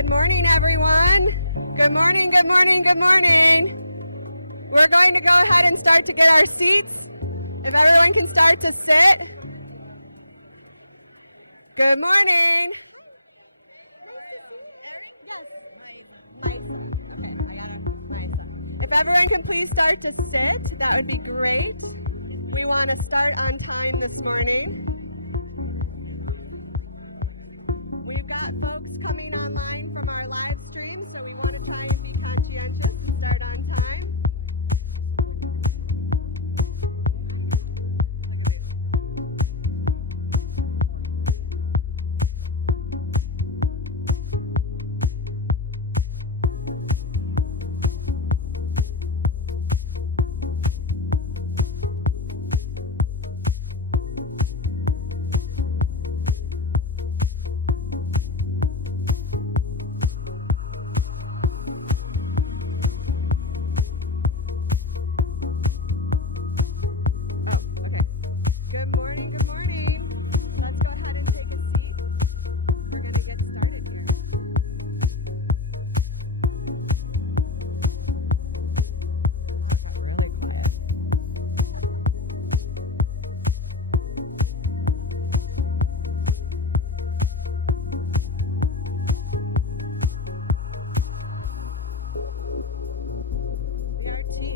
Good morning, everyone. Good morning, good morning, good morning. We're going to go ahead and start to get our seats. If everyone can start to sit. Good morning. Nice to see you. Erin? Yes. Maisa. Okay, I got her. Maisa. If everyone can please start to sit, that would be great. We want to start on time this morning. We've got folks coming online from our live stream, so we want to try and be conscientious and start on time.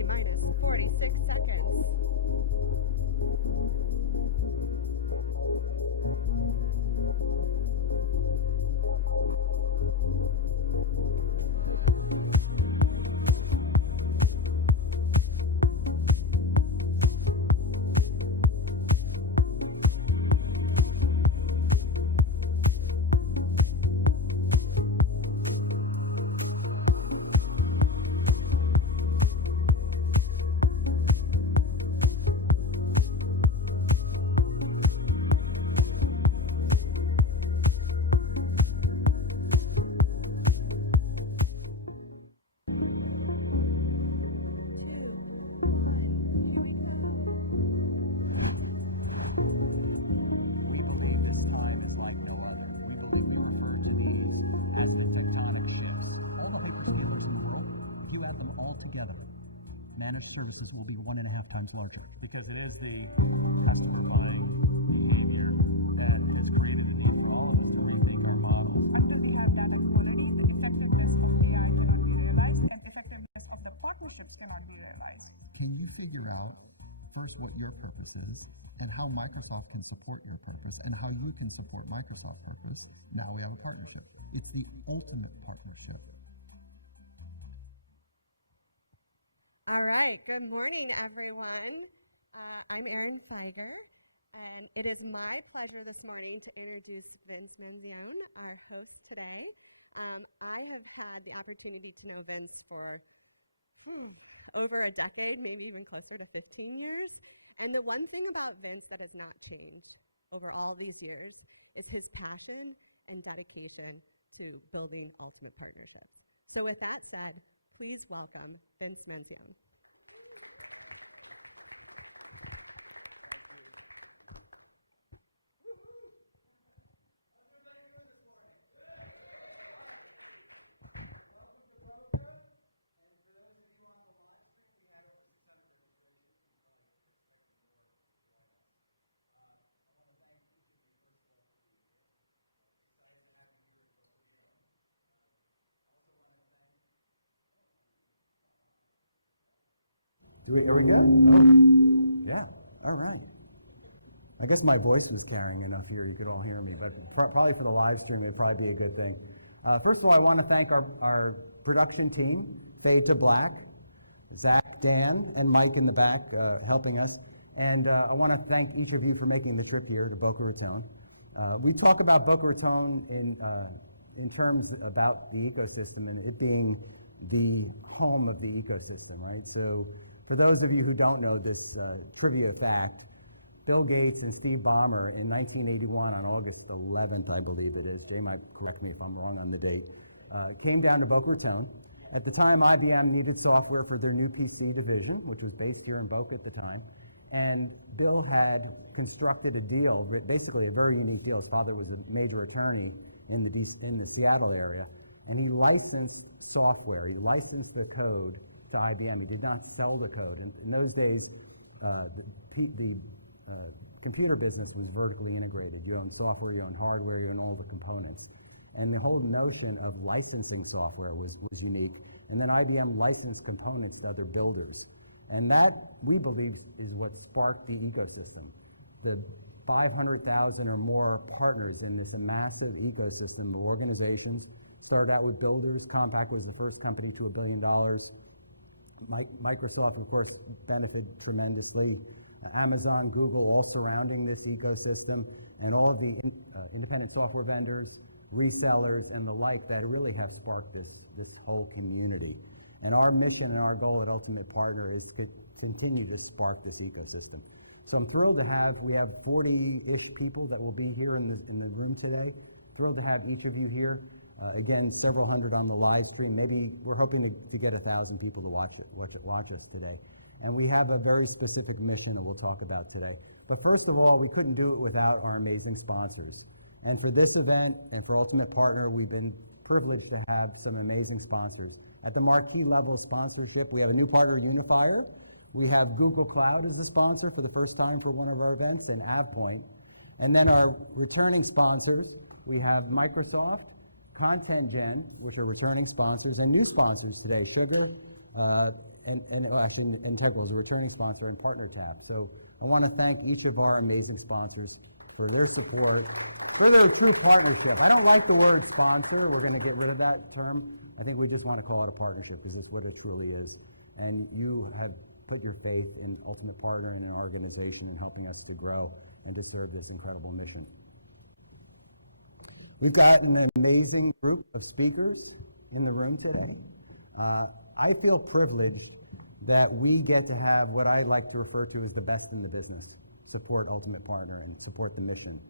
Minus 46 seconds. Together, managed services will be 1.5 times larger. Because it is the customer buying behavior that has created the need for all of us to rethink our models. Until we have data quality, the effectiveness of AI cannot be realized, and effectiveness of the partnerships cannot be realized. Can you figure out first what your purpose is and how Microsoft can support your purpose and how you can support Microsoft purpose? Now we have a partnership. It's the ultimate partnership. All right, good morning, everyone. I'm Erin Feiger, and it is my pleasure this morning to introduce Vince Menzione, our host today. I have had the opportunity to know Vince for over a decade, maybe even closer to 15 years. And the one thing about Vince that has not changed over all these years is his passion and dedication to building ultimate partnerships. So with that said, please welcome Vince Menzione. Are we good? Oh, yeah, all right. I guess my voice was carrying enough here, you could all hear me, but probably for the live stream, it'd probably be a good thing. First of all, I want to thank our production team, Fade to Black, Zach, Dan, and Mike in the back helping us. And I want to thank each of you for making the trip here to Boca Raton. We talk about Boca Raton in terms about the ecosystem and it being the home of the ecosystem, right? So for those of you who don't know this trivia fact, Bill Gates and Steve Ballmer in 1981 on August 11th, I believe it is, Jay might correct me if I'm wrong on the date, came down to Boca Raton. At the time, IBM needed software for their new PC division, which was based here in Boca at the time. And Bill had constructed a deal, basically a very unique deal. His father was a major attorney in the Seattle area. and he licensed software. He licensed the code to IBM. He did not sell the code. In those days, the computer business was vertically integrated. You own software, you own hardware, you own all the components. And the whole notion of licensing software was unique. And then IBM licensed components to other builders. And that, we believe, is what sparked the ecosystem. The 500,000 or more partners in this massive ecosystem of organizations started out with builders. Compaq was the first company to $1 billion. Microsoft, of course, benefited tremendously. Amazon, Google, all surrounding this ecosystem, and all of the independent software vendors, resellers, and the like that really have sparked this whole community. And our mission and our goal at Ultimate Partner is to continue to spark this ecosystem. So I'm thrilled to have, we have 40-ish people that will be here in the room today. Thrilled to have each of you here. Again, several hundred on the live stream. Maybe we're hoping to get 1,000 people to watch us today. And we have a very specific mission that we'll talk about today. But first of all, we couldn't do it without our amazing sponsors. And for this event and for Ultimate Partner, we've been privileged to have some amazing sponsors. At the marquee level of sponsorship, we have a new partner, Unifier. We have Google Cloud as a sponsor for the first time for one of our events, and AvePoint. And then our returning sponsors, we have Microsoft, Content Gen, which are returning sponsors, and new sponsors today, Sugar, actually Integral is a returning sponsor, and PartnerTap. So I want to thank each of our amazing sponsors for their support, for their true partnership. I don't like the word sponsor. We're going to get rid of that term. I think we just want to call it a partnership because it's what it truly is. And you have put your faith in Ultimate Partner and in our organization in helping us to grow and to serve this incredible mission. We've got an amazing group of speakers in the room today. I feel privileged that we get to have what I like to refer to as the best in the business, support Ultimate Partner and support the mission.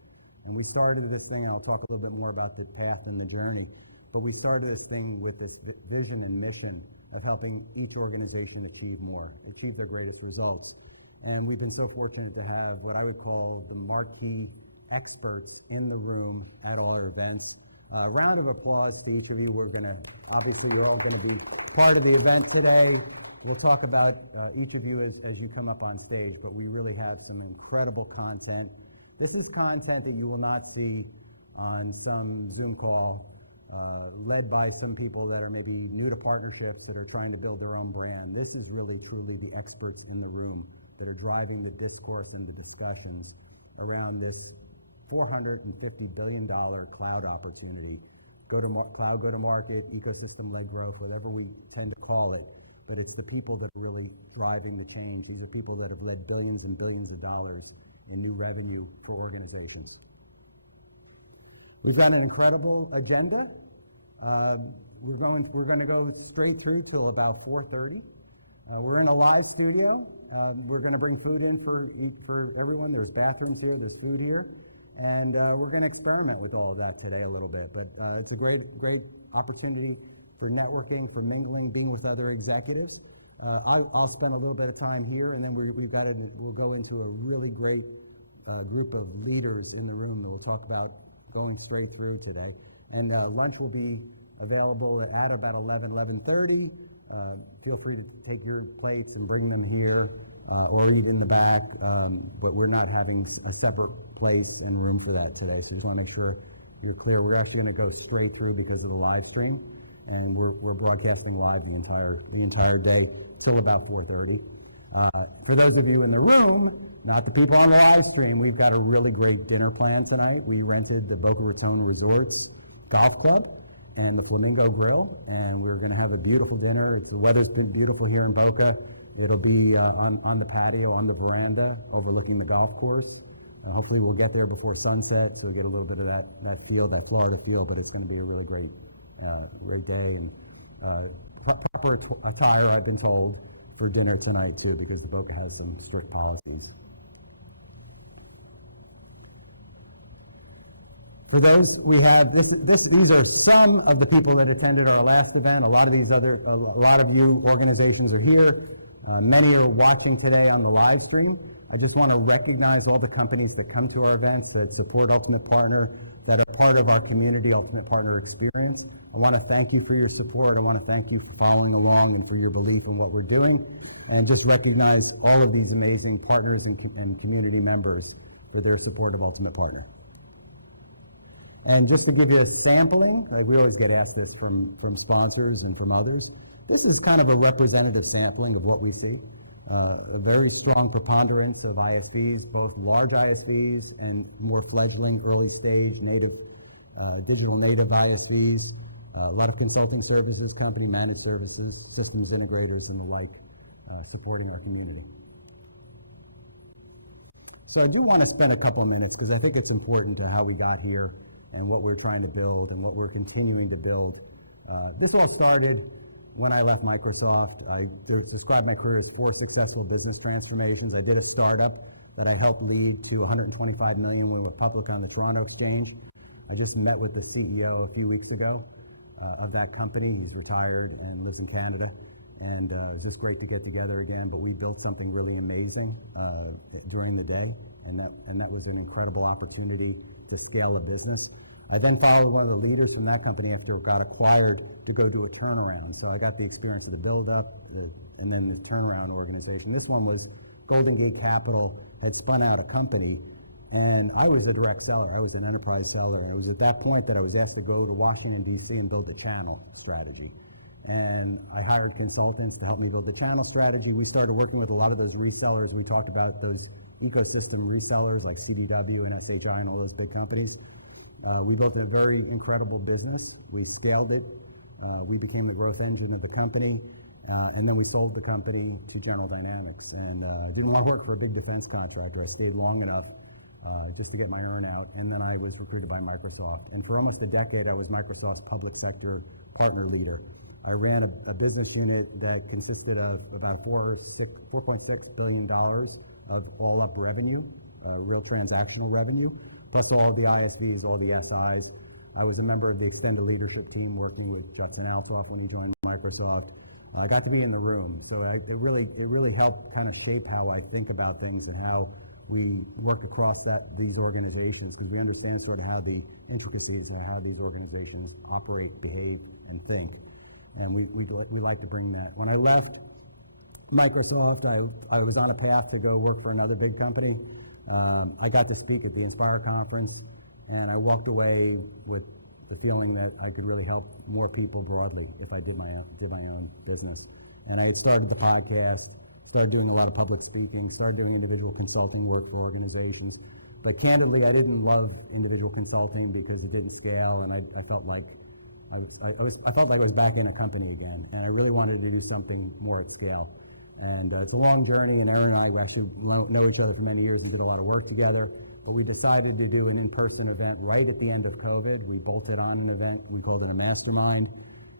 And we started this thing, and I'll talk a little bit more about the path and the journey, but we started this thing with this vision and mission of helping each organization achieve more, achieve their greatest results. And we've been so fortunate to have what I would call the marquee experts in the room at all our events. A round of applause to each of you. Obviously you're all gonna be part of the event today. We'll talk about each of you as you come up on stage, but we really have some incredible content. This is content that you will not see on some Zoom call led by some people that are maybe new to partnerships that are trying to build their own brand. This is really truly the experts in the room that are driving the discourse and the discussions around this $450 billion cloud opportunity. Cloud go-to-market, ecosystem-led growth, whatever we tend to call it, but it's the people that are really driving the change. These are people that have led billions and billions of dollars in new revenue for organizations. We've got an incredible agenda. We're going to go straight through till about 4:30. We're in a live studio. We're going to bring food in for everyone. There's bathrooms here, there's food here. And we're going to experiment with all of that today a little bit. But it's a great opportunity for networking, for mingling, being with other executives. I'll spend a little bit of time here, and then we'll go into a really great group of leaders in the room that we'll talk about going straight through today. And lunch will be available at about 11:30. Feel free to take your plates and bring them here or eat in the back, but we're not having a separate place and room for that today. So just want to make sure you're clear. We're actually going to go straight through because of the live stream, and we're broadcasting live the entire day till about 4:30. For those of you in the room, not the people on the live stream, we've got a really great dinner plan tonight. We rented the Boca Raton Resorts Golf Club and the Flamingo Grill, and we're going to have a beautiful dinner. The weather's been beautiful here in Boca. It'll be on the patio, on the veranda, overlooking the golf course. Hopefully we'll get there before sunset, so we get a little bit of that feel, that Florida feel, but it's going to be a really great day. And proper attire, I've been told, for dinner tonight too, because the Boca has some strict policies. For those, we have these are some of the people that attended our last event. A lot of you organizations are here. Many are watching today on the live stream. I just want to recognize all the companies that come to our events that support Ultimate Partner, that are part of our community Ultimate Partner experience. I want to thank you for your support. I want to thank you for following along and for your belief in what we're doing, and just recognize all of these amazing partners and community members for their support of Ultimate Partner. And just to give you a sampling, like we always get asked this from sponsors and from others, this is kind of a representative sampling of what we see. A very strong preponderance of ISVs, both large ISVs and more fledgling, early stage, digital native ISVs, a lot of consulting services, company managed services, systems integrators and the like, supporting our community. So I do want to spend a couple of minutes, because I think it's important to how we got here and what we're trying to build and what we're continuing to build. This all started when I left Microsoft. I described my career as 4 successful business transformations. I did a startup that I helped lead to $125 million when we went public on the Toronto Exchange. I just met with the CEO a few weeks ago of that company. He's retired and lives in Canada. And it was just great to get together again, but we built something really amazing during the day, and that was an incredible opportunity to scale a business. I then followed one of the leaders from that company after it got acquired to go do a turnaround. So I got the experience of the build-up and then the turnaround organization. This one was Golden Gate Capital had spun out a company, and I was a direct seller. I was an enterprise seller, and it was at that point that I was asked to go to Washington, D.C. and build the channel strategy. And I hired consultants to help me build the channel strategy. We started working with a lot of those resellers. We talked about those ecosystem resellers like CDW and SHI and all those big companies. We built a very incredible business. We scaled it. We became the growth engine of the company. And then we sold the company to General Dynamics. And I didn't want to work for a big defense contractor. I stayed long enough just to get my earn out. And then I was recruited by Microsoft. And for almost a decade, I was Microsoft's public sector partner leader. I ran a business unit that consisted of about $4.6 billion of all-up revenue, real transactional revenue, plus all of the ISVs, all the SIs. I was a member of the extended leadership team working with Judson Althoff when he joined Microsoft. I got to be in the room, so it really helped kind of shape how I think about things and how we work across these organizations, because we understand sort of how the intricacies of how these organizations operate, behave, and think. And we like to bring that. When I left Microsoft, I was on a path to go work for another big company. I got to speak at the Inspire conference, and I walked away with the feeling that I could really help more people broadly if I did my own business. And I had started the podcast, started doing a lot of public speaking, started doing individual consulting work for organizations. But candidly, I didn't love individual consulting because it didn't scale, and I felt like I felt like I was back in a company again, and I really wanted to do something more at scale. And it's a long journey, and Erin and I actually know each other for many years and did a lot of work together, but we decided to do an in-person event right at the end of COVID. We bolted on an event, we called it a mastermind,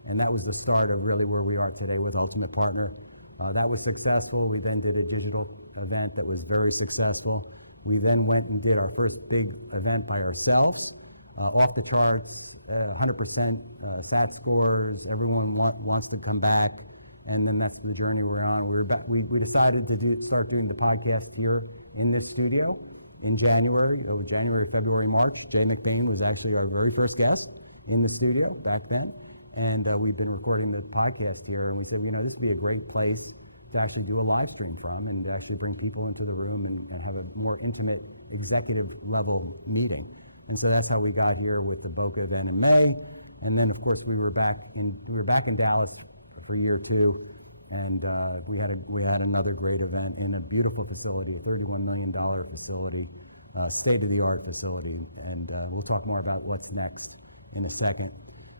and that was the start of really where we are today with Ultimate Partner. That was successful. We then did a digital event that was very successful. We then went and did our first big event by ourselves. Off the charts, 100% SAT scores, everyone wants to come back, and then that's the journey we're on. We decided to start doing the podcast here in this studio in January, February, March. Jay McBain was actually our very first guest in the studio back then, and we've been recording the podcast here, and we said, this would be a great place to actually do a live stream from and to actually bring people into the room and have a more intimate executive level meeting. And so that's how we got here with the Boca event in May. And then, of course, we were back in Dallas for year 2, and we had another great event in a beautiful facility, a $31 million facility, state-of-the-art facility. And we'll talk more about what's next in a second.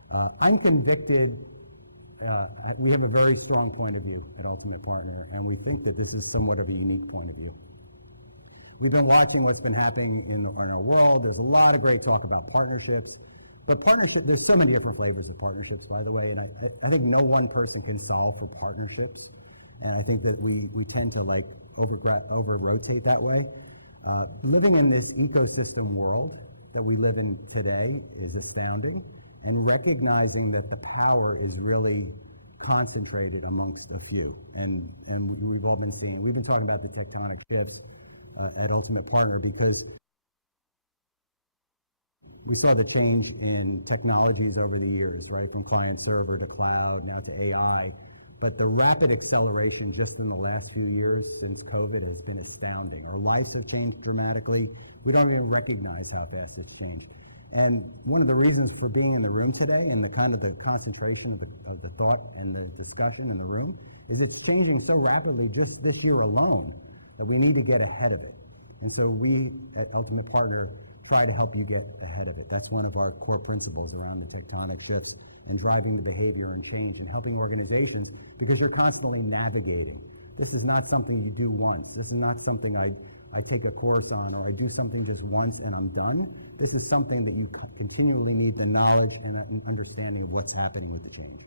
I'm convicted. We have a very strong point of view at Ultimate Partner, and we think that this is somewhat of a unique point of view. We've been watching what's been happening in our world. There's a lot of great talk about partnerships, but there's so many different flavors of partnerships, by the way, and I think no one person can solve for partnerships, and I think that we tend to over-rotate that way. Living in this ecosystem world that we live in today is astounding, and recognizing that the power is really concentrated amongst a few, and we've been talking about the tectonic shifts at Ultimate Partner, because We saw the change in technologies over the years, right? From client server to cloud, now to AI. But the rapid acceleration just in the last few years since COVID has been astounding. Our lives have changed dramatically. We don't even recognize how fast it's changed. And one of the reasons for being in the room today and the kind of the concentration of the thought and the discussion in the room is it's changing so rapidly just this year alone that we need to get ahead of it. And so we at Ultimate Partner try to help you get ahead of it. That's one of our core principles around the tectonic shifts and driving the behavior and change and helping organizations, because you're constantly navigating. This is not something you do once. This is not something I take a course on, or I do something just once and I'm done. This is something that you continually need the knowledge and understanding of what's happening with the change.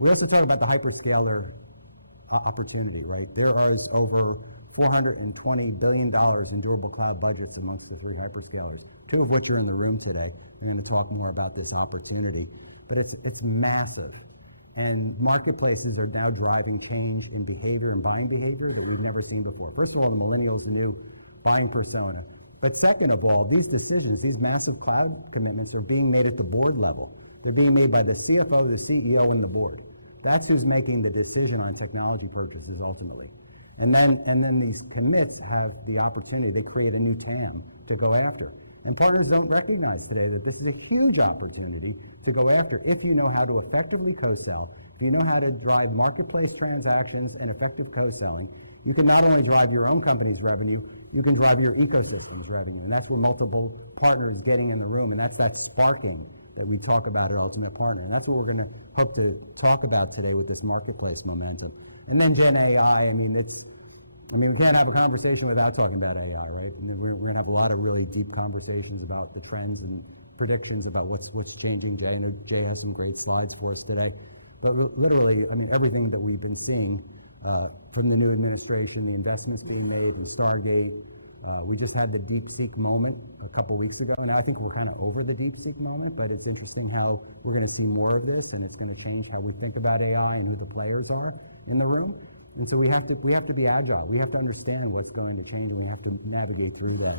We also talk about the hyperscaler opportunity, right? There is over $420 billion in durable cloud budgets amongst the 3 hyperscalers, 2 of which are in the room today. They're going to talk more about this opportunity, but it's massive. And marketplaces are now driving change in behavior and buying behavior that we've never seen before. First of all, the millennials, the new buying persona. But second of all, these decisions, these massive cloud commitments are being made at the board level. They're being made by the CFO, the CEO, and the board. That's who's making the decision on technology purchases ultimately. And then these commits have the opportunity, they create a new TAM to go after. And partners don't recognize today that this is a huge opportunity to go after if you know how to effectively co-sell, if you know how to drive marketplace transactions and effective co-selling. You can not only drive your own company's revenue, you can drive your ecosystem's revenue. And that's where multiple partners getting in the room, and that's that sparking that we talk about at Ultimate Partner. And that's what we're going to hope to talk about today with this marketplace momentum. And then Gen AI, we can't have a conversation without talking about AI, right? And we're going to have a lot of really deep conversations about the trends and predictions about what's changing. Jay, I know Jay has some great slides for us today. But literally, everything that we've been seeing from the new administration, the investments being made in Stargate. We just had the DeepSeek moment a couple weeks ago. Now I think we're kind of over the DeepSeek moment, but it's interesting how we're going to see more of this, and it's going to change how we think about AI and who the players are in the room. And so we have to be agile. We have to understand what's going to change, and we have to navigate through that.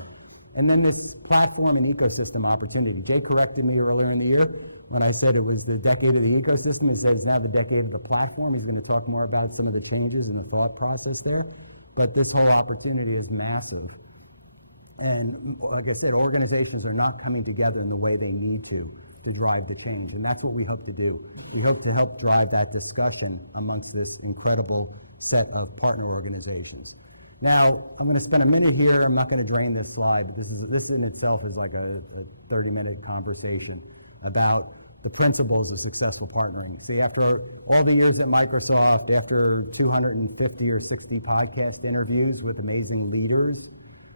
And then this platform and ecosystem opportunity. Jay corrected me earlier in the year when I said it was the decade of the ecosystem. He said it's now the decade of the platform. He's going to talk more about some of the changes in the thought process there. But this whole opportunity is massive. And like I said, organizations are not coming together in the way they need to drive the change. And that's what we hope to do. We hope to help drive that discussion amongst this incredible set of partner organizations. Now, I'm going to spend a minute here. I'm not going to drain this slide, but this in itself is like a 30-minute conversation about the principles of successful partnering. See, after all the years at Microsoft, after 250 or 60 podcast interviews with amazing leaders,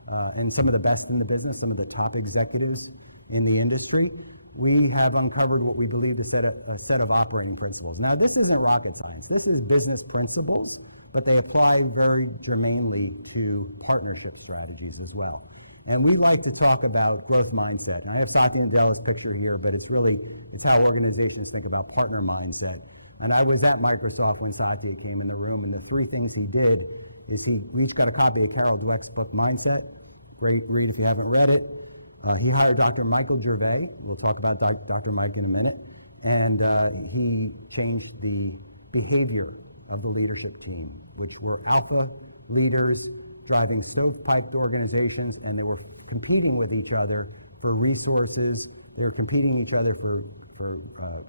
and some of the best in the business, some of the top executives in the industry, we have uncovered what we believe a set of operating principles. Now, this isn't rocket science. This is business principles, but they apply very germanely to partnership strategies as well. And we like to talk about growth mindset. And I have Satya Nadella's picture here, but it's how organizations think about partner mindset. And I was at Microsoft when Satya came in the room, and the 3 things he did is we each got a copy of Carol Dweck's book, Mindset. Great read if you haven't read it. He hired Dr. Michael Gervais. We'll talk about Dr. Mike in a minute. And he changed the behavior of the leadership team, which were alpha leaders driving stovepiped organizations, and they were competing with each other for resources. They were competing each other for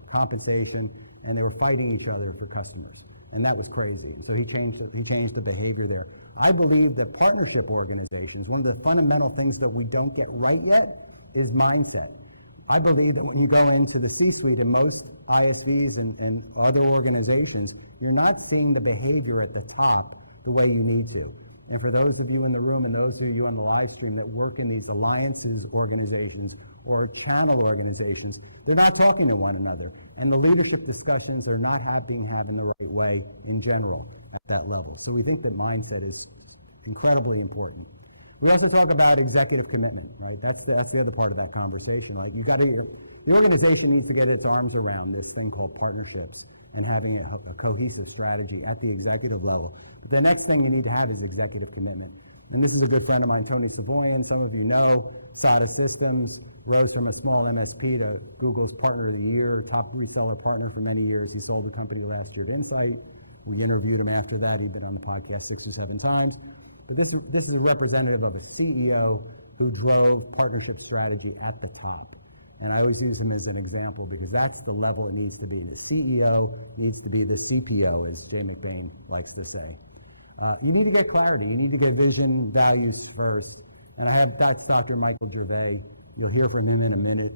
compensation, and they were fighting each other for customers. And that was crazy. And so he changed the behavior there. I believe that partnership organizations, one of the fundamental things that we don't get right yet is mindset. I believe that when you go into the C-suite in most ISVs and other organizations, you're not seeing the behavior at the top the way you need to. And for those of you in the room and those of you on the live stream that work in these alliances organizations or channel organizations, they're not talking to one another. And the leadership discussions are not being had in the right way in general at that level. So we think that mindset is incredibly important. We also talk about executive commitment, right? That's the other part of that conversation. Like the organization needs to get its arms around this thing called partnerships and having a cohesive strategy at the executive level. But the next thing you need to have is executive commitment. And this is a good friend of mine, Tony Savoyan. Some of you know SADA Systems rose from a small MSP to Google's Partner of the Year, top reseller partner for many years. He sold the company last year to Insight. We interviewed him after that. He'd been on the podcast 6 or 7 times. But this is a representative of a CEO who drove partnership strategy at the top. And I always use him as an example because that's the level it needs to be. The CEO needs to be the CPO, as Jay McBain likes to say. You need to get clarity. You need to get vision, values first. And that's Dr. Michael Gervais. You'll hear from him in a minute.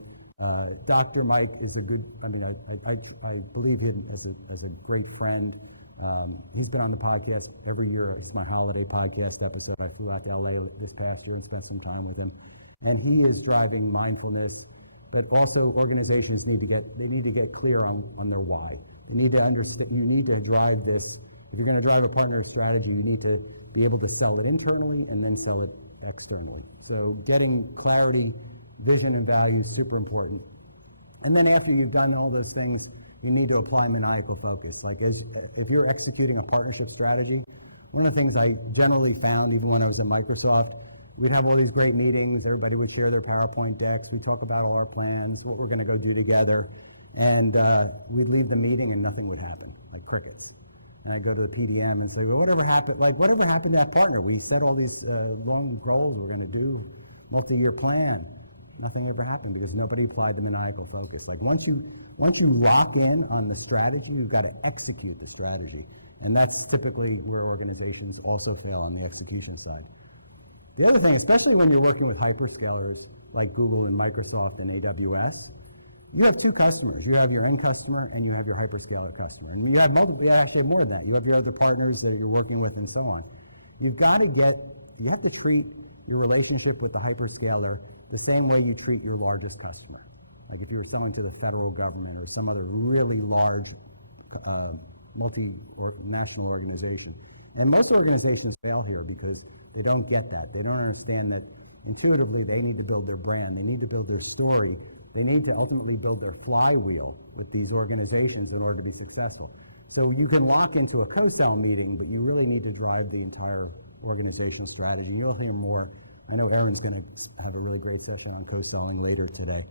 Dr. Mike is a good, I believe him as a great friend. He's been on the podcast every year. It's my holiday podcast episode. I flew out to LA this past year and spent some time with him. And he is driving mindfulness, but also organizations need to get clear on their why. They need to understand, you need to drive this. If you're going to drive a partner strategy, you need to be able to sell it internally and then sell it externally. So getting clarity, vision, and values, super important. And then after you've done all those things, you need to apply maniacal focus. Like if you're executing a partnership strategy, one of the things I generally found, even when I was at Microsoft, we'd have all these great meetings, everybody would share their PowerPoint decks, we'd talk about all our plans, what we're going to go do together, and we'd leave the meeting and nothing would happen, like crickets. And I'd go to the PDM and say, well, whatever happened to that partner? We set all these long goals we're going to do, multi-year plan. Nothing ever happened because nobody applied the maniacal focus. Like once you lock in on the strategy, you've got to execute the strategy. And that's typically where organizations also fail on the execution side. The other thing, especially when you're working with hyperscalers like Google and Microsoft and AWS, you have 2 customers. You have your end customer and you have your hyperscaler customer. And you have you actually have more than that. You have your other partners that you're working with and so on. You have to treat your relationship with the hyperscaler the same way you treat your largest customer. Like if you were selling to the federal government or some other really large multinational organization. And most organizations fail here because they don't get that. They don't understand that intuitively they need to build their brand, they need to build their story, they need to ultimately build their flywheel with these organizations in order to be successful. So you can lock into a co-sell meeting, but you really need to drive the entire organizational strategy. You'll hear more. I know Aaron's going to have a really great session on co-selling later today.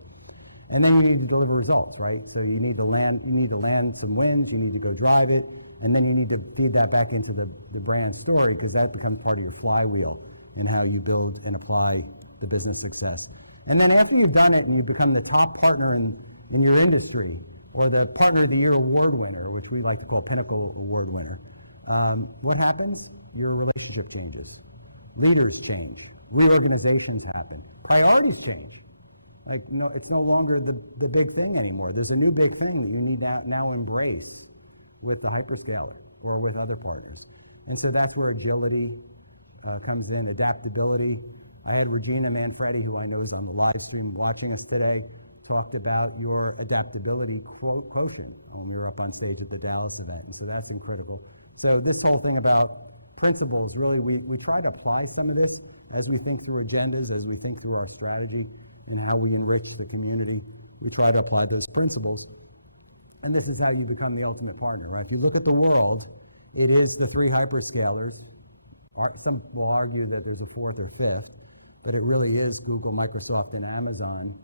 And then you need to deliver results, right? So you need to land some wins, you need to go drive it, and then you need to feed that back into the brand story because that becomes part of your flywheel in how you build and apply the business success. And then after you've done it and you become the top partner in your industry or the Partner of the Year award winner, which we like to call Pinnacle Award winner, what happens? Your relationship changes. Leaders change. Reorganizations happen. Priorities change. Like, no, it's no longer the big thing anymore. There's a new big thing that you need now embrace with the hyperscaler or with other partners. And so that's where agility comes in, adaptability. I had Regina Manfredi, who I know is on the live stream watching us today, talked about your adaptability quotient when we were up on stage at the Dallas event. And so that's critical. So this whole thing about principles, really, we try to apply some of this as we think through agendas, as we think through our strategy and how we enrich the community. We try to apply those principles. And this is how you become the ultimate partner, right? If you look at the world, it is the 3 hyperscalers. Some will argue that there's a 4th or 5th, but it really is Google, Microsoft, and Amazon.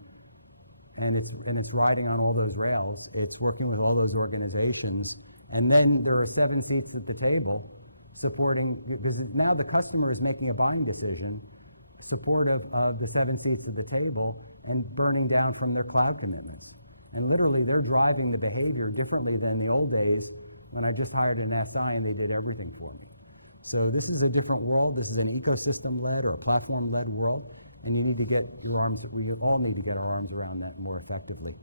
And it's riding on all those rails. It's working with all those organizations. And then there are 7 seats at the table supporting, because now the customer is making a buying decision supportive of the 7 seats at the table and burning down from their cloud commitments. And literally, they're driving the behavior differently than the old days when I just hired an SI and they did everything for me. So this is a different world. This is an ecosystem-led or a platform-led world, and you need to get we all need to get our arms around that more effectively.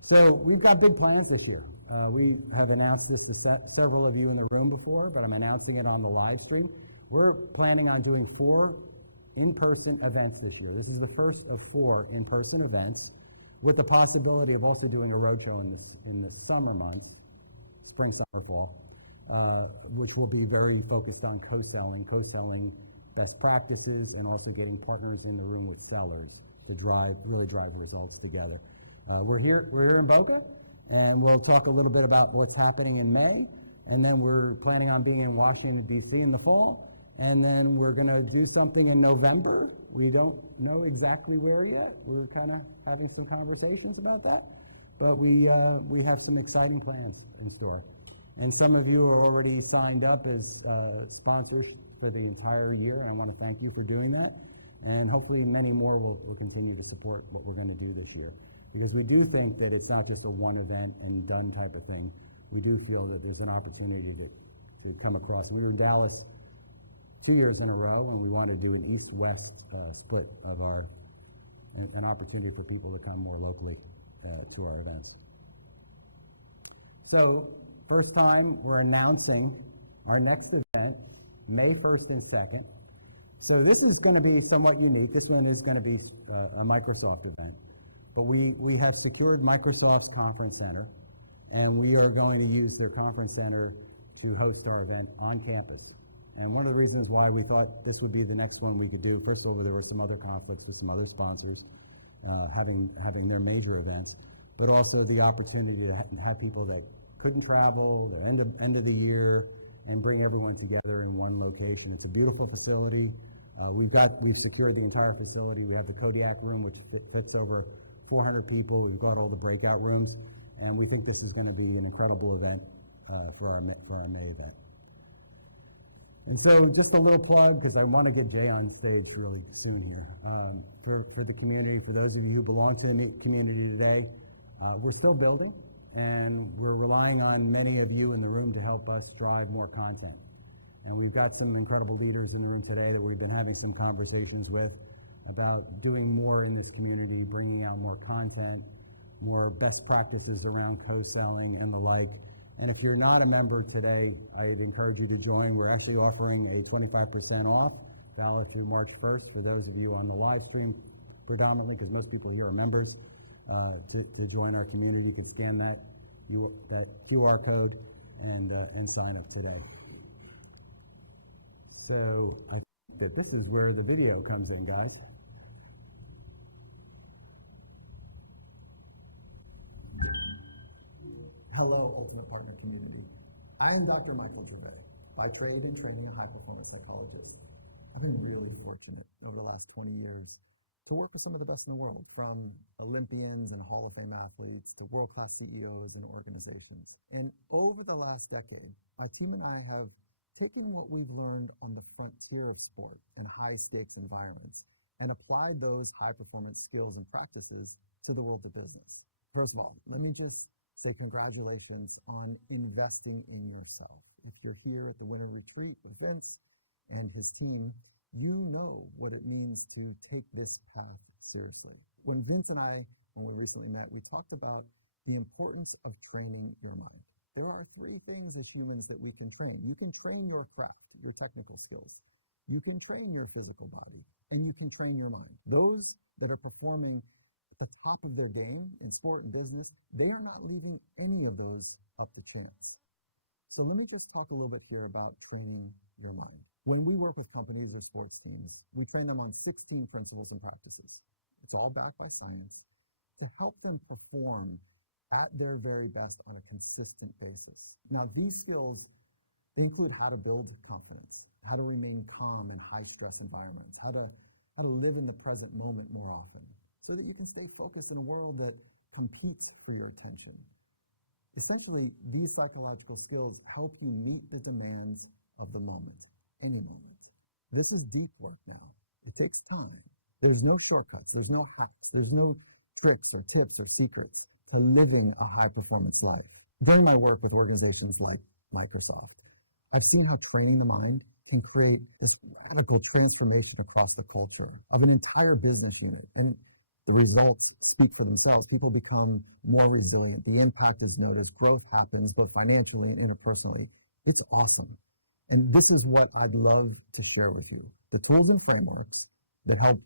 So we've got big plans this year. We have announced this to several of you in the room before, but I'm announcing it on the live stream. We're planning on doing 4 in-person events this year. This is the first of 4 in-person events, with the possibility of also doing a roadshow in the summer months, spring, summer, fall, which will be very focused on co-selling best practices, and also getting partners in the room with sellers to really drive results together. We're here in Boca, and we'll talk a little bit about what's happening in May, and then we're planning on being in Washington, D.C. in the fall, And then we're going to do something in November. We don't know exactly where yet. We're kind of having some conversations about that. But we have some exciting plans in store. And some of you are already signed up as sponsors for the entire year, and I want to thank you for doing that. And hopefully many more will continue to support what we're going to do this year. Because we do think that it's not just a one event and done type of thing. We do feel that there's an opportunity to come across. And we were in Dallas 2 years in a row, and we want to do an east-west split of an opportunity for people to come more locally to our events. So first time we're announcing our next event, May 1st and 2nd. So this is going to be somewhat unique. This one is going to be a Microsoft event. But we have secured Microsoft's conference center, and we are going to use their conference center to host our event on campus. And one of the reasons why we thought this would be the next one we could do, first of all, there were some other conflicts with some other sponsors having their major events, but also the opportunity to have people that couldn't travel, the end of the year, and bring everyone together in one location. It's a beautiful facility. We've secured the entire facility. We have the Kodiak room, which fits over 400 people. We've got all the breakout rooms, and we think this is going to be an incredible event for our May event. And so just a little plug, because I want to get Jay on stage really soon here. For the community, for those of you who belong to the community today, we're still building, and we're relying on many of you in the room to help us drive more content. And we've got some incredible leaders in the room today that we've been having some conversations with about doing more in this community, bringing out more content, more best practices around co-selling and the like. And if you're not a member today, I'd encourage you to join. We're actually offering a 25% off, valid through March 1st for those of you on the live stream predominantly, because most people here are members, to join our community. You can scan that QR code and sign up today. So I think that this is where the video comes in, guys. Hello, Ultimate Partner community. I am Dr. Michael Gervais, by trade and training a high-performance psychologist. I've been really fortunate over the last 20 years to work with some of the best in the world, from Olympians and Hall of Fame athletes to world-class CEOs and organizations. And over the last decade, my team and I have taken what we've learned on the frontier of sport and high-stakes environments and applied those high-performance skills and practices to the world of business. First of all, let me just say congratulations on investing in yourself. If you're here at the Winter Retreat with Vince and his team, you know what it means to take this path seriously. When Vince and I, when we recently met, we talked about the importance of training your mind. There are 3 things as humans that we can train. You can train your craft, your technical skills. You can train your physical body, and you can train your mind. Those that are performing at the top of their game in sport and business, they are not leaving any of those up to chance. So let me just talk a little bit here about training your mind. When we work with companies or sports teams, we train them on 16 principles and practices. It's all backed by science to help them perform at their very best on a consistent basis. Now, these skills, they include how to build confidence, how to remain calm in high-stress environments, how to live in the present moment more often, so that you can stay focused in a world that competes for your attention. Essentially, these psychological skills help you meet the demands of the moment, any moment. This is deep work now. It takes time. There's no shortcuts, there's no hacks, there's no tricks or tips or secrets to living a high-performance life. During my work with organizations like Microsoft, I've seen how training the mind can create this radical transformation across the culture of an entire business unit. And the results speak for themselves. People become more resilient. The impact is noticed. Growth happens both financially and interpersonally. It's awesome. And this is what I'd love to share with you. The tools and frameworks that help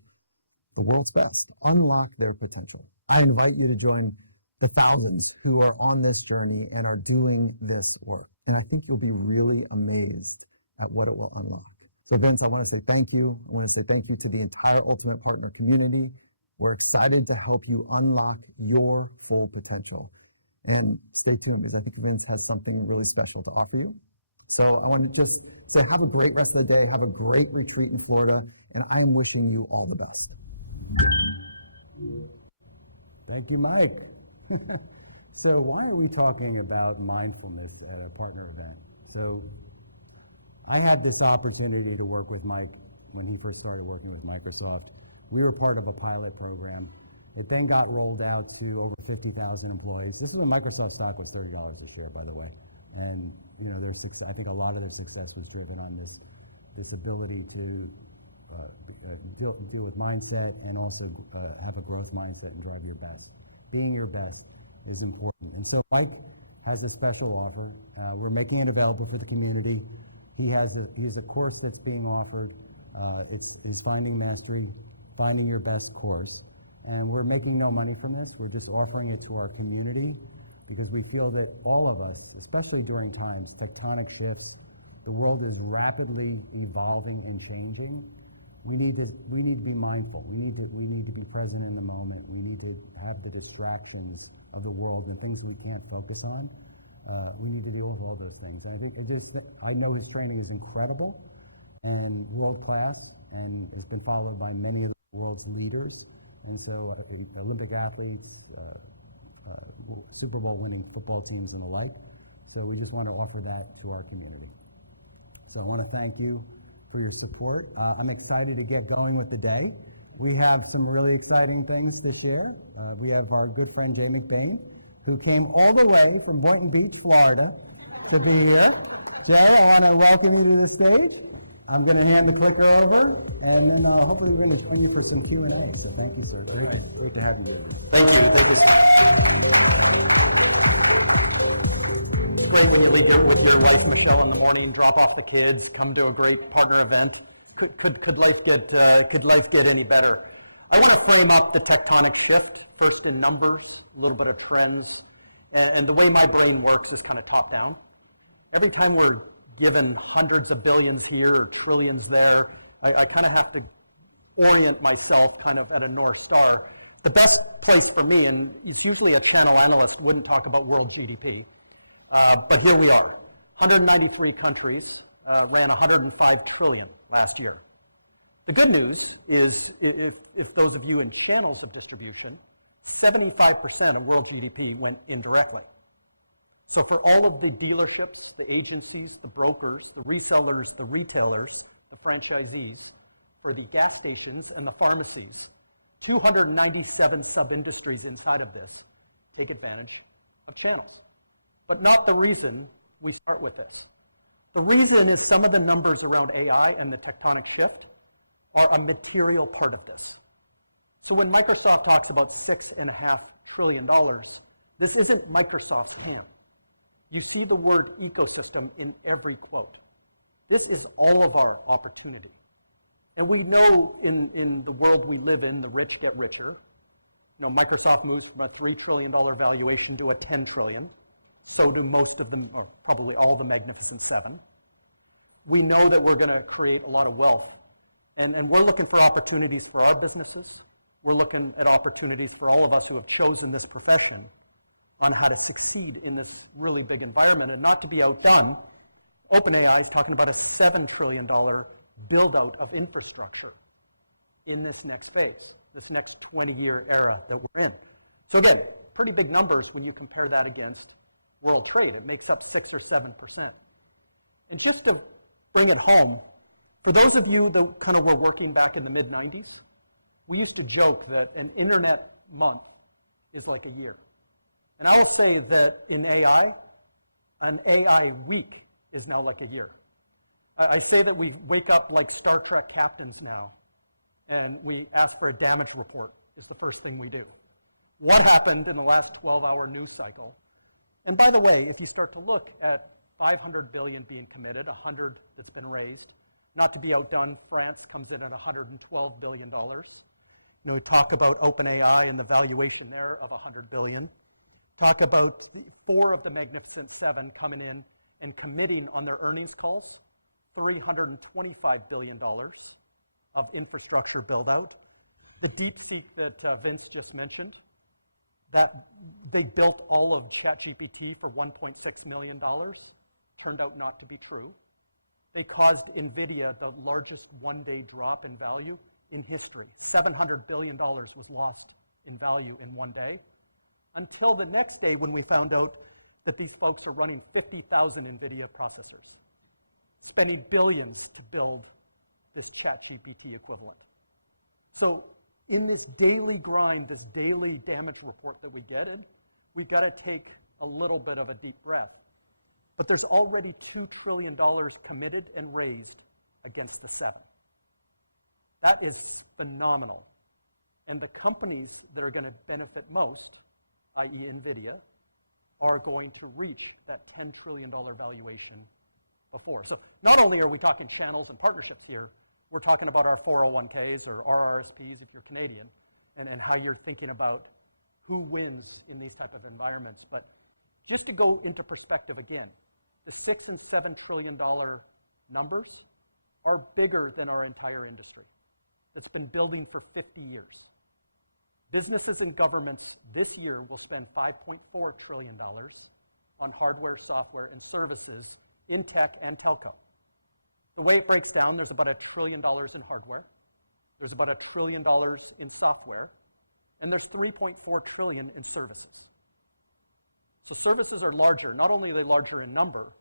the world's best unlock their potential. I invite you to join the thousands who are on this journey and are doing this work. And I think you'll be really amazed at what it will unlock. So Vince, I want to say thank you. I want to say thank you to the entire Ultimate Partner community. We're excited to help you unlock your full potential. And stay tuned, because I think Vince has something really special to offer you. So I want to just say have a great rest of the day, have a great retreat in Florida, and I am wishing you all the best. Thank you, Mike. So why are we talking about mindfulness at a partner event? So I had this opportunity to work with Mike when he first started working with Microsoft. We were part of a pilot program. It then got rolled out to over 50,000 employees. This is when Microsoft stock was $30 a share, by the way. And their success, I think a lot of their success was driven on this ability to deal with mindset and also have a growth mindset and drive your best. Being your best is important. And so Mike has a special offer. We're making it available for the community. He has a course that's being offered. It's his Finding Mastery, Finding Your Best course. And we're making no money from this. We're just offering it to our community because we feel that all of us, especially during times, tectonic shifts, the world is rapidly evolving and changing. We need to be mindful. We need to be present in the moment. We need to have the distractions of the world and things we can't focus on. We need to deal with all those things. And I think I know his training is incredible and world class and has been followed by many of the world's leaders. And so Olympic athletes, Super Bowl winning football teams and the like. So we just want to offer that to our community. So I want to thank you for your support. I'm excited to get going with the day. We have some really exciting things to share. We have our good friend Jay McBain, who came all the way from Boynton Beach, Florida, to be here. Jay, I want to welcome you to the stage. I'm going to hand the clicker over, and then hopefully we're going to join you for some Q&A. So thank you, sir. Great to have you here. Thank you. It's great when you leave with your wife, Michelle, in the morning, drop off the kids, come to a great partner event. Could life get any better? I want to frame up the tectonic shift, first in numbers, a little bit of trends, and the way my brain works is kind of top down. Every time we're given hundreds of billions here or trillions there, I kind of have to orient myself kind of at a North Star. The best place for me, and it's usually a channel analyst wouldn't talk about world GDP, but here we are. 193 countries ran 105 trillion last year. The good news is if those of you in channels of distribution, 75% of world GDP went indirectly. So for all of the dealerships, the agencies, the brokers, the resellers, the retailers, the franchisees, for the gas stations and the pharmacies, 297 sub-industries inside of this take advantage of channels. But not the reason we start with this. The reason is some of the numbers around AI and the tectonic shift are a material part of this. So when Microsoft talks about $6.5 trillion, this isn't Microsoft's TAM. You see the word ecosystem in every quote. This is all of our opportunity. And we know in the world we live in, the rich get richer. Microsoft moves from a $3 trillion valuation to a $10 trillion. So do most of them, or probably all the Magnificent Seven. We know that we're going to create a lot of wealth. And we're looking for opportunities for our businesses. We're looking at opportunities for all of us who have chosen this profession on how to succeed in this really big environment. And not to be outdone, OpenAI is talking about a $7 trillion build-out of infrastructure in this next phase, this next 20-year era that we're in. So again, pretty big numbers when you compare that against world trade. It makes up 6 or 7%. And just to bring it home, for those of you that kind of were working back in the mid-90s, we used to joke that an internet month is like a year. And I will say that in AI, an AI week is now like a year. I say that we wake up like Star Trek captains now, and we ask for a damage report is the first thing we do. What happened in the last 12-hour news cycle? And by the way, if you start to look at 500 billion being committed, 100 that's been raised, not to be outdone, France comes in at $112 billion. We talk about OpenAI and the valuation there of $100 billion. Talk about 4 of the Magnificent Seven coming in and committing on their earnings calls, $325 billion of infrastructure build-out. The DeepSeek that Vince just mentioned, that they built all of ChatGPT for $1.6 million. turned out not to be true. They caused NVIDIA the largest one-day drop in value in history. $700 billion was lost in value in one day, until the next day when we found out that these folks are running 50,000 NVIDIA processors, spending billions to build this ChatGPT equivalent. So in this daily grind, this daily damage report that we get in, we've got to take a little bit of a deep breath. But there's already $2 trillion committed and raised against the 7. That is phenomenal. And the companies that are going to benefit most, i.e. NVIDIA, are going to reach that $10 trillion valuation before. So not only are we talking channels and partnerships here, we're talking about our 401ks or RRSPs if you're Canadian, and how you're thinking about who wins in these type of environments. But just to go into perspective again, the $6 and $7 trillion numbers are bigger than our entire industry that's been building for 50 years. Businesses and governments this year will spend $5.4 trillion on hardware, software, and services in tech and telco. The way it breaks down, there's about $1 trillion in hardware, there's about $1 trillion in software, and there's $3.4 trillion in services. So services are larger. Not only are they larger in number,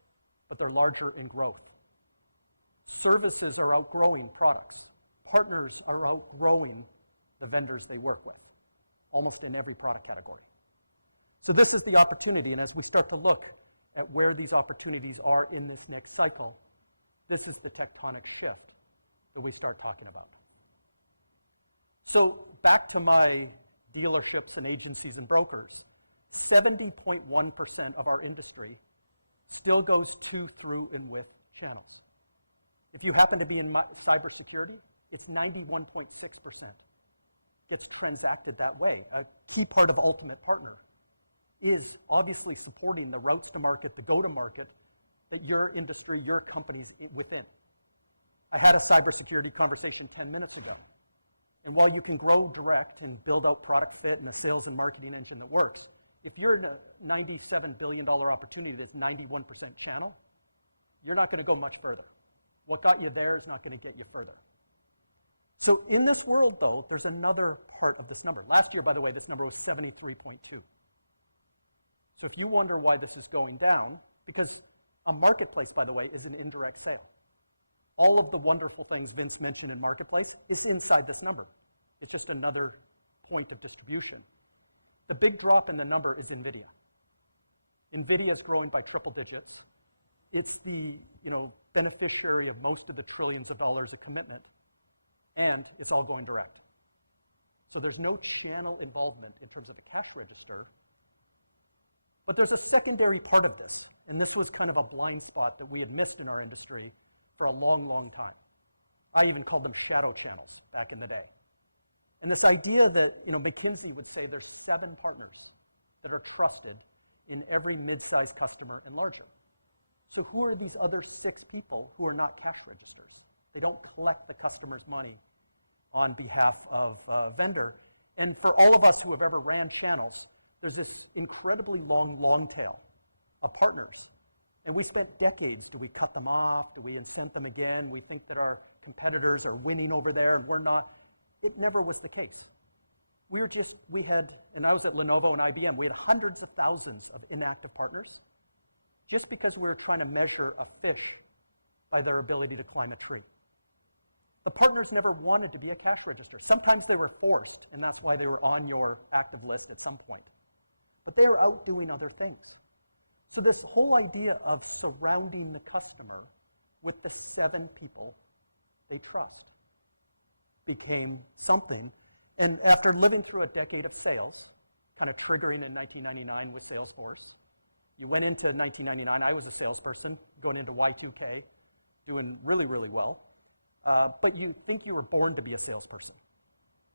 but they're larger in growth. Services are outgrowing products. Partners are outgrowing the vendors they work with, almost in every product category. So this is the opportunity, and as we start to look at where these opportunities are in this next cycle, this is the tectonic shift that we start talking about. So back to my dealerships and agencies and brokers, 70.1% of our industry still goes to, through, and with channels. If you happen to be in cybersecurity, it's 91.6%. Gets transacted that way. A key part of Ultimate Partner is obviously supporting the routes to market, the go-to-market that your industry, your company's within. I had a cybersecurity conversation 10 minutes ago. And while you can grow direct and build out product fit and a sales and marketing engine that works, if you're in a $97 billion opportunity that's 91% channel, you're not going to go much further. What got you there is not going to get you further. So in this world, though, there's another part of this number. Last year, by the way, this number was 73.2. So if you wonder why this is going down, because a marketplace, by the way, is an indirect sale. All of the wonderful things Vince mentioned in marketplace is inside this number. It's just another point of distribution. The big drop in the number is NVIDIA. NVIDIA is growing by triple digits. It's the beneficiary of most of the trillions of dollars of commitment, and it's all going direct. So there's no channel involvement in terms of a cash register. But there's a secondary part of this, and this was kind of a blind spot that we had missed in our industry for a long, long time. I even called them shadow channels back in the day. And this idea that McKinsey would say there's 7 partners that are trusted in every mid-sized customer and larger. So who are these other 6 people who are not cash registers? They don't collect the customer's money on behalf of a vendor. And for all of us who have ever ran channels, there's this incredibly long tail of partners. And we spent decades, do we cut them off? Do we incent them again? We think that our competitors are winning over there and we're not. It never was the case. We had, and I was at Lenovo and IBM, we had hundreds of thousands of inactive partners just because we were trying to measure a fish by their ability to climb a tree. The partners never wanted to be a cash register. Sometimes they were forced, and that's why they were on your active list at some point. But they were out doing other things. So this whole idea of surrounding the customer with the 7 people they trust became something. And after living through a decade of sales, kind of triggering in 1999 with Salesforce, you went into 1999, I was a salesperson, going into Y2K, doing really, really well. But you think you were born to be a salesperson.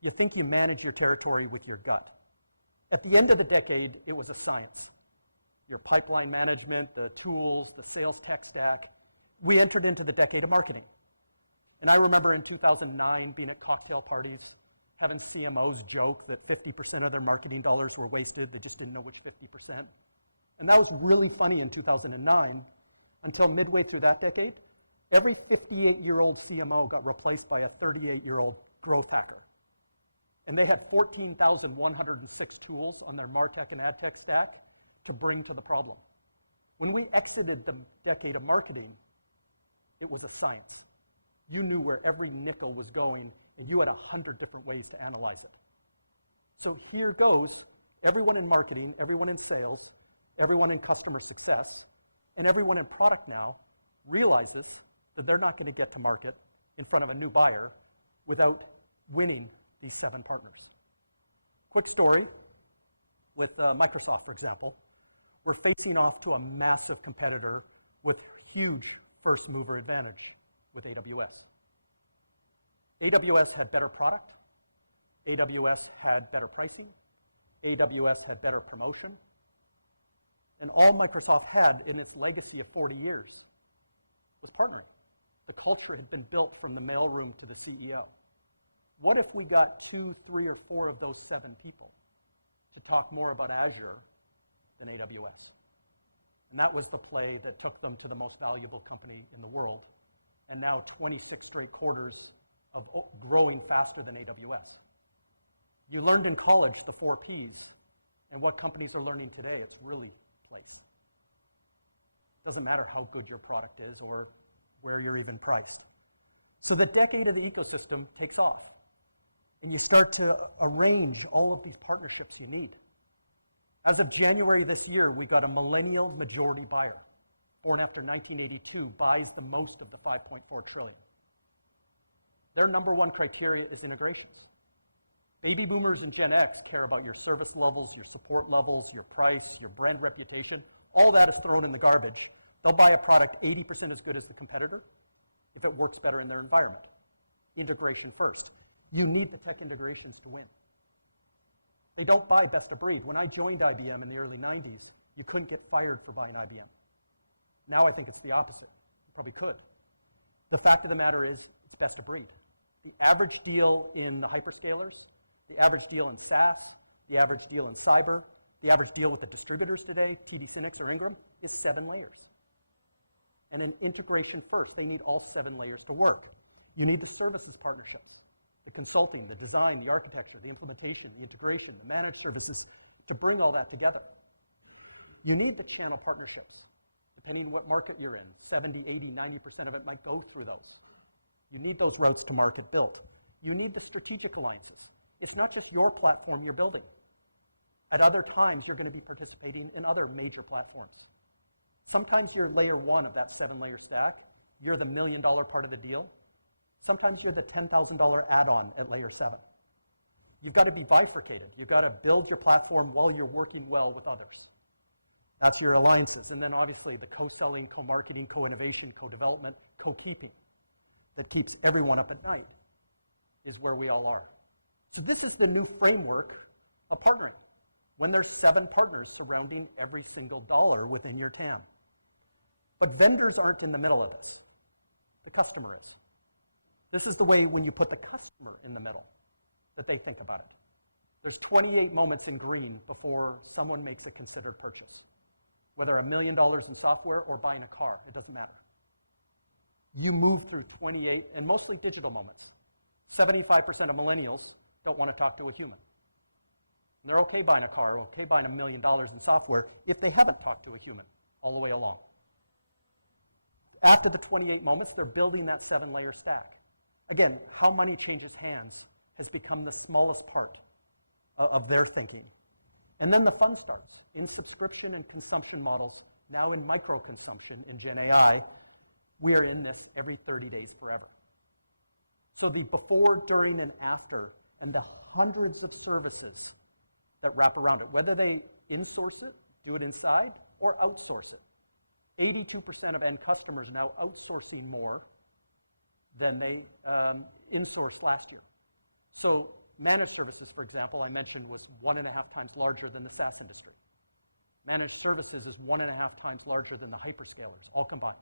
You think you manage your territory with your gut. At the end of the decade, it was a science. Your pipeline management, the tools, the sales tech stack. We entered into the decade of marketing. And I remember in 2009 being at cocktail parties, having CMOs joke that 50% of their marketing dollars were wasted. They just didn't know which 50%. And that was really funny in 2009 until midway through that decade, every 58-year-old CMO got replaced by a 38-year-old growth hacker. And they had 14,106 tools on their MarTech and AdTech stack to bring to the problem. When we exited the decade of marketing, it was a science. You knew where every nickel was going, and you had 100 different ways to analyze it. So here goes everyone in marketing, everyone in sales, everyone in customer success, and everyone in product now realizes that they're not going to get to market in front of a new buyer without winning these 7 partners. Quick story with Microsoft, for example. We're facing off to a massive competitor with huge first mover advantage with AWS. AWS had better product. AWS had better pricing. AWS had better promotion. And all Microsoft had in its legacy of 40 years was partnering. The culture had been built from the mailroom to the CEO. What if we got 2, 3, or 4 of those 7 people to talk more about Azure than AWS? And that was the play that took them to the most valuable company in the world, and now 26 straight quarters of growing faster than AWS. You learned in college the 4 Ps, and what companies are learning today, it's really place. Doesn't matter how good your product is or where you're even priced. So the decade of the ecosystem takes off, and you start to arrange all of these partnerships you need. As of January this year, we got a millennial majority buyer, born after 1982, buys the most of the 5.4 trillion. Their number 1 criteria is integrations. Baby boomers and Gen X care about your service levels, your support levels, your price, your brand reputation. All that is thrown in the garbage. They'll buy a product 80% as good as the competitor if it works better in their environment. Integration first. You need the tech integrations to win. They don't buy best of breed. When I joined IBM in the early 90s, you couldn't get fired for buying IBM. Now I think it's the opposite. You probably could. The fact of the matter is, it's best of breed. The average deal in the hyperscalers, the average deal in SaaS, the average deal in cyber, the average deal with the distributors today, TD SYNNEX or Ingram, is 7 layers. And an integration first, they need all 7 layers to work. You need the services partnerships, the consulting, the design, the architecture, the implementation, the integration, the managed services, to bring all that together. You need the channel partnerships, depending on what market you're in. 70, 80, 90% of it might go through those. You need those routes to market built. You need the strategic alliances. It's not just your platform you're building. At other times, you're going to be participating in other major platforms. Sometimes you're layer 1 of that 7-layer stack. You're the $1 million part of the deal. Sometimes you're the $10,000 add-on at layer 7. You've got to be bifurcated. You've got to build your platform while you're working well with others. That's your alliances. And then obviously the co-selling, co-marketing, co-innovation, co-development, co-keeping that keeps everyone up at night is where we all are. So this is the new framework of partnering, when there's 7 partners surrounding every single dollar within your TAM. But vendors aren't in the middle of this. The customer is. This is the way when you put the customer in the middle that they think about it. There's 28 moments in green before someone makes a considered purchase. Whether $1 million in software or buying a car, it doesn't matter. You move through 28, and mostly digital moments. 75% of millennials don't want to talk to a human. And they're okay buying a car, okay buying $1 million in software if they haven't talked to a human all the way along. After the 28 moments, they're building that 7-layer stack. Again, how money changes hands has become the smallest part of their thinking. And then the fun starts. In subscription and consumption models, now in micro-consumption in Gen AI, we are in this every 30 days forever. So the before, during, and after, and the hundreds of services that wrap around it, whether they insource it, do it inside, or outsource it. 82% of end customers are now outsourcing more than they insourced last year. So managed services, for example, I mentioned was 1.5 times larger than the SaaS industry. Managed services is 1.5 times larger than the hyperscalers, all combined.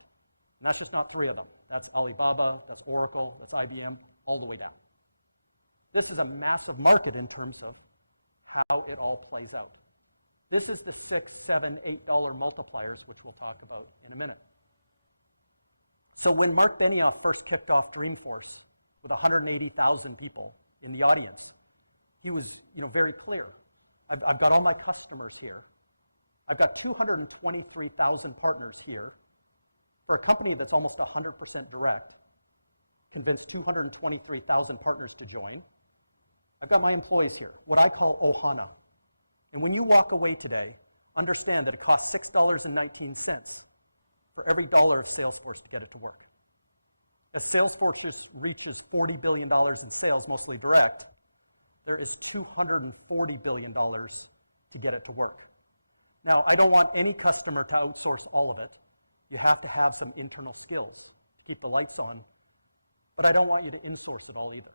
And that's just not 3 of them. That's Alibaba, that's Oracle, that's IBM, all the way down. This is a massive market in terms of how it all plays out. This is the $6, $7, $8 multipliers, which we'll talk about in a minute. So when Mark Benioff first kicked off Dreamforce with 180,000 people in the audience, he was very clear. I've got all my customers here. I've got 223,000 partners here. For a company that's almost 100% direct, convinced 223,000 partners to join. I've got my employees here, what I call Ohana. And when you walk away today, understand that it costs $6.19 for every dollar of Salesforce to get it to work. As Salesforce reaches $40 billion in sales, mostly direct, there is $240 billion to get it to work. Now, I don't want any customer to outsource all of it. You have to have some internal skills to keep the lights on, but I don't want you to insource it all either.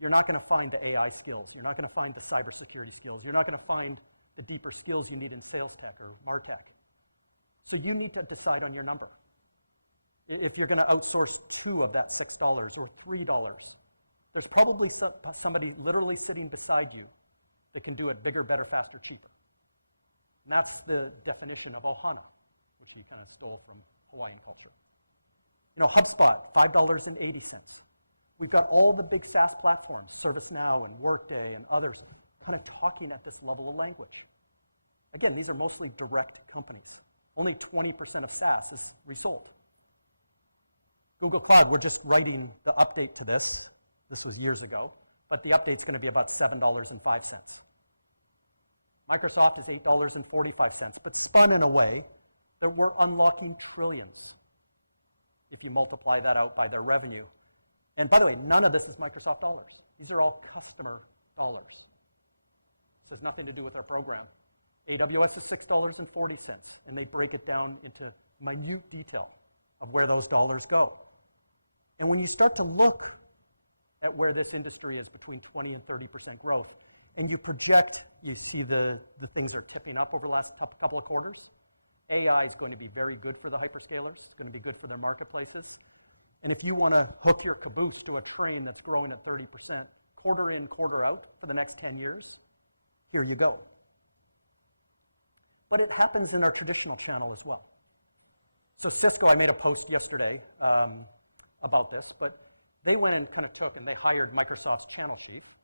You're not going to find the AI skills. You're not going to find the cybersecurity skills. You're not going to find the deeper skills you need in sales tech or MarTech. So you need to decide on your number. If you're going to outsource 2 of that $6 or $3, there's probably somebody literally sitting beside you that can do it bigger, better, faster, cheaper. And that's the definition of Ohana, which he kind of stole from Hawaiian culture. HubSpot, $5.80. We've got all the big SaaS platforms, ServiceNow and Workday and others, kind of talking at this level of language. Again, these are mostly direct companies. Only 20% of SaaS is resold. Google Cloud, we're just writing the update to this. This was years ago, but the update's going to be about $7.05. Microsoft is $8.45, but spun in a way that we're unlocking trillions if you multiply that out by their revenue. And by the way, none of this is Microsoft dollars. These are all customer dollars. This has nothing to do with our program. AWS is $6.40, and they break it down into minute detail of where those dollars go. And when you start to look at where this industry is between 20 and 30% growth, and you project, you see the things are tipping up over the last couple of quarters. AI is going to be very good for the hyperscalers. It's going to be good for their marketplaces. And if you want to hook your caboose to a train that's growing at 30%, quarter in, quarter out for the next 10 years, here you go. But it happens in our traditional channel as well. So Cisco, I made a post yesterday about this, but they went and kind of took and they hired Microsoft's channel chief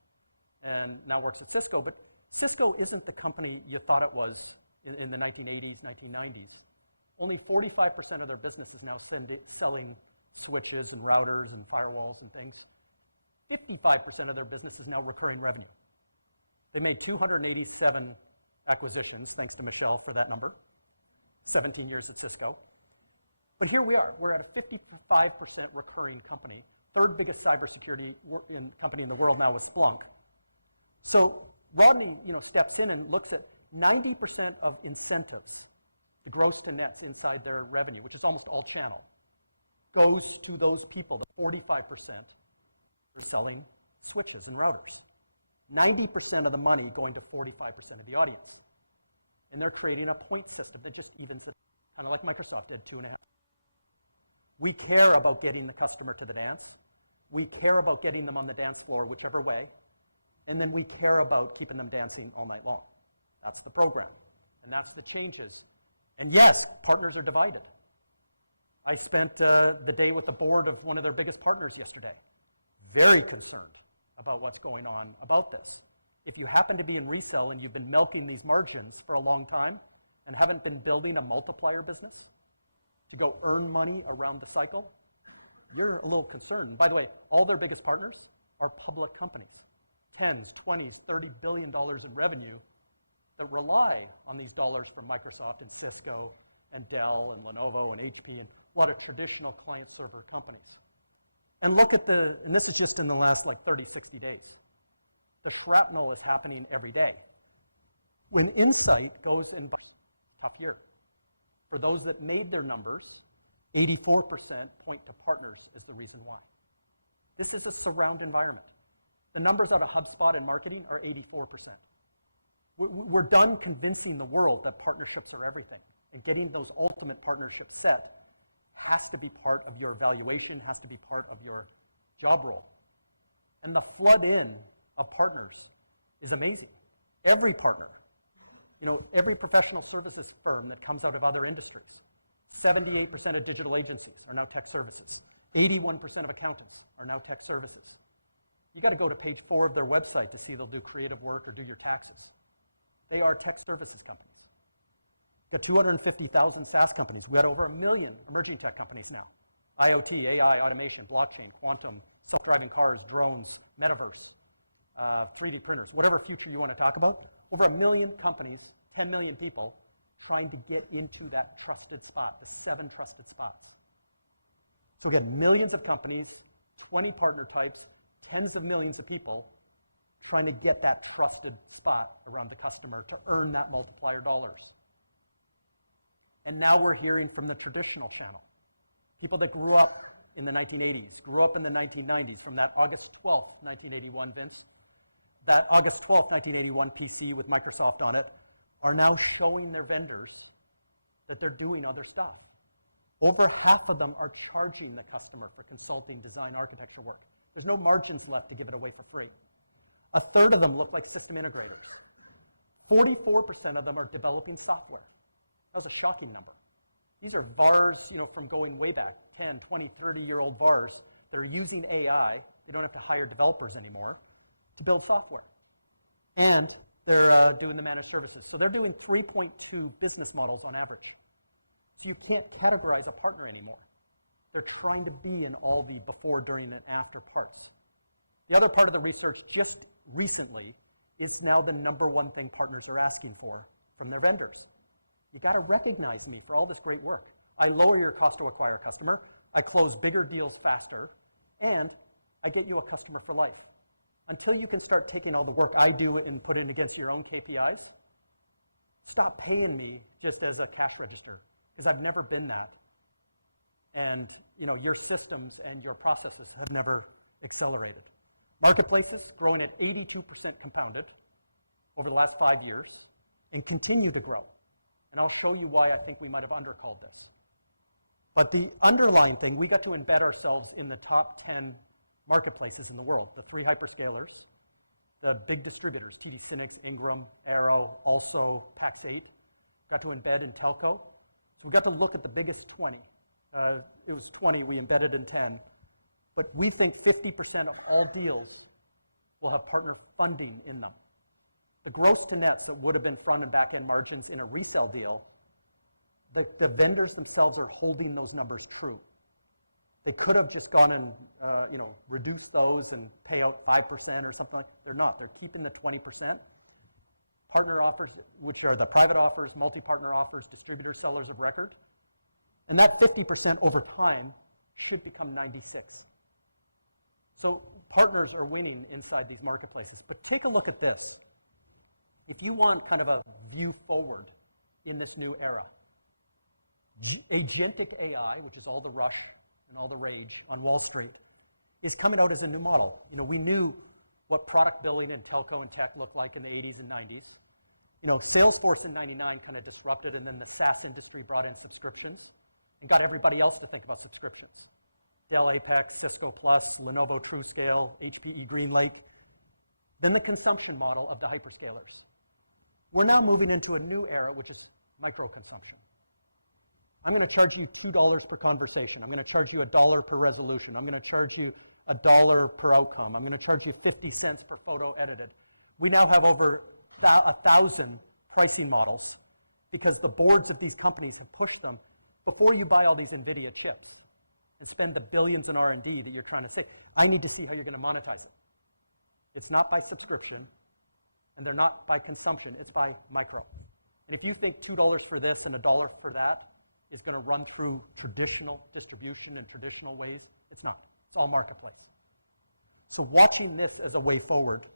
and now works at Cisco. But Cisco isn't the company you thought it was in the 1980s, 1990s. Only 45% of their business is now selling switches and routers and firewalls and things. 55% of their business is now recurring revenue. They made 287 acquisitions, thanks to Michelle for that number, 17 years at Cisco. But here we are. We're at a 55% recurring company. Third biggest cybersecurity company in the world now is Splunk. So Rodney steps in and looks at 90% of incentives, the gross to nets inside their revenue, which is almost all channel, goes to those people, the 45% are selling switches and routers. 90% of the money going to 45% of the audience. And they're creating a point system that just evens it, kind of like Microsoft did 2.5. We care about getting the customer to the dance. We care about getting them on the dance floor, whichever way. And then we care about keeping them dancing all night long. That's the program. And that's the changes. And yes, partners are divided. I spent the day with the board of one of their biggest partners yesterday. Very concerned about what's going on about this. If you happen to be in resell and you've been milking these margins for a long time and haven't been building a multiplier business to go earn money around the cycle, you're a little concerned. And by the way, all their biggest partners are public companies. 10s, 20s, $30 billion in revenue that rely on these dollars from Microsoft and Cisco and Dell and Lenovo and HP and a lot of traditional client server companies. And look at and this is just in the last 30, 60 days. The shrapnel is happening every day. When Insight goes in, tough year. For those that made their numbers, 84% point to partners as the reason why. This is a surround environment. The numbers out of HubSpot and marketing are 84%. We're done convincing the world that partnerships are everything. And getting those ultimate partnerships set has to be part of your evaluation, has to be part of your job role. And the flood in of partners is amazing. Every partner, every professional services firm that comes out of other industries, 78% of digital agencies are now tech services. 81% of accountants are now tech services. You got to go to page 4 of their website to see they'll do creative work or do your taxes. They are tech services companies. Got 250,000 SaaS companies. We got over 1 million emerging tech companies now. IoT, AI, automation, blockchain, quantum, self-driving cars, drones, metaverse, 3D printers, whatever future you want to talk about. Over 1 million companies, 10 million people trying to get into that trusted spot, the 7 trusted spots. So again, millions of companies, 20 partner types, tens of millions of people trying to get that trusted spot around the customer to earn that multiplier dollars. And now we're hearing from the traditional channel. People that grew up in the 1980s, grew up in the 1990s, from that August 12th, 1981, Vince, that August 12th, 1981 PC with Microsoft on it, are now showing their vendors that they're doing other stuff. Over half of them are charging the customer for consulting, design, architecture work. There's no margins left to give it away for free. A third of them look like system integrators. 44% of them are developing software. That was a shocking number. These are VARs, from going way back, 10, 20, 30-year-old VARs that are using AI. They don't have to hire developers anymore to build software. And they're doing the managed services. So they're doing 3.2 business models on average. So you can't categorize a partner anymore. They're trying to be in all the before, during, and after parts. The other part of the research just recently is now the #1 thing partners are asking for from their vendors. You got to recognize me for all this great work. I lower your cost to acquire a customer, I close bigger deals faster, and I get you a customer for life. Until you can start taking all the work I do and put it against your own KPIs, stop paying me just as a cash register, because I've never been that. And your systems and your processes have never accelerated. Marketplaces growing at 82% compounded over the last 5 years and continue to grow. And I'll show you why I think we might have undercalled this. But the underlying thing, we got to embed ourselves in the top 10 marketplaces in the world. The 3 hyperscalers, the big distributors, TD SYNNEX, Ingram, Arrow, also Pax8, got to embed in telco. So we got to look at the biggest 20. It was 20, we embedded in 10. But we think 50% of all deals will have partner funding in them. The gross to nets that would have been front and back end margins in a resale deal, the vendors themselves are holding those numbers true. They could have just gone and reduced those and pay out 5% or something like that. They're not. They're keeping the 20%. Partner offers, which are the private offers, multi-partner offers, distributor sellers of record. And that 50% over time should become 96. So partners are winning inside these marketplaces. But take a look at this. If you want kind of a view forward in this new era, agentic AI, which is all the rush and all the rage on Wall Street, is coming out as a new model. We knew what product billing and telco and tech looked like in the 80s and 90s. Salesforce in 99 kind of disrupted, and then the SaaS industry brought in subscriptions and got everybody else to think about subscriptions. Dell Apex, Cisco Plus, Lenovo TrueScale, HPE GreenLake, then the consumption model of the hyperscalers. We're now moving into a new era, which is micro-consumption. I'm going to charge you $2 per conversation. I'm going to charge you $1 per resolution. I'm going to charge you $1 per outcome. I'm going to charge you 50 cents per photo edited. We now have over 1,000 pricing models because the boards of these companies have pushed them. Before you buy all these NVIDIA chips and spend the billions in R&D that you're trying to say, I need to see how you're going to monetize it. It's not by subscription, and they're not by consumption. It's by micro. And if you think $2 for this and $1 for that is going to run through traditional distribution and traditional ways, it's not. It's all marketplace. So watching this as a way forward,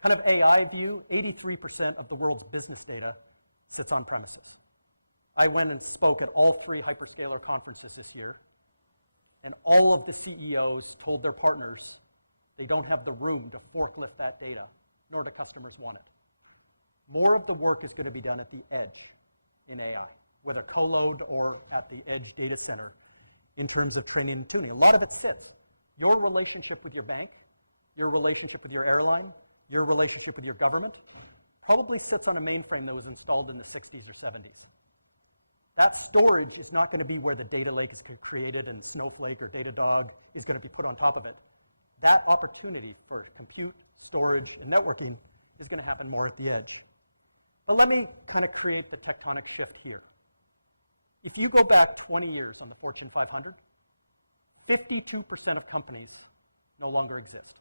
kind of AI view, 83% of the world's business data sits on premises. I went and spoke at all 3 hyperscaler conferences this year, and all of the CEOs told their partners they don't have the room to forklift that data, nor do customers want it. More of the work is going to be done at the edge in AI, whether co-load or at the edge data center in terms of training and tuning. A lot of it sits. Your relationship with your bank, your relationship with your airline, your relationship with your government probably sits on a mainframe that was installed in the 60s or 70s. That storage is not going to be where the data lake is created and Snowflake or Datadog is going to be put on top of it. That opportunity for compute, storage, and networking is going to happen more at the edge. But let me kind of create the tectonic shift here. If you go back 20 years on the Fortune 500, 52% of companies no longer exist.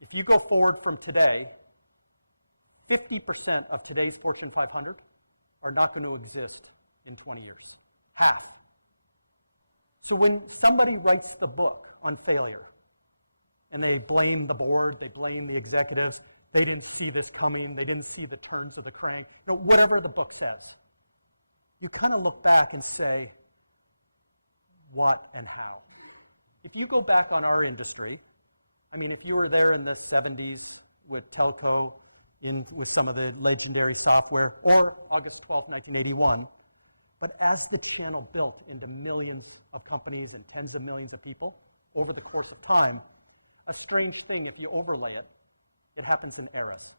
If you go forward from today, 50% of today's Fortune 500 are not going to exist in 20 years. Half. So when somebody writes the book on failure, and they blame the board, they blame the executives, they didn't see this coming, they didn't see the turns of the crank, whatever the book says, you kind of look back and say, what and how? If you go back on our industry, I mean, if you were there in the 70s with telco, with some of the legendary software, or August 12, 1981, but as the channel built into millions of companies and tens of millions of people over the course of time, a strange thing, if you overlay it, it happens in eras.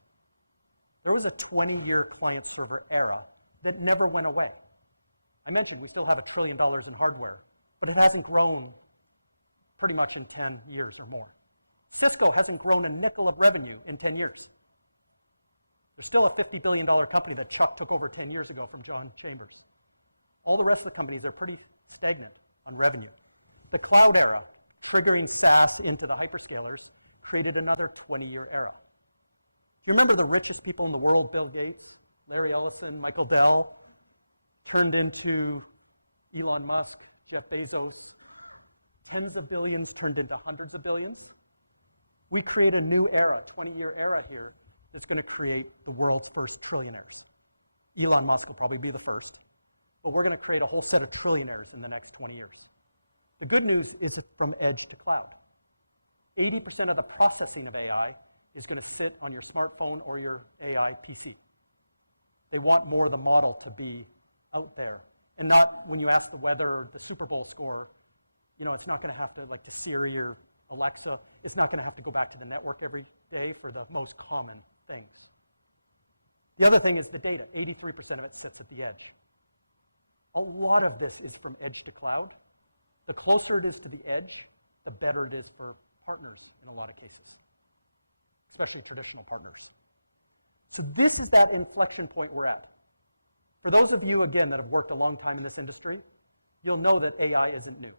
There was a 20-year client-server era that never went away. I mentioned we still have $1 trillion in hardware, but it hasn't grown pretty much in 10 years or more. Cisco hasn't grown a nickel of revenue in 10 years. They're still a $50 billion company that Chuck took over 10 years ago from John Chambers. All the rest of the companies are pretty stagnant on revenue. The cloud era, triggering SaaS into the hyperscalers, created another 20-year era. Do you remember the richest people in the world, Bill Gates, Larry Ellison, Michael Dell, turned into Elon Musk, Jeff Bezos, tens of billions turned into hundreds of billions? We create a new era, 20-year era here, that's going to create the world's first trillionaires. Elon Musk will probably be the first, but we're going to create a whole set of trillionaires in the next 20 years. The good news is from edge to cloud. 80% of the processing of AI is going to sit on your smartphone or your AI PC. They want more of the model to be out there, and not when you ask the weather or the Super Bowl score, it's not going to have to, like to Siri or Alexa, it's not going to have to go back to the network every day for the most common things. The other thing is the data. 83% of it sits at the edge. A lot of this is from edge to cloud. The closer it is to the edge, the better it is for partners in a lot of cases, especially traditional partners. So this is that inflection point we're at. For those of you, again, that have worked a long time in this industry, you'll know that AI isn't new.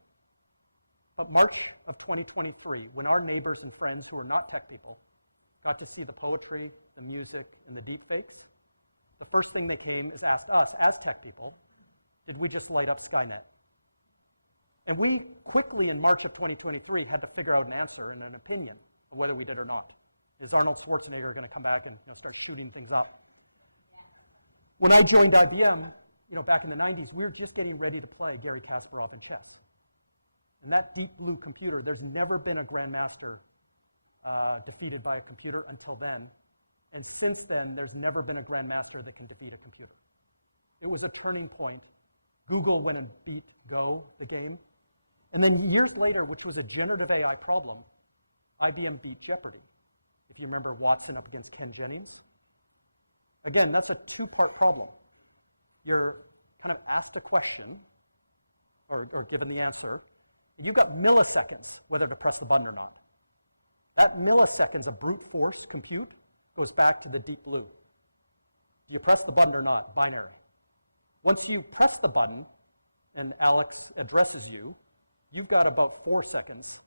But March of 2023, when our neighbors and friends who are not tech people got to see the poetry, the music, and the deep fakes, the first thing they came is asked us, as tech people, did we just light up Skynet? And we quickly, in March of 2023, had to figure out an answer and an opinion of whether we did or not. Is Arnold Schwarzenegger going to come back and start shooting things up? When I joined IBM, back in the 90s, we were just getting ready to play Garry Kasparov in chess. And that Deep Blue computer, there's never been a grandmaster defeated by a computer until then. And since then, there's never been a grandmaster that can defeat a computer. It was a turning point. Google went and beat Go, the game. And then years later, which was a generative AI problem, IBM beat Jeopardy. If you remember Watson up against Ken Jennings. Again, that's a two-part problem. You're kind of asked a question, or given the answer, and you've got milliseconds whether to press the button or not. That milliseconds of brute force compute goes back to the Deep Blue. Do you press the button or not? Binary. Once you press the button and Alex addresses you, you've got about 4 seconds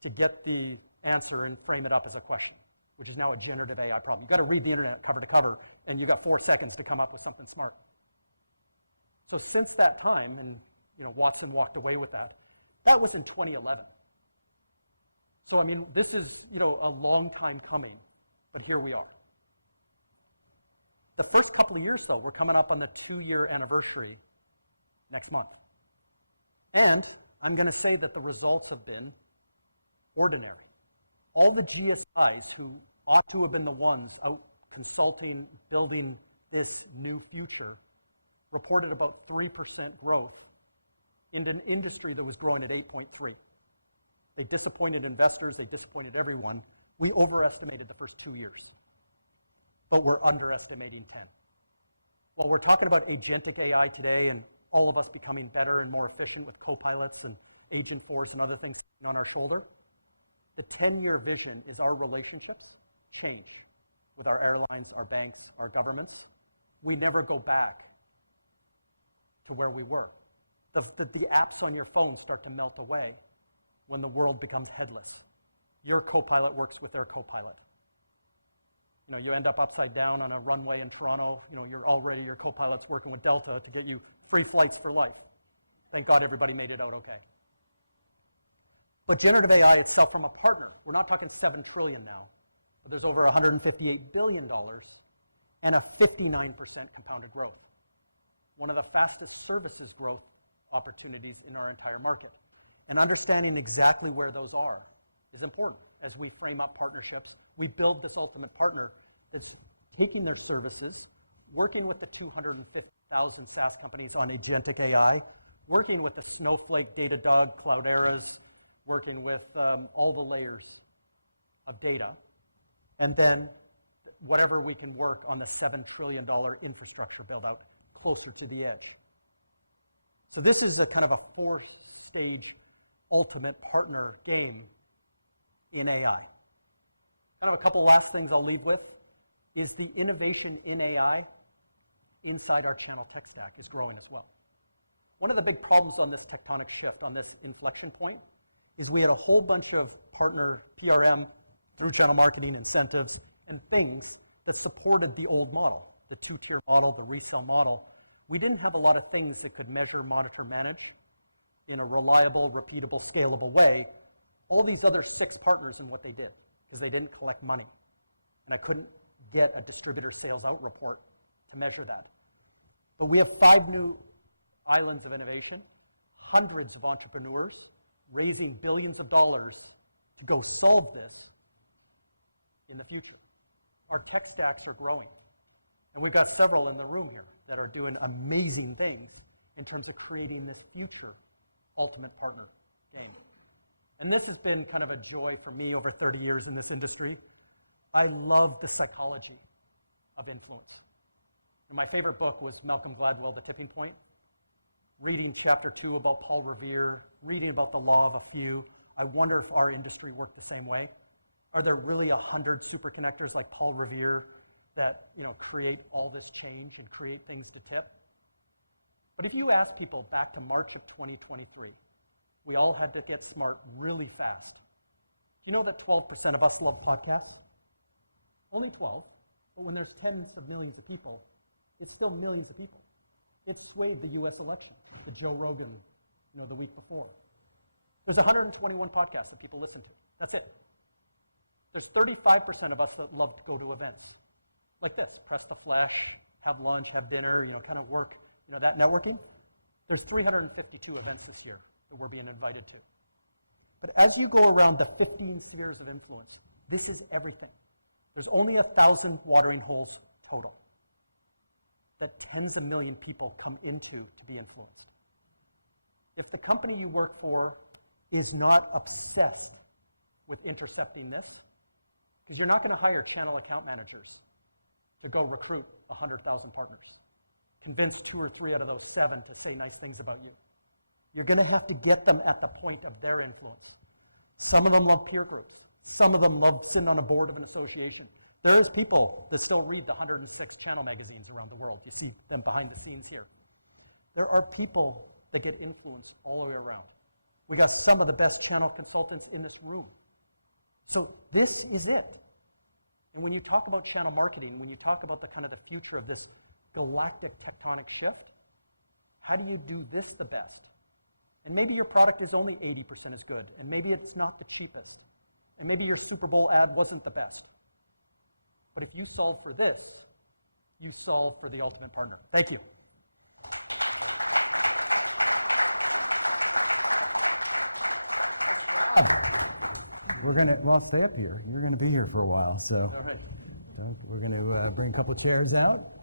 to get the answer and frame it up as a question, which is now a generative AI problem. You've got to read the internet cover to cover, and you've got 4 seconds to come up with something smart. So since that time, and Watson walked away with that, that was in 2011. So I mean, this is a long time coming, but here we are. The first couple of years, though, we're coming up on the 2-year anniversary next month. And I'm going to say that the results have been ordinary. All the GSIs who ought to have been the ones out consulting, building this new future, reported about 3% growth in an industry that was growing at 8.3. They disappointed investors, they disappointed everyone. We overestimated the first 2 years, but we're underestimating 10. While we're talking about agentic AI today and all of us becoming better and more efficient with copilots and Agentforce and other things sitting on our shoulder, the 10-year vision is our relationships change with our airlines, our banks, our governments. We never go back to where we were. The apps on your phone start to melt away when the world becomes headless. Your copilot works with their copilot. You know, you end up upside down on a runway in Toronto. You know, your copilot's working with Delta to get you free flights for life. Thank God everybody made it out okay. But generative AI itself from a partner, we're not talking $7 trillion now, but there's over $158 billion and a 59% compounded growth. One of the fastest services growth opportunities in our entire market. And understanding exactly where those are is important. As we frame up partnerships, we build this ultimate partner that's taking their services, working with the 250,000 SaaS companies on agentic AI, working with the Snowflake, Datadog, Clouderas, working with all the layers of data, and then whatever we can work on the $7 trillion infrastructure build-out closer to the edge. So this is a kind of a 4-stage ultimate partner game in AI. Kind of a couple last things I'll leave with is the innovation in AI inside our channel tech stack is growing as well. One of the big problems on this tectonic shift, on this inflection point, is we had a whole bunch of partner PRM through channel marketing incentives and things that supported the old model, the 2-tier model, the resell model. We didn't have a lot of things that could measure, monitor, manage in a reliable, repeatable, scalable way all these other 6 partners and what they did, because they didn't collect money. And I couldn't get a distributor sales out report to measure that. But we have 5 new islands of innovation, hundreds of entrepreneurs raising billions of dollars to go solve this in the future. Our tech stacks are growing. And we've got several in the room here that are doing amazing things in terms of creating this future ultimate partner game. And this has been kind of a joy for me over 30 years in this industry. I love the psychology of influence. And my favorite book was Malcolm Gladwell, The Tipping Point. Reading chapter 2 about Paul Revere, reading about the law of a few, I wonder if our industry worked the same way. Are there really 100 super connectors like Paul Revere that create all this change and create things to tip? But if you ask people back to March of 2023, we all had to get smart really fast. Do you know that 12% of us love podcasts? Only 12, but when there's tens of millions of people, it's still millions of people. It swayed the US election, the Joe Rogan, the week before. There's 121 podcasts that people listen to. That's it. There's 35% of us that love to go to events like this, press the flesh, have lunch, have dinner, kind of work, that networking. There's 352 events this year that we're being invited to. But as you go around the 15 spheres of influence, this is everything. There's only 1,000 watering holes total that tens of million people come into to be influenced. If the company you work for is not obsessed with intercepting this, because you're not going to hire channel account managers to go recruit 100,000 partners, convince 2 or 3 out of those 7 to say nice things about you. You're going to have to get them at the point of their influence. Some of them love peer groups. Some of them love sitting on a board of an association. There is people that still read the 106 channel magazines around the world. You see them behind the scenes here. There are people that get influence all the way around. We got some of the best channel consultants in this room. So this is it. And when you talk about channel marketing, when you talk about the kind of the future of this galactic tectonic shift, how do you do this the best? And maybe your product is only 80% as good, and maybe it's not the cheapest, and maybe your Super Bowl ad wasn't the best. But if you solve for this, you solve for the ultimate partner. Thank you. Well, stay up here. You're gonna be here for a while, so. All right. We're gonna bring a couple chairs out,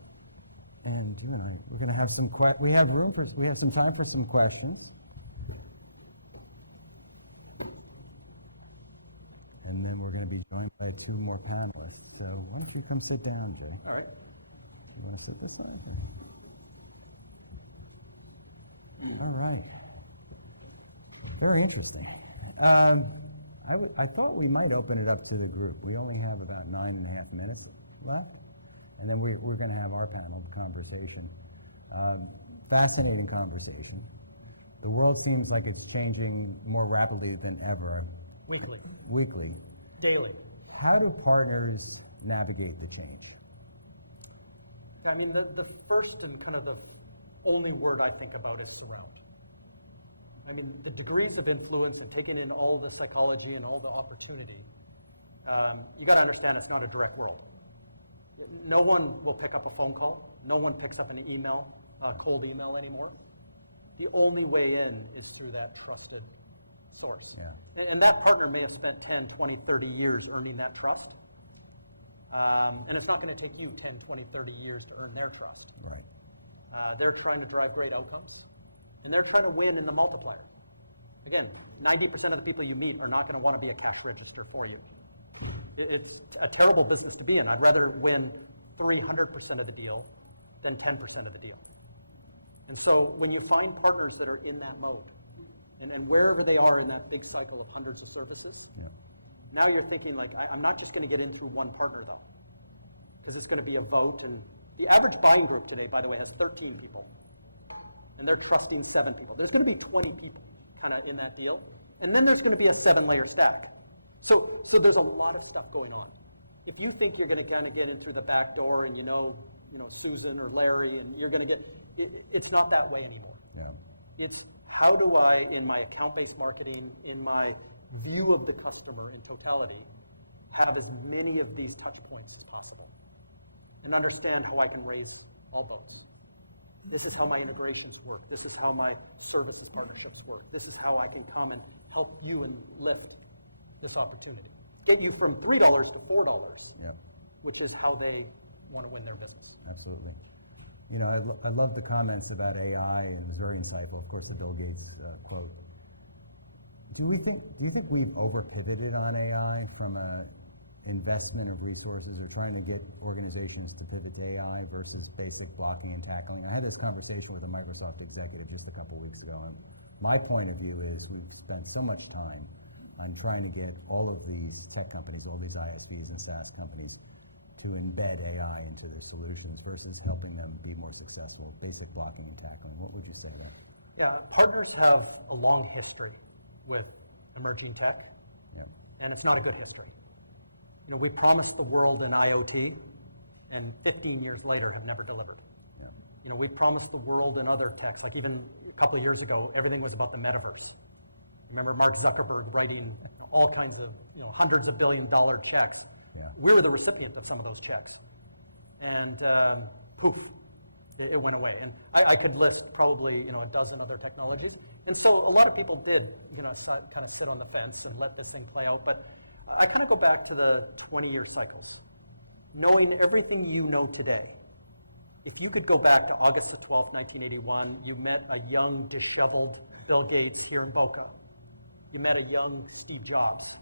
and you and I, we're gonna have some we have some time for some questions. And then we're going to be joined by 2 more panelists. So why don't you come sit down, Jay? All right. You want to sit this side? Or? All right. Very interesting. I thought we might open it up to the group. We only have about 9.5 minutes left, and then we're going to have our panel conversation. Fascinating conversation. The world seems like it's changing more rapidly than ever. Weekly, Daily. How do partners navigate the change? I mean, the first and kind of the only word I think about is surround. I mean, the degrees of influence and taking in all the psychology and all the opportunity, you got to understand it's not a direct world. No one will pick up a phone call. No one picks up an email, a cold email anymore. The only way in is through that trusted source. Yeah. And that partner may have spent 10, 20, 30 years earning that trust. And it's not going to take you 10, 20, 30 years to earn their trust. Right. They're trying to drive great outcomes. And they're trying to win in the multiplier. Again, 90% of the people you meet are not going to want to be a cash register for you. It's a terrible business to be in. I'd rather win 300% of the deal than 10% of the deal. And so when you find partners that are in that mode, and wherever they are in that big cycle of hundreds of services, Yeah. now you're thinking like, I'm not just going to get in through one partner though, because it's going to be a vote. And the average buying group today, by the way, has 13 people. And they're trusting 7 people. There's going to be 20 people kind of in that deal. And then there's going to be a 7-layer stack. So there's a lot of stuff going on. If you think you're going to kind of get in through the back door and you know Susan or Larry and you're going to get, it's not that way anymore. Yeah. It's how do I, in my account-based marketing, in my view of the customer in totality, have as many of these touch points as possible and understand how I can raise all boats. This is how my integrations work. This is how my services partnerships work. This is how I can come and help you and lift this opportunity. Get you from $3 to $4, Yep. which is how they want to win their business. Absolutely. You know, I love the comments about AI, and it was very insightful. Of course, the Bill Gates quote. Do you think we've over pivoted on AI from a investment of resources or trying to get organizations to pivot to AI versus basic blocking and tackling? I had this conversation with a Microsoft executive just a couple weeks ago, and my point of view is we've spent so much time on trying to get all of these tech companies, all these ISVs and SaaS companies to embed AI into their solutions versus helping them be more successful, basic blocking and tackling. What would you say there? Yeah, partners have a long history with emerging tech, Yep. and it's not a good history. You know, we promised the world an IoT, and 15 years later have never delivered. Yeah. You know, we promised the world in other techs, like even a couple of years ago, everything was about the metaverse. Remember Mark Zuckerberg writing all kinds of, hundreds of billion-dollar checks. Yeah. We were the recipient of some of those checks. And poof, it went away. And I could list probably, a dozen other technologies. And so a lot of people did, kind of sit on the fence and let this thing play out. But I kind of go back to the 20-year cycles. Knowing everything you know today, if you could go back to August the 12th, 1981, you met a young, disheveled Bill Gates here in Boca. You met a young Steve Jobs.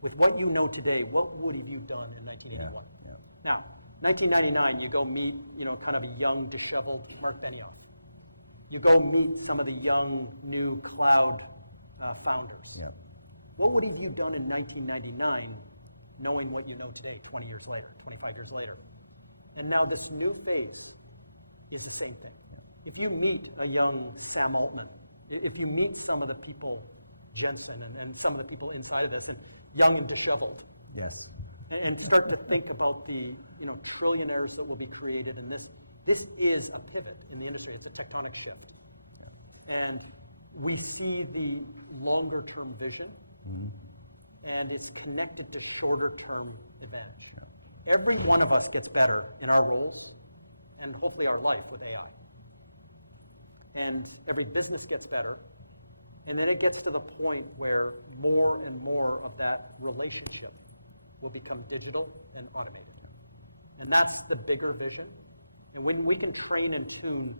With what you know today, what would have you done in 1981? Yeah. Now, 1999, you go meet, kind of a young, disheveled Mark Benioff. You go meet some of the young, new cloud founders. Yeah. What would have you done in 1999, knowing what you know today, 20 years later, 25 years later? And now this new phase is the same thing. Yeah. If you meet a young Sam Altman, if you meet some of the people, Jensen and some of the people inside of this, and young and disheveled, Yes. and start to think about the trillionaires that will be created in this. This is a pivot in the industry. It's a tectonic shift. Yeah. And we see the longer term vision, and it's connected to shorter term advantage. Yeah. Every one of us gets better in our roles and hopefully our life with AI. And every business gets better. And then it gets to the point where more and more of that relationship will become digital and automated. And that's the bigger vision. And when we can train and tune,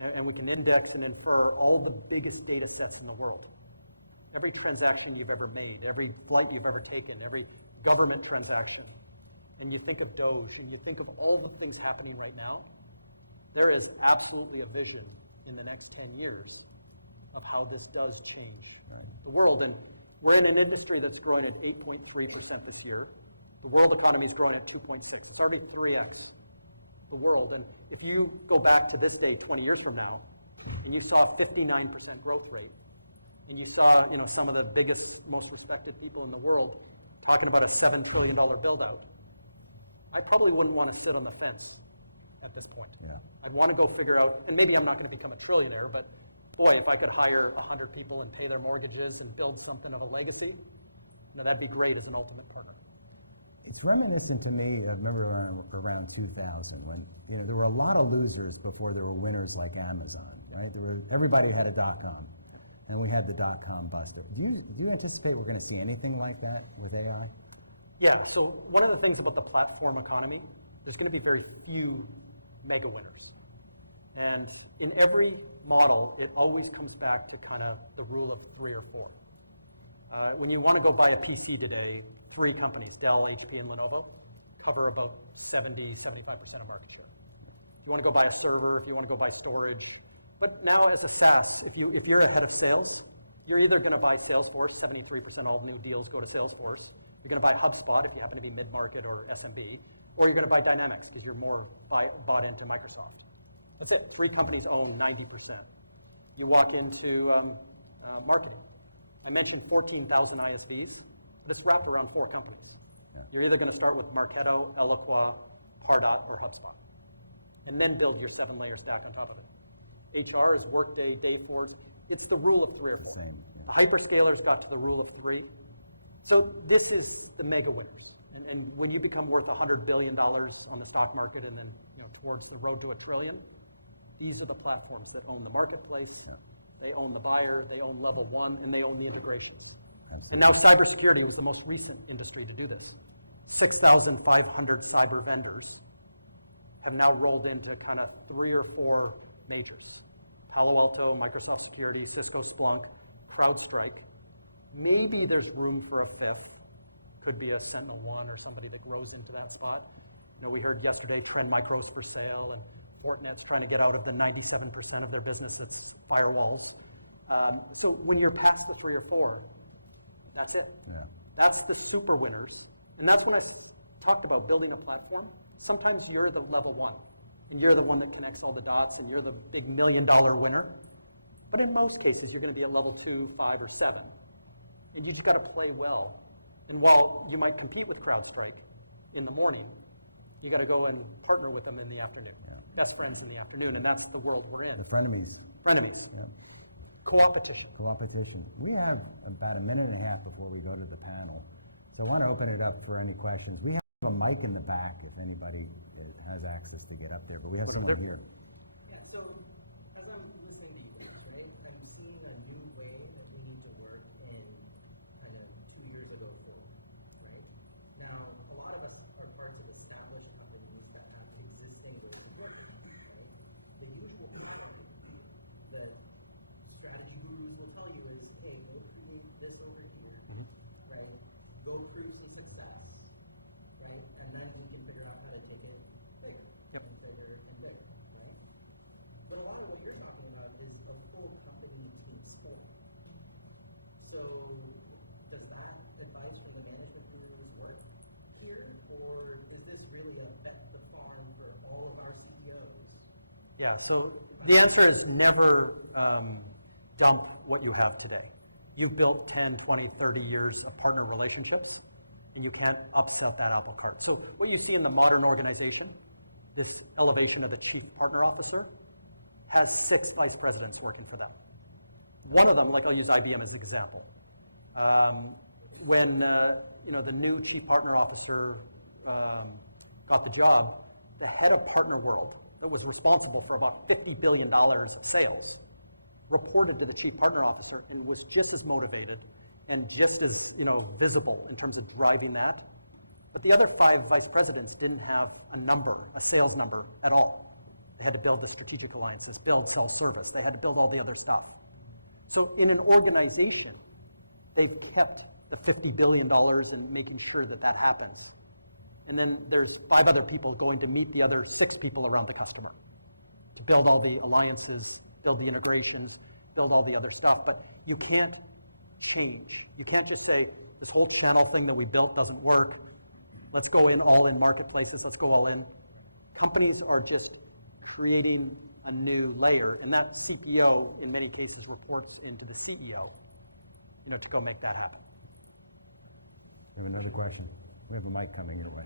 and we can index and infer all the biggest data sets in the world, every transaction you've ever made, every flight you've ever taken, every government transaction, and you think of Doge, and you think of all the things happening right now, there is absolutely a vision in the next 10 years of how this does change Right. the world. And we're in an industry that's growing at 8.3% this year. The world economy is growing at 2.6. It's already 3x the world. And if you go back to this day 20 years from now, and you saw a 59% growth rate, and you saw some of the biggest, most respected people in the world talking about a $7 trillion build-out, I probably wouldn't want to sit on the fence at this point. Yeah. I'd want to go figure out, and maybe I'm not going to become a trillionaire, but boy, if I could hire 100 people and pay their mortgages and build something of a legacy, that'd be great as an ultimate partner. It's reminiscent to me of, remember around 2000 when there were a lot of losers before there were winners like Amazon, right? Everybody had a dot-com, and we had the dot-com bust. Do you anticipate we're going to see anything like that with AI? Yeah, so one of the things about the platform economy, there's going to be very few mega winners. And in every model, it always comes back to kind of the rule of 3 or 4. When you want to go buy a PC today, 3 companies, Dell, HP, and Lenovo, cover about 70-75% of market share. If you want to go buy a server, if you want to go buy storage. But now as a SaaS, if you're a head of sales, you're either going to buy Salesforce, 73% of all new deals go to Salesforce. You're going to buy HubSpot if you happen to be mid-market or SMB, or you're going to buy Dynamics because you're more bought into Microsoft. That's it. 3 companies own 90%. You walk into marketing. I mentioned 14,000 ISVs, but it's wrapped around 4 companies. Yeah. You're either going to start with Marketo, Eloqua, Pardot, or HubSpot, and then build your 7-layer stack on top of it. HR is Workday, Dayforce. It's the rule of 3 or 4. Same, yeah. The hyperscalers got to the rule of 3. So this is the mega winners. And when you become worth $100 billion on the stock market and then towards the road to $1 trillion, these are the platforms that own the marketplace. Yeah. They own the buyer, they own level 1, and they own the integrations. Absolutely. And now cybersecurity was the most recent industry to do this. 6,500 cyber vendors have now rolled into kind of 3 or 4 majors. Palo Alto, Microsoft Security, Cisco Splunk, CrowdStrike. Maybe there's room for a 5th. Could be a SentinelOne or somebody that grows into that spot. We heard yesterday Trend Micro's for sale, and Fortinet's trying to get out of the 97% of their business that's firewalls. So when you're past the 3 or 4, that's it. Yeah. That's the super winners. And that's when I talked about building a platform. Sometimes you're the level 1, and you're the one that connects all the dots, and you're the big $1 million winner. But in most cases, you're going to be at level 2, 5, or 7. And you just got to play well. And while you might compete with CrowdStrike in the morning, you got to go and partner with them in the afternoon. Yeah. Best friends in the afternoon, and that's the world we're in. The frenemies. Frenemies. Yeah. Co-opetition. Co-opetition. We have about a minute and a half before we go to the panel. So I want to open it up for any questions. We have a mic in the back if anybody has access to get up there, but we have What, someone over there? here. Yeah, so as I'm listening to you guys, right, I'm seeing a new way that we need to work in kind of 2 years ago forward, right? Now, a lot of us are parts of established companies that have existing ways of working, right? The usual pattern that strategy gurus will tell you is, hey, go create this over here, right? Go prove some success, right? And then we can figure out how to take it bigger Yep. and bigger and bigger, right? But a lot of what you're talking about is a full company team sport. So does that advice from the management gurus work here? Or is this really a bet the farm for all of our CEOs? Yeah, so the answer is never dump what you have today. You've built 10, 20, 30 years of partner relationships, and you can't upset that apple cart. So what you see in the modern organization, this elevation of the chief partner officer, has 6 vice presidents working for them. One of them, like I'll use IBM as an example. When the new chief partner officer got the job, the head of Partner World, that was responsible for about $50 billion of sales, reported to the chief partner officer and was just as motivated and just as visible in terms of driving that. But the other 5 vice presidents didn't have a sales number at all. They had to build the strategic alliances, build sell service. They had to build all the other stuff. So in an organization, they've kept the $50 billion and making sure that that happens. And then there's 5 other people going to meet the other 6 people around the customer to build all the alliances, build the integrations, build all the other stuff, but you can't change. You can't just say, this whole channel thing that we built doesn't work. Let's go in all in marketplaces, let's go all in. Companies are just creating a new layer, and that CPO, in many cases, reports into the CEO, to go make that happen. We have another question. We have a mic coming your way.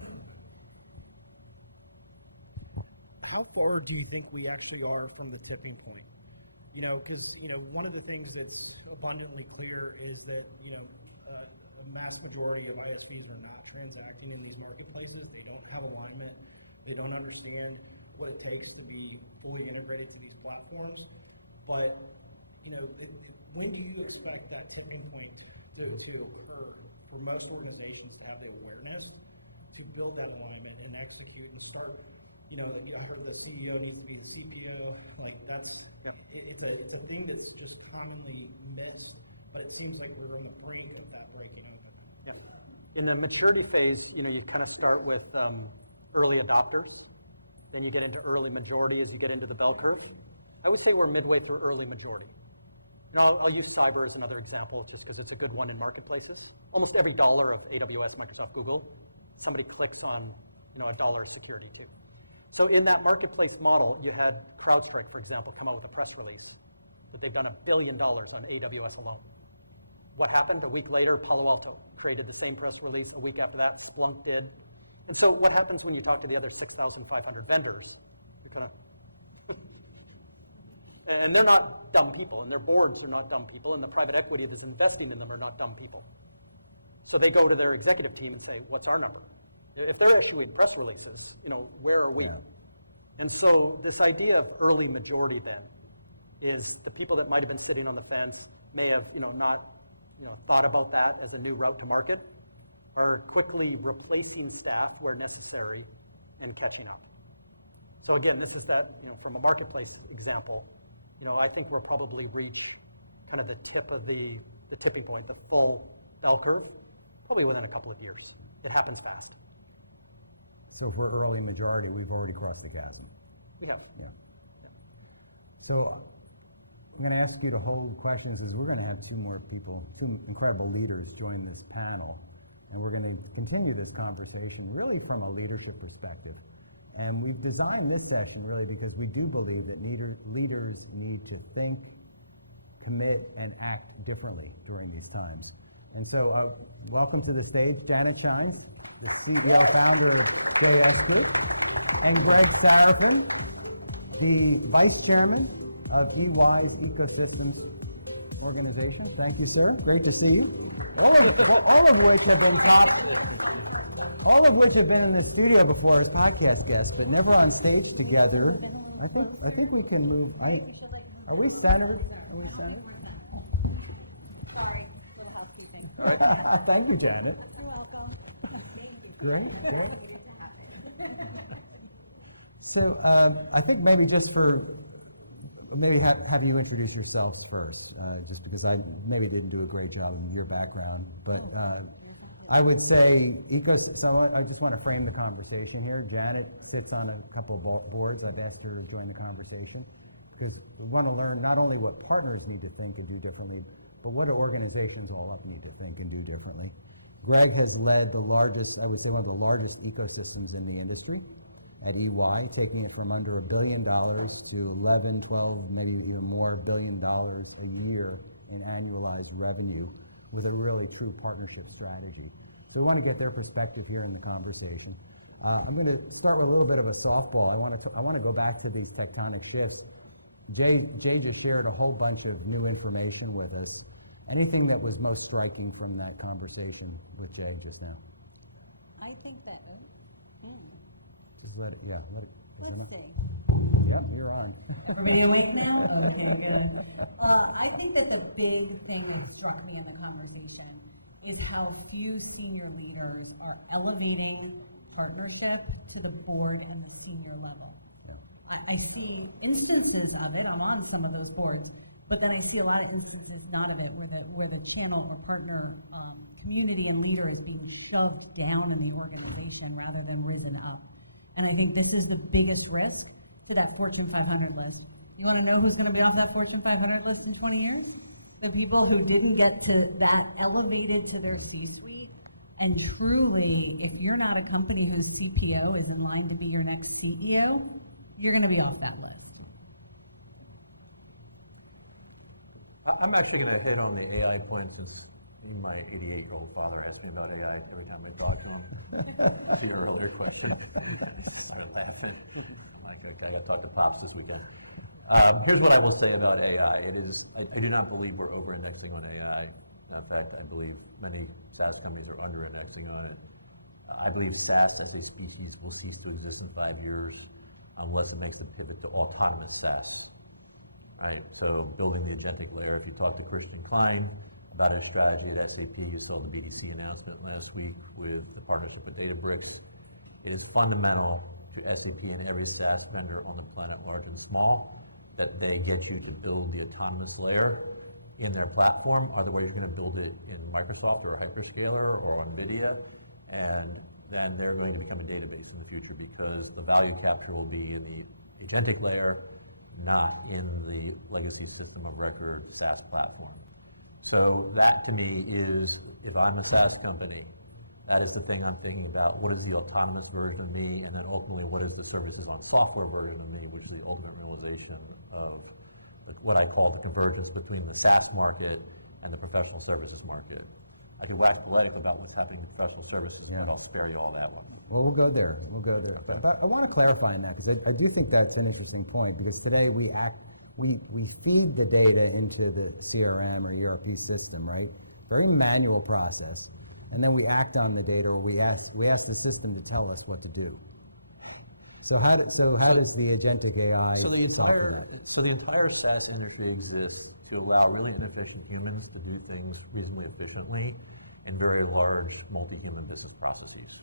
How far do you think we actually are from the tipping point? Because one of the things that's abundantly clear is that a mass majority of ISVs are not transacting in these marketplaces. They don't have alignment. They don't understand what it takes to be fully integrated to these platforms. But when do you expect that tipping point to occur for most organizations to have the awareness to build that alignment and execute and start? I heard the CEO needs to be the CPO. Like it's a thing that's just commonly missed, but it seems like we're on the brink of that breaking open. Yeah. In the maturity phase, you kind of start with early adopters. Then you get into early majority as you get into the bell curve. I would say we're midway through early majority. I'll use cyber as another example just because it's a good one in marketplaces. Almost every dollar of AWS, Microsoft, Google, somebody clicks on a dollar of security too. So in that marketplace model, you had CrowdStrike, for example, come out with a press release that they've done $1 billion on AWS alone. What happened? A week later, Palo Alto created the same press release. A week after that, Splunk did. And so what happens when you talk to the other 6,500 vendors? You're kind of, and they're not dumb people, and their boards are not dumb people, and the private equity that's investing in them are not dumb people. So they go to their executive team and say, what's our number? If they're issuing press releases, where are we? Yeah. And so this idea of early majority then is the people that might have been sitting on the fence may have not thought about that as a new route to market, are quickly replacing staff where necessary and catching up. So again, this is that, from a marketplace example, I think we'll probably reach kind of the tip of the tipping point, the full bell curve, probably within a couple of years. It happens fast. So if we're early majority, we've already crossed the chasm. We have. Yeah. So I'm going to ask you to hold questions as we're going to have two incredible leaders join this panel. And we're going to continue this conversation really from a leadership perspective. And we've designed this session really because we do believe that leaders need to think, commit, and act differently during these times. And so welcome to the stage, Janet Shines, the CEO, founder of JS Group, and Greg Sarafin, the vice chairman of EY's Ecosystems organization. Thank you, sir. Great to see you. All of which have been in the studio before as podcast guests, but never on stage together. I think we can move. Are we centered? Are we centered? Sorry, little housekeeping. All right. Thank you, Janet. You're welcome. Thank you. Great. Needed to happen. So I think maybe just have you introduce yourselves first, just because I maybe didn't do a great job in your background. But I would say, so I just want to frame the conversation here. Janet sits on a couple of boards. I've asked her to join the conversation because we want to learn not only what partners need to think and do differently, but what do organizations all up need to think and do differently. Greg has led the largest, I would say one of the largest ecosystems in the industry at EY, taking it from under $1 billion to 11, 12, maybe even more $1 billion a year in annualized revenue with a really true partnership strategy. So we want to get their perspective here in the conversation. I'm going to start with a little bit of a softball. I want to go back to these tectonic shifts. Jay just shared a whole bunch of new information with us. Anything that was most striking from that conversation with Jay just now? I think that, Just let it, let it. let's see. Yep, you're on. Everybody awake now? Okay, good. I think that the big thing that struck me in the conversation is how few senior leaders are elevating partnership to the board and the senior level. Yeah. I see instances of it, I'm on some of those boards, but then I see a lot of instances not of it, where the channel or partner community and leader is being shoved down in the organization rather than risen up. And I think this is the biggest risk to that Fortune 500 list, You want to know who's going to be off that Fortune 500 list in 20 years? The people who didn't get to that elevated to their C-suite. And truly, if you're not a company whose CPO is in line to be your next CEO, you're going to be off that list. I'm actually going to hit on the AI point since my 88-year-old father asks me about AI every time I talk to him. To your earlier question, I just started laughing. I'm like, okay, I got to talk to Pops this weekend. Here's what I will say about AI. I do not believe we're over-indexing on AI. In fact, I believe many SaaS companies are under-indexing on it. I believe SaaS as a species will cease to exist in 5 years unless it makes the pivot to autonomous SaaS. Right? So building the agentic layer. If you talk to Christian Klein about his strategy at SAP, you saw the BDC announcement last week with the partnership with Databricks. It is fundamental to SAP and every SaaS vendor on the planet, large and small, that they get you to build the autonomous layer in their platform. Otherwise, you're going to build it in Microsoft or a hyperscaler or on NVIDIA, and then they're going to become a database in the future because the value capture will be in the agentic layer, not in the legacy system of record SaaS platform. So that to me is, if I'm a SaaS company, that is the thing I'm thinking about. What is the autonomous version of me? And then ultimately, what is the services on software version of me, which is the ultimate realization of what I call the convergence between the SaaS market and the professional services market. I could wax poetic about what's happening in professional services, but I'll spare you all that one. Well, we'll go there. We'll go there. Okay. But I want to clarify on that because I do think that's an interesting point because today we feed the data into the CRM or ERP system, right? Very manual process, and then we act on the data or we ask the system to tell us what to do. So how does the agentic AI solve that? So the entire SaaS industry exists to allow really inefficient humans to do things reasonably efficiently in very large multi-human business processes.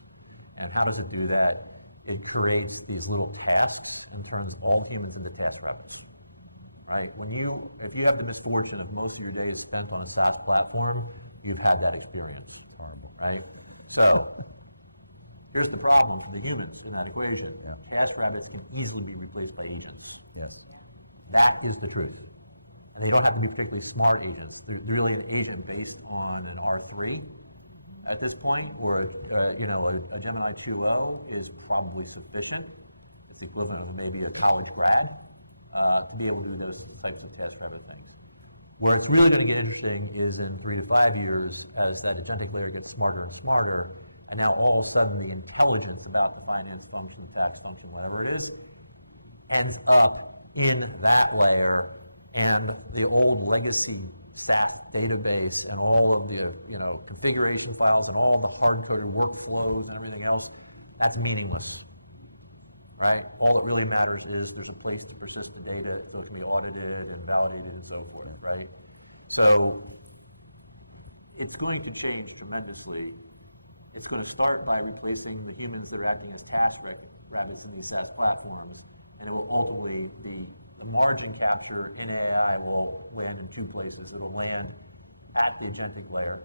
And how does it do that? It creates these little tasks and turns all humans into task rabbits. Right? If you have the misfortune of most of your day is spent on a SaaS platform, you've had that experience. It's horrible. Right? So here's the problem for the humans in that equation. Yeah. Task rabbits can easily be replaced by agents. Yes. That is the truth. And they don't have to be particularly smart agents. They're really an agent based on an R3 at this point, or a Gemini 2.0 is probably sufficient. It's the equivalent of maybe a college grad to be able to do those types of task rabbit things. Where it's really going to get interesting is in 3 to 5 years as that agentic layer gets smarter and smarter, and now all of a sudden the intelligence about the finance function, the tax function, whatever it is, ends up in that layer, and the old legacy SaaS database and all of the configuration files and all the hard-coded workflows and everything else, that's meaningless, right? All that really matters is there's a place to persist the data so it can be audited and validated and so forth, right? So it's going to change tremendously. It's going to start by replacing the humans that are acting as task rabbits in these SaaS platforms, and it will ultimately, the margin capture in AI will land in 2 places. It'll land at the agentic layer,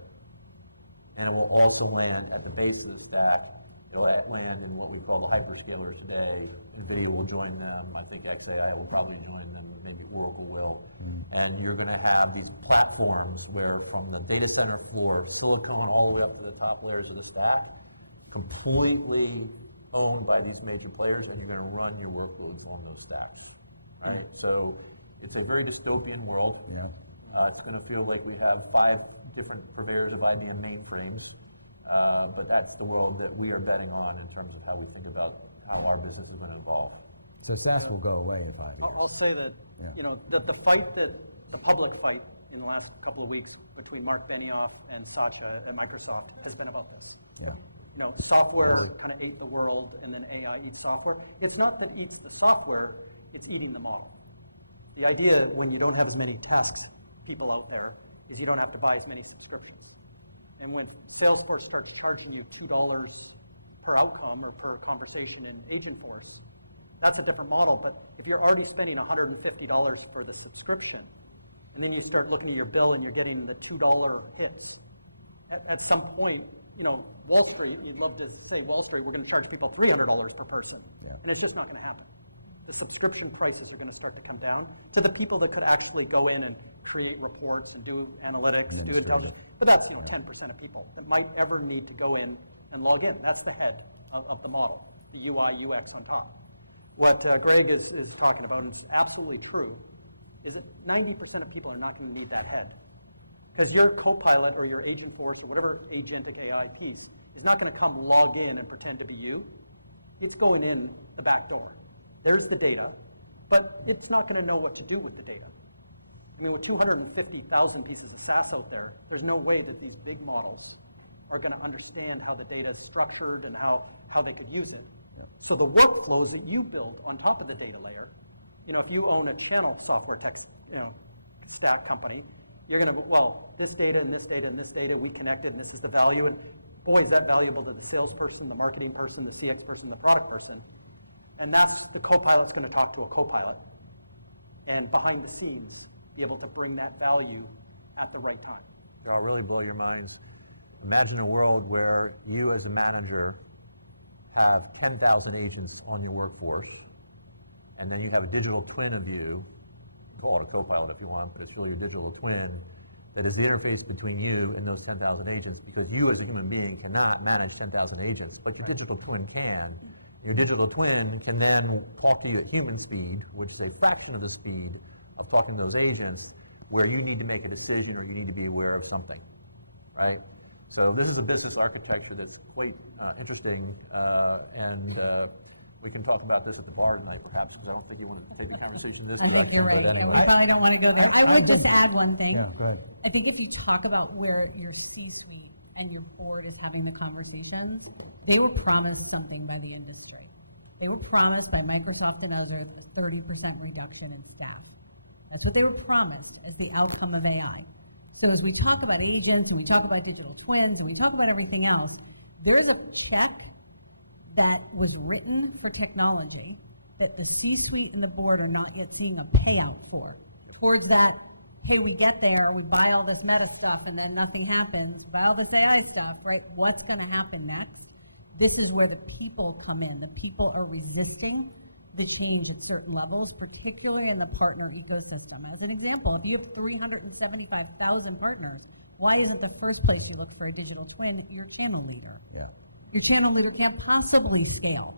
and it will also land at the base of the stack. It'll land in what we call the hyperscalers today. NVIDIA will join them. I think xAI will probably join them. Maybe Oracle will. And you're going to have these platforms where from the data center floor, silicon all the way up to the top layers of the stack, completely owned by these major players, and you're going to run your workloads on those stacks, right? So it's a very dystopian world. Yeah. It's going to feel like we have 5 different purveyors of IBM mainframes. But that's the world that we are betting on in terms of how we think about how our business is going to evolve. So SaaS will go away in 5 years. I'll say that, that the public fight in the last couple of weeks between Mark Benioff and Satya at Microsoft has been about this. Yeah. Software kind of ate the world, and then AI eats software. It's not that it eats the software, it's eating the model. The idea when you don't have as many tasks people out there is you don't have to buy as many subscriptions. And when Salesforce starts charging you $2 per outcome or per conversation in Agentforce, that's a different model. But if you're already spending $150 for the subscription, and then you start looking at your bill and you're getting the $2 hits, at some point, Wall Street, you'd love to say Wall Street, we're going to charge people $300 per person. Yeah. And it's just not going to happen. The subscription prices are going to start to come down to the people that could actually go in and create reports and do analytics, do intelligence. But that's 10% of people that might ever need to go in and log in. That's the head of the model, the UI, UX on top. What Greg is talking about, and it's absolutely true, is that 90% of people are not going to need that head. Because your Copilot or your Agentforce or whatever agentic AI piece is not going to come log in and pretend to be you. It's going in the back door. There's the data, but it's not going to know what to do with the data. I mean, with 250,000 pieces of SAS out there, there's no way that these big models are going to understand how the data is structured and how they could use it. Yep. So the workflows that you build on top of the data layer, if you own a channel software tech stack company, you're going to, well, this data and this data and this data, we connected, and this is the value. And boy, is that valuable to the salesperson, the marketing person, the CX person, the product person. And that's the Copilot's going to talk to a Copilot. And behind the scenes, be able to bring that value at the right time. I'll really blow your minds. Imagine a world where you as a manager have 10,000 agents on your workforce, and then you have a digital twin of you, call it a Copilot if you want, but it's really your digital twin, that is the interface between you and those 10,000 agents, because you as a human being cannot manage 10,000 agents, but your digital twin can. Your digital twin can then talk to you at human speed, which is a fraction of the speed of talking to those agents, where you need to make a decision or you need to be aware of something, right? So this is a business architecture that's quite interesting, and we can talk about this at the bar tonight, perhaps, because I don't think you want to take the conversation this direction. I think you're right. But Yeah, anyway. we probably don't want to go there. I would just add one thing. Yeah, go ahead. I think if you talk about where your C-suite and your board is having the conversations, they were promised something by the industry. They were promised by Microsoft and others a 30% reduction in staff. That's what they were promised as the outcome of AI. So as we talk about agents and we talk about digital twins and we talk about everything else, there's a check that was written for technology that the C-suite and the board are not yet seeing a payout for. Towards that, hey, we get there, we buy all this meta stuff and then nothing happens, buy all this AI stuff, right? What's gonna happen next? This is where the people come in. The people are resisting the change at certain levels, particularly in the partner ecosystem. As an example, if you have 375,000 partners, why isn't the first place you look for a digital twin your channel leader? Yeah. Your channel leader can't possibly scale,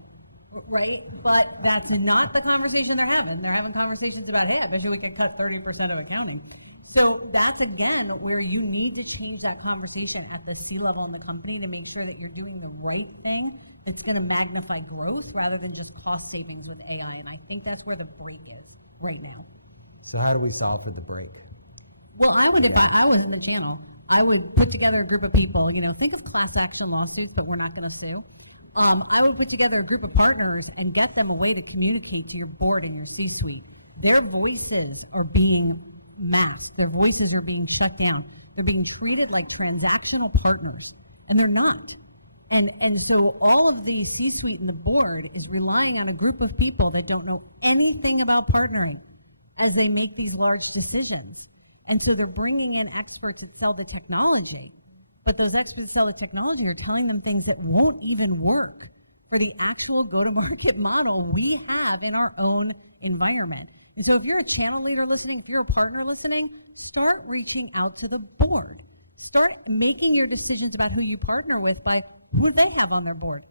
right? But that's not the conversation they're having. They're having conversations about, hey, I bet you we could cut 30% of accounting. So that's, again, where you need to change that conversation at the C-level in the company to make sure that you're doing the right thing that's going to magnify growth rather than just cost savings with AI. And I think that's where the break is right now. So how do we solve for the break? Well, I would, if I was in the channel, I would put together a group of people, think of class action lawsuits, but we're not going to sue. I would put together a group of partners and get them a way to communicate to your board and your C-suite. Their voices are being masked. Their voices are being shut down. They're being treated like transactional partners, and they're not. And so all of the C-suite and the board is relying on a group of people that don't know anything about partnering as they make these large decisions. And so they're bringing in experts that sell the technology, but those experts that sell the technology are telling them things that won't even work for the actual go-to-market model we have in our own environment. And so if you're a channel leader listening, if you're a partner listening, start reaching out to the board. Start making your decisions about who you partner with by who they have on their board.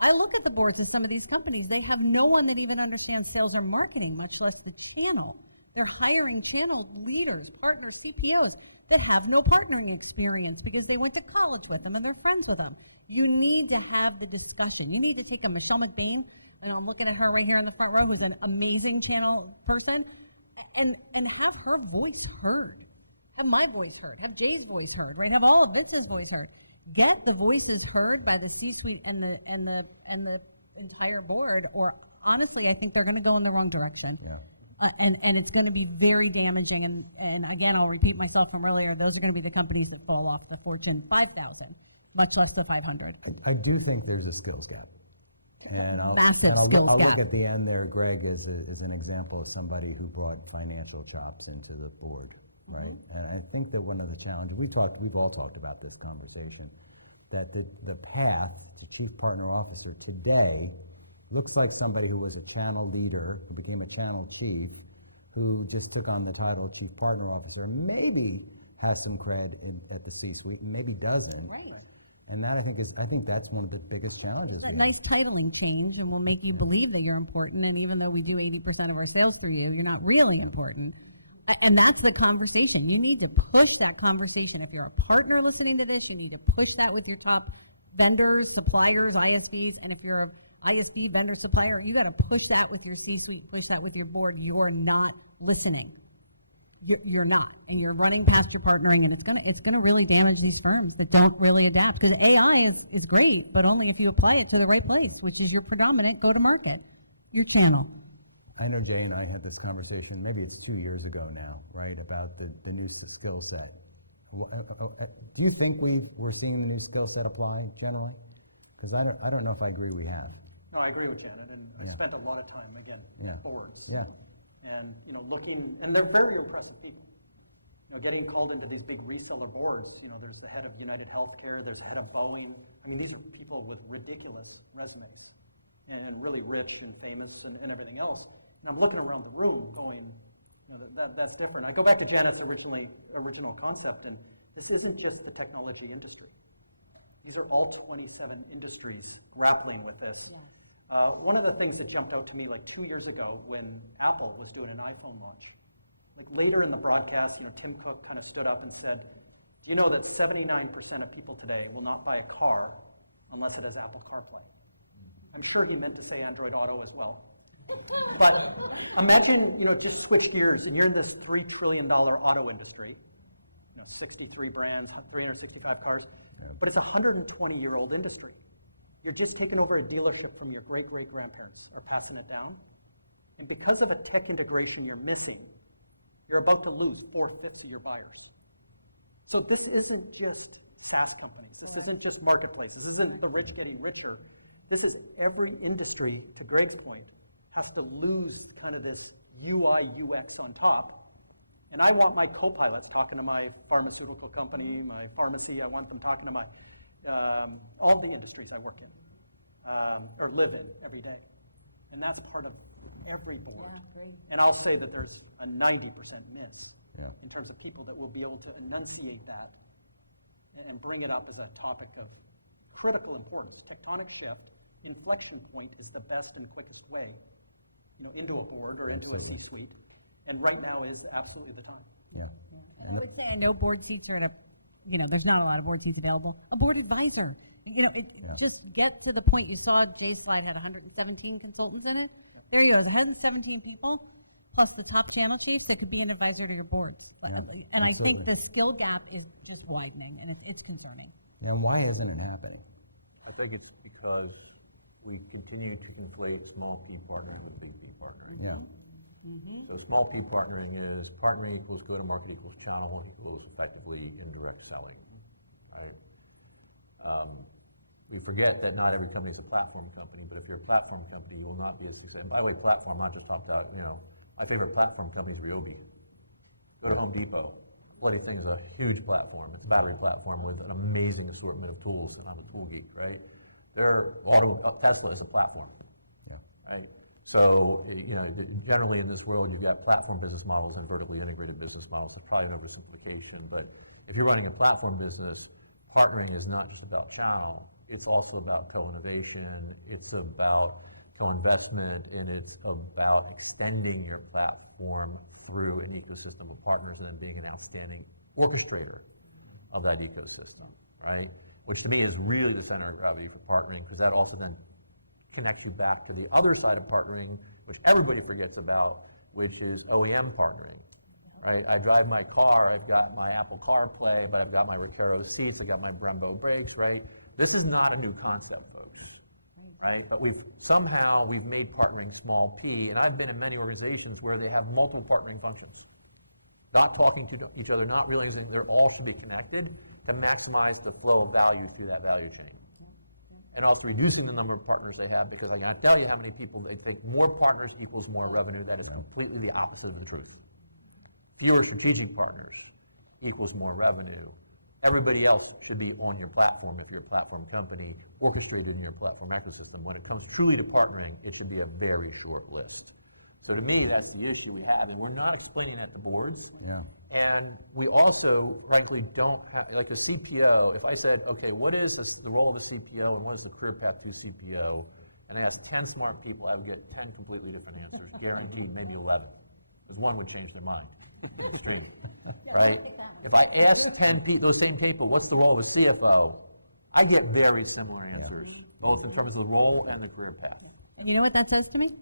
I look at the boards of some of these companies. They have no one that even understands sales or marketing, much less the channel. They're hiring channel leaders, partners, CPOs that have no partnering experience because they went to college with them and they're friends with them. You need to have the discussion. You need to take a Michelle McBain, and I'm looking at her right here in the front row, who's an amazing channel person, and have her voice heard. Have my voice heard. Have Jay's voice heard, right? Have all of Vince's voice heard. Get the voices heard by the C-suite and the entire board, or honestly, I think they're going to go in the wrong direction. Yeah. And it's going to be very damaging. And again, I'll repeat myself from earlier, those are going to be the companies that fall off the Fortune 5,000, much less the 500. I do think there's a skills gap. And I'll skills look gap. at the end there, Greg, as an example of somebody who brought financial chops into the board, right? And I think that one of the challenges, we've all talked about this conversation, that the path to chief partner officer today looks like somebody who was a channel leader, who became a channel chief, who just took on the title of chief partner officer, maybe has some cred at the C-suite, and maybe doesn't. Right. And that I think that's one of the biggest challenges. That we nice have. titling change and will make you believe that you're important. And even though we do 80% of our sales through you, you're not really important. And that's the conversation. You need to push that conversation. If you're a partner listening to this, you need to push that with your top vendors, suppliers, ISVs. And if you're a ISV vendor supplier, you got to push that with your C-suite, push that with your board. You're not listening. You're not, and you're running past your partnering, and it's gonna really damage these firms that don't really adapt. Because AI is great, but only if you apply it to the right place, which is your predominant go-to-market, your channel. I know Jay and I had this conversation, maybe it's 2 years ago now, right, about the new skill set. Do you think we're seeing the new skill set apply generally? Because I don't know if I agree we have. No, I agree with Janet, and I Yeah. spent a lot of time, again, Yeah. at boards. Yeah. And, looking, and they're very impressive people. Getting called into these big reseller boards, there's the head of United Healthcare, there's the head of Boeing. I mean, these are people with ridiculous resumes and really rich and famous and everything else. And I'm looking around the room going, that's different. I go back to Janet's original concept, and this isn't just the technology industry. These are all 27 industries grappling with this. Yes. One of the things that jumped out to me like 2 years ago when Apple was doing an iPhone launch, like later in the broadcast, Tim Cook kind of stood up and said, do you know that 79% of people today will not buy a car unless it has Apple CarPlay? I'm sure he meant to say Android Auto as well. But imagine, just switch gears and you're in this $3 trillion auto industry, 63 brands, 365 cars, but it's a 120-year-old industry. You're just taking over a dealership from your great-great-grandparents or passing it down. And because of a tech integration you're missing, you're about to lose 4/5 of your buyers. So this isn't just SaaS companies. This isn't just marketplaces. This isn't the rich getting richer. This is every industry, to Greg's point, has to lose kind of this UI, UX on top. And I want my co-pilots talking to my pharmaceutical company, my pharmacy. I want them talking to my all the industries I work in or live in every day. And that's part of every board. Yeah, great. And I'll say that there's a 90% miss Yeah. in terms of people that will be able to enunciate that and bring it up as a topic of critical importance. Tectonic shift, inflection point is the best and quickest way, into a board or into Absolutely. a C-suite. And right now is absolutely the time. Yeah. And I would say I know board seats are at there's not a lot of board seats available. A board advisor, just get to the point. You saw Jay's slide had 117 consultants in it. There you go, 117 people, plus the top channel chiefs that could be an advisor to your boards. Yeah, And I absolutely. think the skill gap is just widening, and it's concerning. Yeah, and why isn't it happening? I think it's because we continue to conflate small P partnering with big P partnering. Yeah. So small P partnering is partnering equals go-to-market equals channel equals effectively indirect selling, right? We forget that not every company is a platform company, but if you're a platform company, you will not be as successful. And by the way, platform, not just topped out, my favorite platform company is Ryobi. Go to Home Depot. Bloody thing is a huge platform. It's a battery platform with an amazing assortment of tools, and I'm a tool geek, right? Tesla is a platform, Yeah. right? So, generally in this world, you've got platform business models and vertically integrated business models. That's probably an oversimplification, but if you're running a platform business, partnering is not just about channel. It's also about co-innovation. It's about co-investment, and it's about extending your platform through an ecosystem of partners and then being an outstanding orchestrator of that ecosystem, right? Which to me is really the center of gravity for partnering, because that also then connects you back to the other side of partnering, which everybody forgets about, which is OEM partnering, right? I drive my car, I've got my Apple CarPlay, but I've got my Recaro seats, I got my Brembo brakes, right? This is not a new concept, folks, right? But we've made partnering small p, and I've been in many organizations where they have multiple partnering functions, not talking to each other, not realizing they all should be connected to maximize the flow of value through that value chain. And also reducing the number of partners they have, because I can't tell you how many people they think more partners equals more revenue. That is completely the opposite of the truth. Fewer strategic partners equals more revenue. Everybody else should be on your platform if you're a platform company, orchestrated in your platform ecosystem. When it comes truly to partnering, it should be a very short list. So to me, that's the issue we have, and we're not explaining that to boards. Yeah. And we also, frankly, don't have, like a CPO, if I said, okay, what is the role of a CPO and what is the career path to CPO, and I asked 10 smart people, I would get 10 completely different answers, guaranteed, maybe 11, because one would change their mind in the extreme, right? If I asked 10 those same people, what's the role of a CFO, I get very similar answers, both in terms of the role and the career path. And you know what that says to me?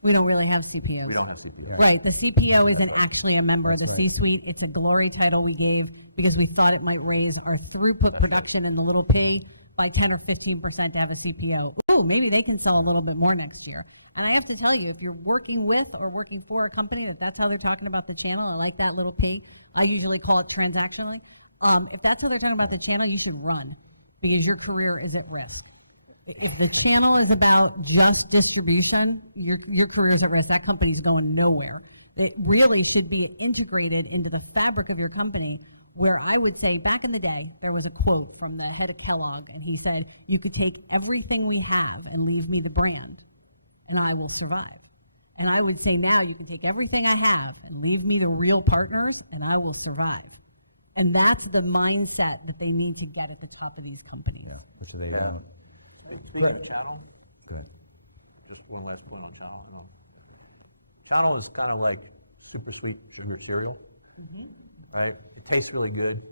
We don't really have CPOs. We don't have CPOs. Right, the CPO isn't right. actually a member of the That's right. C-suite. It's a glory title we gave because we thought it might raise our throughput production in the little p by 10 or 15% to have a CPO. Ooh, maybe they can sell a little bit more next year. And I have to tell you, if you're working with or working for a company that's how they're talking about the channel, I like that little p. I usually call it transactionally. If that's how they're talking about the channel, you should run because your career is at risk. If the channel is about just distribution, your career is at risk. That company's going nowhere. It really should be integrated into the fabric of your company, where I would say back in the day, there was a quote from the head of Kellogg, and he said, you could take everything we have and leave me the brand, and I will survive. And I would say now, you can take everything I have and leave me the real partners, and I will survive. And that's the mindset that they need to get at the top of these companies. Yeah, which they Yeah. don't. Speaking of channel, Go ahead. just one last point on channel. Channel is kind of like super sweet sugar cereal, right? It tastes really good,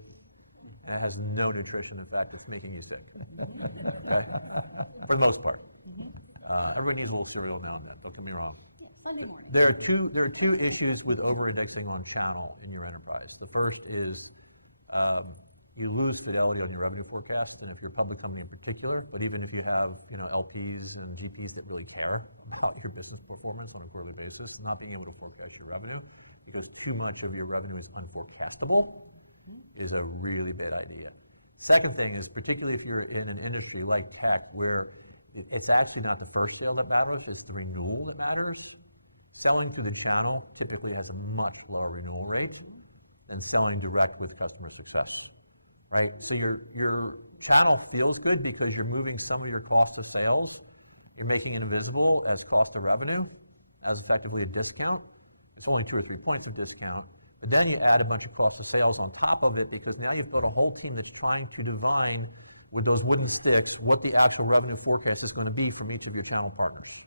and it has no nutrition. In fact, it's making you sick, okay? For the most part. Everybody needs a little cereal now and then, don't get me wrong. Yeah, Sunday morning. There are two issues with over-indexing on channel in your enterprise. The first is you lose fidelity on your revenue forecast, and if you're a public company in particular, but even if you have LPs and GPs that really care about your business performance on a quarterly basis, not being able to forecast your revenue because too much of your revenue is unforecastable is a really bad idea. Second thing is, particularly if you're in an industry like tech where it's actually not the first sale that matters, it's the renewal that matters. Selling through the channel typically has a much lower renewal rate than selling direct with customer success. Right? So your channel feels good because you're moving some of your cost of sales. You're making it invisible as cost of revenue, as effectively a discount. It's only 2 or 3 points of discount. But then you add a bunch of cost of sales on top of it because now you've built a whole team that's trying to divine with those wooden sticks what the actual revenue forecast is going to be from each of your channel partners.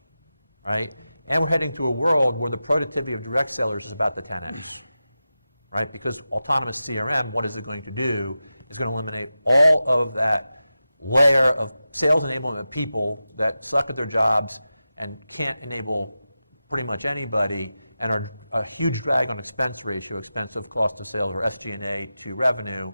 Right? And we're heading to a world where the productivity of direct sellers is about the 10x. Right? Because autonomous CRM, what is it going to do? Is going to eliminate all of that layer of sales enablement people that suck at their jobs and can't enable pretty much anybody and are a huge drag on expense ratio, expensive cost of sales or SG&A to revenue.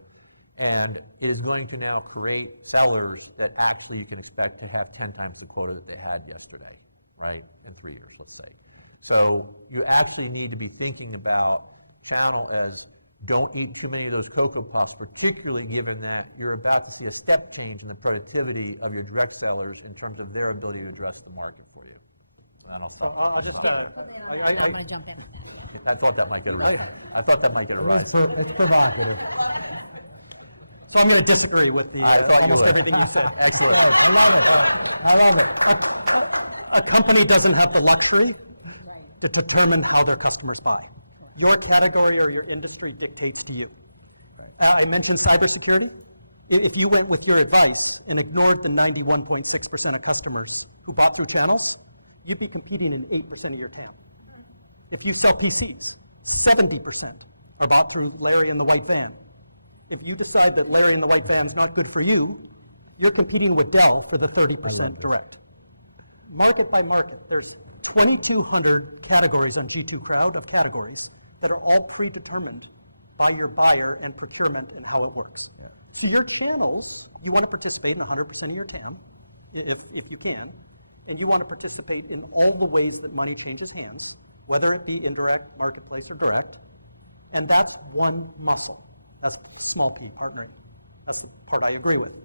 And it is going to now create sellers that actually you can expect to have 10 times the quota that they had yesterday, right? In 3 years, let's say. So you actually need to be thinking about channel as don't eat too many of those Cocoa Puffs, particularly given that you're about to see a step change in the productivity of your direct sellers in terms of their ability to address the market for you. So then I'll stop. I'll just, I'm going to jump in on that. Yeah. I thought that might get a rise. I thought that might get a rise. It's provocative. So I'm going to disagree with the, I thought you almost would. everything you said. Excellent. I love it. I love it. A company doesn't have the luxury to determine how their customers buy. Your category or your industry dictates to you. Right. I mentioned cybersecurity. If you went with your advice and ignored the 91.6% of customers who bought through channels, you'd be competing in 8% of your TAM. If you sell PCs, 70% are bought through Larry and the White Van. If you decide that Larry and the White Van's not good for you, you're competing with Dell for the 30% direct. Market by market, there's 2,200 categories on G2 Crowd of categories that are all predetermined by your buyer and procurement and how it works. Yeah. So your channels, you want to participate in 100% of your TAM, if you can, and you want to participate in all the ways that money changes hands, whether it be indirect, marketplace, or direct, and that's one muscle. That's small p, partnering. That's the part I agree with.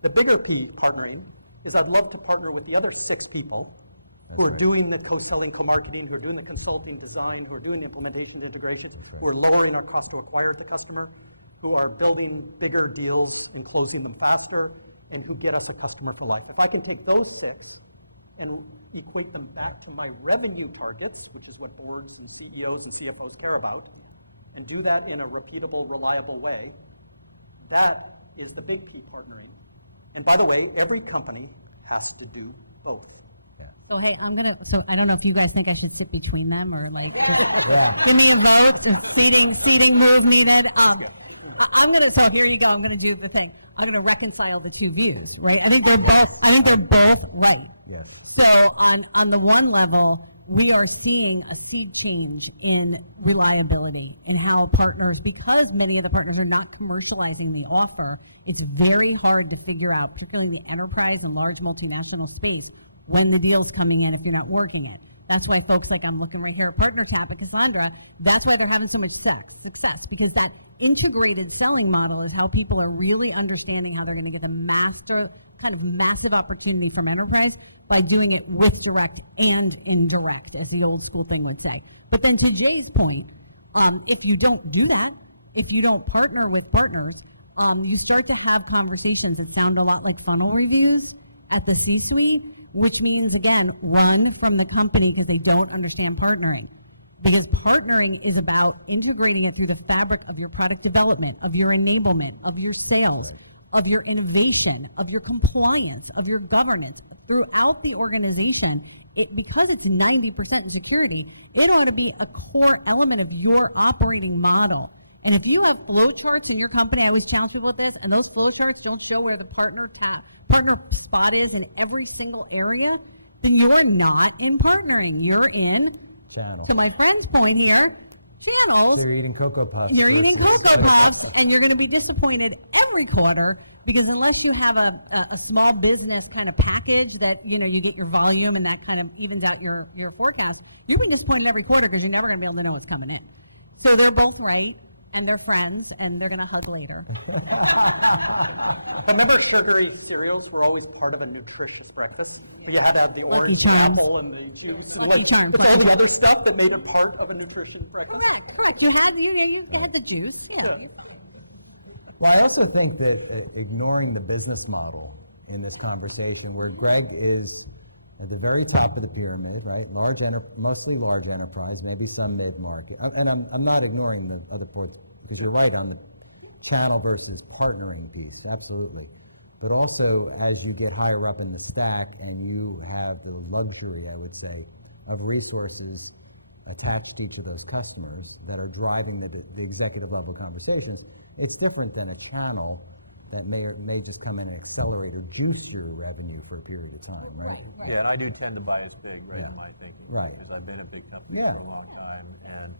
The bigger P, partnering, is I'd love to partner with the other 6 people who are doing the co-selling, co-marketing, who are doing the consulting design, who are doing the implementations, integrations, who are lowering our cost to acquire the customer, who are building bigger deals and closing them faster, and who get us a customer for life. If I can take those 6 and equate them back to my revenue targets, which is what boards and CEOs and CFOs care about, and do that in a repeatable, reliable way, that is the big P partnering. And by the way, every company has to do both. So hey, so I don't know if you guys think I should sit between them or like just give me a vote, or seating move needed. So here you go, I'm gonna do the thing. I'm gonna reconcile the two views, right? I think they're both right. Yes. So on the one level, we are seeing a sea change in reliability and how partners, because many of the partners are not commercializing the offer, it's very hard to figure out, particularly in the enterprise and large multinational space, when the deal's coming in if you're not working it. That's why folks like I'm looking right here at PartnerTap at Cassandra, that's why they're having so much success, because that integrated selling model is how people are really understanding how they're going to get the massive opportunity from enterprise by doing it with direct and indirect, as the old school thing would say. But then to Jay's point, if you don't do that, if you don't partner with partners, you start to have conversations that sound a lot like funnel reviews at the C-suite, which means, again, run from the company because they don't understand partnering. Because partnering is about integrating it through the fabric of your product development, of your enablement, of your sales, of your innovation, of your compliance, of your governance throughout the organization. Because it's 90% in security, it ought to be a core element of your operating model. And if you have flow charts in your company, I always challenge people with this, and those flow charts don't show where the partner spot is in every single area, then you're not in partnering. You're in, channel. To my friend's point here, channels. So you're eating Cocoa Puffs. You're eating Cocoa Puffs, and you're going to be disappointed every quarter, because unless you have a small business kind of package that you get your volume and that kind of evens out your forecast, you're being disappointed every quarter because you're never going to be able to know what's coming in. So they're both right. And they're friends, and they're going to hug later. Remember, sugary cereals were always part of a nutritious breakfast? But you had to have the orange, the apple, and the juice. And Lucky Charms. It's all the other stuff that made it part of a nutrition breakfast. Correct. You had the juice. Yeah, you're fine. Well, I also think that ignoring the business model in this conversation, where Greg is at the very top of the pyramid, right? Mostly large enterprise, maybe some mid-market. And I'm not ignoring the other parts, because you're right on the channel versus partnering piece, absolutely. But also, as you get higher up in the stack and you have the luxury, I would say, of resources attached to each of those customers that are driving the executive level conversations, it's different than a channel that may just come in and accelerate or juice your revenue for a period of time, right? Yeah, and I do tend to bias big, right, Yeah. in my thinking. Right. Because I've been at big companies Yeah. for a long time, and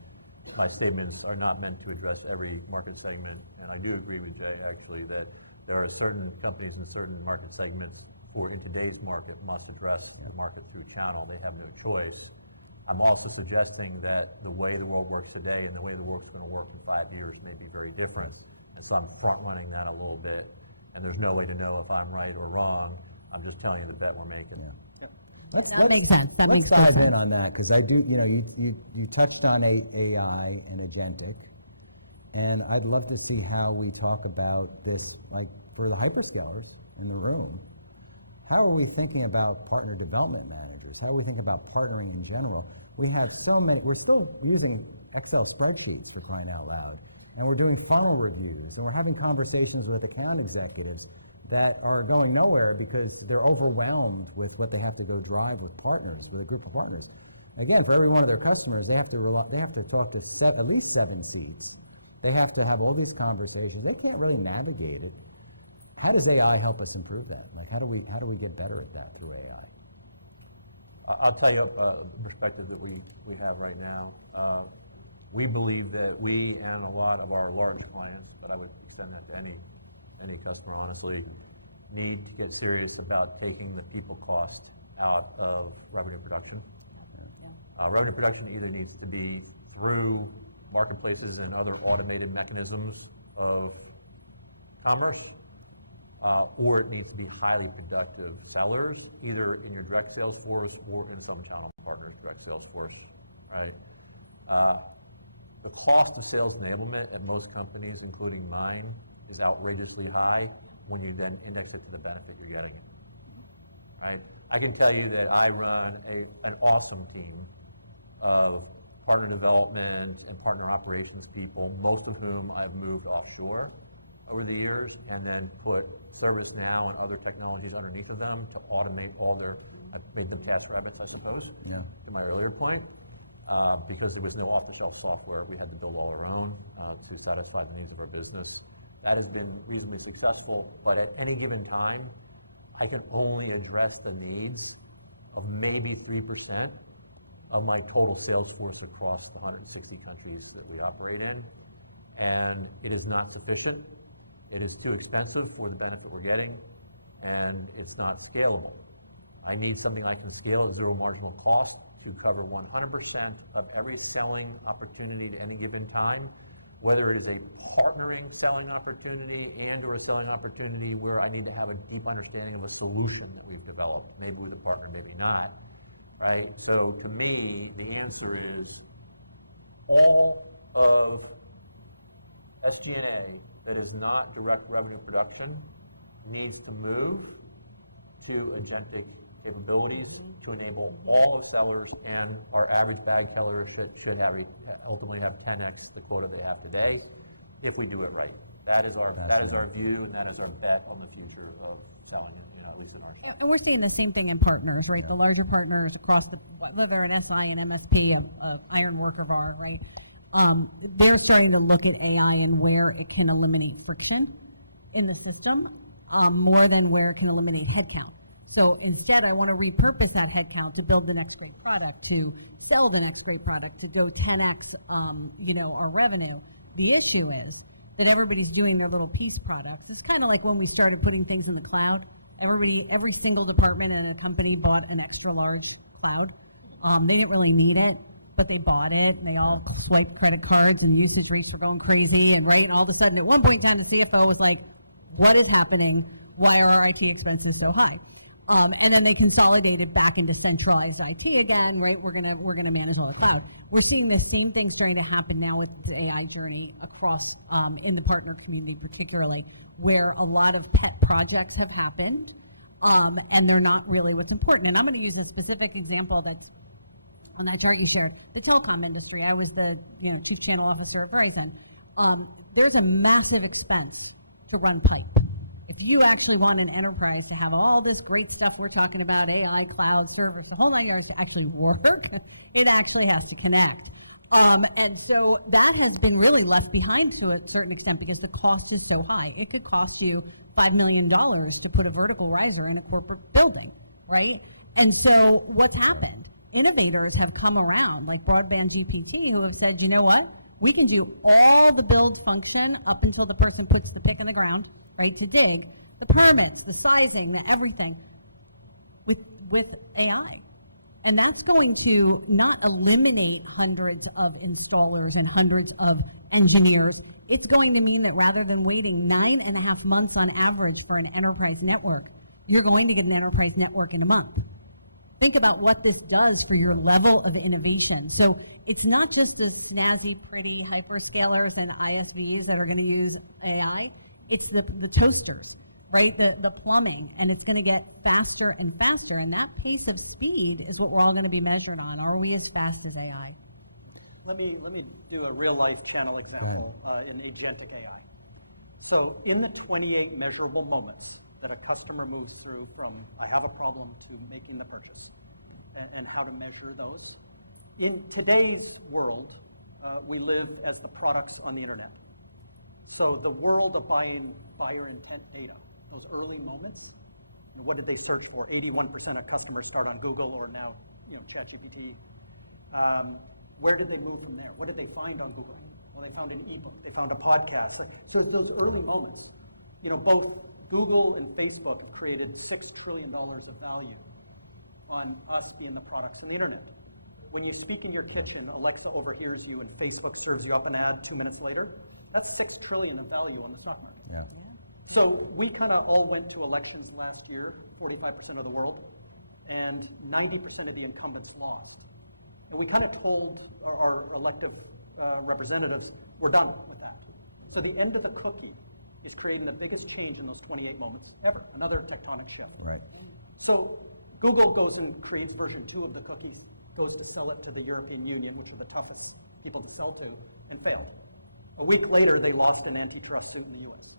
my statements are not meant to address every market segment. And I do agree with Jay, actually, that there are certain companies in certain market segments in today's market must address the market through channel. They have no choice. I'm also suggesting that the way the world works today and the way the world's going to work in 5 years may be very different. Yes. And so I'm front-running that a little bit. And there's no way to know if I'm right or wrong. I'm just telling you the bet we're making. Yeah. That makes sense. That makes good sense. Let's dive in sense. on that, because I do, you touched on AI and agentic, and I'd love to see how we talk about this, like for the hyperscalers in the room. How are we thinking about partner development managers? How are we thinking about partnering in general? We have so many, we're still using Excel spreadsheets, for crying out loud, and we're doing funnel reviews, and we're having conversations with account executives that are going nowhere because they're overwhelmed with what they have to go drive with partners, with a group of partners. Again, for every one of their customers, they have to talk to at least 7 seats. They have to have all these conversations. They can't really navigate it. How does AI help us improve that? Like, how do we get better at that through AI? I'll tell you the perspective that we have right now. We believe that we and a lot of our large clients, but I would extend that to any customer, honestly, need to get serious about taking the people cost out of revenue production. Revenue production either needs to be through marketplaces and other automated mechanisms of commerce, or it needs to be highly productive sellers, either in your direct sales force or in some channel partners' direct sales force, right? The cost of sales enablement at most companies, including mine, is outrageously high when you then index it to the benefit you're getting. Right? I can tell you that I run an awesome team of partner development and partner operations people, most of whom I've moved offshore over the years, and then put ServiceNow and other technologies underneath of them to automate all their, I've made them task rabbits, I suppose, to my earlier point, because there was no off-the-shelf software. We had to build all our own to satisfy the needs of our business. That has been reasonably successful, but at any given time, I can only address the needs of maybe 3% of my total sales force across the 160 countries that we operate in. And it is not sufficient. It is too expensive for the benefit we're getting, and it's not scalable. I need something I can scale at zero marginal cost to cover 100% of every selling opportunity at any given time, whether it is a partnering selling opportunity and or a selling opportunity where I need to have a deep understanding of a solution that we've developed, maybe with a partner, maybe not, right? So to me, the answer is all of SG&A that is not direct revenue production needs to move to agentic capabilities to enable all of sellers, and our average bag seller should ultimately have 10x the quota they have today if we do it right. That is our view, and that is our bet on the future of selling, at least in our shop. And we're seeing the same thing in partners, right? The larger partners across whether they're an SI, an MSP, a ironworker VAR, right? They're starting to look at AI and where it can eliminate friction in the system more than where it can eliminate headcount. So instead, I want to repurpose that headcount to build the next great product, to sell the next great product, to go 10x, our revenue. The issue is that everybody's doing their little piece products. It's kind of like when we started putting things in the cloud. Every single department in a company bought an extra large cloud. They didn't really need it, but they bought it, and they all swiped credit cards, and usage rates were going crazy, and all of a sudden, at one point in time, the CFO was like, what is happening? Why are our IT expenses so high? And then they consolidated back into centralized IT again, right? We're gonna manage all the cloud. We're seeing the same thing starting to happen now with the AI journey across in the partner community, particularly, where a lot of pet projects have happened, and they're not really what's important. And I'm gonna use a specific example that's on that chart you shared. The telecom industry. I was the chief channel officer at Verizon. There's a massive expense to run pipe. If you actually want an enterprise to have all this great stuff we're talking about, AI, cloud, servers, the whole 9 yards to actually work, it actually has to connect. And so that has been really left behind to a certain extent because the cost is so high. It could cost you $5 million to put a vertical riser in a corporate building, right? And so what's happened? Innovators have come around, like Broadband GPT, who have said, you know what? We can do all the build function up until the person puts the pick in the ground, right, to dig, the permits, the sizing, the everything, with AI. And that's going to not eliminate hundreds of installers and hundreds of engineers. It's going to mean that rather than waiting 9.5 months on average for an enterprise network, you're going to get an enterprise network in a month. Think about what this does for your level of innovation. So it's not just the snazzy, pretty hyperscalers and ISVs that are going to use AI. It's the toasters, right? The plumbing, and it's going to get faster and faster. And that pace of speed is what we're all going to be measured on. Are we as fast as AI? Let me do a real life channel example in agentic AI. So in the 28 measurable moments that a customer moves through from I have a problem to making the purchase, and how to measure those. In today's world, we live as the products on the internet. So the world of buyer intent data, those early moments, what did they search for? 81% of customers start on Google or now, ChatGPT. Where did they move from there? What did they find on Google? Well, they found an ebook, they found a podcast. So it's those early moments. Both Google and Facebook have created $6 trillion of value on us being the products on the internet. When you speak in your kitchen, Alexa overhears you and Facebook serves you up an ad 2 minutes later. That's $6 trillion of value on the stock market. Yeah. So we kind of all went to elections last year, 45% of the world, and 90% of the incumbents lost. And we kind of told our elective representatives, we're done with that. So the end of the cookie is creating the biggest change in those 28 moments ever, another tectonic shift. Right. So Google goes and creates version 2 of the cookies, goes to sell it to the European Union, which are the toughest people to sell to, and failed. A week later, they lost an antitrust suit in the US.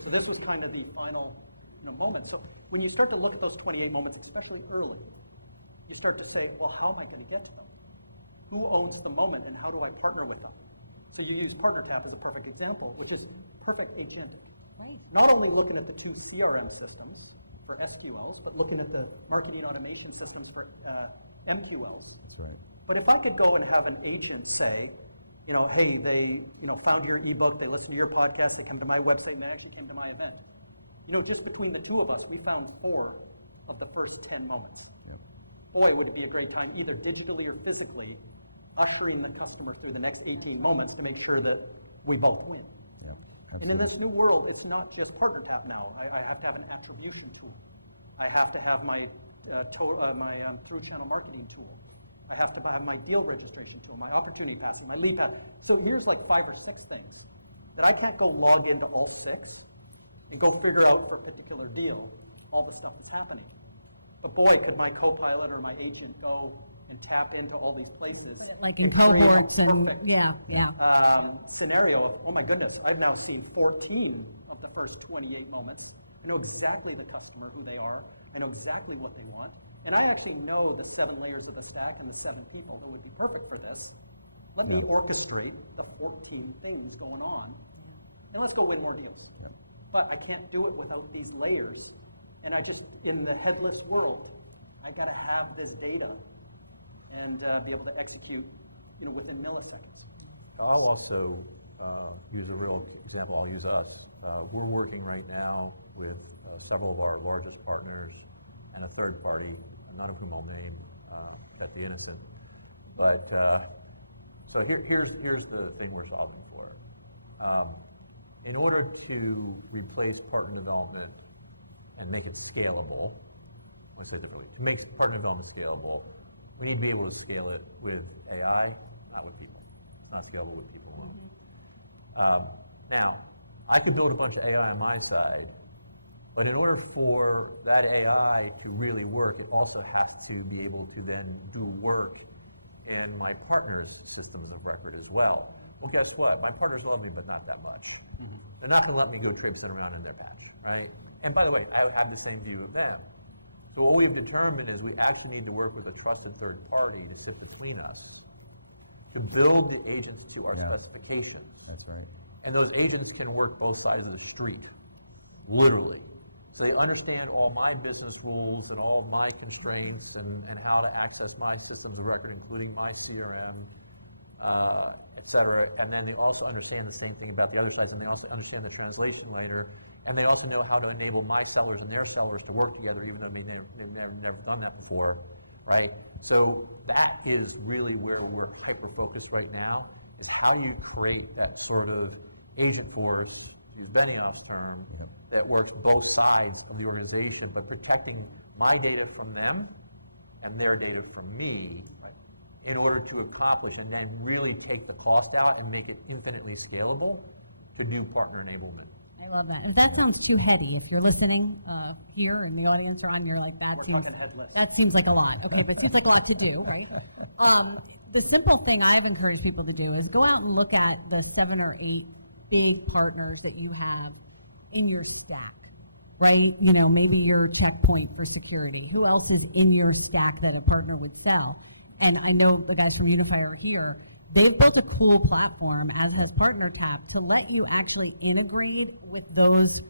So this was kind of the final moment. So when you start to look at those 28 moments, especially early, you start to say, well, how am I going to get to them? Who owns the moment and how do I partner with them? So you use PartnerTap as a perfect example, which is perfect agentic. Right. Not only looking at the 2 CRM systems for SQLs, but looking at the marketing automation systems for MQLs. That's right. But if I could go and have an agent say, hey, they found your ebook, they listened to your podcast, they come to my website, and they actually came to my event. Just between the 2 of us, we found 4 of the first 10 moments. Yep. Boy, would it be a great time, either digitally or physically, ushering the customer through the next 18 moments to make sure that we both win. Yep. And in this new world, it's not just PartnerTap now. I have to have an attribution tool. I have to have my through-channel marketing tool. I have to have my deal registration tool, my opportunity passing, my lead path. So here's like 5 or 6 things that I can't go log into all 6 and go figure out for a particular deal all the stuff that's happening. But boy, could my co-pilot or my agent go and tap into all these places. Put it like in and create a cohorts and perfect, scenario of, oh my goodness, I've now seen 14 of the first 28 moments. I know exactly the customer, who they are. I know exactly what they want. And I actually know the 7 layers of the stack and the 7 people that would be perfect for this. Let me orchestrate the 14 things going on, and let's go win more deals. Yep. But I can't do it without these layers. And in the headless world, I got to have this data and be able to execute, within milliseconds. I'll also use a real example. I'll use us. We're working right now with several of our largest partners and a third party, none of whom I'll name, protect the innocent. But so here's the thing we're solving for. In order to replace partner development and make it scalable, I want to say it differently, to make partner development scalable, we need to be able to scale it with AI, not with people. It's not scalable with people alone. Now, I could build a bunch of AI on my side, but in order for that AI to really work, it also has to be able to then do work in my partners' systems of record as well. Well, guess what? My partners love me, but not that much. They're not going to let me go traipsing around in their patch, right? And by the way, I have the same view of them. So what we've determined is we actually need to work with a trusted third party to sit between us, to build the agents to our specifications. That's right. And those agents can work both sides of the street, literally. So they understand all my business rules and all of my constraints and how to access my systems of record, including my CRM, et cetera. And then they also understand the same thing about the other sides, and they also understand the translation layer. And they also know how to enable my sellers and their sellers to work together, even though they've never done that before, right? So that is really where we're hyper-focused right now, is how do you create that sort of agent force, to use Benioff's term, that works both sides of the organization, but protecting my data from them and their data from me, in order to accomplish and then really take the cost out and make it infinitely scalable to do partner enablement. I love that. If that sounds too heady, if you're listening here in the audience or on, you're like, We're talking headless. that seems like a lot. Okay, but it seems like a lot to do, right? The simple thing I've encouraged people to do is go out and look at the 7 or 8 big partners that you have in your stack, right? Maybe your Checkpoint for security. Who else is in your stack that a partner would sell? And I know the guys from Unify are here. They've built a cool platform, as has PartnerTap, to let you actually integrate with those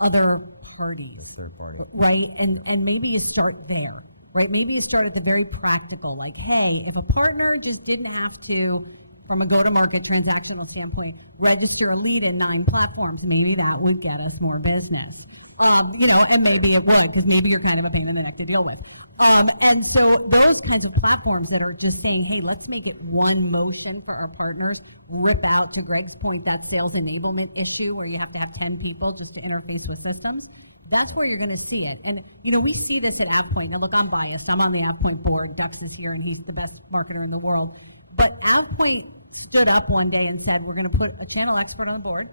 other parties. The third party. Right? And maybe you start there, right? Maybe you start at the very practical, like, hey, if a partner just didn't have to, from a go-to-market transactional standpoint, register a lead in 9 platforms, maybe that would get us more business. And maybe it would, because maybe you're kind of a pain in the neck to deal with. And so those kinds of platforms that are just saying, hey, let's make it one motion for our partners, rip out, to Greg's point, that sales enablement issue where you have to have 10 people just to interface with systems. That's where you're going to see it. And, we see this at AvePoint. Now, look, I'm biased. I'm on the AvePoint board. Dux is here, and he's the best marketer in the world. But AvePoint stood up one day and said, we're going to put a channel expert on the board.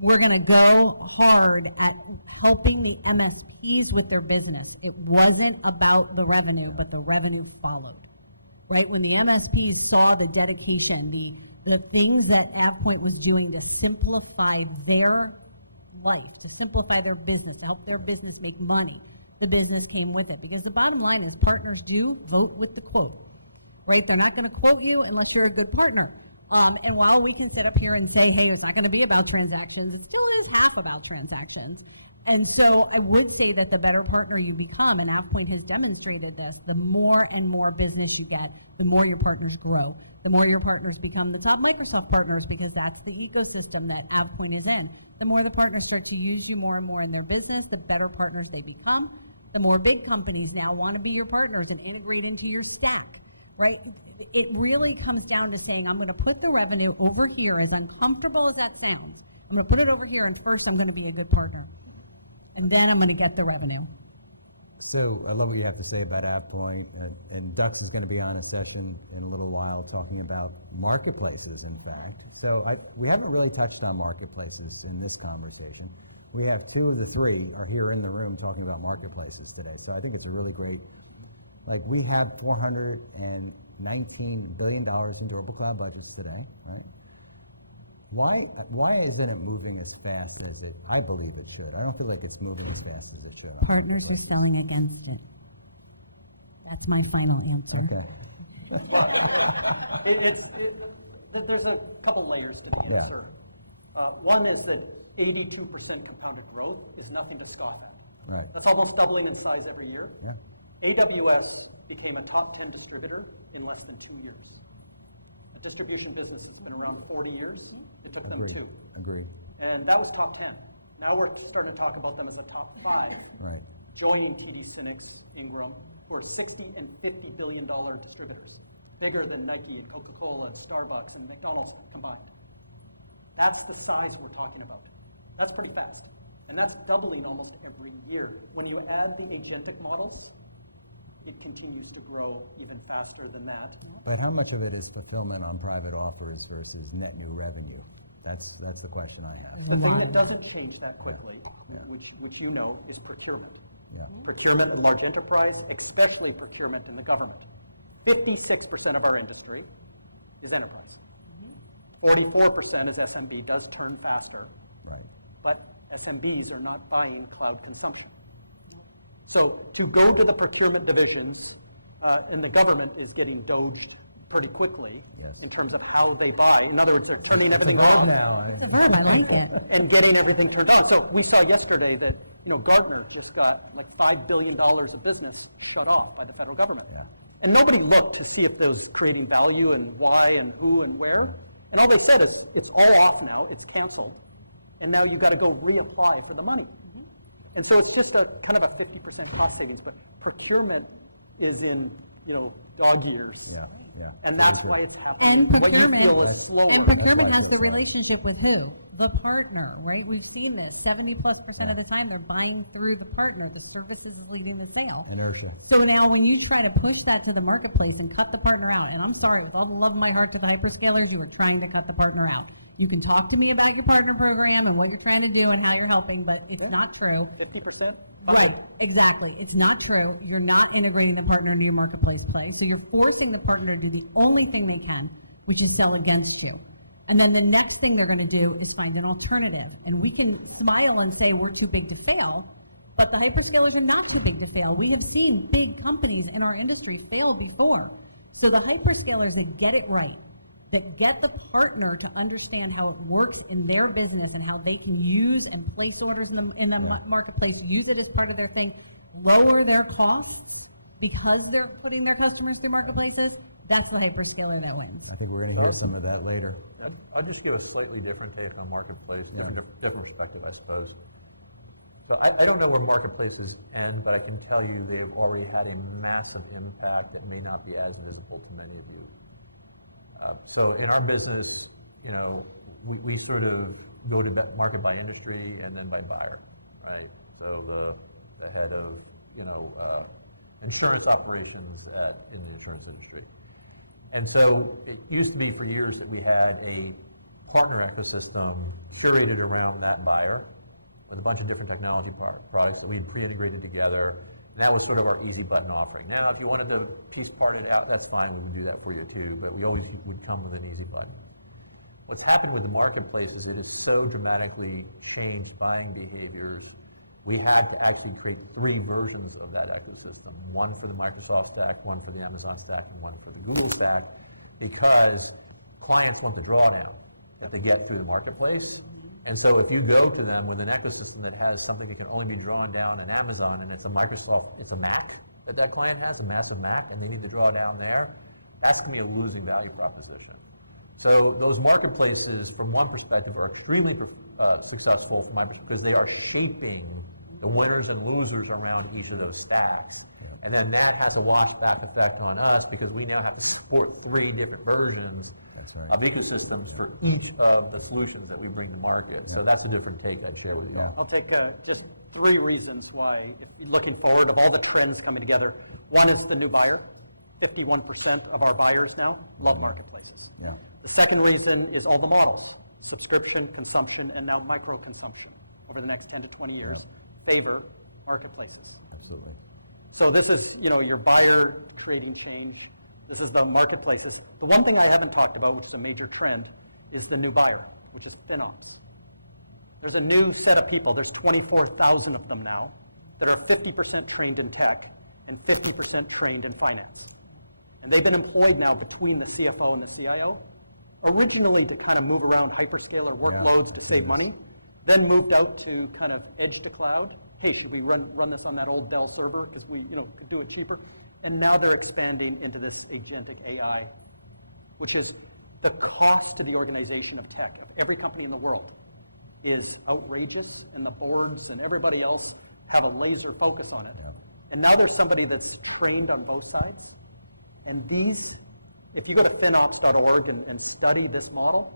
We're going to go hard at helping the MSPs with their business. It wasn't about the revenue, but the revenue followed, right? When the MSPs saw the dedication, the things that AvePoint was doing to simplify their life, to simplify their business, to help their business make money, the business came with it. Because the bottom line is partners do vote with the quote, right? They're not going to quote you unless you're a good partner. And while we can sit up here and say, hey, it's not going to be about transactions, it still is half about transactions. And so I would say that the better partner you become, and AvePoint has demonstrated this, the more and more business you get, the more your partners grow. The more your partners become the top Microsoft partners, because that's the ecosystem that AvePoint is in. The more the partners start to use you more and more in their business, the better partners they become. The more big companies now want to be your partners and integrate into your stack, right? It really comes down to saying, I'm going to put the revenue over here, as uncomfortable as that sounds. I'm going to put it over here, and first I'm going to be a good partner. And then I'm going to get the revenue. So I love what you have to say about AvePoint, and Dux is going to be on a session in a little while talking about marketplaces, in fact. So we haven't really touched on marketplaces in this conversation. We have 2 of the 3 are here in the room talking about marketplaces today. So I think it's a really great, like we have $419 billion in durable cloud budgets today, right? Why isn't it moving as fast as I believe it should? I don't feel like it's moving as fast as it should. on Partners are marketplaces. selling against it. That's my final answer. Okay. There's a couple layers to the Yeah. answer. One is that 82% compounded growth is nothing to scoff at. Right. That's almost doubling in size every year. Yeah. AWS became a top 10 distributor in less than 2 years. A distribution business that's been around 40 years, it took them 2. Agreed. And that was top 10. Now we're starting to talk about them as a top 5, Right. joining TD SYNNEX, Ingram, who are $60 and $50 billion distributors, bigger than Nike and Coca-Cola and Starbucks and McDonald's combined. That's the size we're talking about. That's pretty fast. And that's doubling almost every year. When you add the agentic models, it continues to grow even faster than that. But how much of it is fulfillment on private offers versus net new revenue? That's the question I have. The thing that doesn't change that quickly, Yeah. which you know, is procurement. Yeah. Procurement in large enterprise, especially procurement in the government. 56% of our industry is enterprise. 44% is SMB, does turn faster, Right. but SMBs are not buying cloud consumption. So to go to the procurement divisions, and the government is getting doged pretty quickly Yes. in terms of how they buy. In other words, they're turning everything It's a verb off. now. It's a verb, I like it. And getting everything turned on. So we saw yesterday that Gartner just got like $5 billion of business shut off by the federal government. Yeah. And nobody looked to see if those creating value and why and who and where. And all they said is, it's all off now, it's canceled, and now you got to go reapply for the money. And so it's just a kind of a 50% cost savings, but procurement is in, dog years. Yeah. Yeah. And Very that's true. why it's happening. And What you procurement, feel is slower. and procurement why has it's the so slow. relationship with who? The partner, right? We've seen this. 70+% of the time, they're buying through the partner. The services is leading the sale. Inertia. So now when you try to push that to the marketplace and cut the partner out, and I'm sorry, with all the love in my heart to the hyperscalers, you are trying to cut the partner out. You can talk to me about your partner program and what you're trying to do and how you're helping, but it's not true. 50%? Right, exactly. It's not true. You're not integrating the partner into your marketplace play. So you're forcing the partner to do the only thing they can, which is sell against you. And then the next thing they're going to do is find an alternative. And we can smile and say we're too big to fail, but the hyperscalers are not too big to fail. We have seen big companies in our industry fail before. So the hyperscalers that get it right, that get the partner to understand how it works in their business and how they can use and place orders in the marketplace, use it as part of their thing, lower their costs because they're putting their customers through marketplaces, that's the hyperscaler that wins. I think we're going to hear some of that later. I'll just give a slightly different take on marketplace, different perspective, I suppose. So I don't know where marketplaces end, but I can tell you they have already had a massive impact that may not be as visible to many of you. So in our business, we sort of go to market by industry and then by buyer, right? So the head of insurance operations in the insurance industry. And so it used to be for years that we had a partner ecosystem curated around that buyer with a bunch of different technology products that we had pre-integrated together. And that was sort of our easy button offering. Now, if you wanted to piece part it out, that's fine. We would do that for you too. But we always would come with an easy button. What's happened with the marketplace is it has so dramatically changed buying behaviors. We had to actually create 3 versions of that ecosystem. One for the Microsoft stack, one for the Amazon stack, and one for the Google stack, because clients want the drawdown that they get through the marketplace. And so if you go to them with an ecosystem that has something that can only be drawn down in Amazon, and it's a Microsoft, it's a Mac that client has, a massive Mac, and they need to draw down there, that's going to be a losing value proposition. So those marketplaces, from one perspective, are extremely successful from my perspective because they are shaping the winners and losers around each of those stacks. Yep. And then that has a washback effect on us because we now have to support 3 different versions of ecosystems for each of the solutions that we bring to market. Yep. So that's a different take I'd share with you all. I'll take just 3 reasons why, if you're looking forward of all the trends coming together. One is the new buyer. 51% of our buyers now love marketplaces. Yeah. The second reason is all the models, subscription, consumption, and now micro-consumption over the next 10 to 20 years favor marketplaces. Absolutely. So this is, your buyer creating change. This is the marketplaces. The one thing I haven't talked about, which is a major trend, is the new buyer, which is FinOps. There's a new set of people, there's 24,000 of them now, that are 50% trained in tech and 50% trained in finance. And they've been employed now between the CFO and the CIO, originally to kind of move around hyperscaler workloads to save money, then moved out to kind of edge to cloud. Hey, should we run this on that old Dell server because we could do it cheaper? And now they're expanding into this agentic AI, which is the cost to the organization of tech, of every company in the world, is outrageous, and the boards and everybody else have a laser focus on it. Yep. And now there's somebody that's trained on both sides. And these, if you go to finops.org and study this model,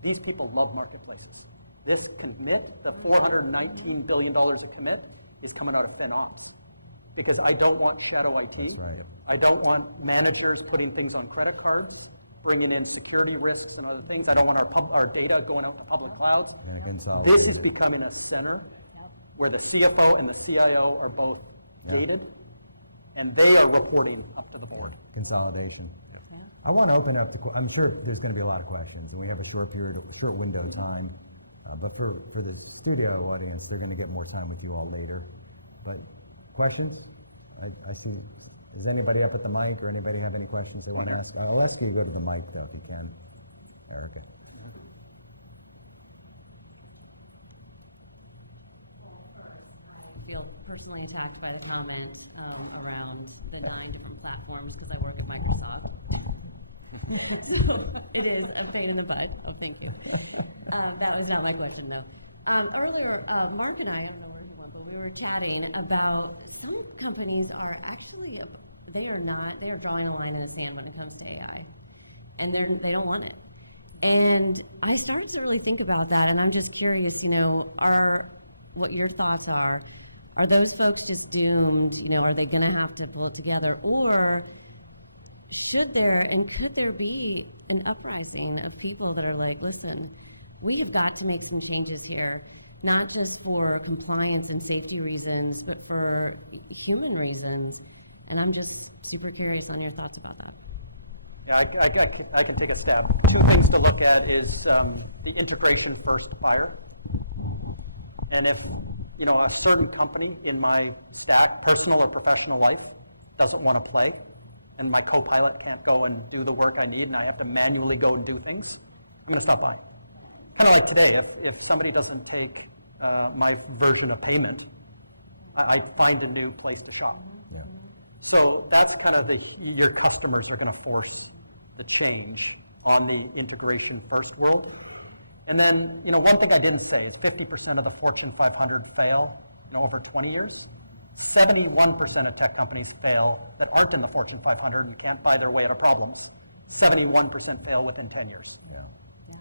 these people love marketplaces. This commit, the $419 billion of commit, is coming out of FinOps. Because I don't want shadow IT. That's right. I don't want managers putting things on credit cards, bringing in security risks and other things. I don't want our data going out to public clouds. This is becoming a center where the CFO and the CIO are both gated, and they are reporting up to the board. Consolidation. I want to open up to, I'm sure there's going to be a lot of questions, and we have a short window of time. But for the studio audience, they're going to get more time with you all later. But questions? I see, is anybody up at the mic, or anybody have any questions they want to ask? I'll ask you to go to the mic, though, if you can. Erica. Well, first, I feel personally attacked by the comment around the 9 different platforms because I work at Microsoft. So it is a pain in the butt. Oh, thank you. That was not my question, though. Earlier, Mark and I don't know where he went, but we were chatting about some companies are actually, they are drawing a line in the sand when it comes to AI. And they don't want it. And I started to really think about that, and I'm just curious, what your thoughts are. Are those folks just doomed? Are they going to have to pull it together? Or should there and could there be an uprising of people that are like, listen, we have got to make some changes here, not just for compliance and safety reasons, but for human reasons. And I'm just super curious on your thoughts about that. Yeah, I can take a stab. 2 things to look at is the integration first buyer. And if a certain company in my stack, personal or professional life, doesn't want to play, and my co-pilot can't go and do the work I need, and I have to manually go and do things, I'm going to stop buying. Kind of like today, if somebody doesn't take my version of payment, I find a new place to shop. Yeah. So that's kind of your customers are going to force the change on the integration first world. And then, one thing I didn't say is 50% of the Fortune 500 fail, over 20 years. 71% of tech companies fail that aren't in the Fortune 500 and can't buy their way out of problems. 71% fail within 10 years. Yeah.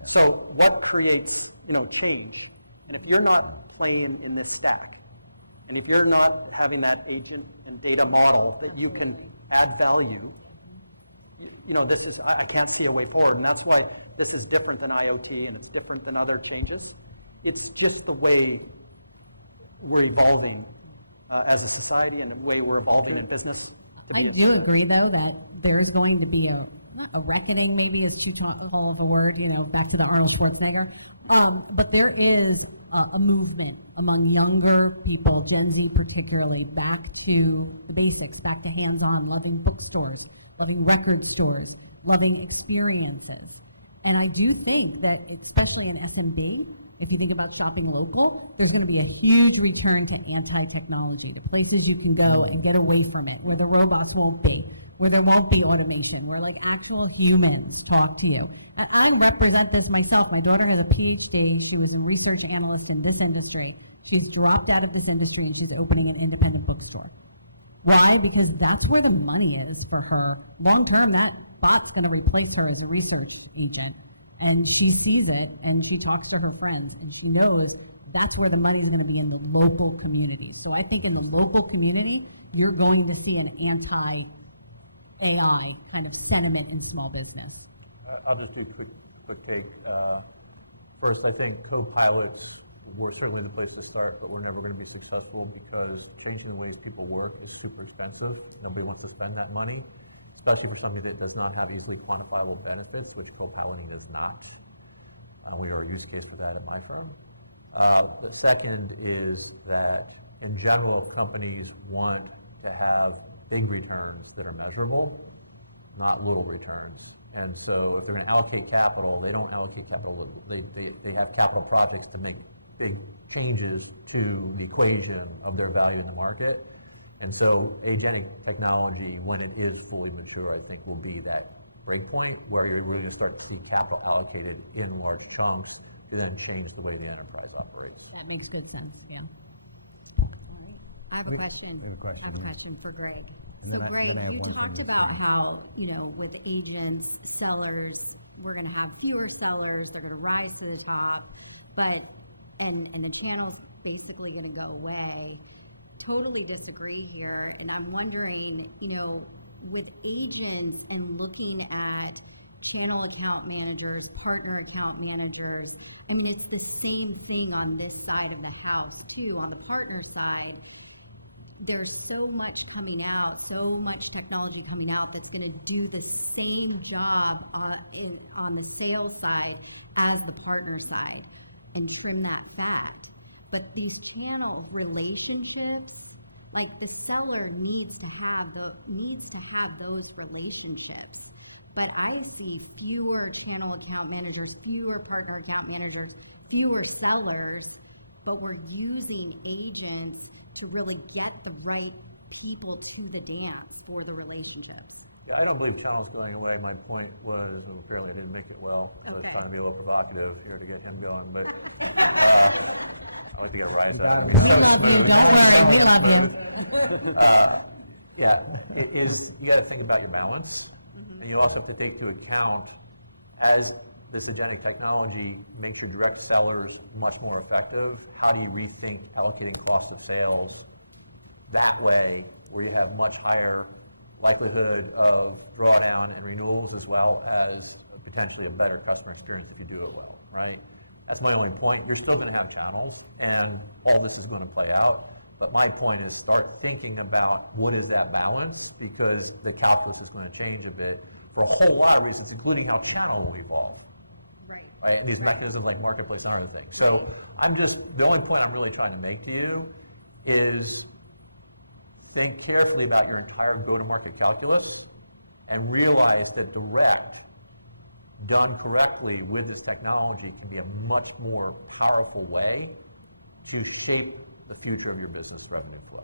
So what creates, change? And if you're not playing in this stack, and if you're not having that agent and data model that you can add value, you know, this is, I can't see a way forward. And that's why this is different than IoT and it's different than other changes. It's just the way we're evolving as a society and the way we're evolving in business. I do agree, though, that there's going to be not a reckoning, maybe is too tall of a word, you know, back to the Arnold Schwarzenegger. But there is a movement among younger people, Gen Z particularly, back to the basics, back to hands-on, loving bookstores, loving record stores, loving experiences. And I do think that, especially in SMB, if you think about shopping local, there's going to be a huge return to anti-technology, to places you can go and get away from it, where the robots won't be, where there won't be automation, where like actual humans talk to you. And I represent this myself. My daughter has a PhD. She was a research analyst in this industry. She's dropped out of this industry and she's opening an independent bookstore. Why? Because that's where the money is for her. Long term, that bot's going to replace her as a research agent. And she sees it, and she talks to her friends, and she knows that's where the money is going to be, in the local communities. So I think in the local community, you're going to see an anti-AI kind of sentiment in small business. I'll just do a quick take. First, I think co-pilots were certainly the place to start, but we're never going to be successful because changing the ways people work is super expensive. Nobody wants to spend that money, especially for something that does not have easily quantifiable benefits, which co-piloting does not. We are a use case for that at my firm. The second is that, in general, companies want to have big returns that are measurable, not little returns. And so if they're going to allocate capital, they don't allocate capital. They have capital projects to make big changes to the equation of their value in the market. And so agentic technology, when it is fully mature, I think will be that break point where you're really going to start to see capital allocated in large chunks to then change the way the enterprise operates. That makes good sense, yeah. I have a question. We have a question, I have a yeah. question for Greg. And So then I Greg, have you one from talked the about screen. how, you know, with agents, sellers, we're going to have fewer sellers, they're going to rise to the top, but, and the channel's basically going to go away. Totally disagree here, and I'm wondering, you know, with agents and looking at channel account managers, partner account managers, I mean, it's the same thing on this side of the house too. On the partner side, there's so much coming out, so much technology coming out that's going to do the same job on the sales side as the partner side and trim that fat. But these channel relationships, like the seller needs to have those relationships. But I see fewer channel account managers, fewer partner account managers, fewer sellers, but we're using agents to really get the right people to the dance for the relationships. Yeah, I don't believe channel's going away. My point was, well, apparently I didn't make it well, so I was Okay. trying to be a little provocative here to get him going, but I like to get a rise out of him. He's We so love you, smooth. don't He's worry, so we love you. smooth. Yeah, you got to think about your balance, and you also have to take into account, as this agentic technology makes your direct sellers much more effective, how do you rethink allocating cost of sales that way, where you have much higher likelihood of drawdown and renewals, as well as potentially a better customer experience if you do it well, right? That's my only point. You're still going to have channels, and all this is going to play out. But my point is, start thinking about what is that balance, because the calculus is going to change a bit for a whole lot of reasons, including how channel will evolve. Right. Right? And these mechanisms like marketplace and other things. So the only point I'm really trying to make to you is think carefully about your entire go-to-market calculus and realize that direct, done correctly with this technology, can be a much more powerful way to shape the future of your business revenue flows.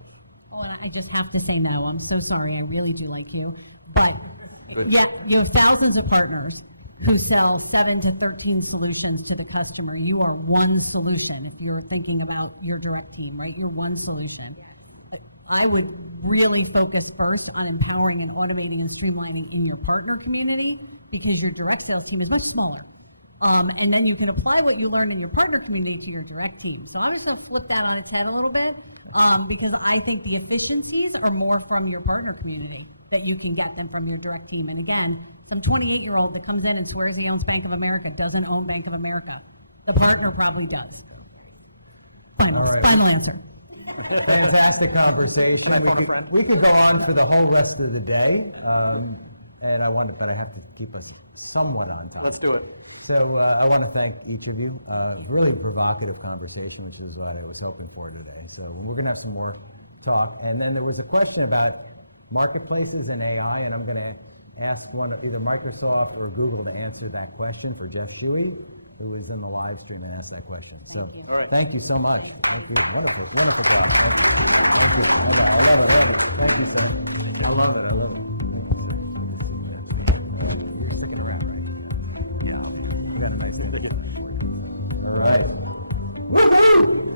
Oh, and I just have to say no. I'm so sorry. I really do like you. But Good. yeah, you have thousands of partners who sell 7 to 13 solutions to the customer. You are one solution if you're thinking about your direct team, right? You're one solution. Yes. I would really focus first on empowering and automating and streamlining in your partner community, because your direct sales team is much smaller. And then you can apply what you learned in your partner community to your direct team. So I'm just going to flip that on its head a little bit, because I think the efficiencies are more from your partner community. that you can get them from your direct team. And again, some 28-year-old that comes in and swears he owns Bank of America doesn't own Bank of America. The partner probably does. Final, All right. final answer. Fantastic conversation. Can I phone a friend? We could go on for the whole rest of the day, but I have to keep us somewhat on time. Let's do it. So I want to thank each of you. Really provocative conversation, which is what I was hoping for today. So we're going to have some more talk. And then there was a question about marketplaces and AI, and I'm going to ask either Microsoft or Google to answer that question for Jeff Shuey, who was in the live stream and asked that question. Thank you. All right. Thank you so much. Thank you. Wonderful, wonderful job. Thank you. Thank you. I love it. Thank you, sir. I love it. Thank you, sir. Good to see you. You're sticking around, right? Yeah. We got a nice thing. Thank you. All right. Woohoo!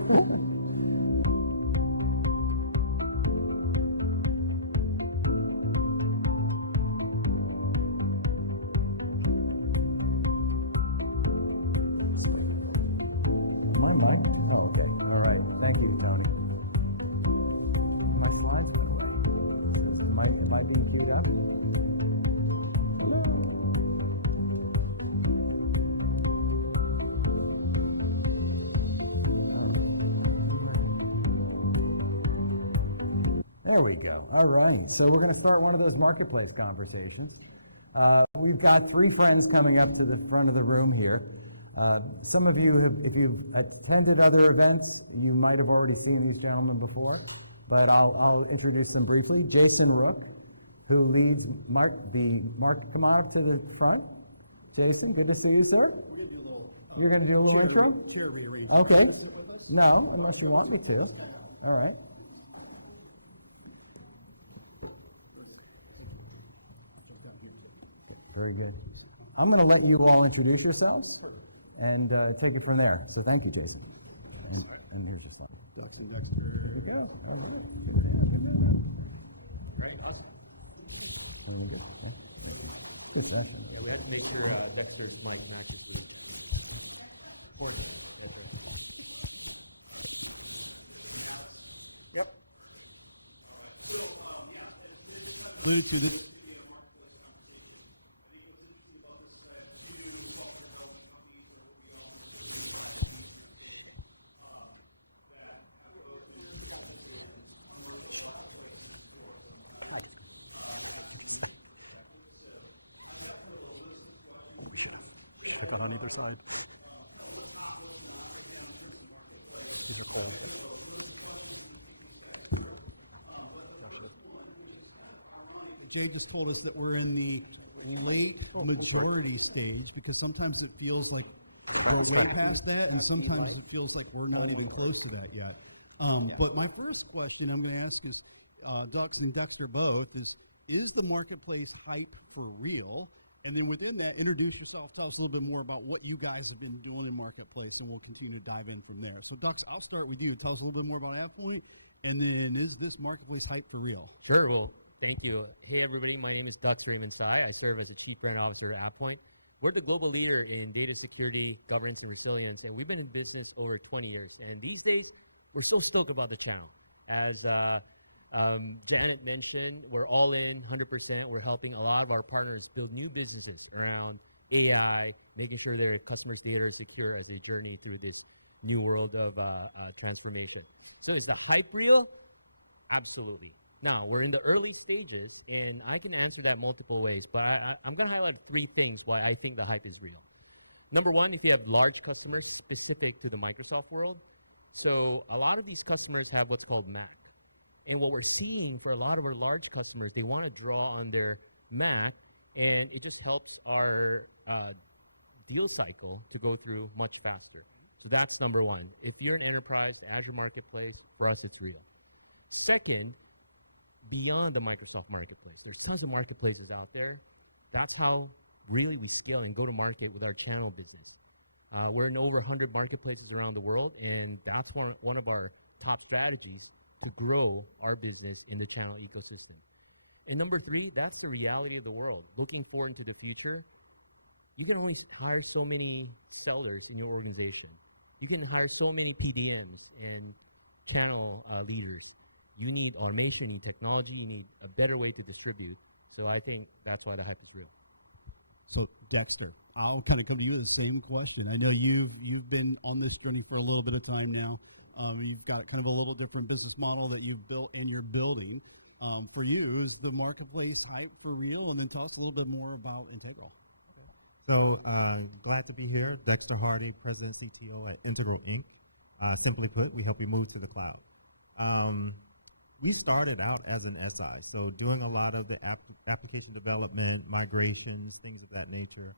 Am I mic'd? Oh, okay. All right. Thank you, Tony. My slides went away. It says, am I being queued up? Hello? There we go. All right. So we're going to start one of those marketplace conversations. We've got three friends coming up to the front of the room here. Some of you, if you've attended other events, you might have already seen these gentlemen before, but I'll introduce them briefly. Jason Rook, who leads come on up to the front. Jason, good to see you, sir. We're going to do a little. You're going to do a little intro? Chair rearrangement. Okay. Are you gonna sit with us? No, unless you want me to. All right. Jump down here too. Very good. I'm going to let you all introduce yourselves and take it from there. So thank you, Jason. And here's your slide. Ducks and Dexter. There you go. All right. Good down. Right, awesome. Everything good? Yeah. Good session. Yeah, we had to make sure Dexter's mic matches with each other. That's right. Yep. Alluded to this. We should have gone on either side. These are cold. Jay just told us that we're in the late majority stage because sometimes it feels like we're way past that, and sometimes it feels like we're not even close to that yet. But my first question I'm going to ask is, Ducks and Dexter both, is the marketplace hype for real? And then within that, introduce yourself. Tell us a little bit more about what you guys have been doing in marketplace, and we'll continue to dive in from there. So, Ducks, I'll start with you. Tell us a little bit more about AvePoint, and then is this marketplace hype for real? Sure, well, thank you. Hey, everybody, my name is Dux Raymond Tsai. I serve as a Chief Brand Officer at AvePoint. We're the global leader in data security, governance, and resilience, and we've been in business over 20 years. And these days, we're so stoked about the channel. As Janet mentioned, we're all in 100%. We're helping a lot of our partners build new businesses around AI, making sure their customers' data are secure as they journey through this new world of transformation. So is the hype real? Absolutely. Now, we're in the early stages, and I can answer that multiple ways, but I'm going to highlight three things why I think the hype is real. Number one, if you have large customers specific to the Microsoft world, so a lot of these customers have what's called Mac. And what we're seeing for a lot of our large customers, they want to draw on their Mac, and it just helps our deal cycle to go through much faster. So that's number one. If you're an enterprise, the Azure Marketplace, for us, it's real. Second, beyond the Microsoft Marketplace, there's tons of marketplaces out there. That's how really we scale and go to market with our channel business. We're in over 100 marketplaces around the world, and that's one of our top strategies to grow our business in the channel ecosystem. And number three, that's the reality of the world. Looking forward into the future, you can only hire so many sellers in your organization. You can hire so many PDMs and channel leaders. you need automation, you need technology, you need a better way to distribute. So I think that's why the hype is real. So Dexter, I'll kind of come to you with the same question. I know you've been on this journey for a little bit of time now. You've got kind of a little different business model that you've built and you're building. For you, is the marketplace hype for real? And then tell us a little bit more about Integral. So glad to be here. Dexter Hardy, President CTO at Integral Inc. Simply put, we help you move to the cloud. We started out as an SI, so doing a lot of the application development, migrations, things of that nature.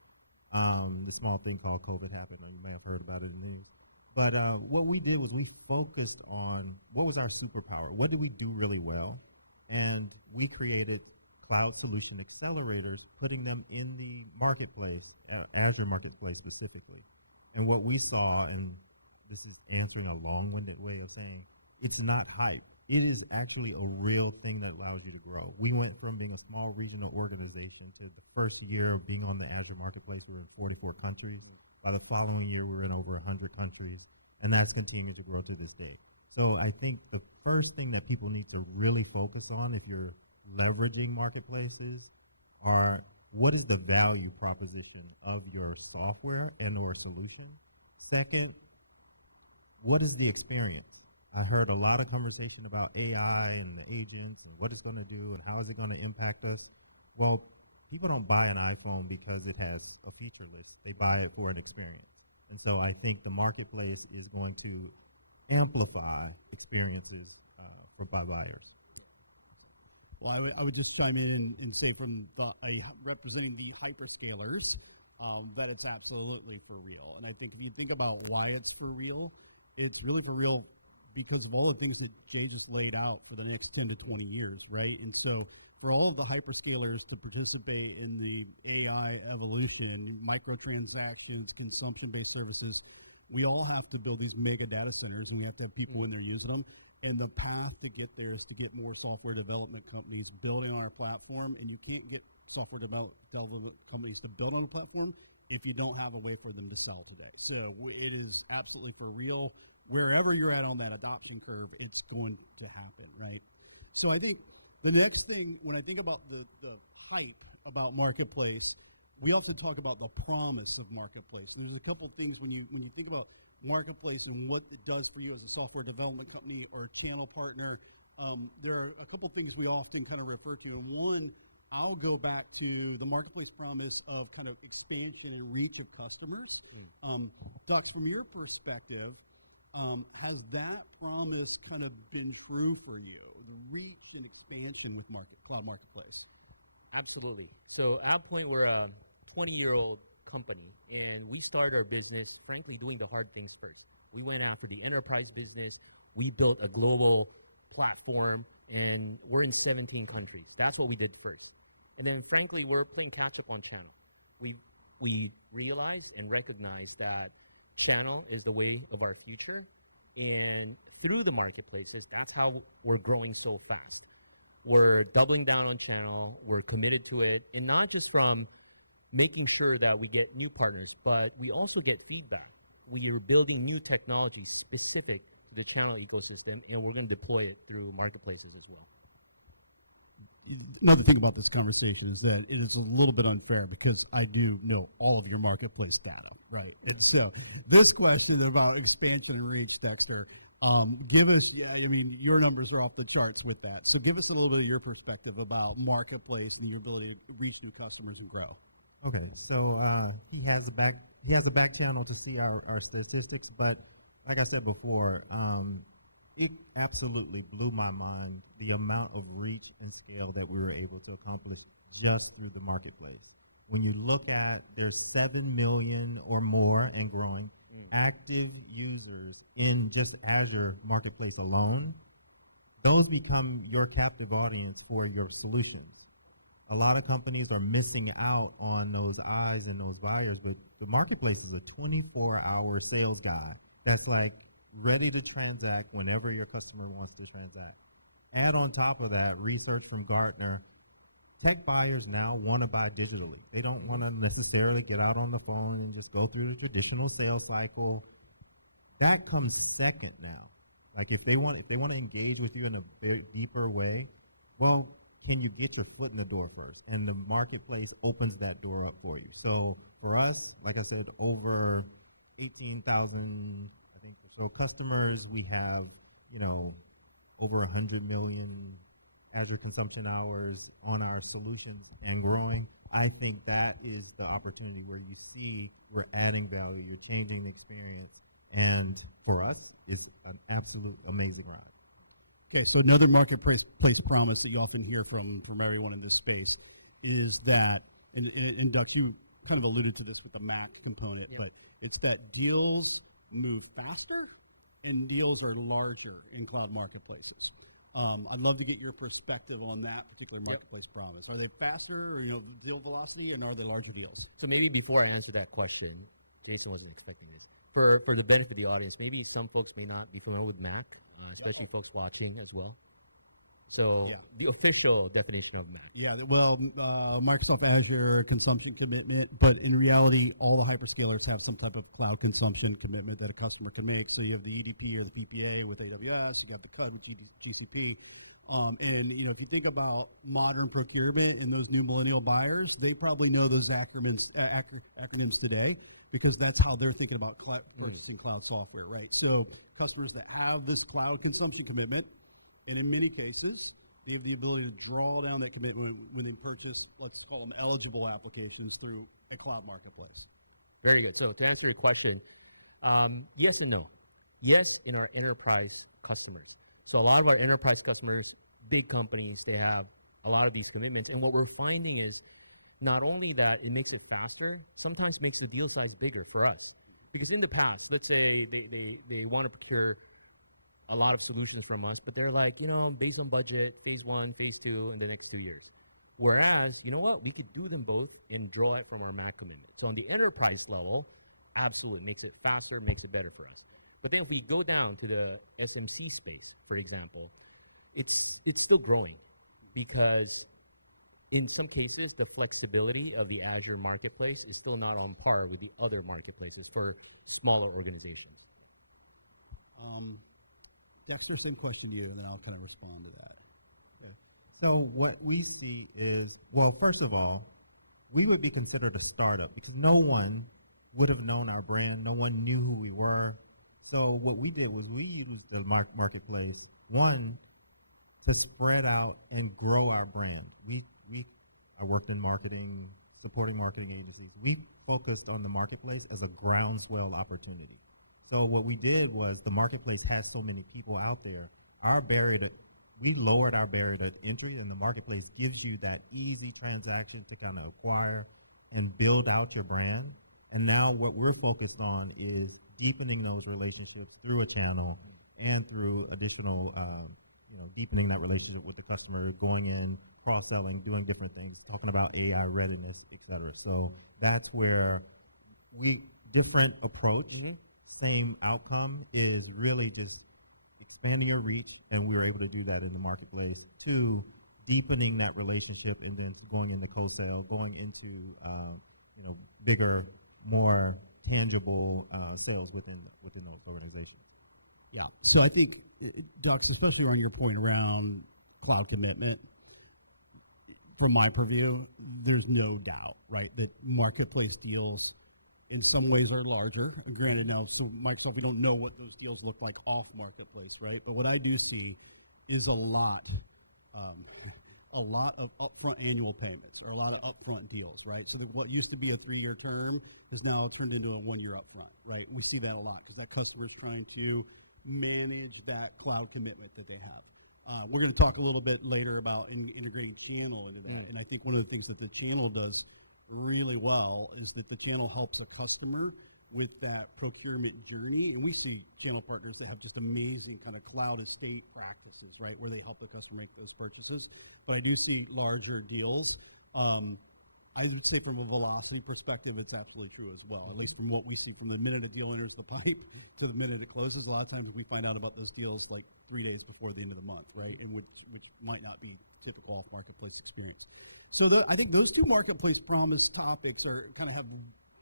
The small thing called COVID happened, or you may have heard about it in the news. But what we did was we focused on what was our superpower, what did we do really well, and we created cloud solution accelerators, putting them in the marketplace, Azure Marketplace specifically. And what we saw, and this is answering a long-winded way of saying, it's not hype. It is actually a real thing that allows you to grow. We went from being a small regional organization to the first year of being on the Azure Marketplace, we were in 44 countries. By the following year, we were in over 100 countries, and that's continuing to grow to this day. So I think the first thing that people need to really focus on if you're leveraging marketplaces are what is the value proposition of your software and or solution? Second, what is the experience? I heard a lot of conversation about AI and the agents and what it's going to do and how is it going to impact us. Well, people don't buy an iPhone because it has a feature list. They buy it for an experience. And so I think the marketplace is going to amplify experiences for buyers. Well, I would just chime in and say from representing the hyperscalers that it's absolutely for real. And I think if you think about why it's for real, it's really for real because of all the things that Jay just laid out for the next 10 to 20 years, right? And so for all of the hyperscalers to participate in the AI evolution, microtransactions, consumption-based services, we all have to build these mega data centers and we have to have people in there using them. And the path to get there is to get more software development companies building on our platform. And you can't get software development companies to build on a platform if you don't have a way for them to sell today. So it is absolutely for real. Wherever you're at on that adoption curve, it's going to happen, right? So I think the next thing, when I think about the hype about Marketplace, we often talk about the promise of Marketplace. And there's a couple things when you think about Marketplace and what it does for you as a software development company or a channel partner, there are a couple things we often kind of refer to. And one, I'll go back to the Marketplace promise of kind of expansion and reach of customers. Dux, from your perspective, has that promise kind of been true for you, the reach and expansion with Cloud Marketplace? Absolutely. So at AvePoint, we're a 20-year-old company, and we started our business, frankly, doing the hard things first. We went after the enterprise business. We built a global platform, and we're in 17 countries. That's what we did first. And then, frankly, we're playing catch-up on channel. We realized and recognized that channel is the way of our future, and through the marketplaces, that's how we're growing so fast. We're doubling down on channel, we're committed to it, and not just from making sure that we get new partners, but we also get feedback. We are building new technology specific to the channel ecosystem, and we're going to deploy it through marketplaces as well. Another thing about this conversation is that it is a little bit unfair because I do know all of your marketplace data, right? And so this question about expansion and reach, Dexter, give us, I mean, your numbers are off the charts with that. So give us a little bit of your perspective about marketplace and your ability to reach new customers and grow. Okay, so he has a back channel to see our statistics, but like I said before, it absolutely blew my mind the amount of reach and scale that we were able to accomplish just through the marketplace. When you look at, there's 7 million or more and growing active users in just Azure Marketplace alone, those become your captive audience for your solutions. A lot of companies are missing out on those eyes and those buyers, but the marketplace is a 24-hour sales guy that's like ready to transact whenever your customer wants to transact. Add on top of that, research from Gartner, tech buyers now want to buy digitally. They don't want to necessarily get out on the phone and just go through the traditional sales cycle. That comes second now. Like if they want to engage with you in a deeper way, well, can you get your foot in the door first? And the marketplace opens that door up for you. So for us, like I said, over 18,000, I think, or so customers. We have, over 100 million Azure consumption hours on our solutions and growing. I think that is the opportunity where you see we're adding value, you're changing the experience, and for us, it's an absolute amazing ride. Okay, so another marketplace promise that you often hear from everyone in this space is that, and Dux, you kind of alluded to this with the Mac component, but it's that deals move faster and deals are larger in cloud marketplaces. I'd love to get your perspective on that particular marketplace promise. Are they faster, or deal velocity, and are they larger deals? So maybe before I answer that question, Jason wasn't expecting this. For the benefit of the audience, maybe some folks may not be familiar with Mac, especially folks watching as well. So the official definition of Mac. Yeah, well, Microsoft Azure consumption commitment, but in reality, all the hyperscalers have some type of cloud consumption commitment that a customer can make. So you have the EDP or the PPA with AWS, you have the CUD with GCP. And if you think about modern procurement and those new millennial buyers, they probably know those acronyms today because that's how they're thinking about purchasing cloud software, right? So customers that have this cloud consumption commitment, and in many cases, they have the ability to draw down that commitment when they purchase, let's call them eligible applications through a cloud marketplace. Very good. So to answer your question, yes and no. Yes, in our enterprise customers. So a lot of our enterprise customers, big companies, they have a lot of these commitments. And what we're finding is not only that it makes it faster, sometimes makes the deal size bigger for us. Because in the past, let's say they want to procure a lot of solutions from us, but they're like, based on budget, phase 1, phase 2, in the next 2 years. Whereas, you know what, we could do them both and draw it from our Mac commitment. So on the enterprise level, absolutely, makes it faster, makes it better for us. But then if we go down to the SMC space, for example, it's still growing because in some cases, the flexibility of the Azure marketplace is still not on par with the other marketplaces for smaller organizations. Dexter, same question to you, and then I'll kind of respond to that. Okay. So what we see is, well, first of all, we would be considered a startup because no one would have known our brand. No one knew who we were. So what we did was we used the marketplace, one, to spread out and grow our brand. I worked in marketing, supporting marketing agencies. We focused on the marketplace as a groundswell opportunity. So what we did was the marketplace has so many people out there. We lowered our barrier to entry, and the marketplace gives you that easy transaction to kind of acquire and build out your brand. And now what we're focused on is deepening those relationships through a channel and through additional, deepening that relationship with the customer, going in, cross-selling, doing different things, talking about AI readiness, et cetera. So that's where different approach, same outcome, is really just expanding your reach, and we were able to do that in the marketplace. 2, deepening that relationship, and then going into co-sale, going into bigger, more tangible sales within those organizations. Yeah. So I think, Dux, especially on your point around cloud commitment, from my purview, there's no doubt, right, that marketplace deals in some ways are larger. Granted, now, so Microsoft, we don't know what those deals look like off marketplace, right? But what I do see is a lot of upfront annual payments, or a lot of upfront deals, right? So that what used to be a 3-year term has now turned into a 1-year upfront, right? We see that a lot because that customer is trying to manage that cloud commitment that they have. We're going to talk a little bit later about integrating channel into that. And I think one of the things that the channel does really well is that the channel helps a customer with that procurement journey. And we see channel partners that have just amazing kind of cloud estate practices, right, where they help the customer make those purchases. But I do see larger deals. I would say from a velocity perspective, it's absolutely true as well, at least from what we see from the minute a deal enters the pipe to the minute it closes. A lot of times we find out about those deals like 3 days before the end of the month, right, and which might not be typical off-marketplace experience. So I think those two marketplace promise topics are kind of have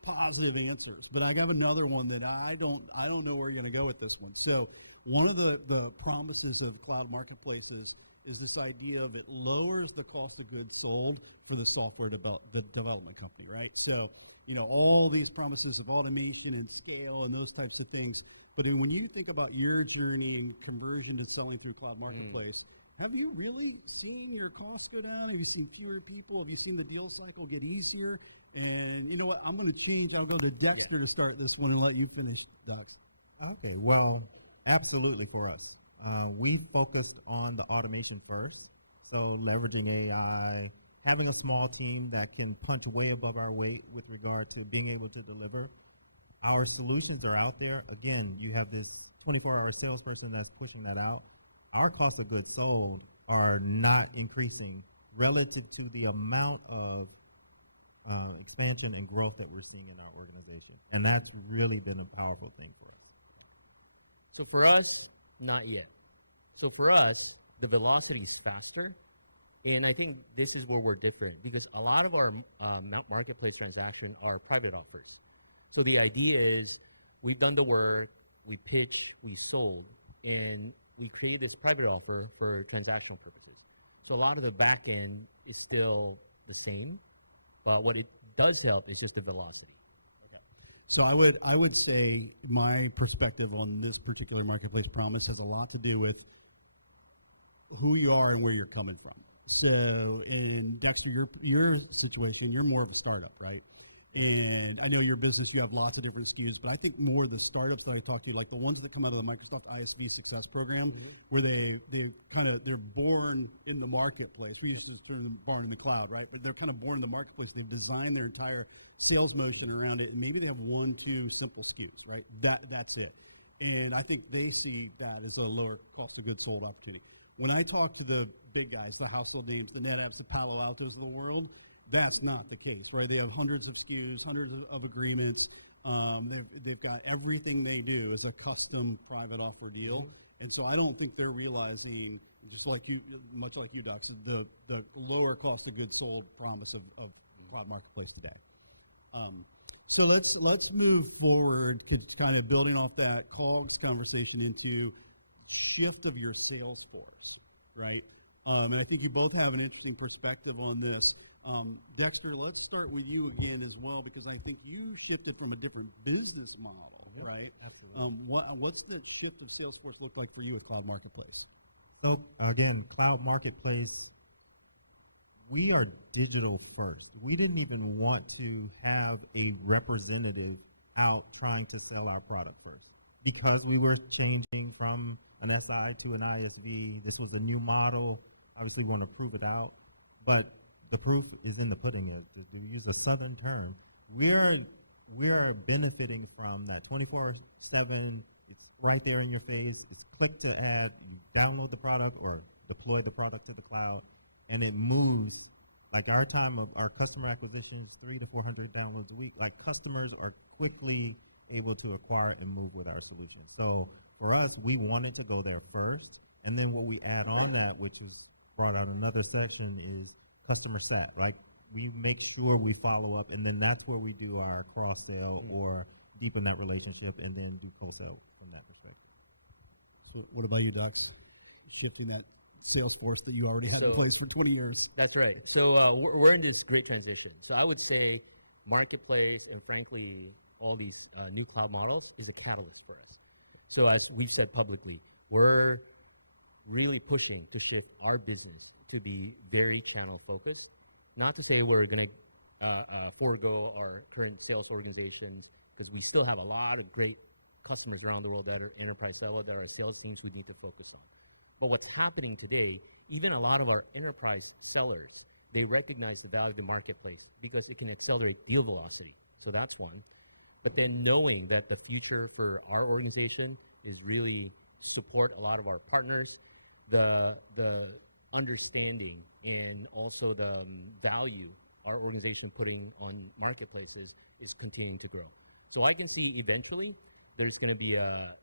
positive answers, but I have another one that I don't know where you're going to go with this one. So one of the promises of cloud marketplaces is this idea of it lowers the cost of goods sold for the software development company, right? So, you know, all these promises of automation and scale and those types of things. But when you think about your journey and conversion to selling through cloud marketplace, have you really seen your costs go down? Have you seen fewer people? Have you seen the deal cycle get easier? And you know what? I'm going to change. I'll go to Dexter to start this one and let you finish, Dux. Okay, well, absolutely for us. We focused on the automation first, so leveraging AI, having a small team that can punch way above our weight with regard to being able to deliver. Our solutions are out there. Again, you have this 24-hour salesperson that's pushing that out. Our cost of goods sold are not increasing relative to the amount of expansion and growth that we're seeing in our organization. And that's really been a powerful thing for us. So for us, not yet. So for us, the velocity is faster. And I think this is where we're different because a lot of our marketplace transactions are private offers. So the idea is we've done the work, we pitch, we sold, and we create this private offer for transactional purposes. So a lot of the back end is still the same, but what it does help is just the velocity. So I would say my perspective on this particular marketplace promise has a lot to do with who you are and where you're coming from. So in Dexter, your situation, you're more of a startup, right? And I know your business, you have lots of different SKUs, but I think more the startups that I talk to, like the ones that come out of the Microsoft ISV Success Program, where they're born in the marketplace. We used to term them born in the cloud, right? But they're kind of born in the marketplace. They've designed their entire sales motion around it, and maybe they have 1, 2 simple SKUs, right? That's it. And I think they see that as a lower cost of goods sold opportunity. When I talk to the big guys, the household names, the NetApps, the Palo Altos of the world, that's not the case, right? They have hundreds of SKUs, hundreds of agreements. They've got everything they do as a custom private offer deal. And so I don't think they're realizing, just like you, much like you, Dux, the lower cost of goods sold promise of cloud marketplace today. So let's move forward, kind of building off that COGS conversation into shift of your sales force, right? And I think you both have an interesting perspective on this. Dexter, let's start with you again as well, because I think you shifted from a different business model, right? Absolutely. What's the shift of Salesforce look like for you with Cloud Marketplace? So again, Cloud Marketplace, we are digital first. We didn't even want to have a representative out trying to sell our product first because we were changing from an SI to an ISV. This was a new model. Obviously, we want to prove it out, but the proof is in the pudding. To use a Southern term, we are benefiting from that 24/7. It's right there in your face. It's click to add. You download the product or deploy the product to the cloud, and it moves. Like our time of our customer acquisition is 300 to 400 downloads a week. Like customers are quickly able to acquire and move with our solution. So for us, we wanted to go there first, and then what we add on that, which was brought out another section, is customer sat. Like we make sure we follow up, and then that's where we do our cross sale or deepen that relationship, and then do co-sell from that perspective. So what about you, Dux? Shifting that sales force that you already had in place for 20 years. That's right. So we're in this great transition. So I would say marketplace and frankly all these new cloud models is a catalyst for us. So as we've said publicly, we're really pushing to shift our business to be very channel focused. Not to say we're going to forego our current sales organizations, because we still have a lot of great customers around the world that are enterprise level that our sales teams would need to focus on. But what's happening today, even a lot of our enterprise sellers, they recognize the value of the marketplace because it can accelerate deal velocity. So that's one. But then knowing that the future for our organization is really support a lot of our partners, the understanding and also the value our organization putting on marketplaces is continuing to grow. So I can see eventually there's going to be a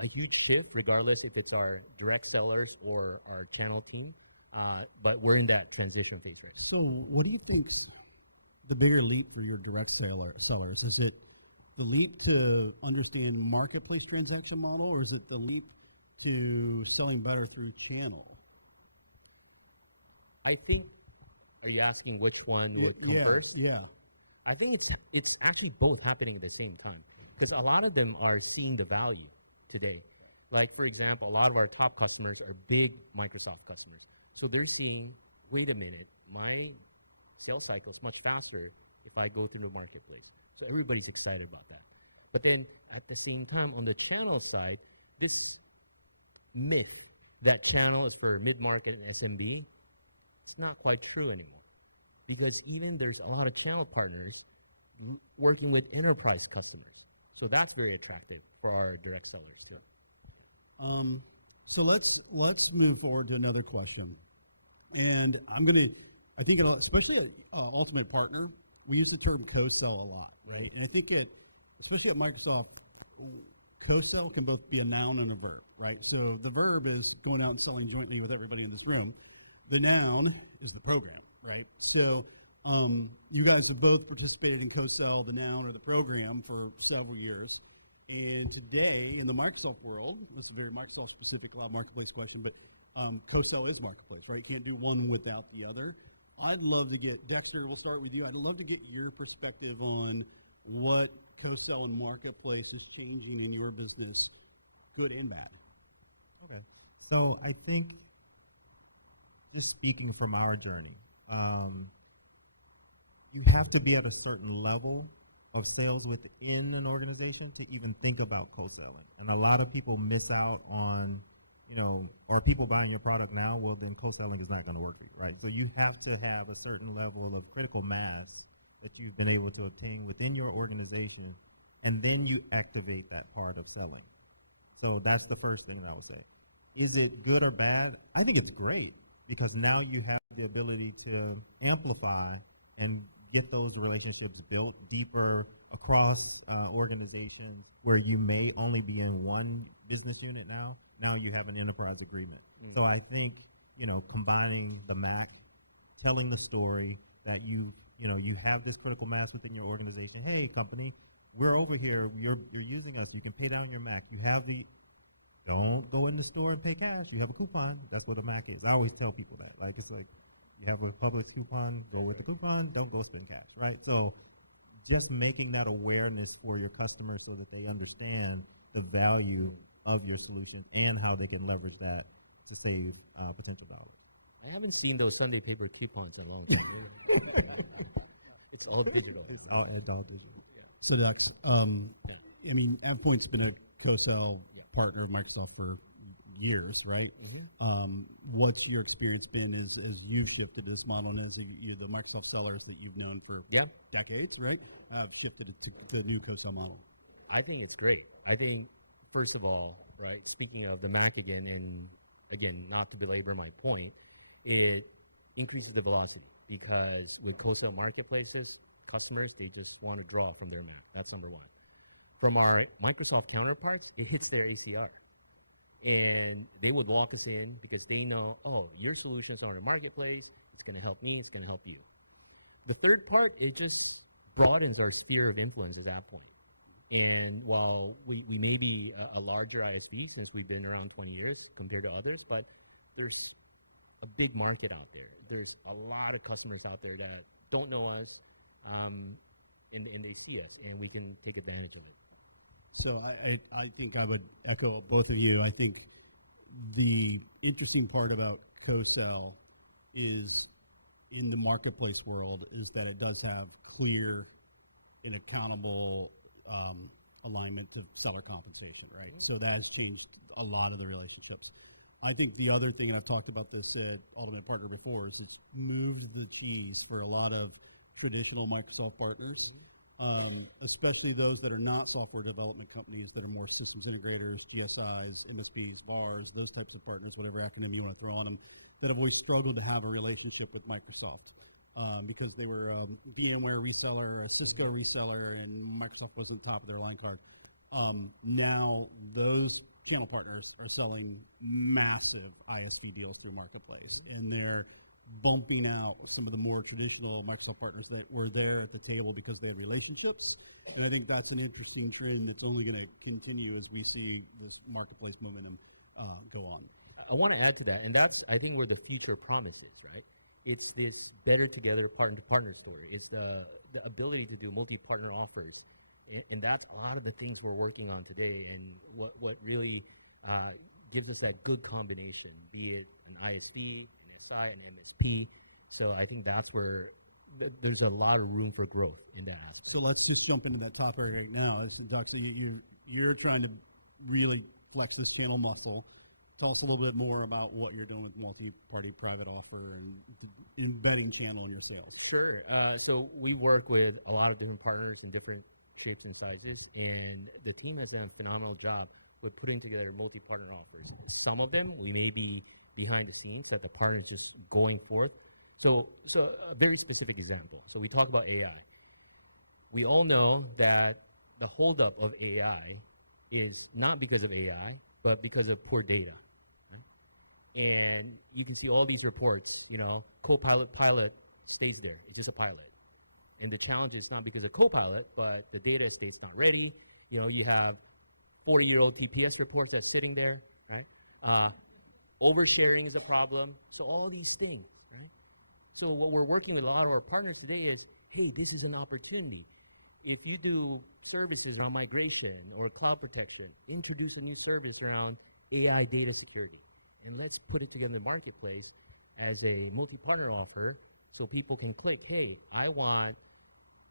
huge shift, regardless if it's our direct sellers or our channel team. But we're in that transition phase right now. So what do you think's the bigger leap for your direct sellers? Is it the leap to understand marketplace transaction model, or is it the leap to selling better through channel? I think, are you asking which one would come first? Yeah. I think it's actually both happening at the same time, because a lot of them are seeing the value today. Like, for example, a lot of our top customers are big Microsoft customers. So they're seeing, wait a minute, my sales cycle is much faster if I go through the marketplace. So everybody's excited about that. But then at the same time, on the channel side, this myth that channel is for mid-market and SMB, it's not quite true anymore. Because even there's a lot of channel partners working with enterprise customers. So that's very attractive for our direct sellers too. So let's move forward to another question. And I think especially at Ultimate Partner, we use the term co-sell a lot, right? And I think especially at Microsoft, co-sell can both be a noun and a verb, right? So the verb is going out and selling jointly with everybody in this room. The noun is the program, right? So you guys have both participated in co-sell, the noun or the program, for several years. And today in the Microsoft world, it's a very Microsoft specific cloud marketplace question, but co-sell is marketplace, right? You can't do one without the other. I'd love to get, Dexter, we'll start with you. I'd love to get your perspective on what co-sell and marketplace is changing in your business, good and bad. Okay. So I think, just speaking from our journey, you have to be at a certain level of sales within an organization to even think about co-selling. And a lot of people miss out on, are people buying your product now? Well, then co-selling is not going to work for you, right? So you have to have a certain level of critical mass that you've been able to obtain within your organization, and then you activate that part of selling. So that's the first thing that I would say. Is it good or bad? I think it's great, because now you have the ability to amplify and get those relationships built deeper across organizations where you may only be in one business unit now. Now you have an enterprise agreement. So I think, combining the MAC, telling the story that you have this critical mass within your organization. Hey, company, we're over here. You're using us. You can pay down your MAC. You have don't go in the store and pay cash. You have a coupon. That's what a MAC is. I always tell people that. It's like, you have a Publix coupon, go with the coupon, don't go spend cash, right? So just making that awareness for your customers so that they understand the value of your solution and how they can leverage that to save potential dollars. I haven't seen those Sunday paper coupons in a long time. It's all digital. It's all digital. Yeah. So Dex, AvePoint's been a co-sell partner of Microsoft for years, right? What's your experience been as you've shifted to this model, and as the Microsoft sellers that you've known for decades, right, have shifted it to the new co-sell model? I think it's great. I think, first of all, right, speaking of the Mac again, and again, not to belabor my point, it increases the velocity, because with co-sell marketplaces, customers, they just want to draw from their Mac. That's number one. From our Microsoft counterparts, it hits their ACR. And they would walk us in because they know, oh, your solutions are in the marketplace. It's going to help me. It's going to help you. The third part, it just broadens our sphere of influence as AvePoint. And while we may be a larger ISV since we've been around 20 years compared to others, but there's a big market out there. There's a lot of customers out there that don't know us, and they see us, and we can take advantage of it. So I think I would echo both of you. I think the interesting part about co-sell is, in the marketplace world, is that it does have clear and accountable alignment to seller compensation, right? So that has changed a lot of the relationships. I think the other thing, and I've talked about this at Ultimate Partner before, is it's moved the cheese for a lot of traditional Microsoft partners. Especially those that are not software development companies, that are more systems integrators, GSIs, MSPs, VARs, those types of partners, whatever acronym you want to throw on them, that have always struggled to have a relationship with Microsoft because they were a VMware reseller, a Cisco reseller, and Microsoft wasn't top of their line card. Now those channel partners are selling massive ISV deals through Marketplace, and they're bumping out some of the more traditional Microsoft partners that were there at the table because they had relationships. And I think that's an interesting trend that's only going to continue as we see this marketplace momentum go on. I want to add to that, and that's, I think, where the future promise is, right? It's this better together partner-to-partner story. It's the ability to do multi-partner offers, and that's a lot of the things we're working on today, and what really gives us that good combination, be it an ISV, an SI, an MSP. So I think that's where there's a lot of room for growth in that aspect. So let's just jump into that topic right now. Doc, so you're trying to really flex this channel muscle. Tell us a little bit more about what you're doing with multi-party private offer and embedding channel in your sales. Sure. So we work with a lot of different partners in different shapes and sizes, and the team has done a phenomenal job with putting together multi-partner offers. Some of them we may be behind the scenes that the partner is just going forth. So a very specific example. So we talk about AI. We all know that the holdup of AI is not because of AI, but because of poor data. And you can see all these reports, Copilot pilot stays there. It's just a pilot. And the challenge is not because of Copilot, but the data estate's not ready. You have 40-year-old TPS reports that's sitting there, right? Oversharing is a problem. So all these things, right? So what we're working with a lot of our partners today is, hey, this is an opportunity. If you do services around migration or cloud protection, introduce a new service around AI data security. And let's put it together in the marketplace as a multi-partner offer so people can click, hey, I want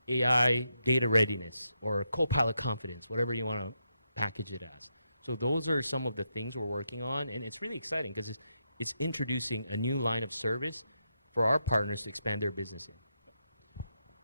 AI data readiness or Copilot confidence, whatever you want to package it as. So those are some of the things we're working on, and it's really exciting because it's introducing a new line of service for our partners to expand their business in.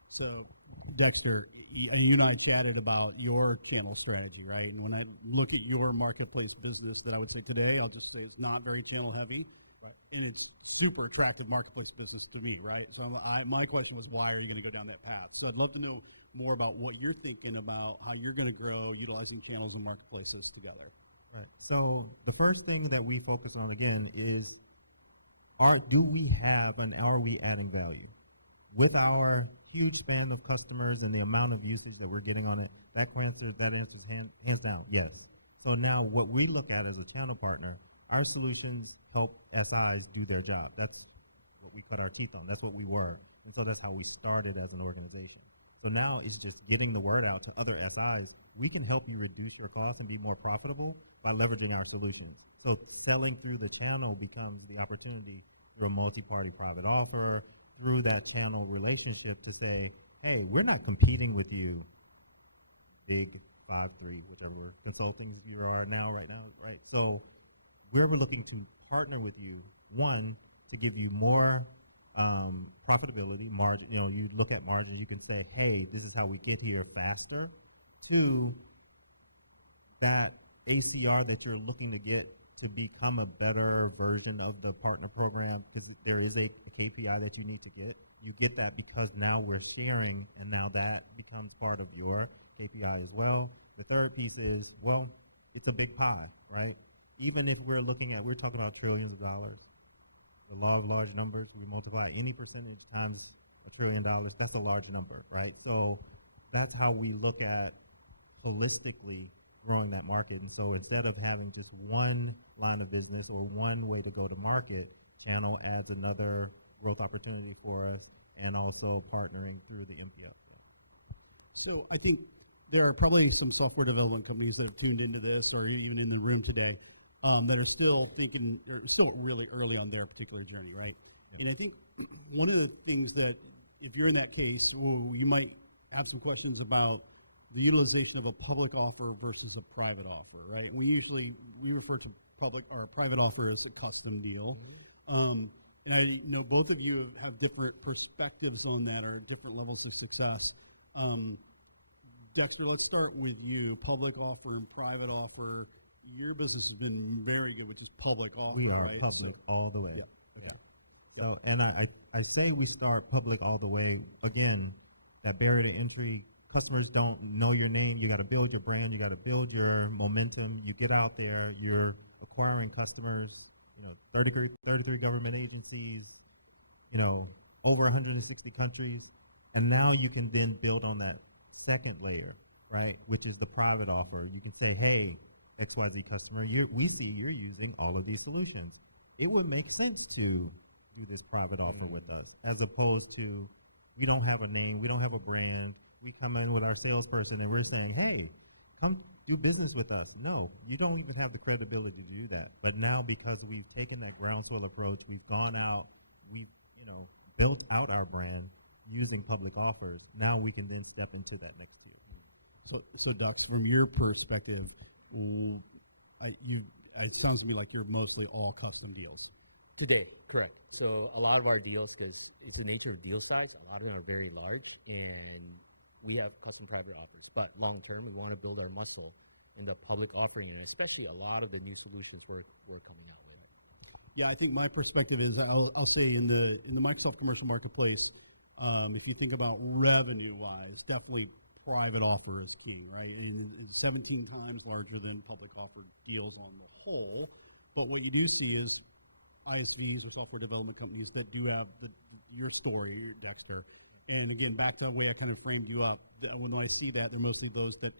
So, Dexter, you and I chatted about your channel strategy, right? And when I look at your marketplace business that I would say today, I'll just say it's not very channel heavy. Right. And it's super attractive marketplace business to me, right? So my question was, why are you going to go down that path? So I'd love to know more about what you're thinking about how you're going to grow utilizing channels and marketplaces together. Right. So the first thing that we focus on, again, is do we have and are we adding value? With our huge span of customers and the amount of usage that we're getting on it, that answers hands down, yes. So now what we look at as a channel partner, our solutions help SIs do their job. That's what we cut our teeth on. That's what we were. And so that's how we started as an organization. So now it's just getting the word out to other SIs. We can help you reduce your costs and be more profitable by leveraging our solutions. So selling through the channel becomes the opportunity through a multi-party private offer, through that channel relationship to say, hey, we're not competing with you, big 5-3, whichever consulting you are now, right now, right? So we're looking to partner with you, one, to give you more profitability, margin. You look at margins, you can say, hey, this is how we get here faster. Two, that ACR that you're looking to get to become a better version of the partner program, because there is a KPI that you need to get. You get that because now we're sharing, and now that becomes part of your KPI as well. The third piece is, well, it's a big pie, right? Even if we're talking about trillions of dollars. The law of large numbers, we multiply any percentage times $1 trillion, that's a large number, right? So that's how we look at holistically growing that market. And so instead of having just one line of business or one way to go to market, channel adds another growth opportunity for us, and also partnering through the MPO. Yeah. So I think there are probably some software development companies that have tuned into this, or even in the room today, that are still really early on their particular journey, right? Yep. And I think one of the things that, if you're in that case, you might have some questions about the utilization of a public offer versus a private offer, right? And we refer to public or private offer as a custom deal. Mm-hmm. And I know both of you have different perspectives on that, or different levels of success. Dexter, let's start with you. Public offer and private offer. Your business has been very good, which is public offer, We are right? public all the way. Yeah. Okay. Yeah. So, and I say we start public all the way. Again, that barrier to entry, customers don't know your name. You got to build your brand. You got to build your momentum. You get out there. You're acquiring customers. 33 government agencies, over 160 countries. And now you can then build on that second layer, right, which is the private offer. You can say, hey, XYZ customer, we see you're using all of these solutions. It would make sense to do this private offer with us, as opposed to we don't have a name, we don't have a brand. We come in with our salesperson and we're saying, hey, come do business with us. No, you don't even have the credibility to do that. But now, because we've taken that groundswell approach, we've gone out, we've built out our brand using public offers. Now we can then step into that next tier. So Dux, from your perspective, it sounds to me like you're mostly all custom deals. Today, correct. So a lot of our deals, because it's the nature of deal size, a lot of them are very large, and we have custom private offers. But long term, we want to build our muscle in the public offering, and especially a lot of the new solutions we're coming out with. Yeah, I think my perspective is I'll say in the Microsoft commercial marketplace, if you think about revenue-wise, definitely private offer is king, right? And it's 17 times larger than public offer deals on the whole. But what you do see is ISVs or software development companies that do have your story, Dexter. And again, back to the way I kind of framed you up, when I see that, they're mostly those that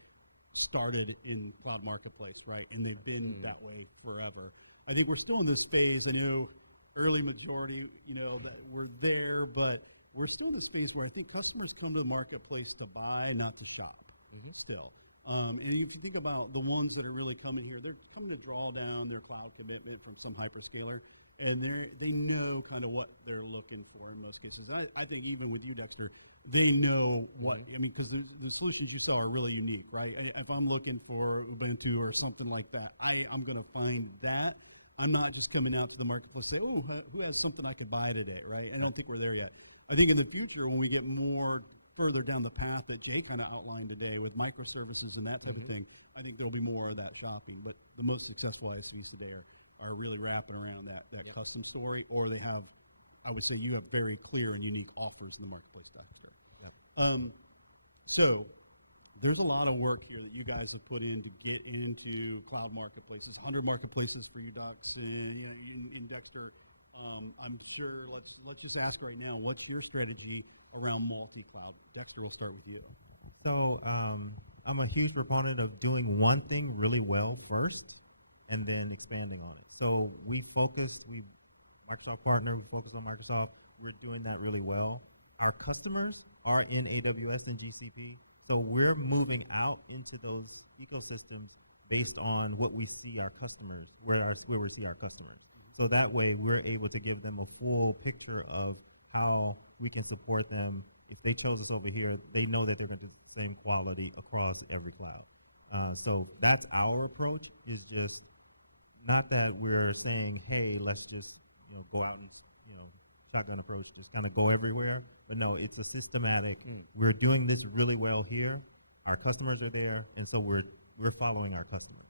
started in cloud marketplace, right? And they've been that way forever. I think we're still in this phase. I know early majority, that we're there, but we're still in this phase where I think customers come to the marketplace to buy, not to shop still. And if you think about the ones that are really coming here, they're coming to draw down their cloud commitment from some hyperscaler, and they know kind of what they're looking for in most cases. And I think even with you, Dexter, they know what, because the solutions you sell are really unique, right? If I'm looking for Ubuntu or something like that, I'm going to find that. I'm not just coming out to the marketplace and say, oh, who has something I could buy today, right? I don't think we're there yet. I think in the future, when we get more further down the path that Jay kind of outlined today with microservices and that type of thing, I think there'll be more of that shopping. But the most successful ISVs today are really wrapping around that custom story, or they have, I would say you have very clear and unique offers in the marketplace, Dexter. Yep. So there's a lot of work here that you guys have put in to get into cloud marketplaces, 100 marketplaces for you, Dux, and in Dexter. I'm sure, let's just ask right now, what's your strategy around multi-cloud? Dexter, we'll start with you. So I'm a huge proponent of doing one thing really well first and then expanding on it. So Microsoft partner, we focus on Microsoft. We're doing that really well. Our customers are in AWS and GCP. So we're moving out into those ecosystems based on what we see our customers, where we see our customers. So that way we're able to give them a full picture of how we can support them. If they chose us over here, they know that they're going to do the same quality across every cloud. So that's our approach, is just not that we're saying, hey, let's just go out and shotgun approach, just kind of go everywhere. But no, it's a systematic. We're doing this really well here. Our customers are there, and so we're following our customers.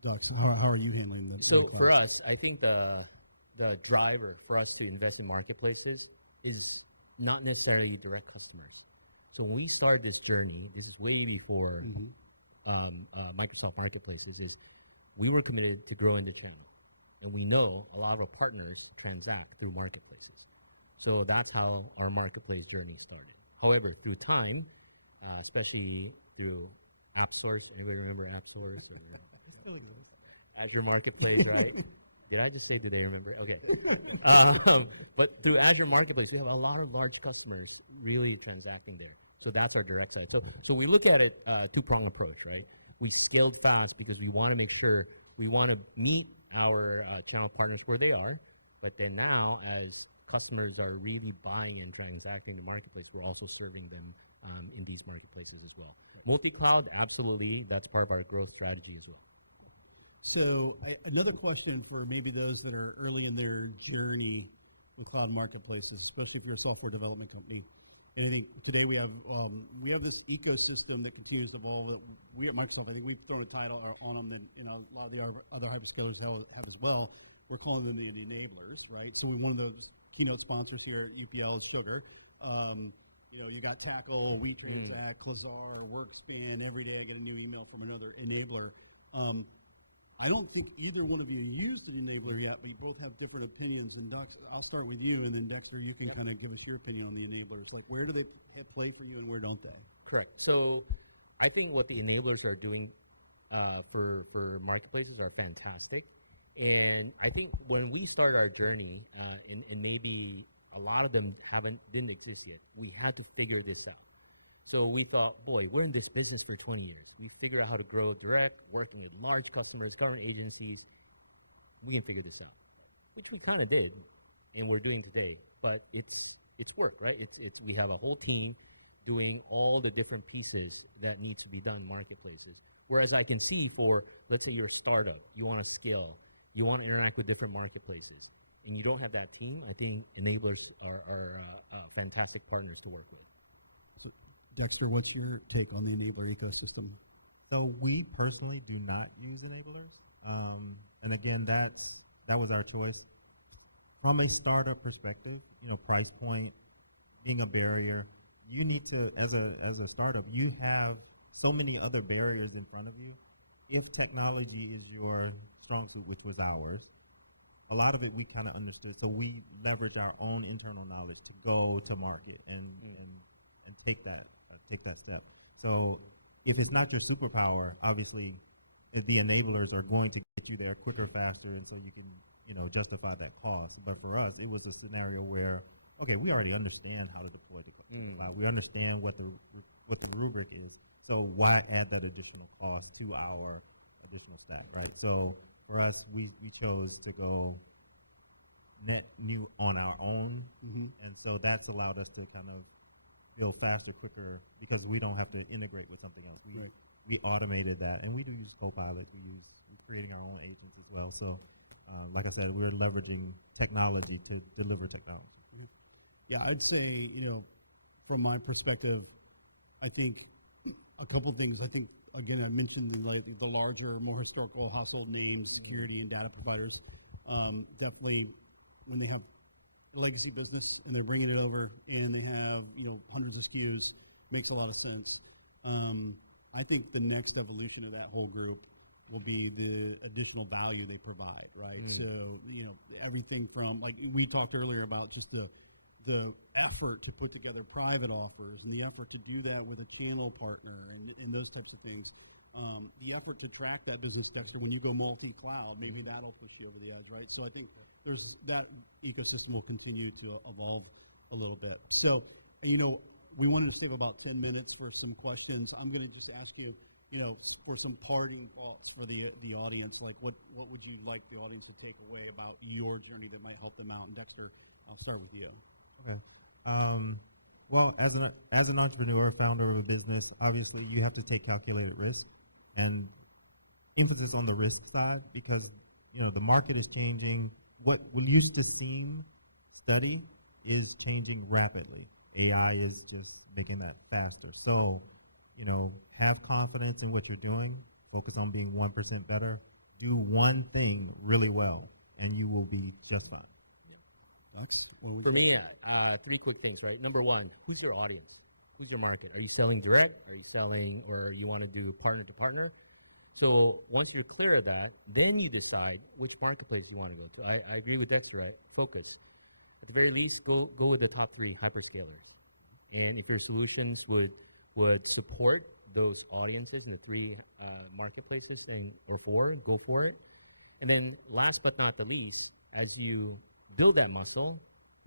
Dux, how are you handling them? So for us, I think the driver for us to invest in marketplaces is not necessarily direct customers. So when we started this journey, this is way before Microsoft Marketplaces, is we were committed to grow into channel. And we know a lot of our partners transact through marketplaces. So that's how our marketplace journey started. However, through time, especially through AppSource, anybody remember AppSource? Or It still exists. Azure Marketplace, right? Did I just say, do they remember? Okay. But through Azure Marketplace, we have a lot of large customers really transacting there. So that's our direct side. So we look at it two-prong approach, right? We scaled fast because we want to make sure we want to meet our channel partners where they are. But then now, as customers are really buying and transacting the marketplace, we're also serving them in these marketplaces as well. Right. Multi-cloud, absolutely. That's part of our growth strategy as well. So another question for maybe those that are early in their journey with cloud marketplaces, especially if you're a software development company. And I think today we have this ecosystem that continues to evolve. That we at Microsoft, I think we've thrown a title on them that a lot of the other hyperscalers have as well. We're calling them the enablers, right? So one of those keynote sponsors here at UPL is Sugar. You got Tackle, WeTransact, Klazar, WorkSpan. Every day I get a new email from another enabler. I don't think either one of you used an enabler yet, but you both have different opinions. And I'll start with you, and then Dexter, you can kind of give us your opinion on the enablers. Like, where do they play for you, and where don't they? Correct. So I think what the enablers are doing for marketplaces are fantastic. And I think when we started our journey, and maybe a lot of them didn't exist yet, we had to figure this out. So we thought, boy, we're in this business for 20 years. We figured out how to grow direct, working with large customers, government agencies. We can figure this out, which we kind of did, and we're doing today. But it's work, right? We have a whole team doing all the different pieces that needs to be done in marketplaces. Whereas I can see for, let's say you're a startup, you want to scale, you want to interact with different marketplaces, and you don't have that team, I think enablers are fantastic partners to work with. So, Dexter, what's your take on the enabler ecosystem? So we personally do not use enablers. And again, that was our choice. From a startup perspective, price point being a barrier, you need to, as a startup, you have so many other barriers in front of you. If technology is your strong suit, which was ours, a lot of it we kind of understood. So we leverage our own internal knowledge to go to market and take that step. So if it's not your superpower, obviously the enablers are going to get you there quicker, faster, and so you can justify that cost. But for us, it was a scenario where, okay, we already understand how to deploy to the cloud. We understand what the rubric is. So why add that additional cost to our additional stack, right? So for us, we chose to go net new on our own, and so that's allowed us to kind of build faster, quicker, because we don't have to integrate with something else. We automated that, and we do use Copilot. We're creating our own agents as well. So, like I said, we're leveraging technology to deliver technology. Yeah, I'd say, from my perspective, I think a couple things. I think, again, I mentioned the larger, more historical household names, security and data providers. Definitely, when they have a legacy business and they're bringing it over and they have hundreds of SKUs, makes a lot of sense. I think the next evolution of that whole group will be the additional value they provide, right? So everything from, like we talked earlier about, just the effort to put together private offers and the effort to do that with a channel partner and those types of things. The effort to track that business, Dexter, when you go multi-cloud, maybe that'll push you over the edge, right? So I think that ecosystem will continue to evolve a little bit. So, we wanted to save about 10 minutes for some questions. I'm going to just ask you, for some parting thoughts for the audience. Like, what would you like the audience to take away about your journey that might help them out? And Dexter, I'll start with you. Okay. Well, as an entrepreneur, founder of a business, obviously you have to take calculated risk and emphasis on the risk side, because the market is changing. What used to seem steady is changing rapidly. AI is just making that faster. So, have confidence in what you're doing. Focus on being 1% better. Do one thing really well, and you will be just fine. Dux, for me, three quick things, right? Number one, who's your audience? Who's your market? Are you selling direct? Are you selling, or you want to do partner to partner? So once you're clear of that, then you decide which marketplace you want to go to. I agree with Dexter, right? Focus. At the very least, go with the top 3 hyperscalers. And if your solutions would support those audiences in the 3 marketplaces, or 4, go for it. And then last but not the least, as you build that muscle,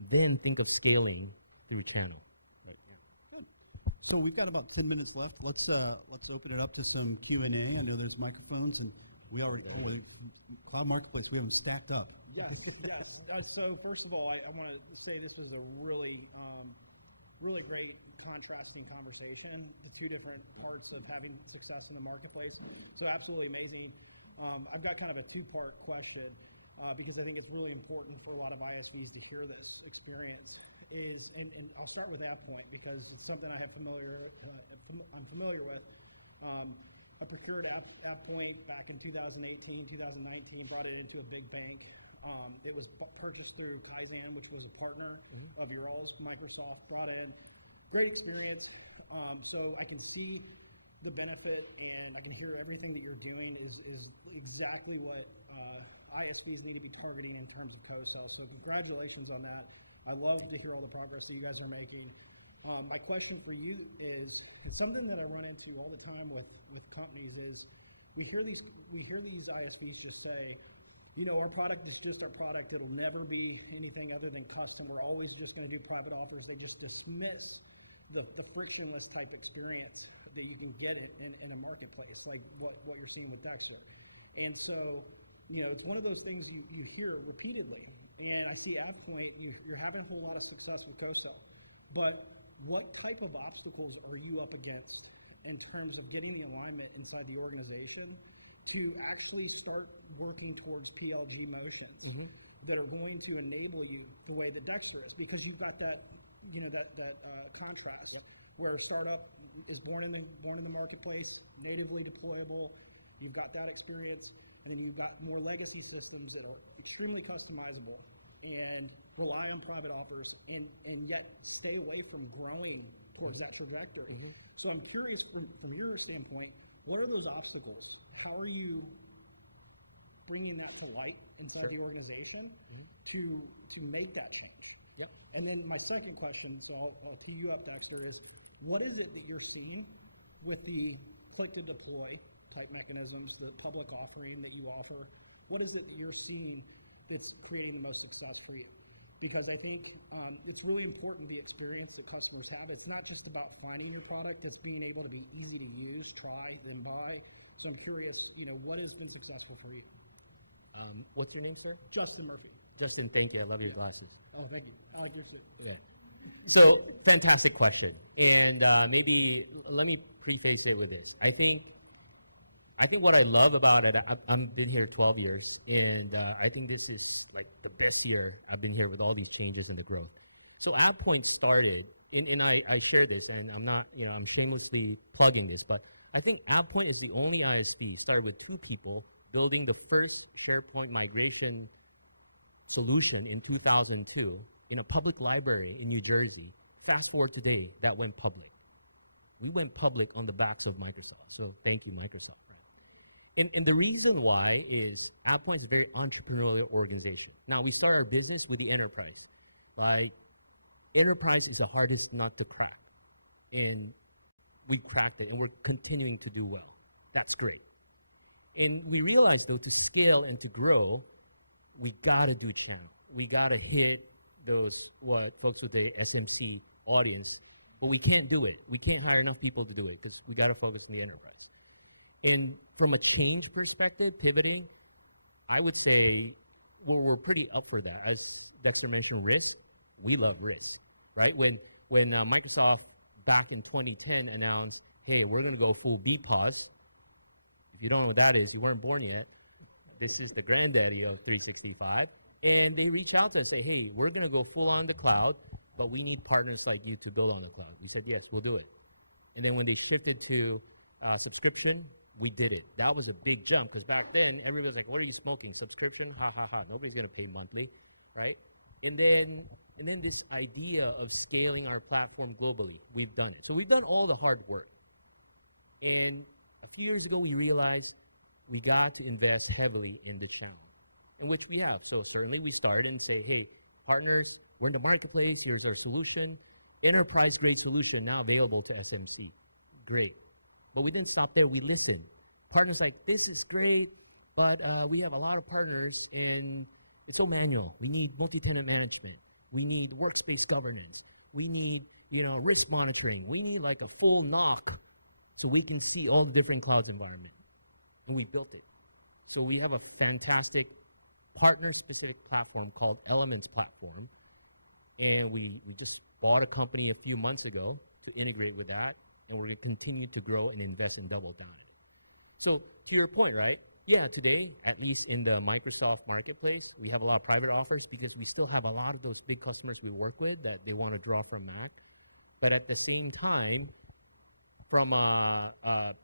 then think of scaling through channel. Right. Yeah. Good. So we've got about 10 minutes left. Let's open it up to some Q&A. I know there's microphones, and we already Cloud Marketplace. We have them stacked up. Yes, yes. So first of all, I want to say this was a really great contrasting conversation. The 2 different parts of having success in the marketplace. So absolutely amazing. I've got kind of a 2-part question. Because I think it's really important for a lot of ISVs to hear this experience, and I'll start with AvePoint because it's something I'm familiar with. I procured AvePoint back in 2018, 2019, brought it into a big bank. It was purchased through Kaizen, which was a partner of your all's. Microsoft brought in. Great experience. So I can see the benefit, and I can hear everything that you're doing is exactly what ISVs need to be targeting in terms of co-sell. So congratulations on that. I love to hear all the progress that you guys are making. My question for you is, it's something that I run into all the time with companies, is we hear these ISVs just say, you know, our product is just our product. It'll never be anything other than custom. We're always just going to do private offers. They just dismiss the frictionless type experience that you can get in a marketplace, like what you're seeing with Dexter. And so, you know, it's one of those things you hear repeatedly. And I see AvePoint, you're having a whole lot of success with co-sell. But what type of obstacles are you up against in terms of getting the alignment inside the organization to actually start working towards PLG motions that are going to enable you the way that Dexter is? Because you've got that, you know, that contrast where startup is born in the marketplace, natively deployable. You've got that experience, and then you've got more legacy systems that are extremely customizable and rely on private offers, and yet stay away from growing towards that trajectory. So I'm curious from your standpoint, what are those obstacles? How are you bringing that to light inside the organization to make that change? And then my second question, so I'll tee you up, Dexter, is what is it that you're seeing with the click to deploy type mechanisms, the public offering that you offer? What is it that you're seeing that's creating the most success for you? Because I think it's really important, the experience that customers have. It's not just about finding your product, it's being able to be easy to use, try, then buy. So I'm curious, you know, what has been successful for you? What's your name, sir? Justin Murphy. Justin, thank you. I love your glasses. Oh, thank you. I like your suit. Okay. So, fantastic question. And maybe let me preface it with this. I think what I love about it, I've been here 12 years, and I think this is like the best year I've been here with all these changes and the growth. So AvePoint started, and I share this, and I'm not, you know, I'm shamelessly plugging this, but I think AvePoint is the only ISP, started with 2 people, building the first SharePoint migration solution in 2002 in a public library in New Jersey. Fast forward today, that went public. We went public on the backs of Microsoft, so thank you, Microsoft. And the reason why is AvePoint is a very entrepreneurial organization. Now, we start our business with the enterprise. Like, enterprise is the hardest nut to crack. And we cracked it, and we're continuing to do well. That's great. And we realized, though, to scale and to grow, we gotta do channel. We gotta hit those, what folks with the SMC audience, but we can't do it. We can't hire enough people to do it, because we gotta focus on the enterprise. And from a change perspective, pivoting, I would say we're pretty up for that. As Dexter mentioned, risk, we love risk, right? When Microsoft back in 2010 announced, hey, we're gonna go full BPOS, if you don't know what that is, you weren't born yet, this is the granddaddy of 365, and they reach out to us and say, hey, we're gonna go full on the cloud, but we need partners like you to build on the cloud. We said, yes, we'll do it. And then when they shifted to subscription, we did it. That was a big jump, because back then, everybody was like, what are you smoking? Subscription? Ha, ha, ha. Nobody's going to pay monthly, right? And then this idea of scaling our platform globally, we've done it. So we've done all the hard work. And a few years ago, we realized we got to invest heavily in the channel, in which we have. So certainly we started and say, hey, partners, we're in the marketplace. Here's our solution. Enterprise-grade solution now available to SMC. Great. But we didn't stop there. We listened. Partners like, this is great, but we have a lot of partners, and it's so manual. We need multi-tenant management. We need workspace governance. We need, you know, risk monitoring. We need like a full NOC so we can see all the different clouds environment. And we built it. So we have a fantastic partner-specific platform called Elements Platform. And we just bought a company a few months ago to integrate with that. And we're going to continue to grow and invest and double down in it. So to your point, right? Yeah, today, at least in the Microsoft marketplace, we have a lot of private offers because we still have a lot of those big customers we work with that they want to draw from Mac. But at the same time, from a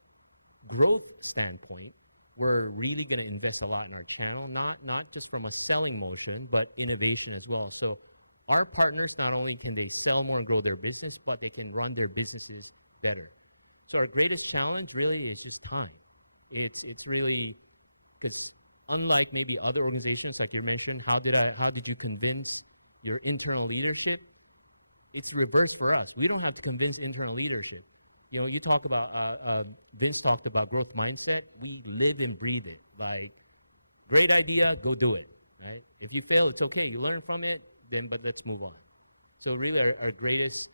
growth standpoint, we're really going to invest a lot in our channel, not just from a selling motion, but innovation as well. So our partners, not only can they sell more and grow their business, but they can run their businesses better. So our greatest challenge really is just time. It's really, because unlike maybe other organizations like you mentioned, how did you convince your internal leadership? It's reverse for us. We don't have to convince internal leadership. You know, you talk about, Vince talked about growth mindset. We live and breathe it. Like, great idea, go do it, right? If you fail, it's okay. You learn from it, but let's move on. So really our greatest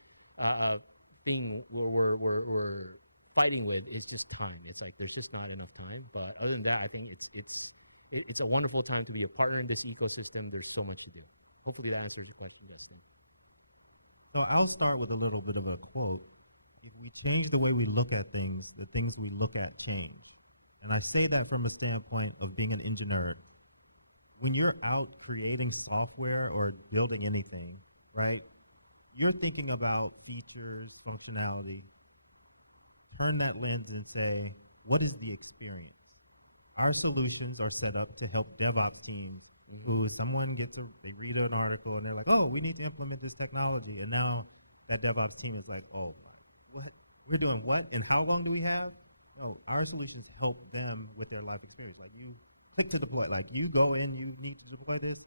thing we're fighting with is just time. It's like there's just not enough time. But other than that, I think it's a wonderful time to be a partner in this ecosystem. There's so much to do. Hopefully that answers your question, Justin. So I'll start with a little bit of a quote. If we change the way we look at things, the things we look at change. And I say that from a standpoint of being an engineer. When you're out creating software or building anything, right, you're thinking about features, functionality. Turn that lens and say, what is the experience? Our solutions are set up to help DevOps teams who someone they read an article and they're like, oh, we need to implement this technology. And now that DevOps team is like, oh, what? We're doing what? And how long do we have? No, our solutions help them with their life experience. Like you click to deploy, like you go in, you need to deploy this.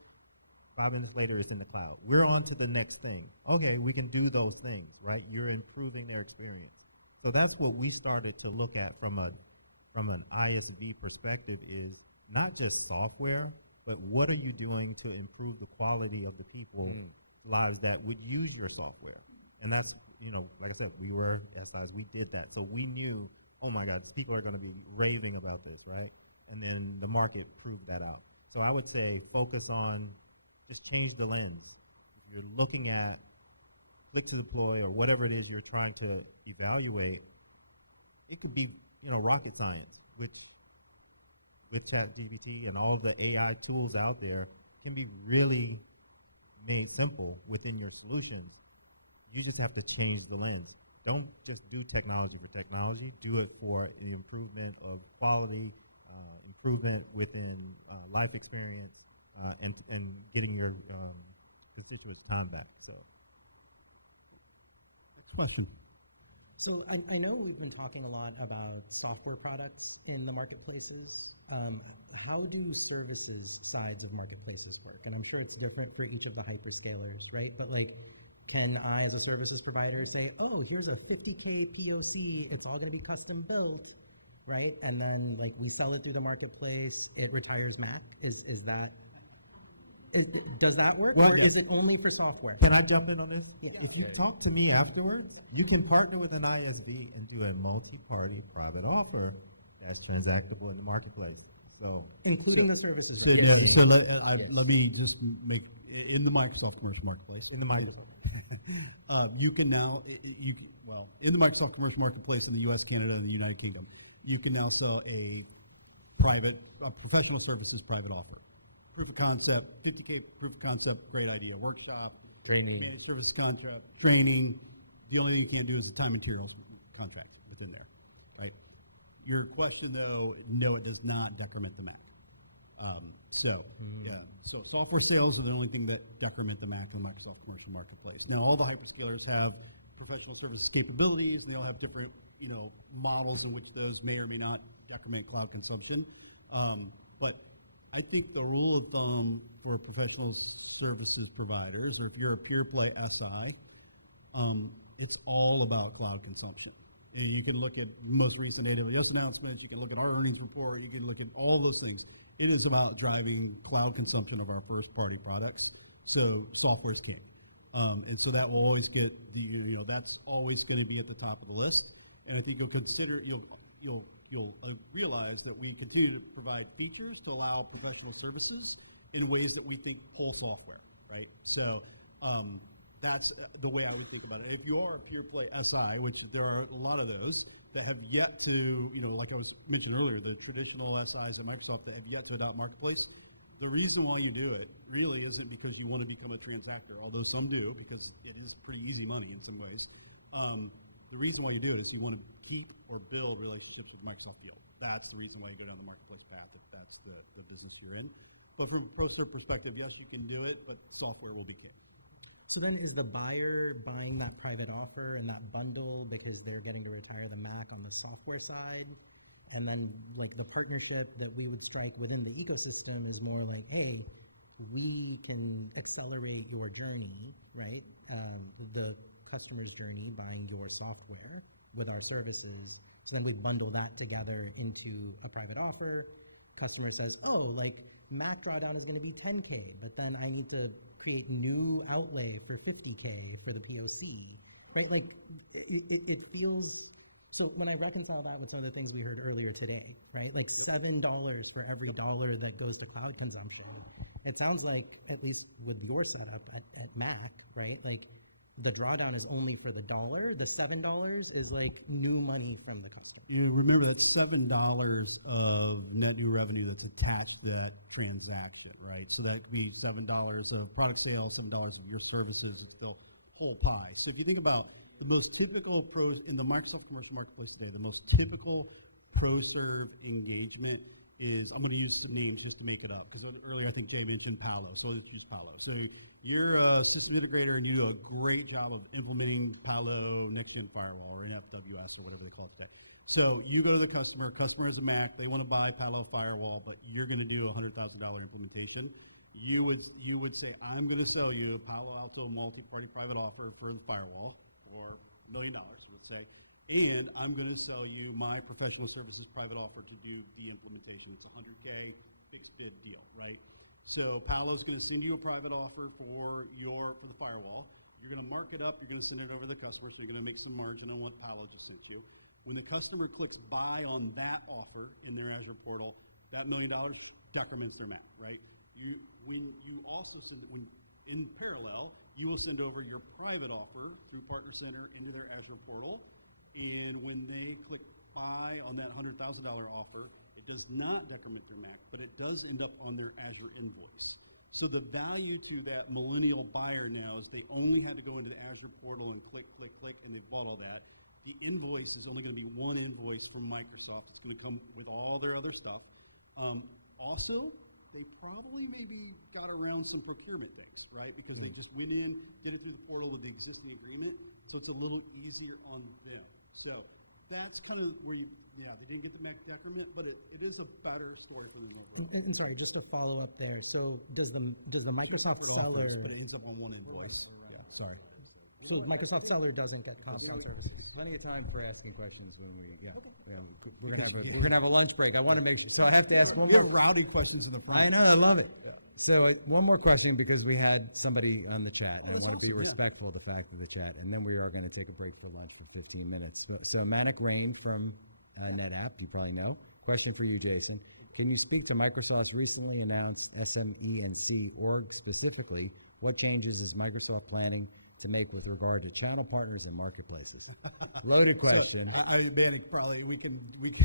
5 minutes later, it's in the cloud. We're on to the next thing. Okay, we can do those things, right? You're improving their experience. So that's what we started to look at from an ISV perspective is not just software, but what are you doing to improve the quality of the people's lives that would use your software? And that's, you know, like I said, we were SIs, we did that. So we knew, oh my God, these people are going to be raving about this, right? And then the market proved that out. So I would say focus on, just change the lens. If you're looking at click to deploy or whatever it is you're trying to evaluate, it could be, you know, rocket science, which with ChatGPT and all the AI tools out there can be really made simple within your solutions. You just have to change the lens. Don't just do technology for technology. Do it for the improvement of quality, improvement within life experience, and getting your constituents' time back. So, next question. So I know we've been talking a lot about software products in the marketplaces. How do services sides of marketplaces work? And I'm sure it's different for each of the hyperscalers, right? But like, can I, as a services provider, say, oh, here's a 50K POC, it's all gonna be custom built, right? And then like we sell it through the marketplace, it retires Mac? Does that work, well, or yeah. is it only for software? Can I jump in on this? Yeah. If you talk to me afterwards, you can partner with an ISV and do a multi-party private offer that's transactable in the marketplace. So, Including the services, So, right? no, Yes. so Yes. let me just make, in the Microsoft Commercial Marketplace. in the Microsoft. You can now, in the Microsoft Commercial Marketplace in the US, Canada, and the United Kingdom, you can now sell a professional services private offer. Proof of concept, 50K proof of concept, great idea. Workshop, Training. managed services contract, training. The only thing you can't do is the time and materials contract within there, right? Your question though, no, it does not decrement the Mac. Yeah, so software sales are the only thing that decrement the Mac in the Microsoft Commercial Marketplace. Now, all the hyperscalers have professional services capabilities, and they all have different, you know, models in which those may or may not decrement cloud consumption. But I think the rule of thumb for professional services providers, or if you're a pure play SI, it's all about cloud consumption. And you can look at most recent AWS announcements, you can look at our earnings report, you can look at all those things. It is about driving cloud consumption of our first party products. So software is king. And so that will always get that's always going to be at the top of the list. And I think you'll realize that we continue to provide features to allow professional services in ways that we think pull software, right? So that's the way I would think about it. If you are a pure play SI, which there are a lot of those that have yet to, like I was mentioned earlier, the traditional SIs at Microsoft that have yet to adopt Marketplace, the reason why you do it really isn't because you want to become a transactor, although some do, because it is pretty easy money in some ways. The reason why you do it is you want to keep or build relationships with Microsoft Field. That's the reason why you go down the marketplace path if that's the business you're in. But from a pro serve perspective, yes, you can do it, but software will be king. So then is the buyer buying that private offer and that bundle because they're getting to retire the Mac on the software side? And then like the partnership that we would strike within the ecosystem is more like, hey, we can accelerate your journey, right? The customer's journey buying your software with our services. So then we bundle that together into a private offer. Customer says, oh, like Mac drawdown is going to be 10K, but then I need to create new outlay for 50K for the POC, right? Like it feels, so when I reconcile that with some of the things we heard earlier today, right? Like $7 for every dollar that goes to cloud consumption. It sounds like, at least with your setup at Mac, right? Like the drawdown is only for the dollar. The $7 is like new money from the customer. You remember that $7 of net new revenue that's attached to that transaction, right? So that could be $7 of product sale, $7 of your services. It's the whole pie. So if you think about the most typical pros in the Microsoft commercial marketplace today, the most typical pro-serve engagement is, I'm going to use some names just to make it up, because earlier I think Jay mentioned Palo, so let's use Palo. So you're a system integrator and you do a great job of implementing Palo Next-Gen Firewall or NFWS or whatever they call it today. So you go to the customer has a Mac, they want to buy Palo Firewall, but you're going to do a $100,000 implementation. You would say, I'm going to sell you a Palo Alto multi-party private offer for the firewall for $1 million, let's say. And I'm going to sell you my professional services private offer to do the implementation. It's a $100K fixed bid deal, right? So Palo's going to send you a private offer for the firewall. You're going to mark it up. You're going to send it over to the customer. So you're going to make some margin on what Palo just sent you. When the customer clicks buy on that offer in their Azure portal, that $1 million decrements their Mac, right? When you also send it, in parallel, you will send over your private offer through Partner Center into their Azure portal. And when they click buy on that $100,000 offer, it does not decrement their Mac, but it does end up on their Azure invoice. So the value to that millennial buyer now is they only had to go into the Azure portal and click, click, click, and they've bought all that. The invoice is only going to be one invoice from Microsoft. It's going to come with all their other stuff. Also, they probably maybe got around some procurement things, right? Because they just went in, did it through the portal with the existing agreement, so it's a little easier on them. So that's kind of where they didn't get the Mac decrement, but it is a better story for them overall. And sorry, just to follow up there. So does the Microsoft Separate offers, seller, but it ends up on one invoice. Yeah, sorry. so Microsoft seller doesn't get compound services? Plenty of time for asking questions when we, we're Because gonna have a lunch break. I want to make sure, so I have to ask one You more. have rowdy questions in the front. I know, I love it. So one more question, because we had somebody on the chat, and I that's want to be awesome, yeah. respectful of the fact of the chat, and then we are going to take a break for lunch for 15 minutes. So Manic Rain from NetApp, you probably know. Question for you, Jason. Can you speak to Microsoft's recently announced SME&C org specifically? What changes is Microsoft planning to make with regard to channel partners and marketplaces? Loaded question. So, Manic, probably we can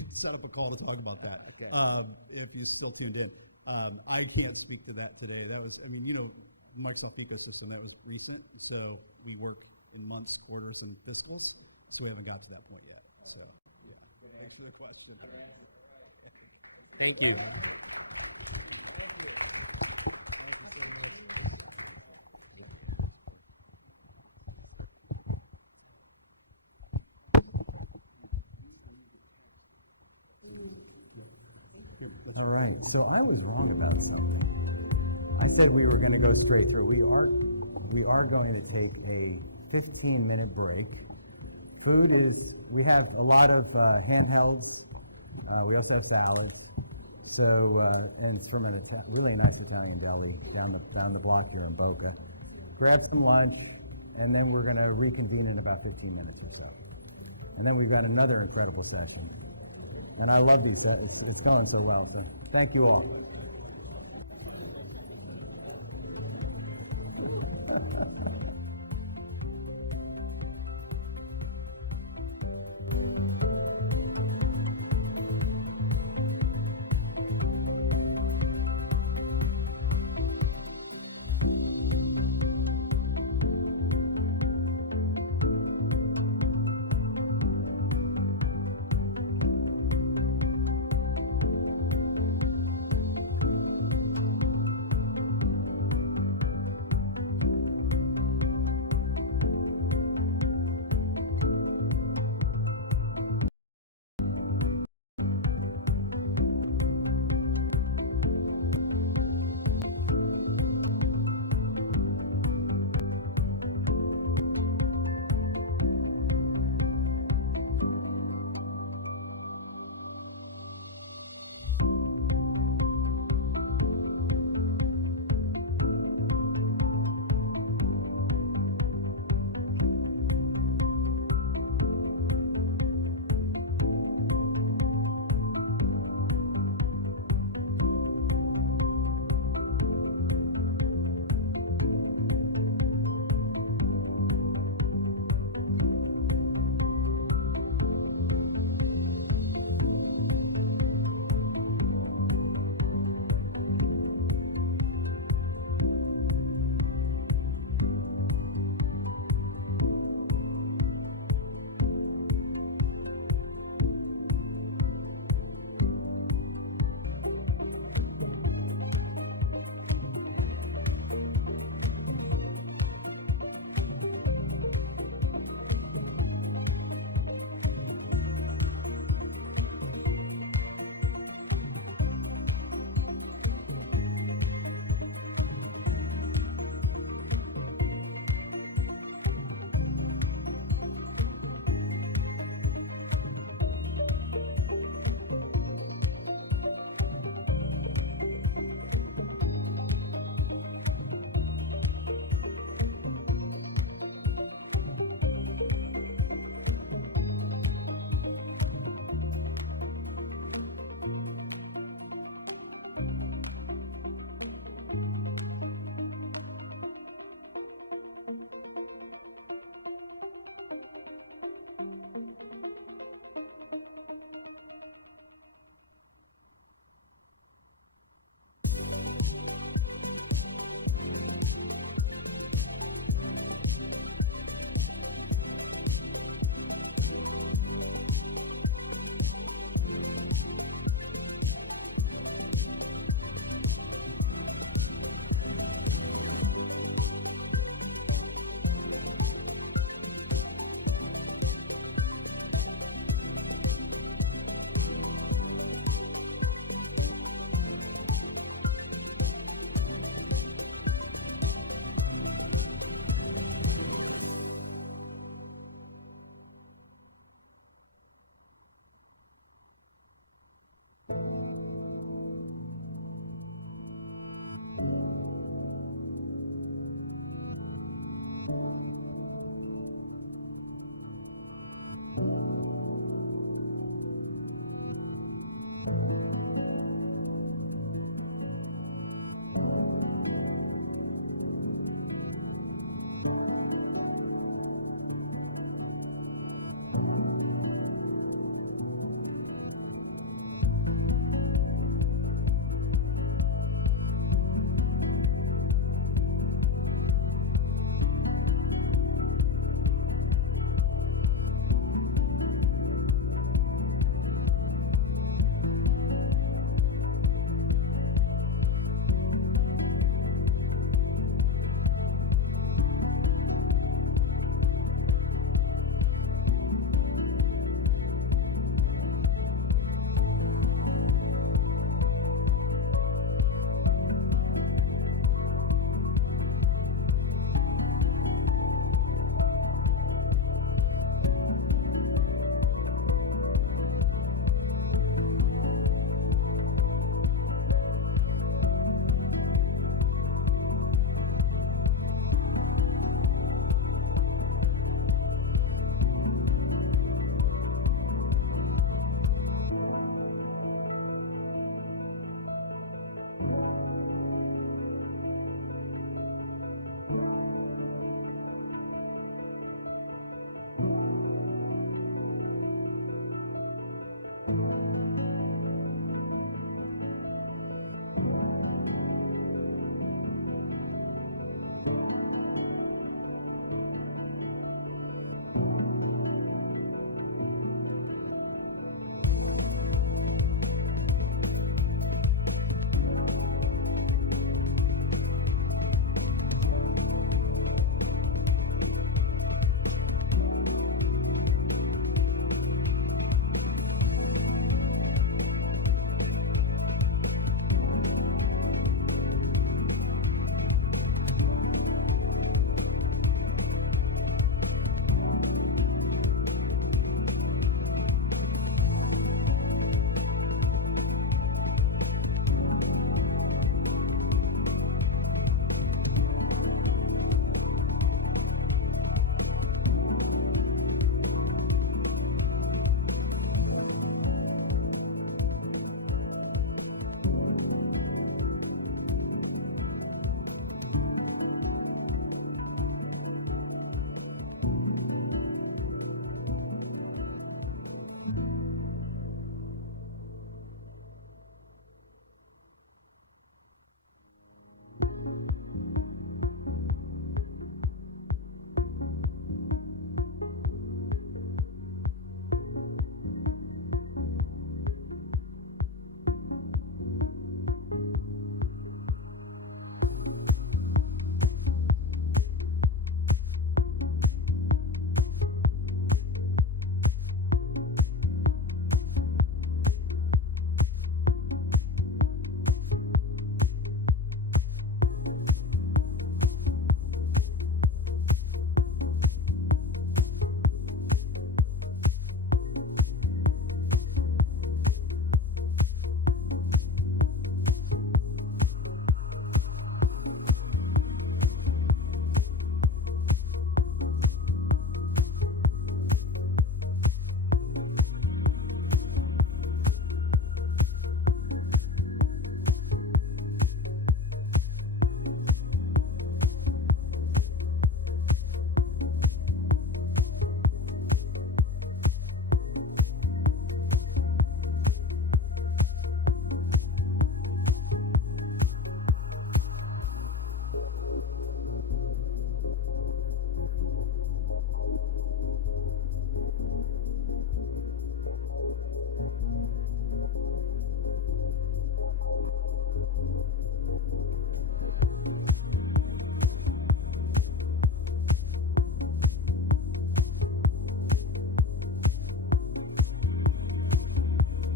set up a call to talk about that. Okay. If you're still tuned in. I can't speak to that today. That was, Microsoft ecosystem, that was recent. So we work in months, quarters, and fiscals. So we haven't got to that point yet. So, yeah. Thanks for the question. Thank you. All right, so I was wrong about something. I said we were going to go straight through. We are going to take a 15-minute break. Food is, we have a lot of handhelds. We also have salads. So, and it's from a really nice Italian deli down the block here in Boca. Grab some lunch, and then we're going to reconvene in about 15 minutes or so. And then we've got another incredible session. And I love these. It's going so well. So thank you all.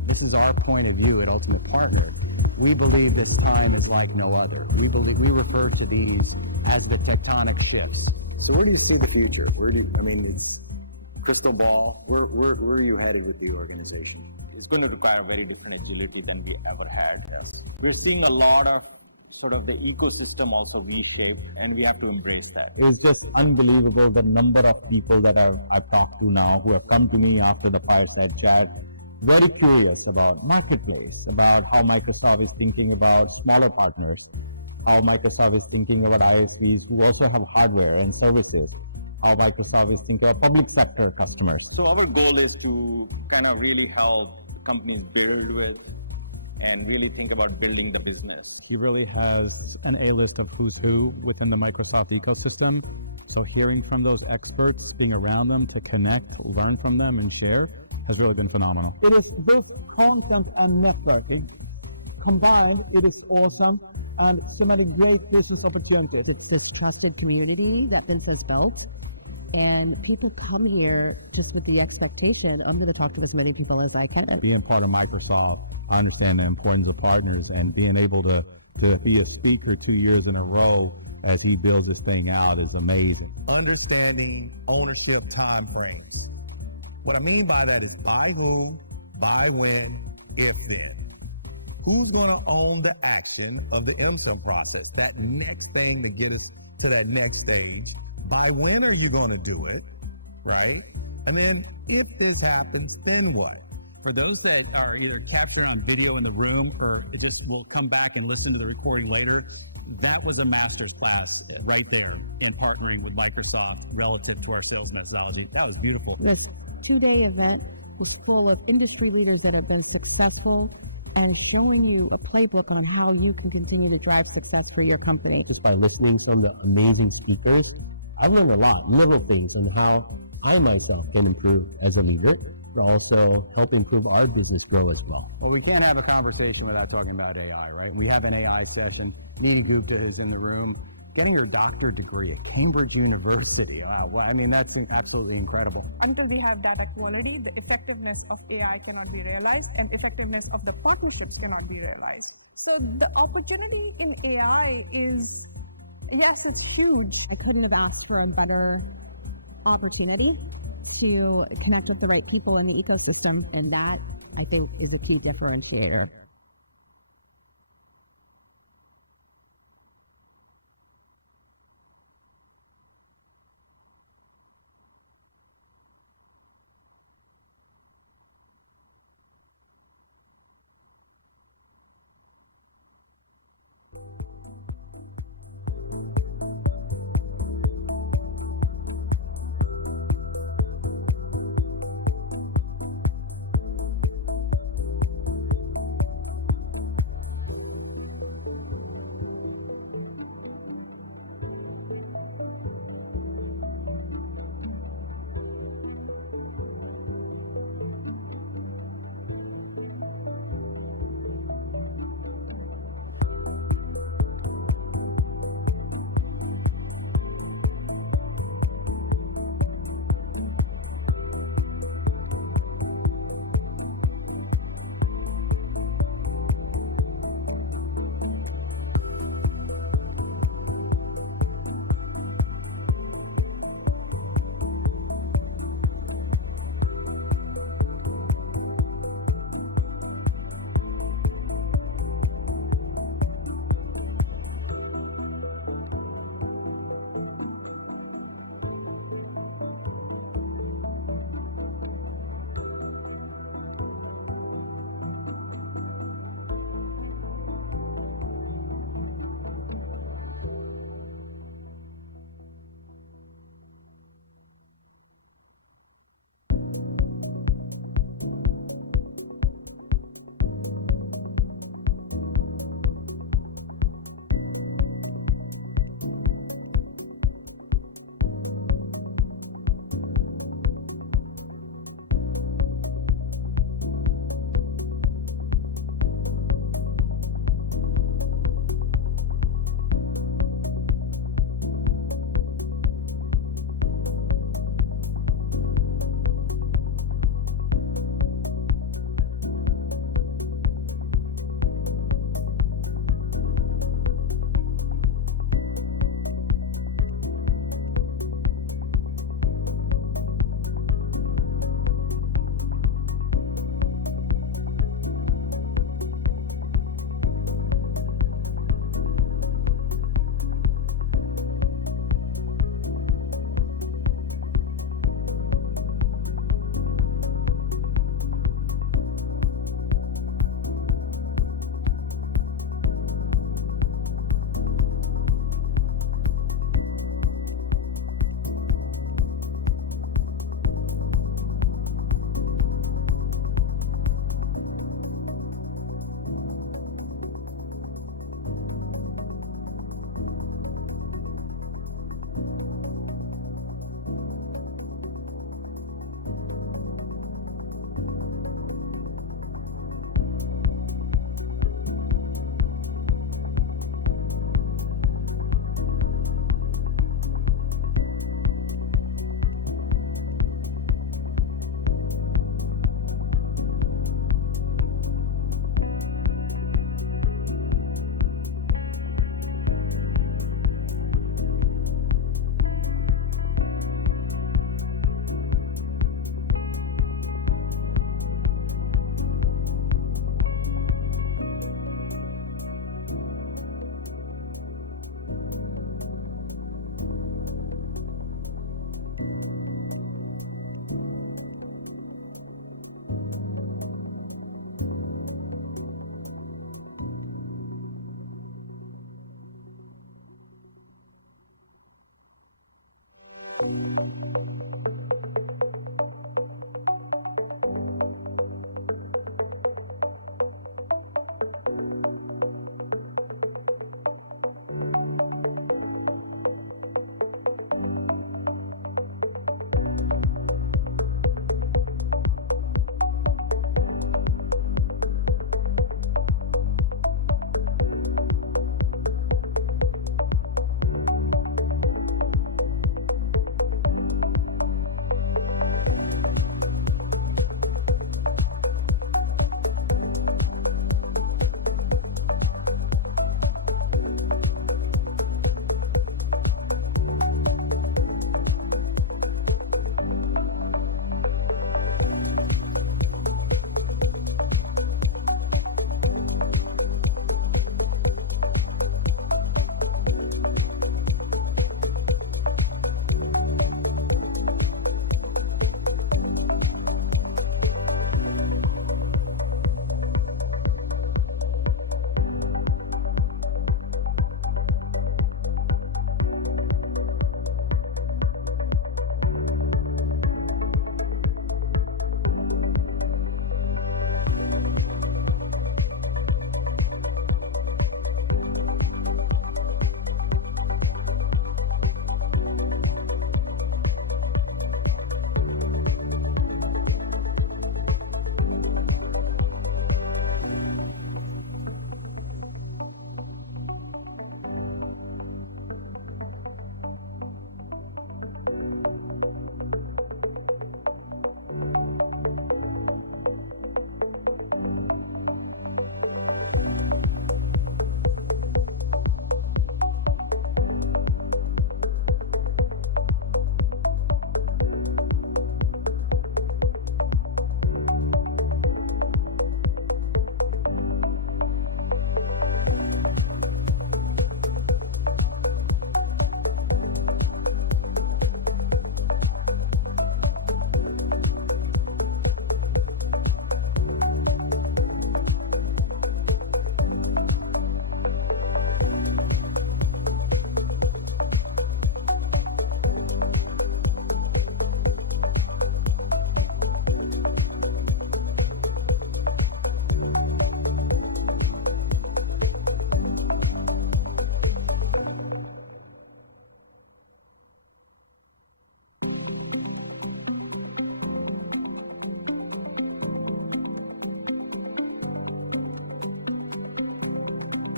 This is our point of view at Ultimate Partner. We believe this time is like no other. We refer to these as the tectonic shifts. So where do you see the future? It's crystal ball. Where are you headed with the organization? It's going to require very different agility than we ever had. Yes. We're seeing a lot of sort of the ecosystem also reshaped, and we have to embrace that. It was just unbelievable the number of people that I've talked to now who have come to me after the fireside chat very curious about marketplace, about how Microsoft is thinking about smaller partners, how Microsoft is thinking about ISVs who also have hardware and services, how Microsoft is thinking of public sector customers. So our goal is to kind of really help companies build with and really think about building the business. He really has an A-list of who's who within the Microsoft ecosystem. So hearing from those experts, being around them to connect, learn from them, and share has really been phenomenal. It is both content and networking. Combined, it is awesome and so many great business opportunities. It's this trusted community that Vince has built. And people come here just with the expectation, I'm going to talk to as many people as I can. Being part of Microsoft, I understand the importance of partners, and being able to be a speaker 2 years in a row as he builds this thing out is amazing. Understanding ownership timeframes. What I mean by that is buy who, buy when, if then. Who's going to own the action of the MSIM process, that next thing to get us to that next stage? By when are you going to do it, right? And then if this happens, then what? For those that are either captured on video in the room or it just will come back and listen to the recording later, that was a master's class right there in partnering with Microsoft relative to our sales methodology. That was beautiful. This 2-day event was full of industry leaders that have been successful and showing you a playbook on how you can continue to drive success for your company. Just by listening to some of the amazing speakers, I've learned a lot, little things on how I myself can improve as a leader, but also help improve our business grow as well. Well, we can't have a conversation without talking about AI, right? We have an AI session. Nidhi Gupta is in the room, getting her doctorate degree at Cambridge University. Wow, I mean, that's absolutely incredible. Until we have data quality, the effectiveness of AI cannot be realized and effectiveness of the partnerships cannot be realized. So the opportunity in AI is, yes, it's huge. I couldn't have asked for a better opportunity to connect with the right people in the ecosystem. And that, I think, is a key differentiator.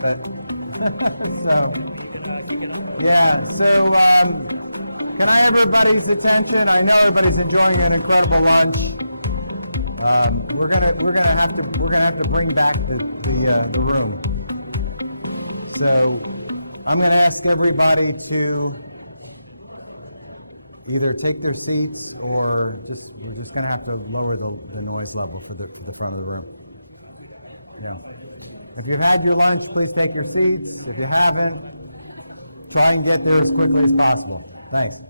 But so. You can kick it off. Yeah. So, can I have everybody's attention? I know everybody's enjoying an incredible lunch. We're gonna have to bring back the room. So, I'm gonna ask everybody to either take their seats or we're just gonna have to lower the noise level for the front of the room. Yeah. If you've had your lunch, please take your seats. If you haven't, try and get there as quickly as possible. Thanks.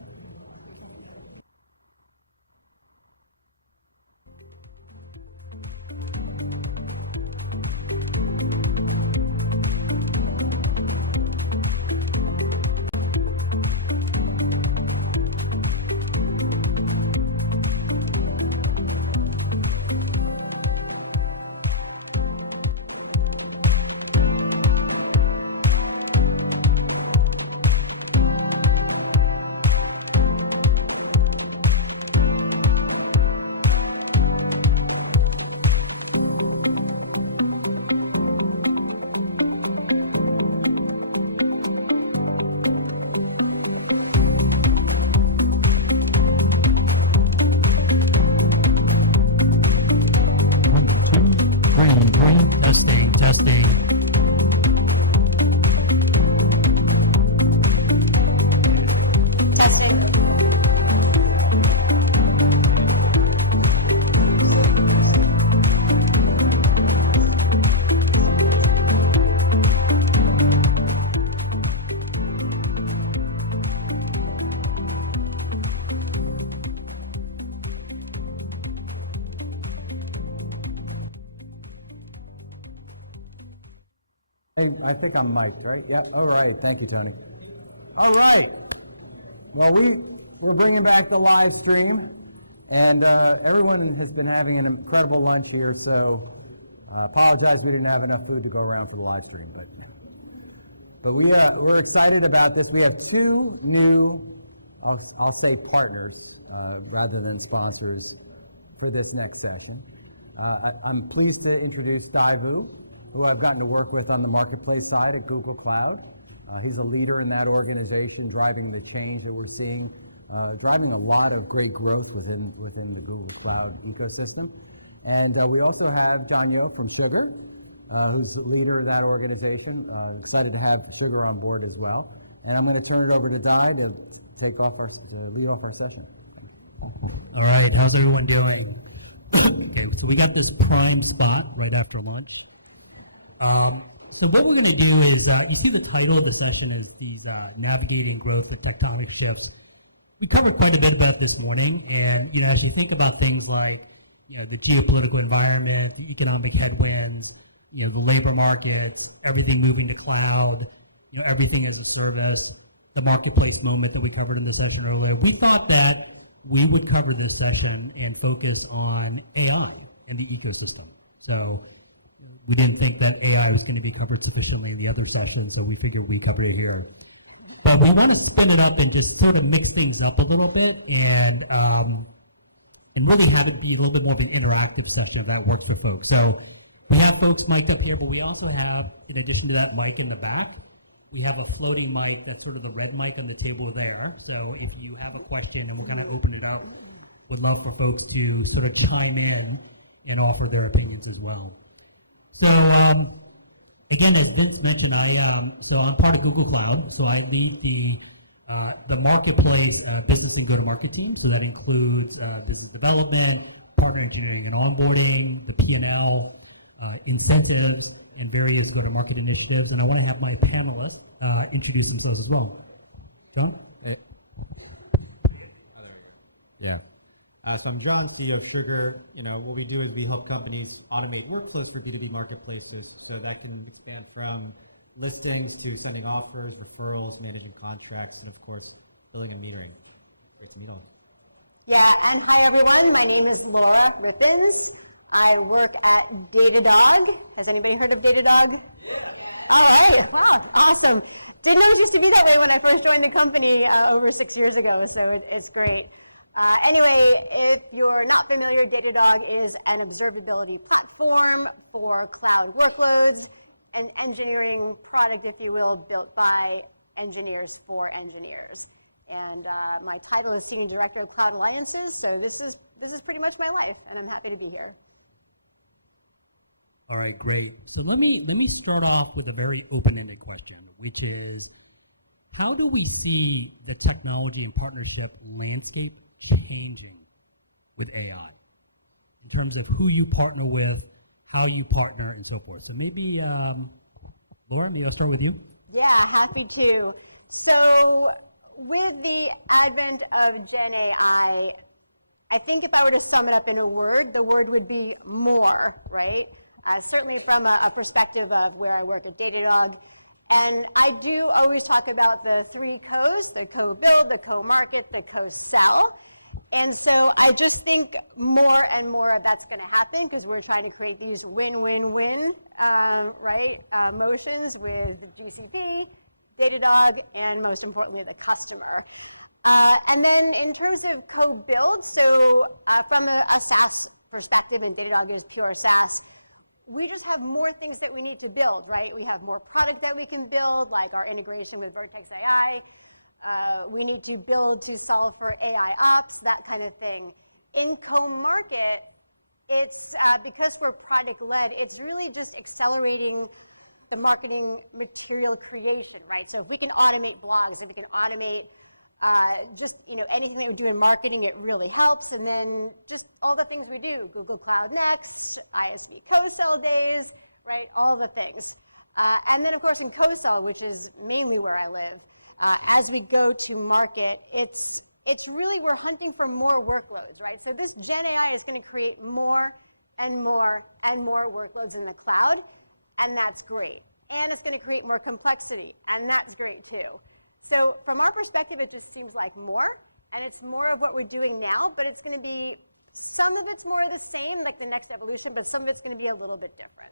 Testing. Testing. Hey, I think I'm mic'd, right? Yeah. All right. Thank you, Tony. All right. Well, we're bringing back the live stream, and everyone has been having an incredible lunch here. So, apologize we didn't have enough food to go around for the live stream, but we're excited about this. We have two new, I'll say partners rather than sponsors for this next session. I'm pleased to introduce Dai Vu, who I've gotten to work with on the marketplace side at Google Cloud. He's a leader in that organization, driving the change that we're seeing, driving a lot of great growth within the Google Cloud ecosystem. And we also have John Yo from Sugar, who's the leader of that organization. Excited to have Sugar on board as well. And I'm going to turn it over to Dai to lead off our session. Thank you. All right, how's everyone doing? Okay, so we got this prime spot right after lunch. So what we're going to do is, you see the title of the session is these navigating growth, the tectonic shifts. We covered quite a bit about this morning, and as you think about things like the geopolitical environment, the economic headwinds, the labor markets, everything moving to cloud, everything as a service, the marketplace moment that we covered in the session earlier, we thought that we would cover this session and focus on AI and the ecosystem. So we didn't think that AI was going to be covered sufficiently in the other session, so we figured we covered it here. But we want to spin it up and just sort of mix things up a little bit and really have it be a little bit more of an interactive session if that works for folks. So we have folks mic'd up here, but we also have, in addition to that mic in the back, we have a floating mic that's sort of the red mic on the table there. So if you have a question, and we'll kind of open it up, would love for folks to sort of chime in and offer their opinions as well. So again, as Vince mentioned, so I'm part of Google Cloud. So I lead the marketplace business and go-to-market team. So that includes business development, partner engineering and onboarding, the P&L, incentives, and various go-to-market initiatives. And I want to have my panelists introduce themselves as well. John? Hey. Oh, there we go. Yeah. So I'm John, CEO of Sugar. What we do is we help companies automate workflows for B2B marketplaces. So that can expand from listings to sending offers, referrals, managing contracts, and of course, billing and metering. Great to meet all. Yeah, and hi everyone. My name is Laura Rippins. I work at Datadog. Has anybody heard of Datadog? Yeah. All right. Wow. Awesome. Didn't know it used to be that way when I first joined the company over 6 years ago. So it's great. Anyway, if you're not familiar, Datadog is an observability platform for cloud workloads. an engineering product, if you will, built by engineers for engineers. And my title is Senior Director of Cloud Alliances, so this is pretty much my life, and I'm happy to be here. All right, great. So let me start off with a very open-ended question, which is, how do we see the technology and partnership landscape changing with AI in terms of who you partner with, how you partner, and so forth? So maybe, Laura, maybe I'll start with you. Yeah, happy to. So with the advent of Gen AI, I think if I were to sum it up in a word, the word would be more, right? Certainly from a perspective of where I work at Datadog. And I do always talk about the 3 co's, the co-build, the co-market, the co-sell. And so I just think more and more of that's going to happen because we're trying to create these win-win-win, motions with GCP, Datadog, and most importantly, the customer. And then in terms of co-build, so from a SaaS perspective, and Datadog is pure SaaS, we just have more things that we need to build, right? We have more product that we can build, like our integration with Vertex AI. We need to build to solve for AI ops, that kind of thing. In co-market, it's because we're product-led, it's really just accelerating the marketing material creation, right? So if we can automate blogs, if we can automate just anything that we do in marketing, it really helps. And then just all the things we do, Google Cloud Next, ISV co-sell days, right? All the things. And then of course in co-sell, which is mainly where I live, as we go to market, it's really, we're hunting for more workloads, right? So this Gen AI is going to create more and more and more workloads in the cloud, and that's great. And it's going to create more complexity, and that's great too. So from our perspective, it just seems like more, and it's more of what we're doing now, but it's going to be, some of it's more of the same, like the next evolution, but some of it's going to be a little bit different.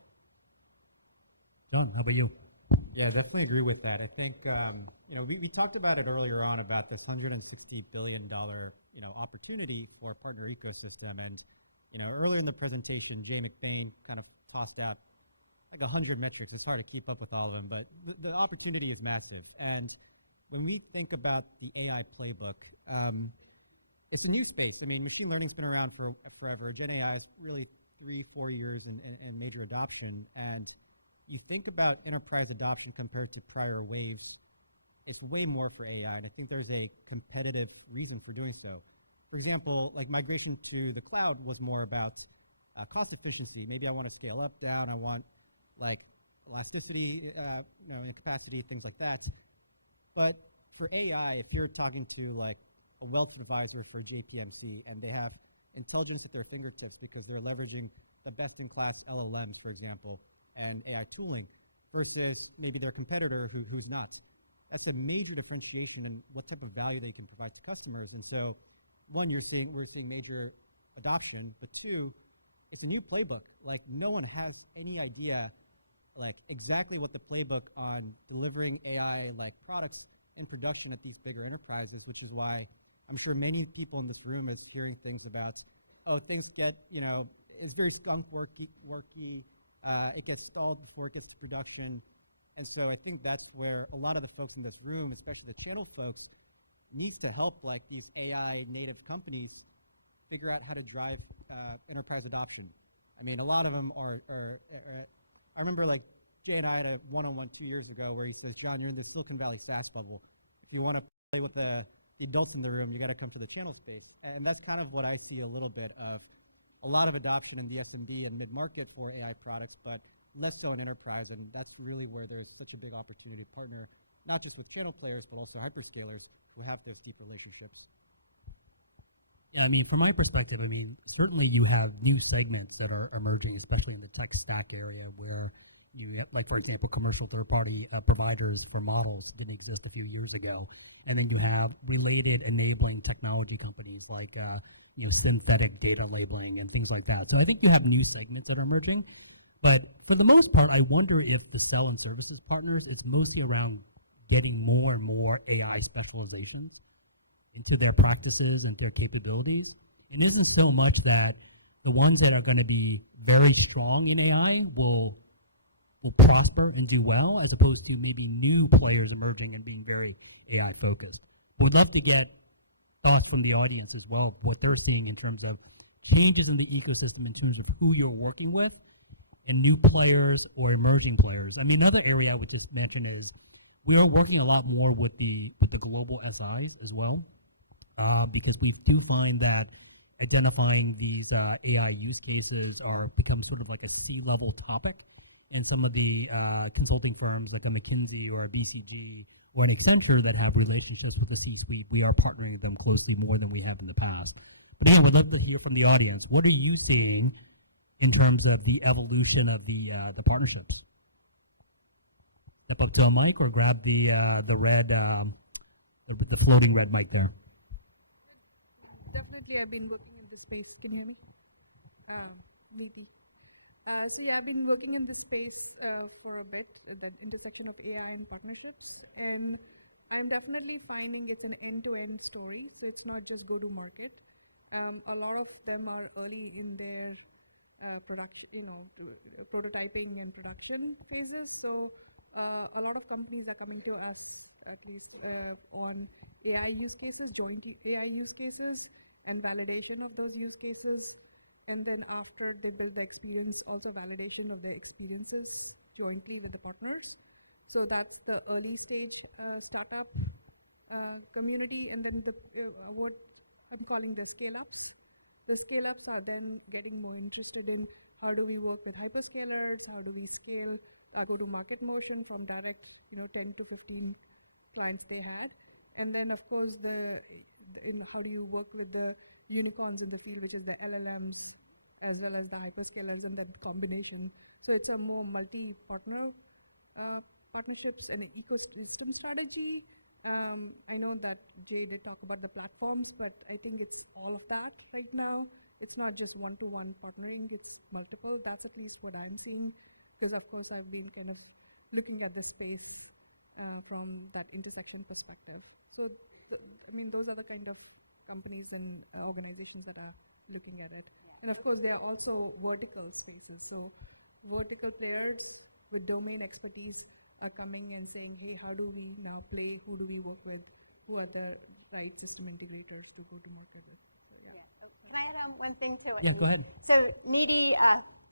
John, how about you? Yeah, definitely agree with that. I think we talked about it earlier on about this $160 billion opportunity for partner ecosystem, and earlier in the presentation, Jay McBain kind of tossed out like 100 metrics. It's hard to keep up with all of them, but the opportunity is massive. And when we think about the AI playbook, it's a new space. I mean, machine learning's been around for forever. Gen AI is really 3-4 years in major adoption, and you think about enterprise adoption compared to prior waves, it's way more for AI, and I think there's a competitive reason for doing so. For example, like migration to the cloud was more about cost efficiency. Maybe I want to scale up, down, I want like elasticity, and capacity, things like that. But for AI, if you're talking to like a wealth advisor for JPMC and they have intelligence at their fingertips because they're leveraging the best-in-class LLMs, for example, and AI tooling, versus maybe their competitor who's not. That's a major differentiation in what type of value they can provide to customers. And so, one, we're seeing major adoption, but two, it's a new playbook. Like no one has any idea like exactly what the playbook on delivering AI like products in production at these bigger enterprises, which is why I'm sure many people in this room is hearing things about, oh, things get, it's very skunk worky, it gets stalled before it gets to production. And so I think that's where a lot of the folks in this room, especially the channel folks, needs to help like these AI native companies figure out how to drive enterprise adoption. I mean, a lot of them are I remember like Jay and I had a one-on-one 2 years ago where he says, John, you're in the Silicon Valley SaaS bubble. If you want to play with the adults in the room, you got to come to the channel space. And that's kind of what I see a little bit of a lot of adoption in the SMB and mid-market for AI products, but less so in enterprise. And that's really where there's such a big opportunity to partner, not just with channel players, but also hyperscalers who have those deep relationships. Yeah, I mean, from my perspective, I mean, certainly you have new segments that are emerging, especially in the tech stack area where you have, like, for example, commercial third-party providers for models didn't exist a few years ago. And then you have related enabling technology companies like, synthetic data labeling and things like that. So I think you have new segments that are emerging. But for the most part, I wonder if the sell and services partners, it's mostly around getting more and more AI specializations into their practices and their capabilities. It isn't so much that the ones that are going to be very strong in AI will will prosper and do well, as opposed to maybe new players emerging and being very AI focused. But we'd love to get thoughts from the audience as well, what they're seeing in terms of changes in the ecosystem in terms of who you're working with and new players or emerging players. I mean, another area I would just mention is we are working a lot more with the global SIs as well, because we do find that identifying these AI use cases are become sort of like a C-level topic. And some of the consulting firms like a McKinsey or a BCG or an Accenture that have relationships with the C-suite, we are partnering with them closely more than we have in the past. But again, we'd love to hear from the audience. What are you seeing in terms of the evolution of the partnerships? Step up to a mic or grab the red, the floating red mic there. Definitely, I've been working in this space. Can you hear me? Neeti. So yeah, I've been working in this space for a bit, that intersection of AI and partnerships. And I'm definitely finding it's an end-to-end story. So it's not just go-to-market. A lot of them are early in their production, prototyping and production phases. So a lot of companies are coming to us, at least on AI use cases, joint AI use cases, and validation of those use cases. And then after they build the experience, also validation of the experiences jointly with the partners. So that's the early stage startup community. And then what I'm calling the scale-ups. The scale-ups are then getting more interested in how do we work with hyperscalers, how do we scale our go-to-market motion from direct, 10 to 15 clients they had. And then, of course, in how do you work with the unicorns in the field, which is the LLMs, as well as the hyperscalers, and that combination. So it's a more multi-partner partnerships and an ecosystem strategy. I know that Jay did talk about the platforms, but I think it's all of that right now. It's not just one-to-one partnering, it's multiple. That's at least what I'm seeing, because of course I've been kind of looking at this space from that intersection perspective. So, those are the kind of companies and organizations that are looking at it. Yeah. And of course, there are also vertical spaces. So vertical players with domain expertise are coming and saying, hey, how do we now play? Who do we work with? Who are the right system integrators to go to market with? So, yeah. Oh, can I add one thing to it? Yeah, go ahead. So Neeti,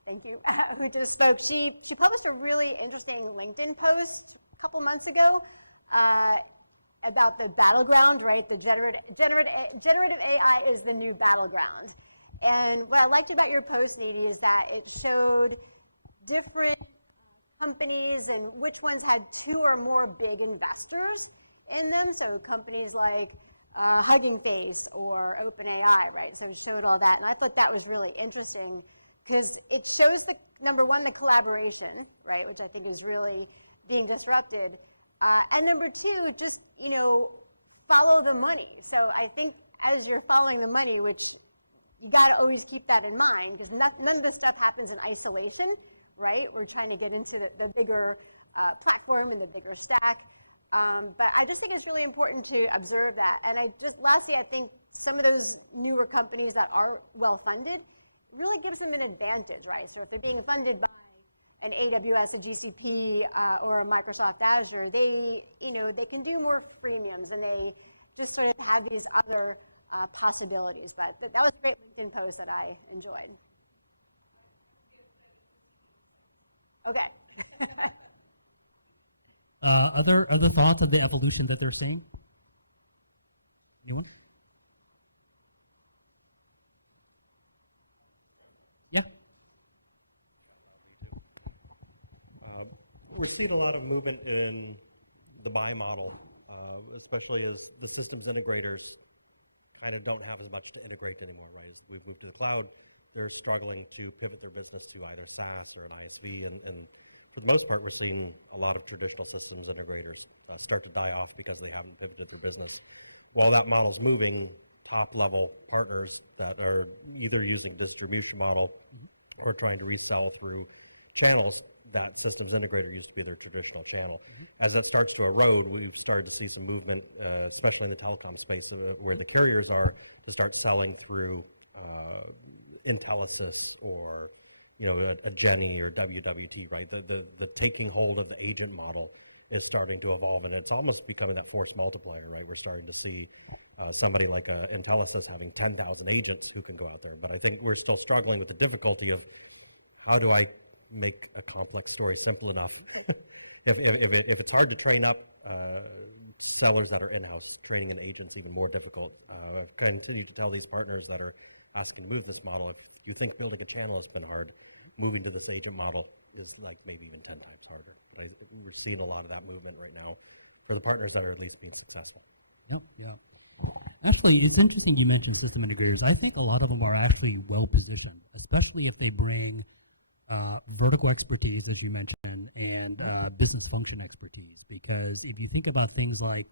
thank you, who just spoke, she published a really interesting LinkedIn post a couple months ago about the battleground, right? The generative AI is the new battleground. And what I liked about your post, Neeti, is that it showed different companies and which ones had 2 or more big investors in them. So companies like Hugging Face or OpenAI, right? So it showed all that. And I thought that was really interesting because it shows number one, the collaboration, right? Which I think is really being disrupted. And number 2, just, follow the money. So I think as you're following the money, which you got to always keep that in mind because none of this stuff happens in isolation, right? We're trying to get into the bigger platform and the bigger stack. But I just think it's really important to observe that. And lastly, I think some of those newer companies that are well-funded really gives them an advantage, right? So if they're being funded by an AWS, a GCP, or a Microsoft Azure, they can do more freemiums and they just sort of have these other possibilities. But that was a great LinkedIn post that I enjoyed. Okay. Other thoughts of the evolution that they're seeing? Anyone? Yeah. We're seeing a lot of movement in the buy model, especially as the systems integrators kind of don't have as much to integrate anymore, right? As we've moved to the cloud, they're struggling to pivot their business to either SaaS or an ISV, and for the most part, we're seeing a lot of traditional systems integrators start to die off because they haven't pivoted their business. While that model's moving, top-level partners that are either using distribution model or trying to resell through channels, that systems integrator used to be their traditional channel. As that starts to erode, we've started to see some movement, especially in the telecom space, where the carriers are to start selling through Intelisys or a Jenny or WWT, right? The taking hold of the agent model is starting to evolve, and it's almost becoming that force multiplier, right? We're starting to see somebody like Intelisys having 10,000 agents who can go out there. But I think we're still struggling with the difficulty of how do I make a complex story simple enough? if it's hard to train up sellers that are in-house, training an agent's even more difficult. I've continued to tell these partners that are asking to move this model, if you think building a channel has been hard, moving to this agent model is like maybe even 10 times harder. But we're seeing a lot of that movement right now for the partners that are at least being successful. Yep, yeah. Actually, it's interesting you mentioned system integrators. I think a lot of them are actually well positioned, especially if they bring vertical expertise, as you mentioned, and business function expertise. Because if you think about things like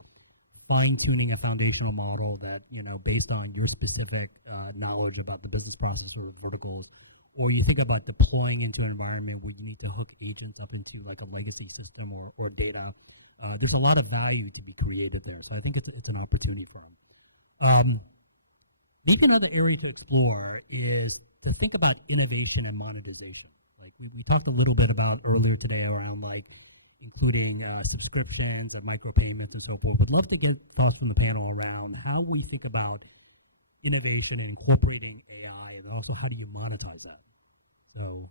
fine-tuning a foundational model that, based on your specific knowledge about the business process or verticals, or you think about deploying into an environment where you need to hook agents up into like a legacy system or data, there's a lot of value to be created there. So I think it's an opportunity for them. Maybe another area to explore is to think about innovation and monetization. Like we talked a little bit about earlier today around like including subscriptions and micropayments and so forth. Would love to get thoughts from the panel around how we think about innovation and incorporating AI, and also how do you monetize that? So,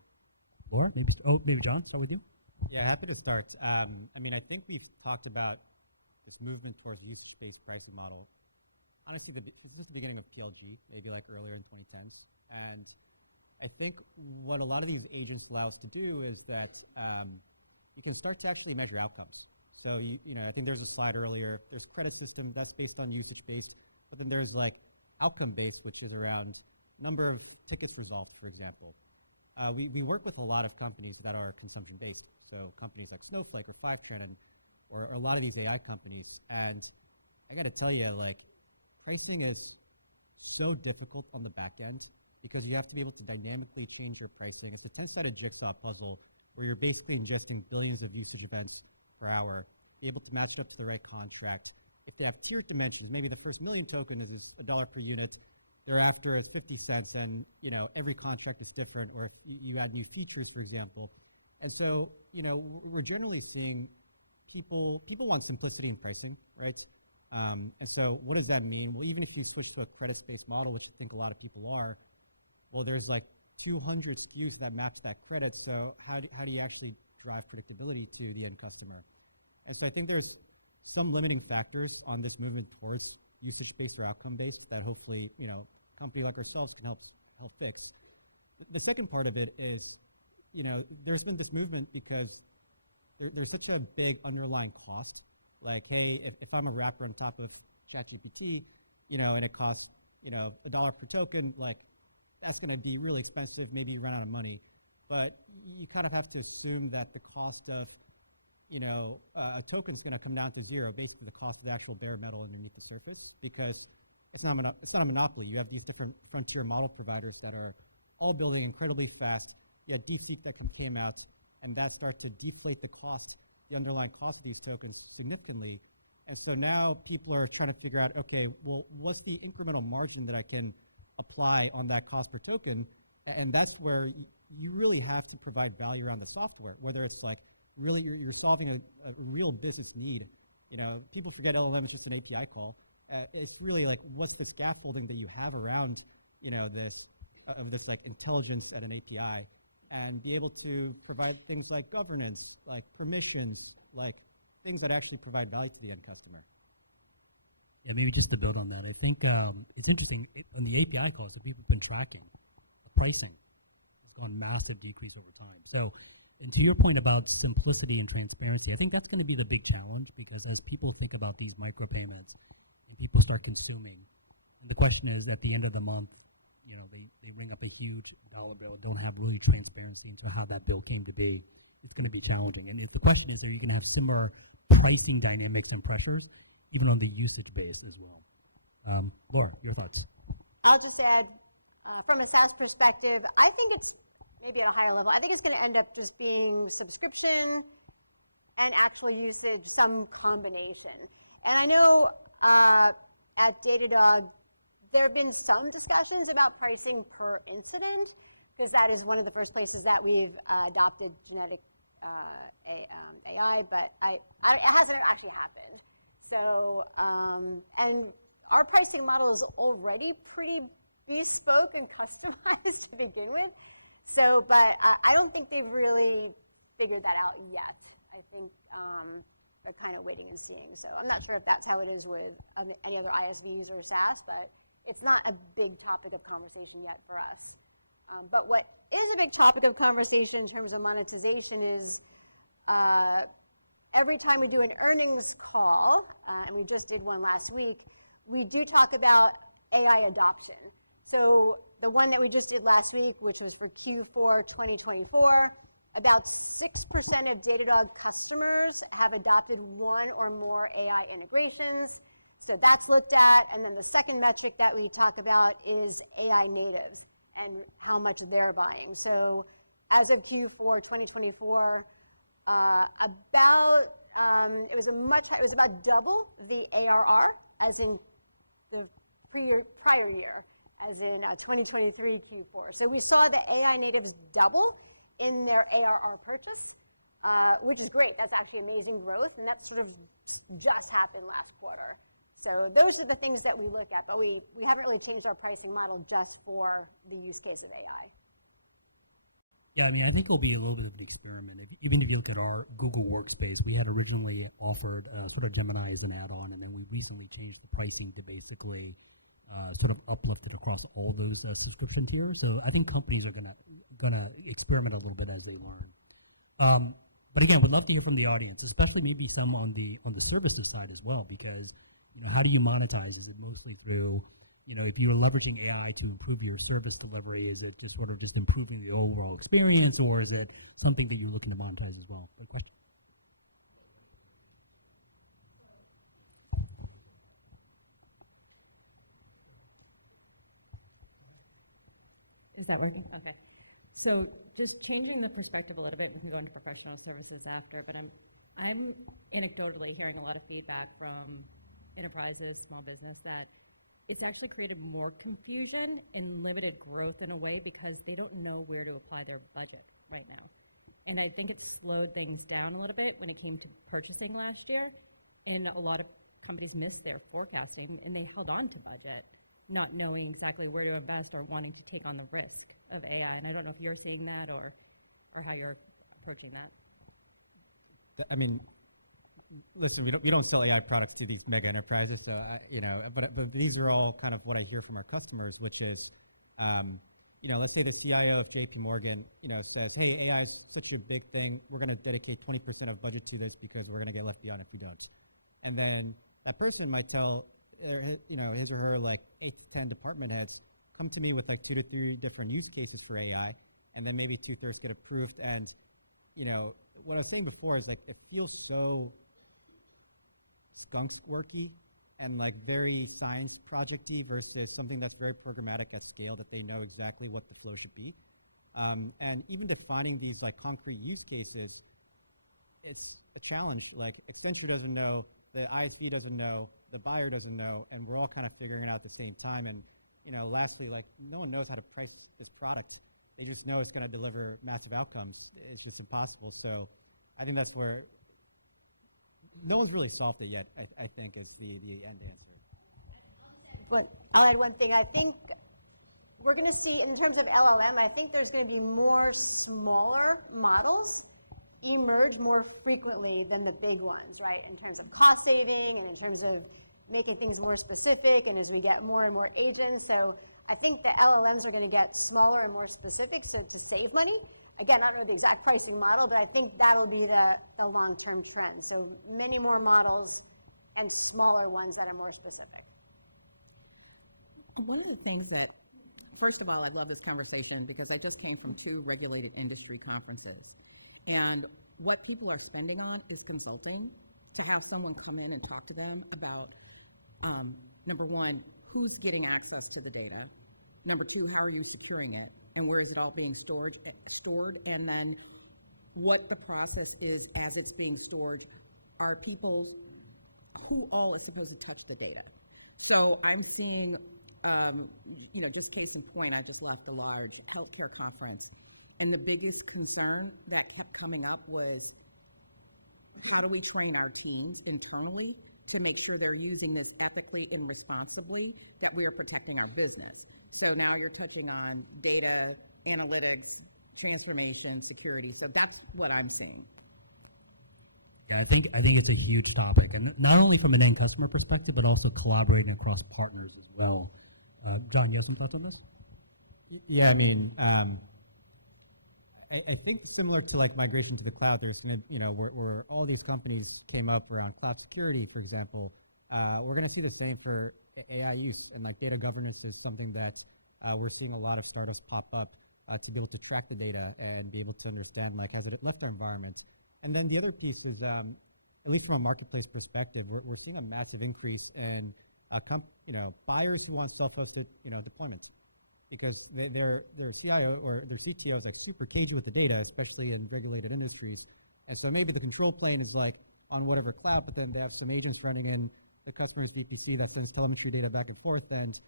Laura, maybe John, start with you. Yeah, happy to start. I think we've talked about this movement towards usage-based pricing model, honestly, since the beginning of PLG, maybe like earlier in 2010s. And I think what a lot of these agents allow us to do is that you can start to actually measure outcomes. So, I think there's a slide earlier. There's credit system, that's based on usage-based, but then there's like outcome-based, which is around number of tickets resolved, for example. We work with a lot of companies that are consumption-based, so companies like Snowflake or Fivetran or a lot of these AI companies. And I got to tell you, like, pricing is so difficult on the back end because you have to be able to dynamically change your pricing. It's a 10-sided jigsaw puzzle where you're basically ingesting billions of usage events per hour, be able to match it up to the right contract. If they have tiered dimensions, maybe the first million token is $1 per unit, thereafter it's 50 cents, and every contract is different, or if you add new features, for example. And so, we're generally seeing people want simplicity in pricing, right? And so what does that mean? Well, even if you switch to a credit-based model, which I think a lot of people are, well, there's like 200 SKUs that map to that credit, so how do you actually drive predictability to the end customer? And so I think there's some limiting factors on this movement towards usage-based or outcome-based that hopefully, a company like ourselves can help fix. The second part of it is, there's been this movement because there's such a big underlying cost. Like, hey, if I'm a wrapper on top of ChatGPT, and it costs, $1 per token, like, that's going to be really expensive. Maybe you run out of money. But you kind of have to assume that the cost of a token is going to come down to zero, basically the cost of the actual bare metal underneath the surface, because it's not a monopoly. You have these different frontier model providers that are all building incredibly fast. You had DeepSeek that came out, and that started to deflate the underlying cost of these tokens significantly. And so now people are trying to figure out, okay, well, what's the incremental margin that I can apply on that cost per token? And that's where you really have to provide value around the software, whether it's like, really, you're solving a real business need. People forget LLM is just an API call. It's really like, what's the scaffolding that you have around, this like intelligence at an API, and be able to provide things like governance, like permissions, like things that actually provide value to the end customer. Yeah, maybe just to build on that, I think it's interesting on the API calls that people have been tracking, the pricing has gone massive decrease over time. So. And to your point about simplicity and transparency, I think that's going to be the big challenge, because as people think about these micropayments and people start consuming, and the question is at the end of the month, they ring up a huge dollar bill and don't have really transparency into how that bill came to be, it's going to be challenging. And if the question is, are you going to have similar pricing dynamics and pressures, even on the usage base as well? Laura, your thoughts? I'll just add, from a SaaS perspective, I think it's maybe at a higher level, I think it's going to end up just being subscription and actual usage, some combination. And I know at Datadog, there have been some discussions about pricing per incident, because that is one of the first places that we've adopted genetic AI, but it hasn't actually happened. So, and our pricing model is already pretty bespoke and customized to begin with. So, but I don't think they've really figured that out yet. I think they're kind of waiting and seeing. So I'm not sure if that's how it is with any other ISVs or SaaS, but it's not a big topic of conversation yet for us. But what is a big topic of conversation in terms of monetization is every time we do an earnings call, and we just did one last week, we do talk about AI adoption. So the one that we just did last week, which was for Q4 2024, about 6% of Datadog customers have adopted one or more AI integrations. So that's looked at. And then the second metric that we talk about is AI natives and how much they're buying. So as of Q4 2024, it was about double the ARR as in the prior year, as in 2023 Q4. So we saw the AI natives double in their ARR purchase, which is great. That's actually amazing growth, and that sort of just happened last quarter. So those are the things that we look at, but we haven't really changed our pricing model just for the use case of AI. Yeah, I mean, I think it'll be a little bit of an experiment. Even if you look at our Google Workspace, we had originally offered sort of Gemini as an add-on, and then we recently changed the pricing to basically sort of uplift it across all those subscription tiers. So I think companies are gonna experiment a little bit as they learn. But again, would love to hear from the audience, especially maybe some on the services side as well, because how do you monetize? Is it mostly through if you're leveraging AI to improve your service delivery, is it just sort of just improving the overall experience, or is it something that you're looking to monetize as well? Good question. Is that working? Okay. So just changing the perspective a little bit, we can go into professional services after, but I'm anecdotally hearing a lot of feedback from enterprises, small business, that it's actually created more confusion and limited growth in a way because they don't know where to apply their budget right now. And I think it slowed things down a little bit when it came to purchasing last year, and a lot of companies missed their forecasting and they held on to budget, not knowing exactly where to invest or wanting to take on the risk of AI. And I don't know if you're seeing that or how you're approaching that. I mean, listen, we don't sell AI products to these mega enterprises, so but these are all kind of what I hear from our customers, which is, let's say the CIO of JP Morgan, says, hey, AI is such a big thing, we're going to dedicate 20% of budget to this because we're going to get left behind if we don't. And then that person might tell his or her like 8 to 10 department heads, come to me with like 2 to 3 different use cases for AI, and then maybe 2/3 get approved. And what I was saying before is like it feels so skunk worky and like very science projecty versus something that's very programmatic at scale that they know exactly what the flow should be. And even defining these like concrete use cases, it's a challenge. Like Accenture doesn't know, the ISV doesn't know, the buyer doesn't know, and we're all kind of figuring it out at the same time. And lastly, like no one knows how to price this product. They just know it's going to deliver massive outcomes. It's just impossible. So I think that's where no one's really solved it yet, I think, is the end answer. But I'll add one thing. I think we're going to see, in terms of LLM, I think there's going to be more smaller models emerge more frequently than the big ones, right? In terms of cost saving and in terms of making things more specific, and as we get more and more agents. So I think the LLMs are going to get smaller and more specific, so to save money. Again, I don't know the exact pricing model, but I think that'll be the long-term trend. So many more models and smaller ones that are more specific. One of the things that, first of all, I love this conversation because I just came from 2 regulated industry conferences. And what people are spending on is consulting, to have someone come in and talk to them about, number one, who's getting access to the data? Number 2, how are you securing it? And where is it all being stored? And then what the process is as it's being stored. Are people, who all is supposed to touch the data? So I'm seeing just case in point, I just left a large healthcare conference, and the biggest concern that kept coming up was, how do we train our teams internally to make sure they're using this ethically and responsibly, that we are protecting our business? So now you're touching on data, analytics, transformation, security. So that's what I'm seeing. Yeah, I think it's a huge topic, and not only from an end customer perspective, but also collaborating across partners as well. John, you have some thoughts on this? Yeah, I mean, I think similar to like migration to the cloud, there's going to, where all these companies came up around cloud security, for example, we're going to see the same for AI use, and like data governance is something that we're seeing a lot of startups pop up to be able to track the data and be able to understand, like, has it left our environment? And then the other piece is, at least from a marketplace perspective, we're seeing a massive increase in buyers who want self-hosted deployments, because their CIO or their CTO is like super cagey with the data, especially in regulated industries. And so maybe the control plane is like on whatever cloud, but then they have some agents running in the customer's VPC that sends telemetry data back and forth. And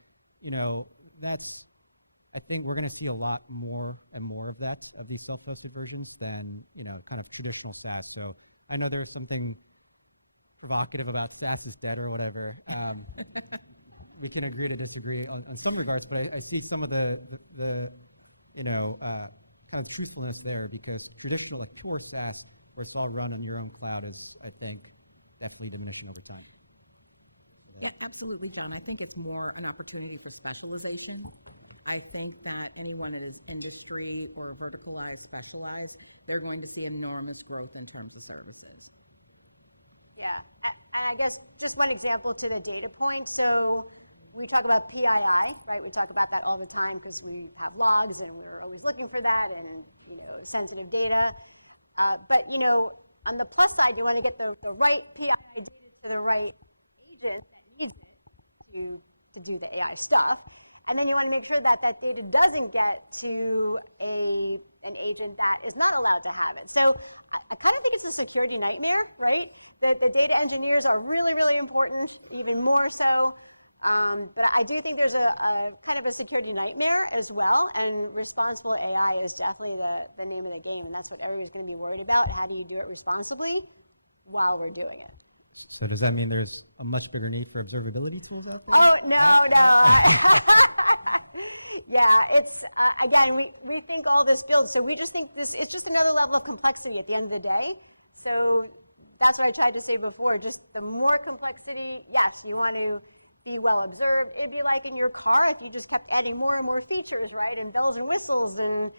I think we're going to see a lot more and more of that, of these self-hosted versions, than kind of traditional SaaS. So I know there's something provocative about SaaS is dead or whatever. We can agree to disagree on some regards, but I see some of the kind of truthfulness there, because traditional, like pure SaaS, where it's all run on your own cloud, is, I think, definitely diminishing over time. Yeah, absolutely, John. I think it's more an opportunity for specialization. I think that anyone that is industry or verticalized, specialized, they're going to see enormous growth in terms of services. Yeah, and I guess just one example to the data point. So we talk about PII, right? We talk about that all the time because we have logs and we're always looking for that, and sensitive data. But on the plus side, you want to get the right PII data to the right agent that needs it to do the AI stuff. And then you want to make sure that that data doesn't get to an agent that is not allowed to have it. So I kind of think it's a security nightmare, right? The data engineers are really, really important, even more so. But I do think there's a kind of a security nightmare as well, and responsible AI is definitely the name of the game, and that's what everybody's going to be worried about. How do you do it responsibly while we're doing it? So does that mean there's a much bigger need for observability tools out there? Oh, no. Yeah, it's, again, we think all this builds, so we just think it's just another level of complexity at the end of the day. So that's what I tried to say before, just the more complexity, yes, you want to be well observed. It'd be like in your car if you just kept adding more and more features, right, and bells and whistles, and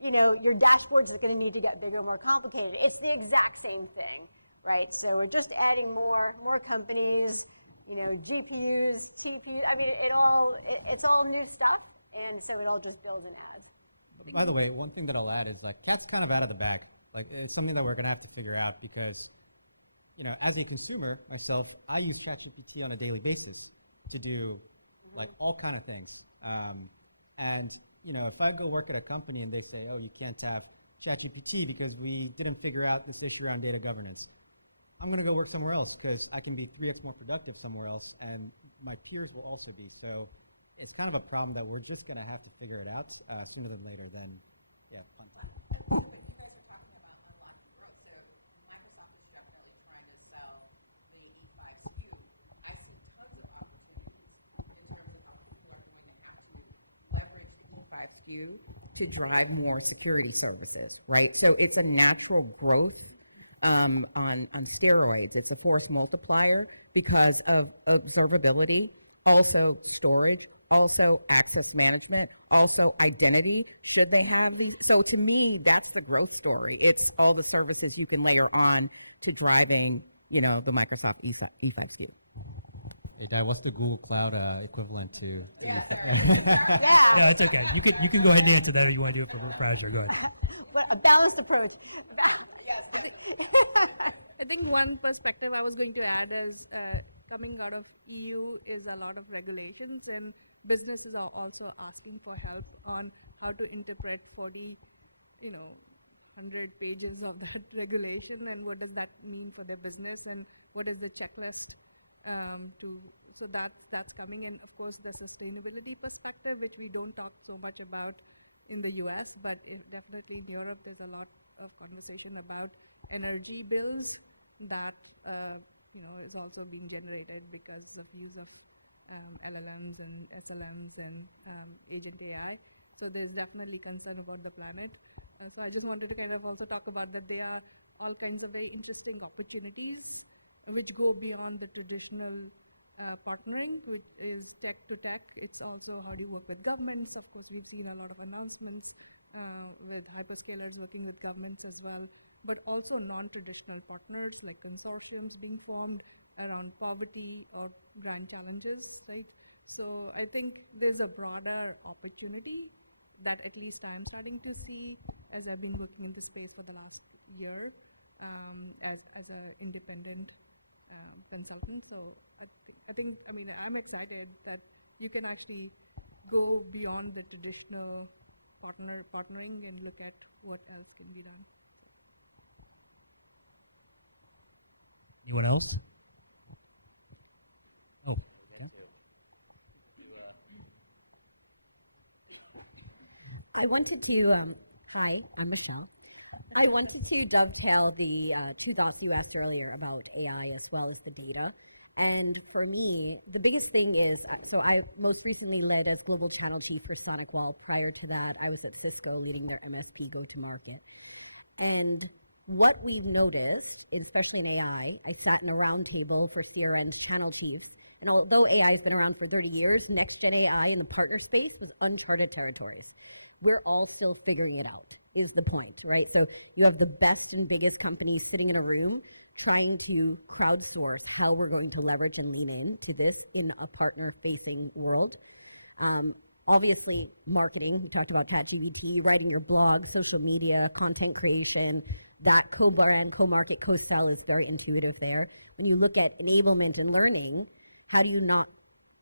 your dashboards are going to need to get bigger and more complicated. It's the exact same thing. Right, so we're just adding more companies, GPUs, TPUs. I mean, it's all new stuff, and so it all just builds and adds. By the way, one thing that I'll add is like CAT's kind of out of the bag. Like, it's something that we're going to have to figure out, because, as a consumer myself, I use ChatGPT on a daily basis to do like all kind of things. And if I go work at a company and they say, oh, you can't have ChatGPT because we didn't figure out this issue around data governance, I'm going to go work somewhere else because I can be 3x more productive somewhere else, and my peers will also be. So it's kind of a problem that we're just going to have to figure it out sooner than later. Then, yeah, punt. But you guys are talking about unlocking growth. So Microsoft is definitely trying to sell the E5 SKU. I see tons of opportunities in terms of how people are going to have to leverage the E5 SKU to drive more security services, right? So it's a natural growth on steroids. It's a force multiplier because of observability, also storage, also access management, also identity, should they have these. So to me, that's the growth story. It's all the services you can layer on to driving, the Microsoft E5 SKU. Hey, Dad, what's the Google Cloud equivalent to? Yeah, sorry. Yeah. No, it's okay. You can go ahead and answer that if you want to do it for Azure. Go ahead. But a balanced approach. Yes, I think one perspective I was going to add is coming out of EU is a lot of regulations, and businesses are also asking for help on how to interpret 40, 100 pages of that regulation, and what does that mean for their business, and what is the checklist to so that's coming in. Of course, the sustainability perspective, which we don't talk so much about in the US, but definitely in Europe, there's a lot of conversation about energy bills that is also being generated because of use of LLMs and SLMs and agent AI. So there's definitely concern about the planet. So I just wanted to kind of also talk about that there are all kinds of very interesting opportunities which go beyond the traditional partnering, which is tech to tech. It's also how do you work with governments. Of course, we've seen a lot of announcements with hyperscalers working with governments as well, but also non-traditional partners like consortiums being formed around poverty or grand challenges, right? So I think there's a broader opportunity that at least I'm starting to see as I've been working in this space for the last year as an independent consultant. So I mean, I'm excited that you can actually go beyond the traditional partnering and look at what else can be done. Anyone else? Oh, okay. I wanted to, hi, I'm Michelle. I wanted to dovetail the two thoughts you asked earlier about AI as well as the data. And for me, the biggest thing is, so I most recently led as global channel chief for SonicWall. Prior to that, I was at Cisco leading their MSP go-to-market. And what we've noticed, especially in AI, I sat in a roundtable for CRN's channel chiefs, and although AI has been around for 30 years, next-gen AI in the partner space was uncharted territories. We're all still figuring it out, is the point, right? So you have the best and biggest companies sitting in a room trying to crowdsource how we're going to leverage and lean into this in a partner-facing world. Obviously, marketing, we talked about ChatGPT, writing your blog, social media, content creation, that co-brand, co-market, co-sell is very intuitive there. When you look at enablement and learning, how do you not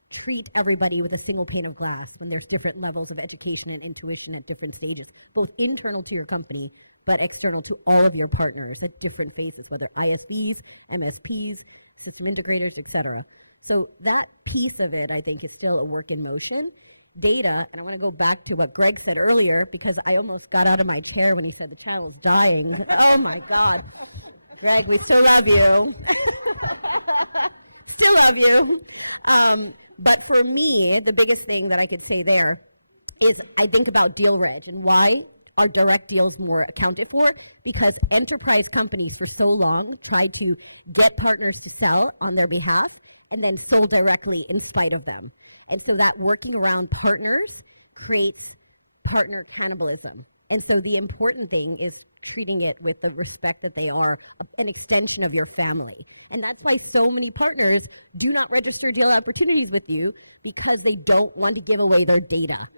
treat everybody with a single pane of glass when there's different levels of education and intuition at different stages, both internal to your company, but external to all of your partners at different phases, whether ISVs, MSPs, system integrators, et cetera. So that piece of it, I think, is still a work in motion. Data, and I want to go back to what Greg said earlier, because I almost got out of my chair when he said the channel's dying. Oh my God. Greg, we still love you. Still love you. But for me, the biggest thing that I could say there is I think about deal reg and why are direct deals more accounted for? Because enterprise companies for so long tried to get partners to sell on their behalf and then sold directly in spite of them. And so that working around partners creates partner cannibalism. And so the important thing is treating it with the respect that they are an extension of your family. And that's why so many partners do not register deal opportunities with you, because they don't want to give away their data.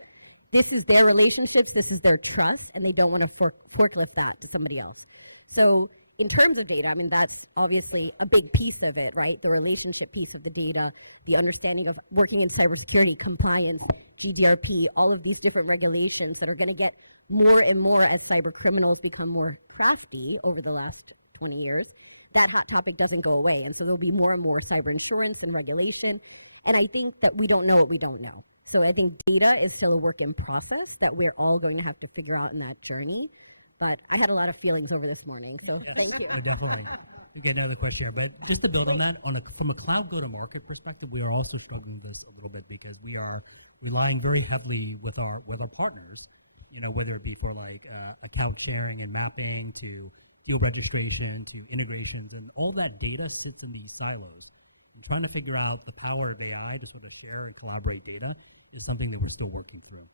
This is their relationships, this is their trust, and they don't want to forklift that to somebody else. So in terms of data, I mean, that's obviously a big piece of it, right? The relationship piece of the data, the understanding of working in cybersecurity, compliance, GDPR, all of these different regulations that are going to get more and more as cyber criminals become more crafty over the last 20 years. That hot topic doesn't go away. And so there'll be more and more cyber insurance and regulation. And I think that we don't know what we don't know. So I think data is still a work in process that we're all going to have to figure out in that journey. But I had a lot of feelings over this morning, so Yes. thank you. No, definitely. We get another question here, but just to build on that, from a cloud go-to-market perspective, we are also struggling with this a little bit because we are relying very heavily with our partners, whether it be for like account sharing and mapping to deal registration to integrations, and all that data sits in these silos. And trying to figure out the power of AI to sort of share and collaborate data is something that we're still working through.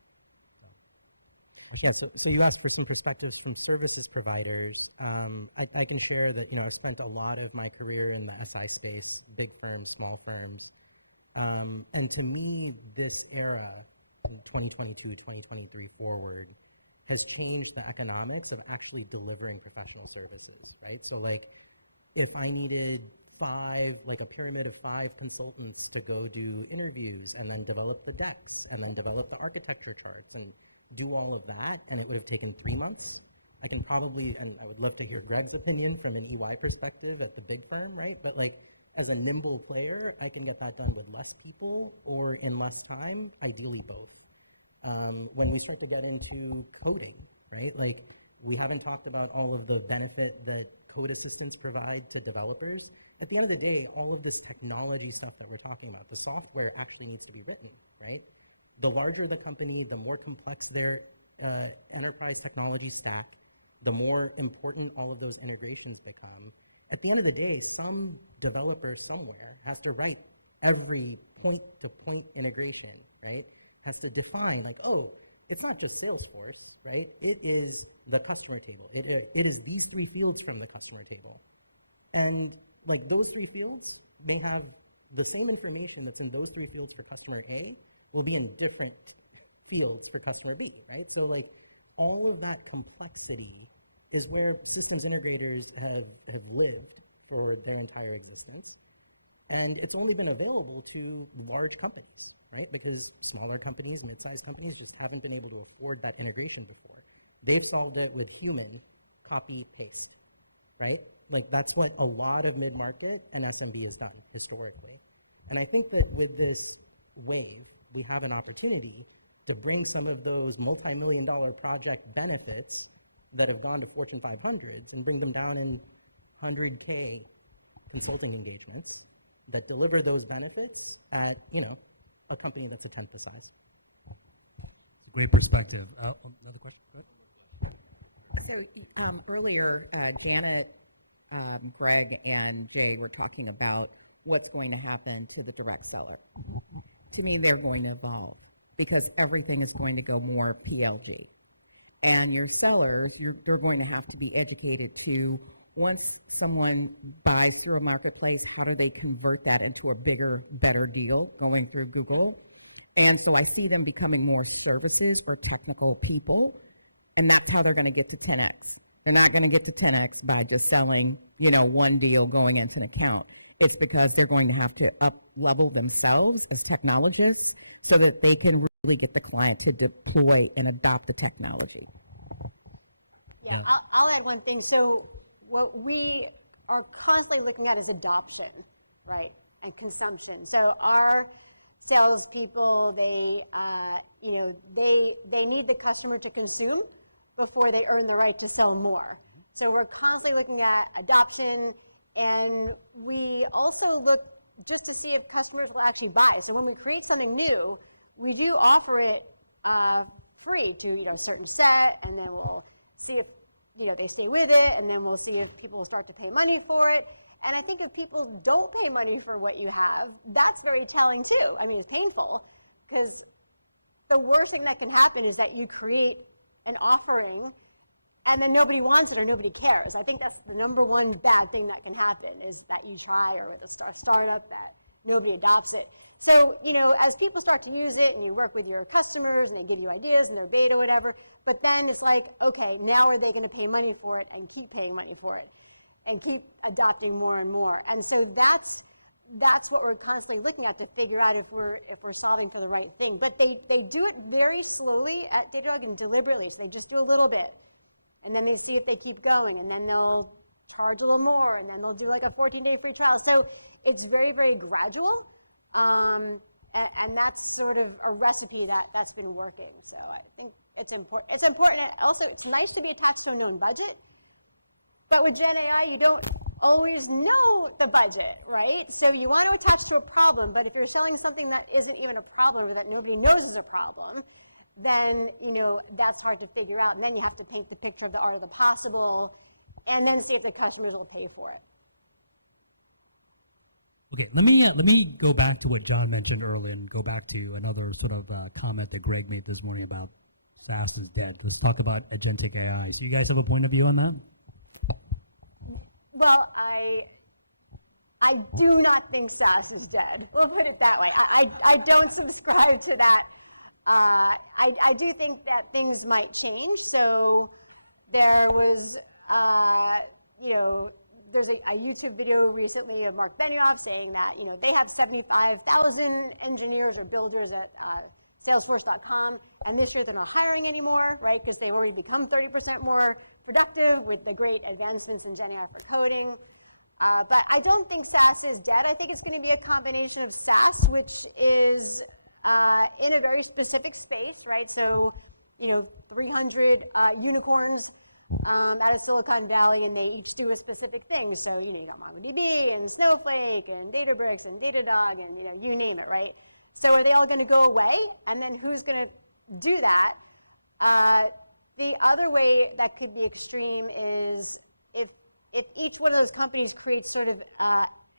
Yeah, so you asked for some perspectives from services providers. I can share that I've spent a lot of my career in the SI space, big firms, small firms. And to me, this era, 2022, 2023 forward, has changed the economics of actually delivering professional services, right? So like, if I needed a pyramid of 5 consultants to go do interviews and then develop the decks and then develop the architecture charts and do all of that, and it would have taken 3 months. I can probably, and I would love to hear Greg's opinion from an EY perspective at the big firm, right? But like, as a nimble player, I can get that done with less people or in less time, ideally both. When we start to get into coding, right? Like, we haven't talked about all of the benefit that code assistants provide to developers. At the end of the day, all of this technology stuff that we're talking about, the software actually needs to be written, right? The larger the company, the more complex their enterprise technology stack, the more important all of those integrations become. At the end of the day, some developer somewhere has to write every point-to-point integration, right? Has to define, like, oh, it's not just Salesforce, right? It is the customer table. It is these 3 fields from the customer table. And like, those 3 fields may have the same information that's in those 3 fields for customer A will be in different fields for customer B, right? So like, all of that complexity is where systems integrators have lived for their entire existence. And it's only been available to large companies, right? Because smaller companies, mid-sized companies just haven't been able to afford that integration before. They've solved it with human copy paste, right? Like, that's what a lot of mid-market and SMB has done historically. And I think that with this wave, we have an opportunity to bring some of those multi-million-dollar project benefits that have gone to Fortune 500s and bring them down in 100K consulting engagements that deliver those benefits at, you know, a company that's a tenth the size. It's a great perspective. Another question? Go ahead. So earlier, Janet, Greg, and Jay were talking about what's going to happen to the direct seller. To me, they're going to evolve because everything is going to go more PLG. And your sellers, they're going to have to be educated to, once someone buys through a marketplace, how do they convert that into a bigger, better deal going through Google? And so I see them becoming more services or technical people, and that's how they're going to get to 10x. They're not going to get to 10x by just selling, you know, one deal going into an account. It's because they're going to have to up-level themselves as technologists so that they can really get the client to deploy and adopt the technology. Yeah, I'll add one thing. So what we are constantly looking at is adoption, right, and consumption. So our salespeople, they need the customer to consume before they earn the right to sell more. So we're constantly looking at adoption, and we also look just to see if customers will actually buy. So when we create something new, we do offer it free to a certain set, and then we'll see if they stay with it, and then we'll see if people will start to pay money for it. And I think if people don't pay money for what you have, that's very telling too. I mean, it's painful, because the worst thing that can happen is that you create an offering and then nobody wants it or nobody cares. I think that's the number one bad thing that can happen, is that you try, or with a startup, that nobody adopts it. So, as people start to use it and you work with your customers and they give you ideas and they're beta or whatever, but then it's like, okay, now are they going to pay money for it and keep paying money for it and keep adopting more and more? And so that's what we're constantly looking at to figure out if we're solving for the right thing. But they do it very slowly at Datadog and deliberately. So they just do a little bit, and then they see if they keep going, and then they'll charge a little more, and then they'll do like a 14-day free trial. So it's very, very gradual, and that's sort of a recipe that's been working. So I think it's important. It's important. Also, it's nice to be attached to a known budget, but with Gen AI, you don't always know the budget, right? So you want to attach to a problem, but if you're selling something that isn't even a problem or that nobody knows is a problem, then that's hard to figure out. And then you have to paint the picture of the art of the possible, and then see if the customers will pay for it. Okay, let me go back to what John mentioned earlier and go back to another sort of comment that Greg made this morning about SaaS is dead. Let's talk about agentic AI. So you guys have a point of view on that? Well, I do not think SaaS is dead. We'll put it that way. I don't subscribe to that. I do think that things might change. So there was, there's a YouTube video recently of Mark Benioff saying that, they have 75,000 engineers or builders at Salesforce.com, and this year they're not hiring anymore, right? Because they've already become 30% more productive with the great advancements in Gen AI for coding. But I don't think SaaS is dead. I think it's going to be a combination of SaaS, which is in a very specific space, right? So, 300 unicorns out of Silicon Valley, and they each do a specific thing. So, you got MongoDB and Snowflake and Databricks and Datadog and, you name it, right? So are they all going to go away? And then who's going to do that? The other way that could be extreme is if each one of those companies creates sort of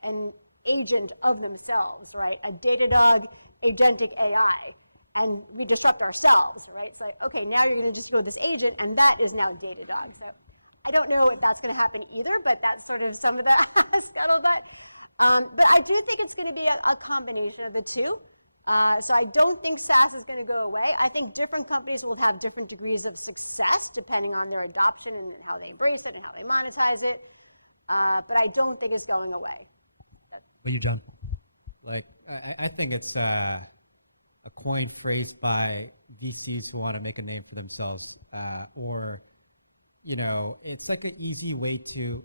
an agent of themselves, right? A Datadog agentic AI, and we disrupt ourselves, right? It's like, okay, now you're going to just go with this agent, and that is now Datadog. So I don't know if that's going to happen either, but that's sort of some of the scuttlebutt. But I do think it's going to be a combination of the two. So I don't think SaaS is going to go away. I think different companies will have different degrees of success depending on their adoption and how they embrace it and how they monetize it. But I don't think it's going away. What about you, John? I think it's a coined phrase by VCs who want to make a name for themselves, or, it's like an easy way to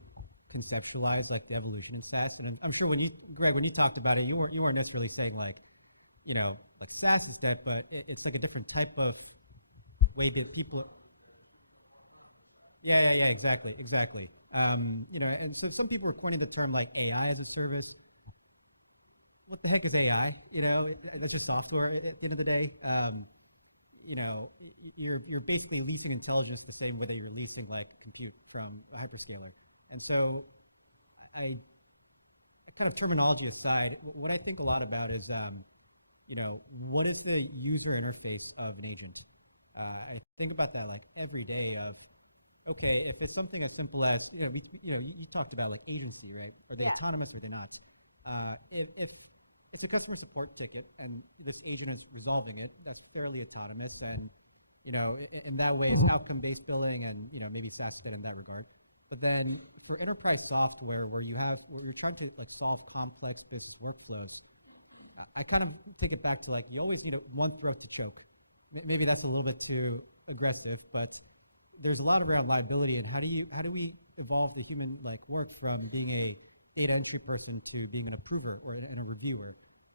conceptualize like the evolution in SaaS. And I'm sure Greg, when you talked about it, you weren't necessarily saying like SaaS is dead, but it's like a different type of way that people. Yeah, exactly. And so some people are coining the term like AI as a service. What the heck is AI? That's just software at the end of the day. You're basically leasing intelligence the same way that you're leasing like compute from a hyperscaler. And so I kind of terminology aside, what I think a lot about is, what is the user interface of an agent? I think about that like every day of, okay, if it's something as simple as, you talked about like agency, right? Are they autonomous or are they not? If it's a customer support ticket and this agent is resolving it, that's fairly autonomous, and in that way it's outcome-based billing, and maybe SaaS did in that regard. But then for enterprise software where you're trying to like solve complex business workflows, I kind of take it back to like you always need one throat to choke. Maybe that's a little bit too aggressive, but there's a lot around liability, and how do we evolve the human like work from being a data entry person to being an approver or a reviewer?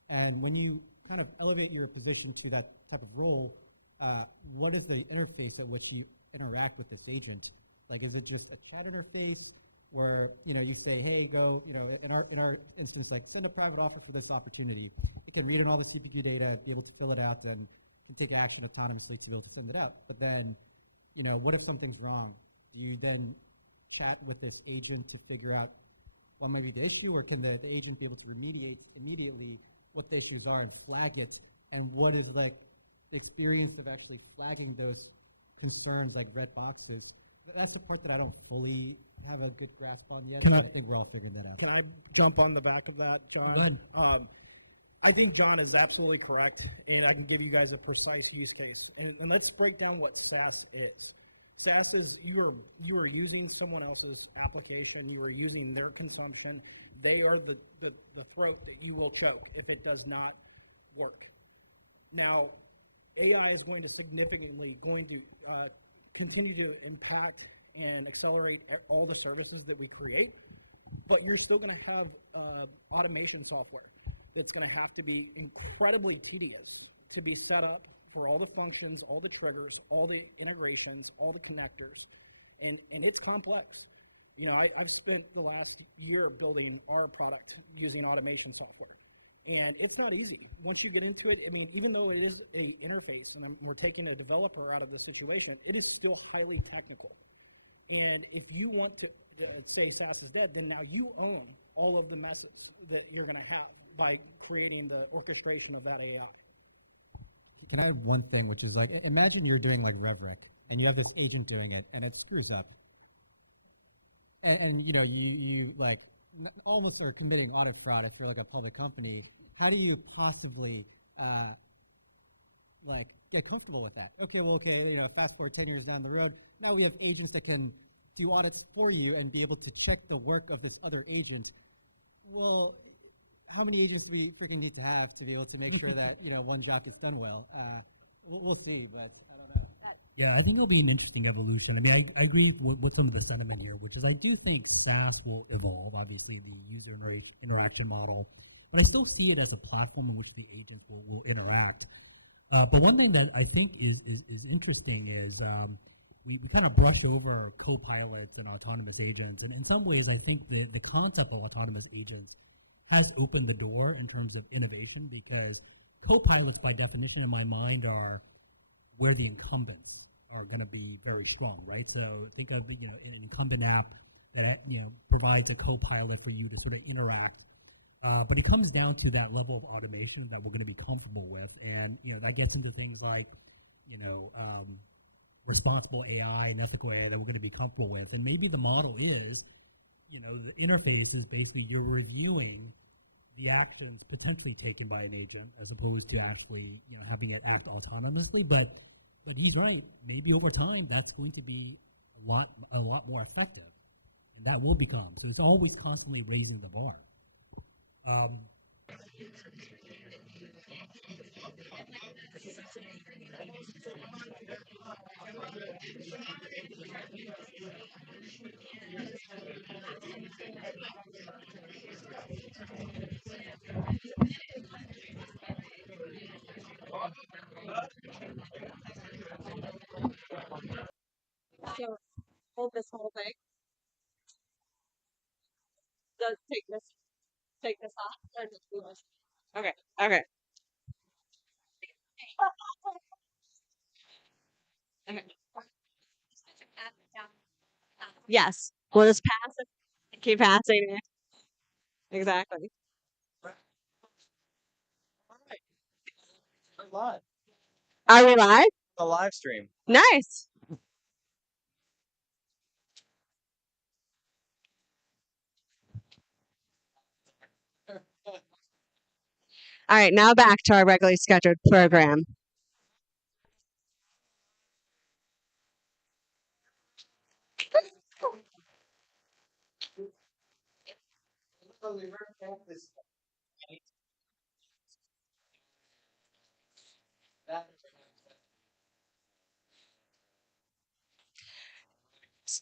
And when you kind of elevate your position to that type of role, what is the interface at which you interact with this agent? Like, is it just a chat interface where you say, hey, go, in our instance, like send a private offer for this opportunity. It can read in all the CPQ data, be able to fill it out, and can take action autonomously to be able to send it out. But then, what if something's wrong? Do you then chat with this agent to figure out what might be the issue, or can the agent be able to remediate immediately what the issues are and flag it? And what is like the experience of actually flagging those concerns like red boxes? That's the part that I don't fully have a good grasp on yet. I think we're all figuring that out. Can I jump on the back of that, John? Go ahead. I think John is absolutely correct, and I can give you guys a precise use case. And let's break down what SaaS is. SaaS is you are using someone else's application, you are using their consumption. They are the throat that you will choke if it does not work. Now, AI is going to continue to impact and accelerate all the services that we create, but you're still going to have automation software that's going to have to be incredibly tedious to be set up for all the functions, all the triggers, all the integrations, all the connectors, and it's complex. I've spent the last year building our product using automation software, and it's not easy. Once you get into it, even though it is a interface, and we're taking a developer out of the situation, it is still highly technical. And if you want to say SaaS is dead, then now you own all of the messes that you're going to have by creating the orchestration of that AI. Can I add one thing, which is like, imagine you're doing like RevRec, and you have this agent doing it, and it screws up. And you like almost are committing audit fraud if you're like a public company. How do you possibly like get comfortable with that? Okay, fast forward 10 years down the road, now we have agents that can do audits for you and be able to check the work of this other agent. Well, how many agents do we freaking need to have to be able to make sure that one job gets done well? We'll see, but I don't know. Yeah, I think it'll be an interesting evolution. I mean, I agree with some of the sentiment here, which is I do think SaaS will evolve, obviously, the user interaction model, but I still see it as a platform in which the agents will interact. But one thing that I think is interesting is we kind of brush over co-pilots and autonomous agents. And in some ways, I think the concept of autonomous agents has opened the door in terms of innovation, because co-pilots, by definition, in my mind, are where the incumbents are going to be very strong, right? So think of an incumbent app that provides a co-pilot for you to sort of interact. But it comes down to that level of automation that we're going to be comfortable with, and that gets into things like responsible AI and ethical AI that we're going to be comfortable with. And maybe the model is, the interface is basically you're reviewing the actions potentially taken by an agent as opposed to actually having it act autonomously. But he's right. Maybe over time that's going to be a lot more effective, and that will become. So it's always constantly raising the bar. So hold this whole thing. Does take this off or just do this? Okay. Okay. Okay. Yes. We'll just pass it. Keep passing it. Exactly. Live. Are we live? A live stream. Nice. All right, now back to our regularly scheduled program.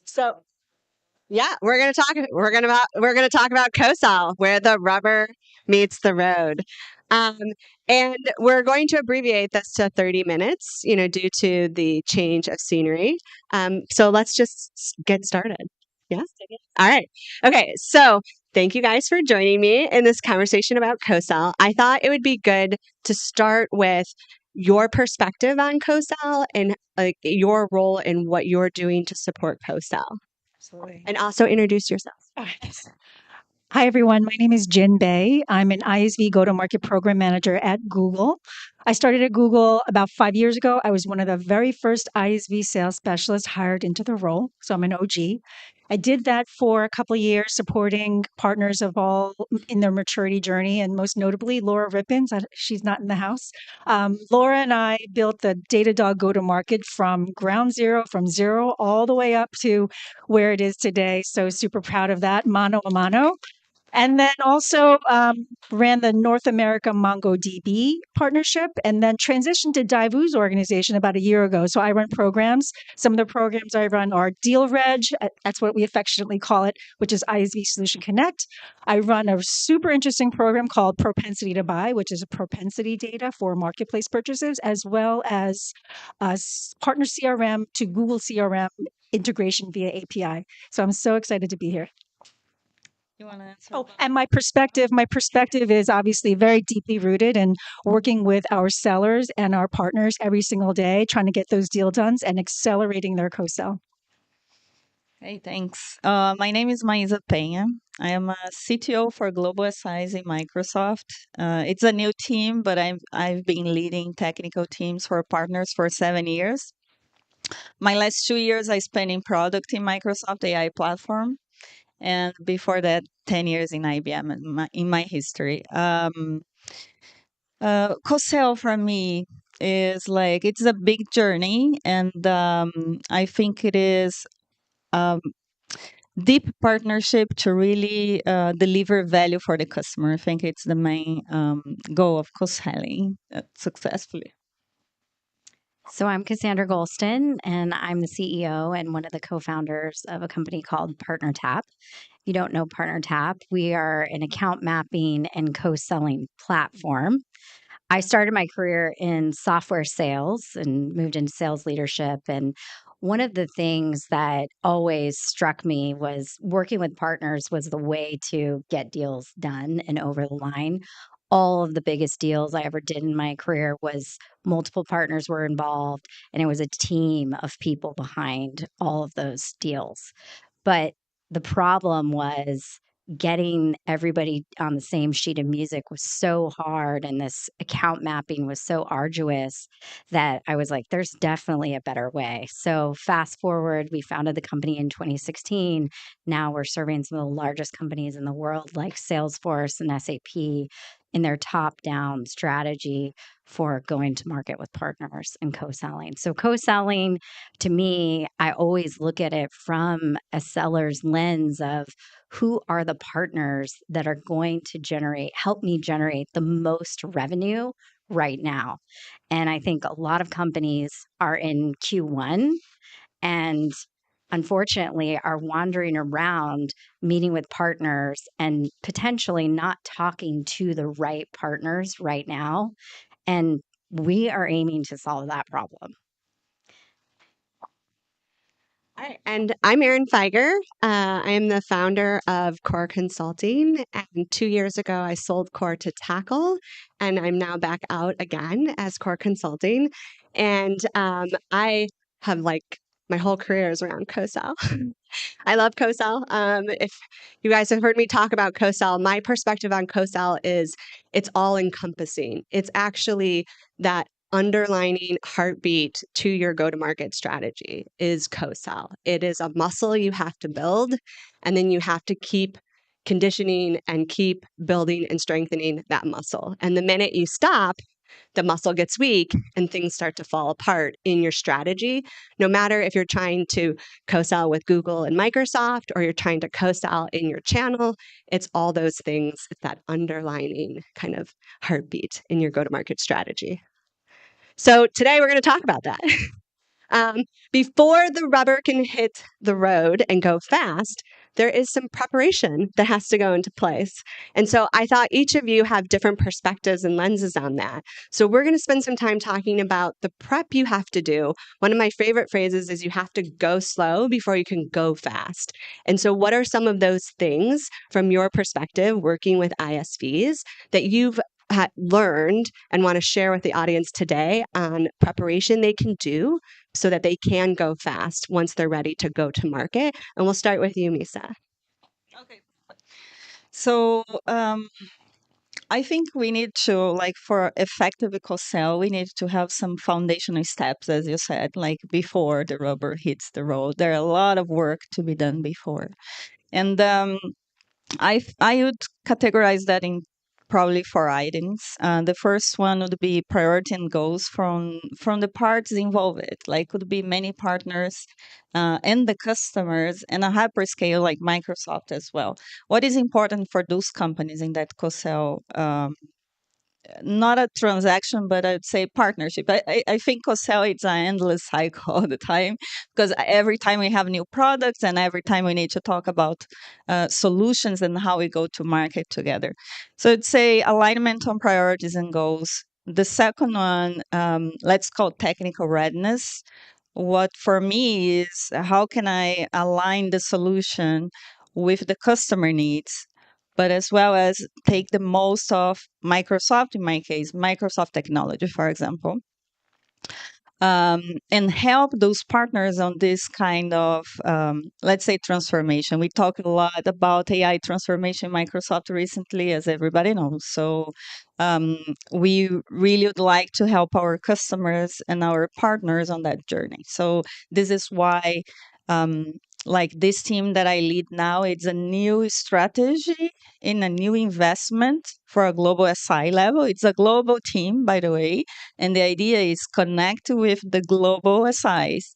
So yeah, we're gonna talk about COSAL, where the rubber meets the road. Um, and we're going to abbreviate this to 30 minutes, due to the change of scenery. So let's just get started. Yeah. All right. Okay. So thank you guys for joining me in this conversation about COSAL. I thought it would be good to start with your perspective on COSAL and like your role in what you're doing to support COSAL. Absolutely. And also introduce yourself. Hi, everyone. My name is Jin Bei. I'm an ISV go-to-market program manager at Google. I started at Google about 5 years ago. I was one of the very first ISV sales specialists hired into the role, so I'm an OG. I did that for a couple of years, supporting partners of all in their maturity journey, and most notably Laura Rippins. She's not in the house. Laura and I built the Datadog go-to-market from ground zero, from zero all the way up to where it is today. So super proud of that, mano a mano. And then also ran the North America MongoDB partnership, and then transitioned to Daivu's organization about a year ago. So I run programs. Some of the programs I run are Deal Reg, that's what we affectionately call it, which is ISV Solution Connect. I run a super interesting program called Propensity to Buy, which is a propensity data for marketplace purchases, as well as partner CRM to Google CRM integration via API. So I'm so excited to be here. You want to answer? Oh, and my perspective is obviously very deeply rooted in working with our sellers and our partners every single day, trying to get those deal done and accelerating their co-sell. Hey, thanks. My name is Maísa Penha. I am a CTO for Global SIs in Microsoft. It's a new team, but I've been leading technical teams for partners for 7 years. My last 2 years I spent in product in Microsoft AI platform. And before that, 10 years in IBM in my history. Co-sell for me is like, it's a big journey. And I think it is deep partnership to really deliver value for the customer. I think it's the main goal of co-selling successfully. So I'm Cassandra Golston, and I'm the CEO and one of the co-founders of a company called PartnerTap. If you don't know PartnerTap, we are an account mapping and co-selling platform. I started my career in software sales and moved into sales leadership. And one of the things that always struck me was working with partners was the way to get deals done and over the line. All of the biggest deals I ever did in my career was multiple partners were involved, and it was a team of people behind all of those deals. But the problem was getting everybody on the same sheet of music was so hard, and this account mapping was so arduous that I was like, there's definitely a better way. So fast forward, we founded the company in 2016. Now we're serving some of the largest companies in the world like Salesforce and SAP in their top-down strategy for going to market with partners and co-selling. So co-selling, to me, I always look at it from a seller's lens of who are the partners that are going to help me generate the most revenue right now. And I think a lot of companies are in Q1 and unfortunately are wandering around meeting with partners and potentially not talking to the right partners right now. And we are aiming to solve that problem. All right, and I'm Erin Feiger. I am the founder of Core Consulting. And 2 years ago, I sold Core to Tackle, and I'm now back out again as Core Consulting. And I have my whole career is around co-sell. I love co-sell. If you guys have heard me talk about co-sell, my perspective on co-sell is it's all encompassing. It's actually that underlining heartbeat to your go-to-market strategy is co-sell. It is a muscle you have to build, and then you have to keep conditioning and keep building and strengthening that muscle. And the minute you stop, the muscle gets weak and things start to fall apart in your strategy. No matter if you're trying to co-sell with Google and Microsoft or you're trying to co-sell in your channel, it's all those things. It's that underlining kind of heartbeat in your go-to-market strategy. So today we're going to talk about that. Before the rubber can hit the road and go fast, there is some preparation that has to go into place. And so I thought each of you have different perspectives and lenses on that. So we're going to spend some time talking about the prep you have to do. One of my favorite phrases is you have to go slow before you can go fast. And so what are some of those things from your perspective working with ISVs that you've learned and want to share with the audience today on preparation they can do so that they can go fast once they're ready to go to market? And we'll start with you, Misa. So I think we need to, like, for effective co-sell, we need to have some foundational steps, as you said, like before the rubber hits the road. There are a lot of work to be done before. And I would categorize that in probably 4 items. The first one would be priority and goals from the parts involved. Like could be many partners and the customers and a hyperscale like Microsoft as well. What is important for those companies in that co-sell? Not a transaction, but I'd say partnership. I think co-sell it's an endless cycle all the time because every time we have new products and every time we need to talk about solutions and how we go to market together. So I'd say alignment on priorities and goals. The second one, let's call technical readiness. What for me is how can I align the solution with the customer needs, but as well as take the most of Microsoft, in my case, Microsoft technology, for example, and help those partners on this kind of, let's say, transformation. We talked a lot about AI transformation in Microsoft recently, as everybody knows. So we really would like to help our customers and our partners on that journey. So this is why like this team that I lead now, it's a new strategy in a new investment for a global SI level. It's a global team, by the way. And the idea is connect with the global SIs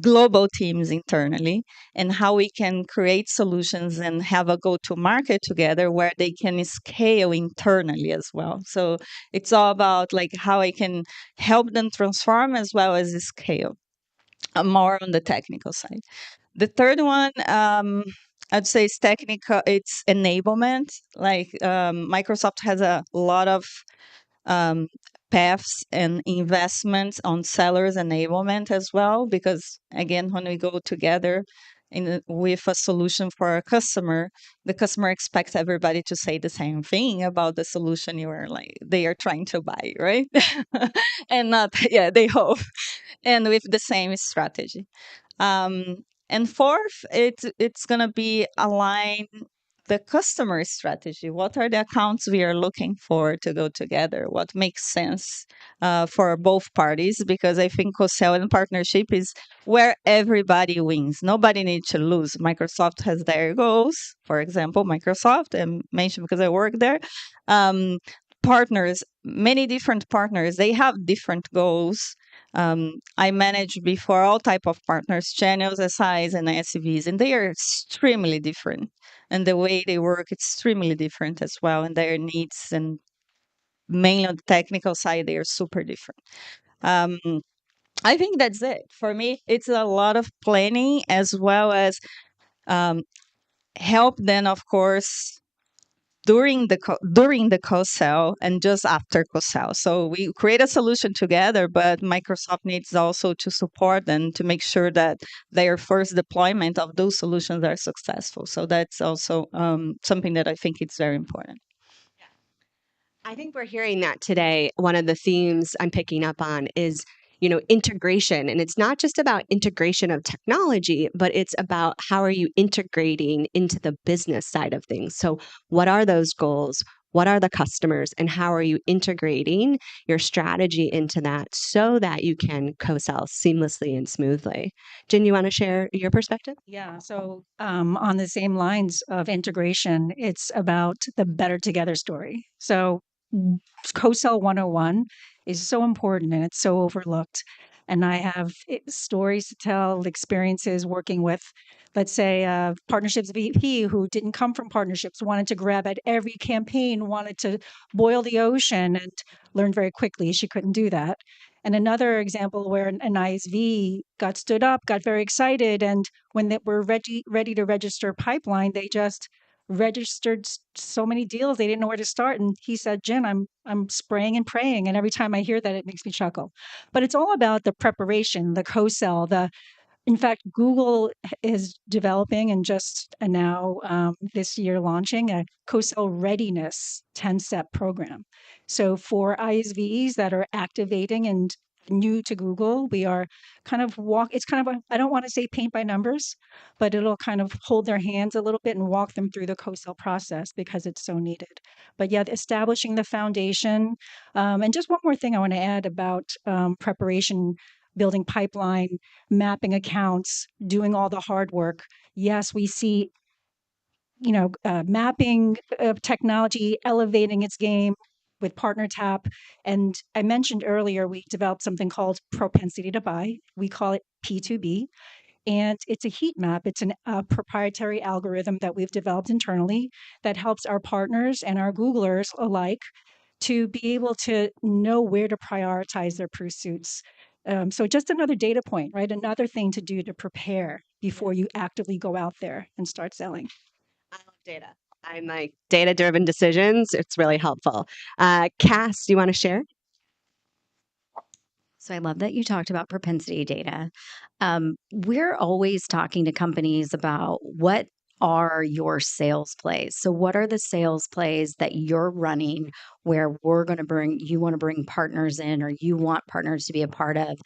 global teams internally, and how we can create solutions and have a go-to-market together where they can scale internally as well. So it's all about like how I can help them transform as well as scale, more on the technical side. The third one, I'd say is technical. It's enablement. Like Microsoft has a lot of um, paths and investments on sellers enablement as well, because again, when we go together with a solution for a customer, the customer expects everybody to say the same thing about the solution they are trying to buy, right? And not, yeah, they hope, and with the same strategy. And fourth, it's gonna be align the customer strategy. What are the accounts we are looking for to go together? What makes sense for both parties? Because I think co-sell and partnership is where everybody wins. Nobody needs to lose. Microsoft has their goals. For example, Microsoft, and mentioned because I work there. Partners, many different partners, they have different goals. I managed before all type of partners, channels, SIs, and SVs, and they are extremely different. And the way they work, extremely different as well. And their needs, and mainly on the technical side, they are super different. I think that's it. For me, it's a lot of planning as well as help then, of course, during the co-sell and just after co-sell. So we create a solution together, but Microsoft needs also to support and to make sure that their first deployment of those solutions are successful. So that's also something that I think is very important. I think we're hearing that today. One of the themes I'm picking up on is, integration. And it's not just about integration of technology, but it's about how are you integrating into the business side of things. So what are those goals? What are the customers? And how are you integrating your strategy into that so that you can co-sell seamlessly and smoothly? Jen, you want to share your perspective? Yeah, so on the same lines of integration, it's about the better together story. So co-sell 101 is so important and it's so overlooked. And I have stories to tell, experiences working with, let's say, partnerships VP who didn't come from partnerships, wanted to grab at every campaign, wanted to boil the ocean, and learned very quickly she couldn't do that. And another example where an ISV got stood up, got very excited, and when they were ready to register pipeline, they just registered so many deals they didn't know where to start. And he said, Jen, I'm spraying and praying, and every time I hear that, it makes me chuckle. But it's all about the preparation, the co-sell, in fact, Google is developing and just now this year launching a co-sell readiness 10-step program. So for ISVs that are activating and new to Google, we are it's kind of I don't want to say paint by numbers, but it'll kind of hold their hands a little bit and walk them through the co-sell process because it's so needed. But yeah, establishing the foundation. And just one more thing I want to add about preparation, building pipeline, mapping accounts, doing all the hard work. Yes, we see, mapping technology elevating its game with PartnerTap. And I mentioned earlier, we developed something called propensity to buy. We call it P2B. And it's a heat map. It's a proprietary algorithm that we've developed internally that helps our partners and our Googlers alike to be able to know where to prioritize their pursuits. So just another data point, right? Another thing to do to prepare before you actively go out there and start selling. I love data. I'm like data-driven decisions. It's really helpful. Cass, do you want to share? So I love that you talked about propensity data. We're always talking to companies about what are your sales plays. So what are the sales plays that you're running where you want to bring partners in, or you want partners to be a part of?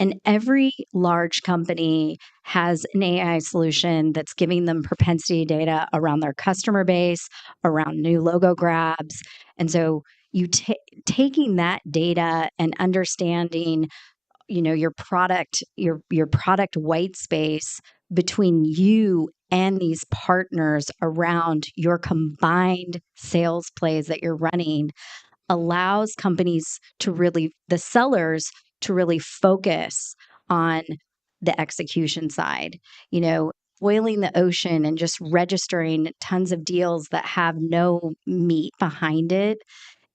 And every large company has an AI solution that's giving them propensity data around their customer base, around new logo grabs. And so you taking that data and understanding, your product white space between you and these partners around your combined sales plays that you're running allows companies the sellers to really focus on the execution side. You know, boiling the ocean and just registering tons of deals that have no meat behind it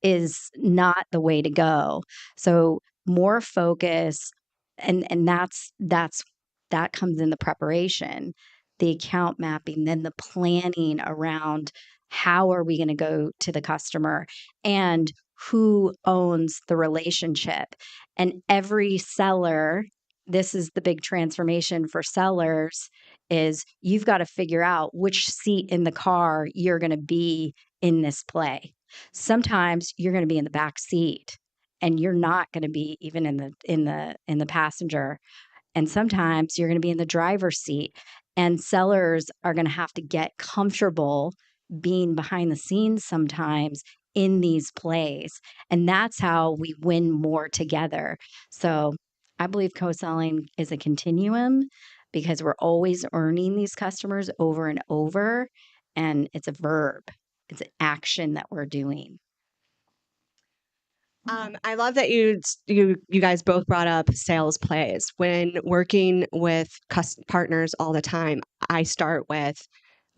is not the way to go. So more focus, and that comes in the preparation, the account mapping, then the planning around how are we going to go to the customer and who owns the relationship. And every seller, this is the big transformation for sellers, is you've got to figure out which seat in the car you're going to be in this play. Sometimes you're going to be in the back seat and you're not going to be even in the passenger, and sometimes you're going to be in the driver's seat, and sellers are going to have to get comfortable being behind the scenes sometimes in these plays, and that's how we win more together. So I believe co-selling is a continuum because we're always earning these customers over and over, and it's a verb. It's an action that we're doing. I love that you guys both brought up sales plays. When working with partners all the time, I start with,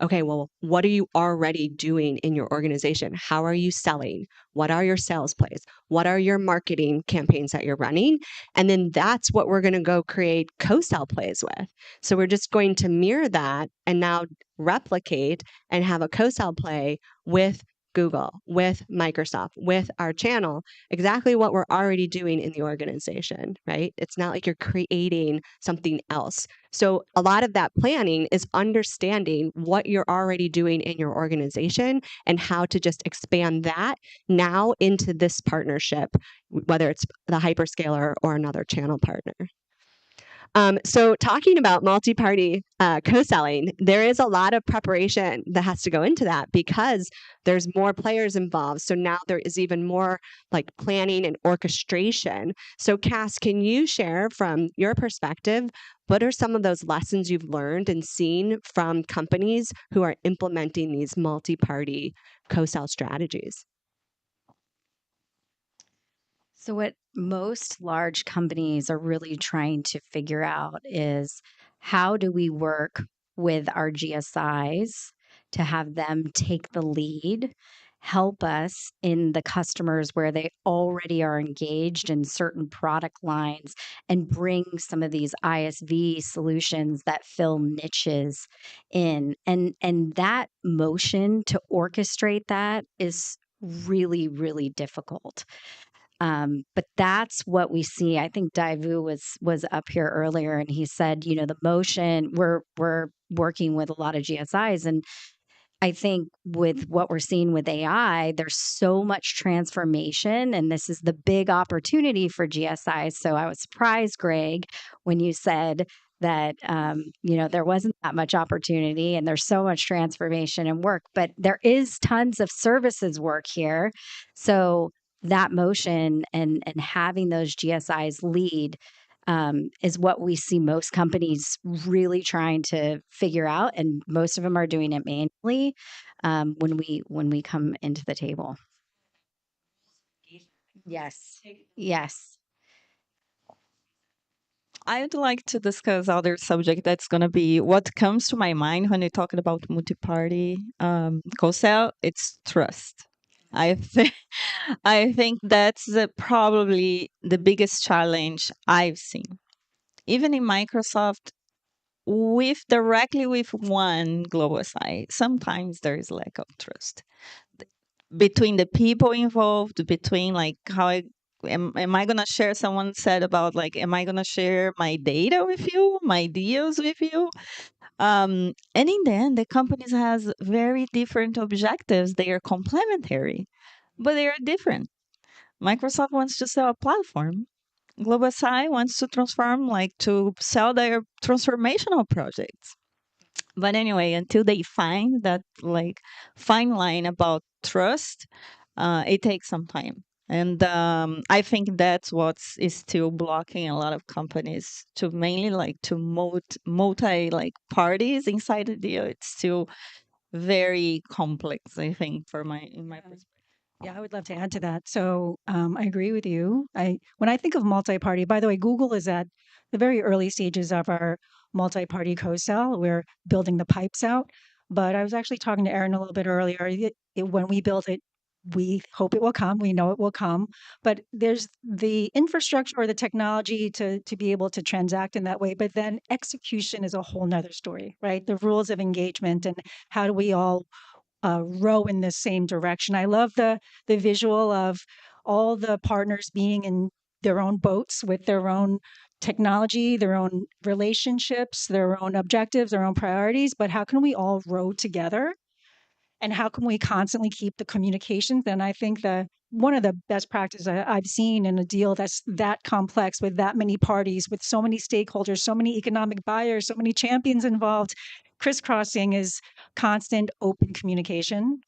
okay, well, what are you already doing in your organization? How are you selling? What are your sales plays? What are your marketing campaigns that you're running? And then that's what we're going to go create co-sell plays with. So we're just going to mirror that and now replicate and have a co-sell play with Google, with Microsoft, with our channel, exactly what we're already doing in the organization, right? It's not like you're creating something else. So a lot of that planning is understanding what you're already doing in your organization and how to just expand that now into this partnership, whether it's the hyperscaler or another channel partner. So talking about multi-party co-selling, there is a lot of preparation that has to go into that because there's more players involved. So now there is even more like planning and orchestration. So Cass, can you share from your perspective, what are some of those lessons you've learned and seen from companies who are implementing these multi-party co-sell strategies? So, what most large companies are really trying to figure out is how do we work with our GSIs to have them take the lead, help us in the customers where they already are engaged in certain product lines, and bring some of these ISV solutions that fill niches in. And that motion to orchestrate that is really, really difficult. But that's what we see. I think Daivu was up here earlier, and he said, you know, the motion. We're working with a lot of GSIs, and I think with what we're seeing with AI, there's so much transformation, and this is the big opportunity for GSIs. So I was surprised, Greg, when you said that you know, there wasn't that much opportunity, and there's so much transformation and work, but there is tons of services work here. So that motion and having those GSIs lead is what we see most companies really trying to figure out, and most of them are doing it manually when we come into the table. Yes, yes. I'd like to discuss other subject that's going to be what comes to my mind when you're talking about multi-party co-sell. It's trust. I think that's probably the biggest challenge I've seen. Even in Microsoft, directly with one global SI, sometimes there is lack of trust between the people involved, between like am I going to share, someone said about like, am I going to share my data with you, my deals with you? And in the end, the companies has very different objectives. They are complementary, but they are different. Microsoft wants to sell a platform. Global SI wants to transform, like to sell their transformational projects. But anyway, until they find that like fine line about trust, it takes some time. And I think that's what is still blocking a lot of companies to mainly like to multi like parties inside the deal. It's still very complex, I think, in my perspective. Yeah, I would love to add to that. So I agree with you. When I think of multi-party, by the way, Google is at the very early stages of our multi-party co-sell. We're building the pipes out. But I was actually talking to Erin a little bit earlier. When we build it, we hope it will come. We know it will come. But there's the infrastructure or the technology to be able to transact in that way. But then execution is a whole nother story, right? The rules of engagement and how do we all row in the same direction. I love the visual of all the partners being in their own boats with their own technology, their own relationships, their own objectives, their own priorities. But how can we all row together? And how can we constantly keep the communications? And I think one of the best practices I've seen in a deal that's that complex with that many parties, with so many stakeholders, so many economic buyers, so many champions involved, crisscrossing is constant open communication.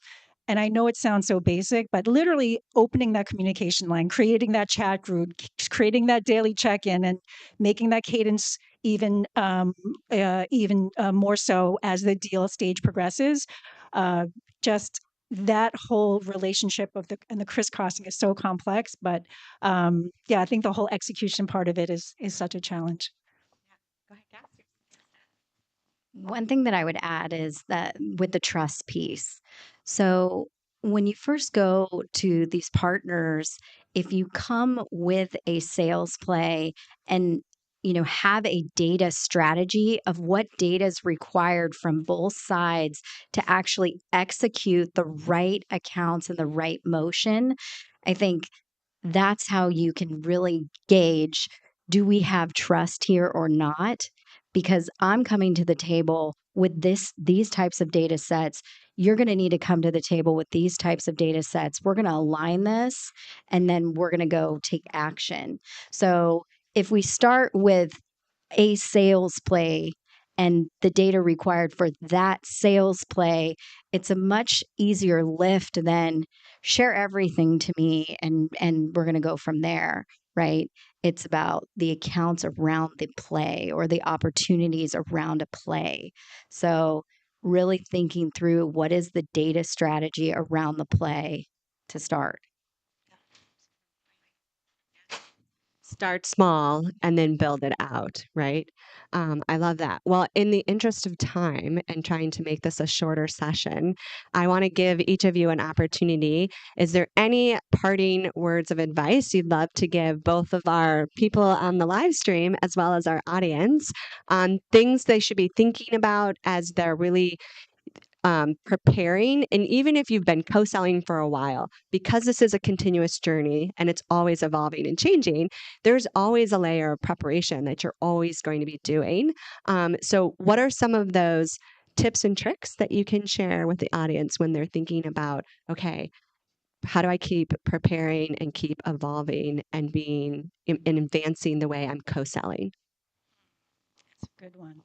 And I know it sounds so basic, but literally opening that communication line, creating that chat group, creating that daily check-in, and making that cadence even more so as the deal stage progresses. Just that whole relationship and the crisscrossing is so complex, but yeah, I think the whole execution part of it is such a challenge. Go ahead, Cass. One thing that I would add is that with the trust piece. So when you first go to these partners, if you come with a sales play and have a data strategy of what data is required from both sides to actually execute the right accounts and the right motion, I think that's how you can really gauge, do we have trust here or not? Because I'm coming to the table with these types of data sets. You're going to need to come to the table with these types of data sets. We're going to align this, and then we're going to go take action. So if we start with a sales play and the data required for that sales play, it's a much easier lift than share everything to me and we're going to go from there, right? It's about the accounts around the play or the opportunities around a play. So really thinking through what is the data strategy around the play to start. Start small and then build it out, right? I love that. Well, in the interest of time and trying to make this a shorter session, I want to give each of you an opportunity. Is there any parting words of advice you'd love to give both of our people on the live stream as well as our audience on things they should be thinking about as they're really preparing? And even if you've been co-selling for a while, because this is a continuous journey and it's always evolving and changing, there's always a layer of preparation that you're always going to be doing. So what are some of those tips and tricks that you can share with the audience when they're thinking about, okay, how do I keep preparing and keep evolving and being and advancing the way I'm co-selling? That's a good one.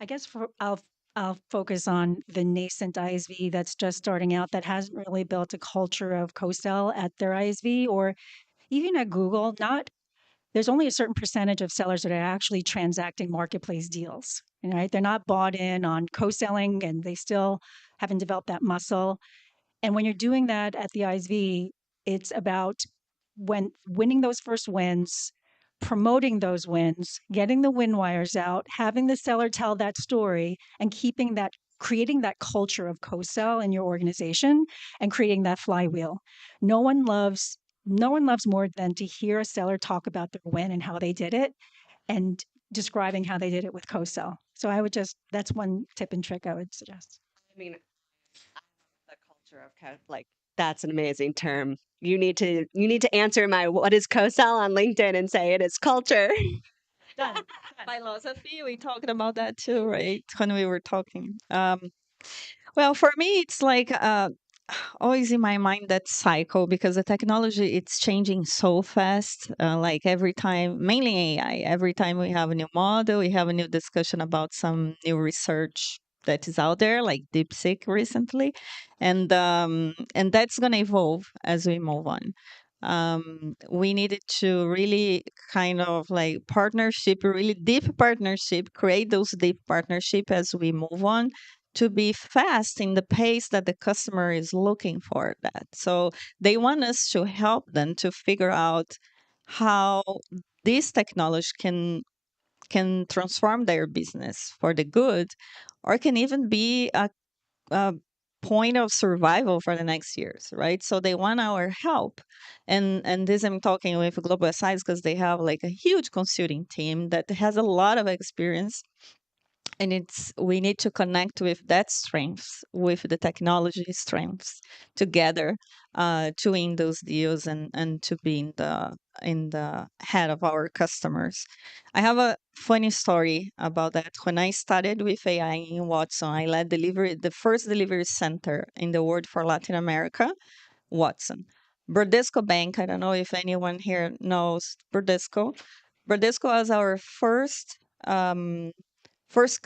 I guess I'll focus on the nascent ISV that's just starting out, that hasn't really built a culture of co-sell at their ISV, or even at Google. There's only a certain percentage of sellers that are actually transacting marketplace deals, right? They're not bought in on co-selling, and they still haven't developed that muscle. And when you're doing that at the ISV, it's about winning those first wins, promoting those wins, getting the win wires out, having the seller tell that story, and creating that culture of co-sell in your organization and creating that flywheel. No one loves more than to hear a seller talk about their win and how they did it, and describing how they did it with co-sell. So that's one tip and trick I would suggest. I mean, the culture of that's an amazing term. You need to answer my what is co-sell on LinkedIn and say it is culture. Done. Philosophy, we talked about that too, right? When we were talking. Well, for me, it's like always in my mind that cycle, because the technology, it's changing so fast. Like every time, mainly AI, every time we have a new model, we have a new discussion about some new research that is out there, like DeepSeek recently, and that's going to evolve as we move on. We needed to really kind of like partnership, really deep partnership, create those deep partnership as we move on, to be fast in the pace that the customer is looking for that. So they want us to help them to figure out how this technology can transform their business for the good, or can even be a point of survival for the next years, right? So they want our help, and this I'm talking with Global SIs because they have like a huge consulting team that has a lot of experience, and we need to connect with that strengths with the technology strengths together to win those deals and to be in the head of our customers. I have a funny story about that. When I started with AI in Watson, I led the first delivery center in the world for Latin America, Watson. Bradesco Bank, I don't know if anyone here knows Bradesco. Bradesco was our first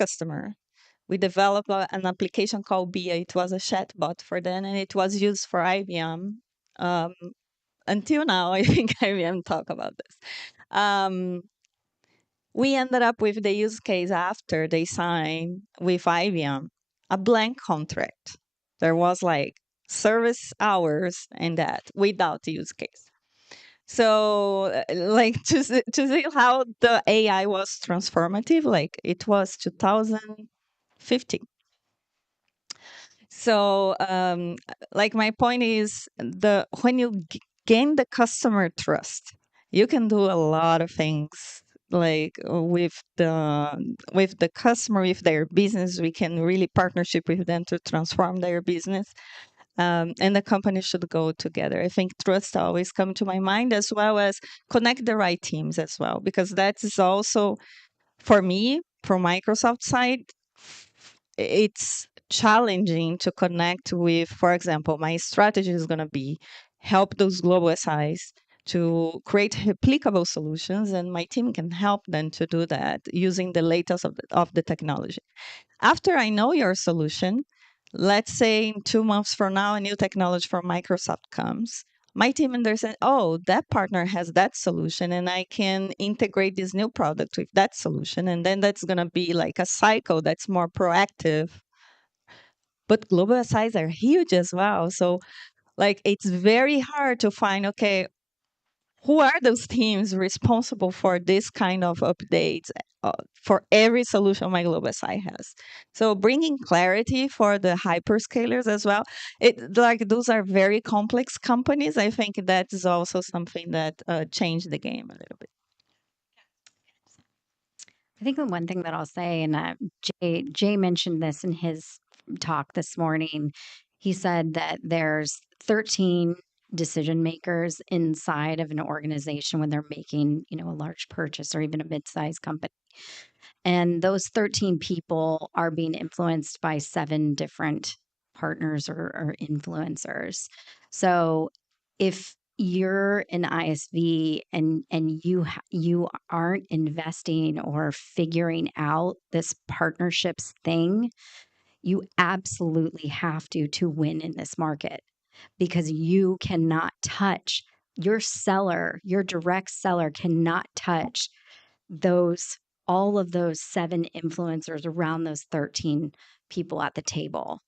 customer. We developed an application called BIA. It was a chatbot for them, and it was used for IBM. Um, until now, I think IBM talk about this. We ended up with the use case after they signed with IBM, a blank contract. There was like service hours and that without the use case. So, like to see how the AI was transformative, like it was 2015. So, like my point is, when you gain the customer trust, you can do a lot of things. Like with the customer, with their business, we can really partnership with them to transform their business. And the company should go together. I think trust always come to my mind, as well as connect the right teams as well, because that is also, for me, from Microsoft side, it's challenging to connect with, for example, my strategy is going to be help those global SIs to create replicable solutions, and my team can help them to do that using the latest of the technology. After I know your solution, let's say in 2 months from now, a new technology from Microsoft comes. My team understands, oh, that partner has that solution, and I can integrate this new product with that solution. And then that's going to be like a cycle that's more proactive. But global SIs are huge as well. So, like, it's very hard to find, okay, who are those teams responsible for this kind of updates for every solution my global SI has? So bringing clarity for the hyperscalers as well. Like those are very complex companies. I think that is also something that changed the game a little bit. I think the one thing that I'll say, and Jay mentioned this in his talk this morning, he said that there's 13 decision makers inside of an organization when they're making, a large purchase or even a mid-sized company. And those 13 people are being influenced by 7 different partners or influencers. So if you're an ISV and you aren't investing or figuring out this partnerships thing, you absolutely have to win in this market, because you cannot touch your direct seller cannot touch all of those 7 influencers around those 13 people at the table.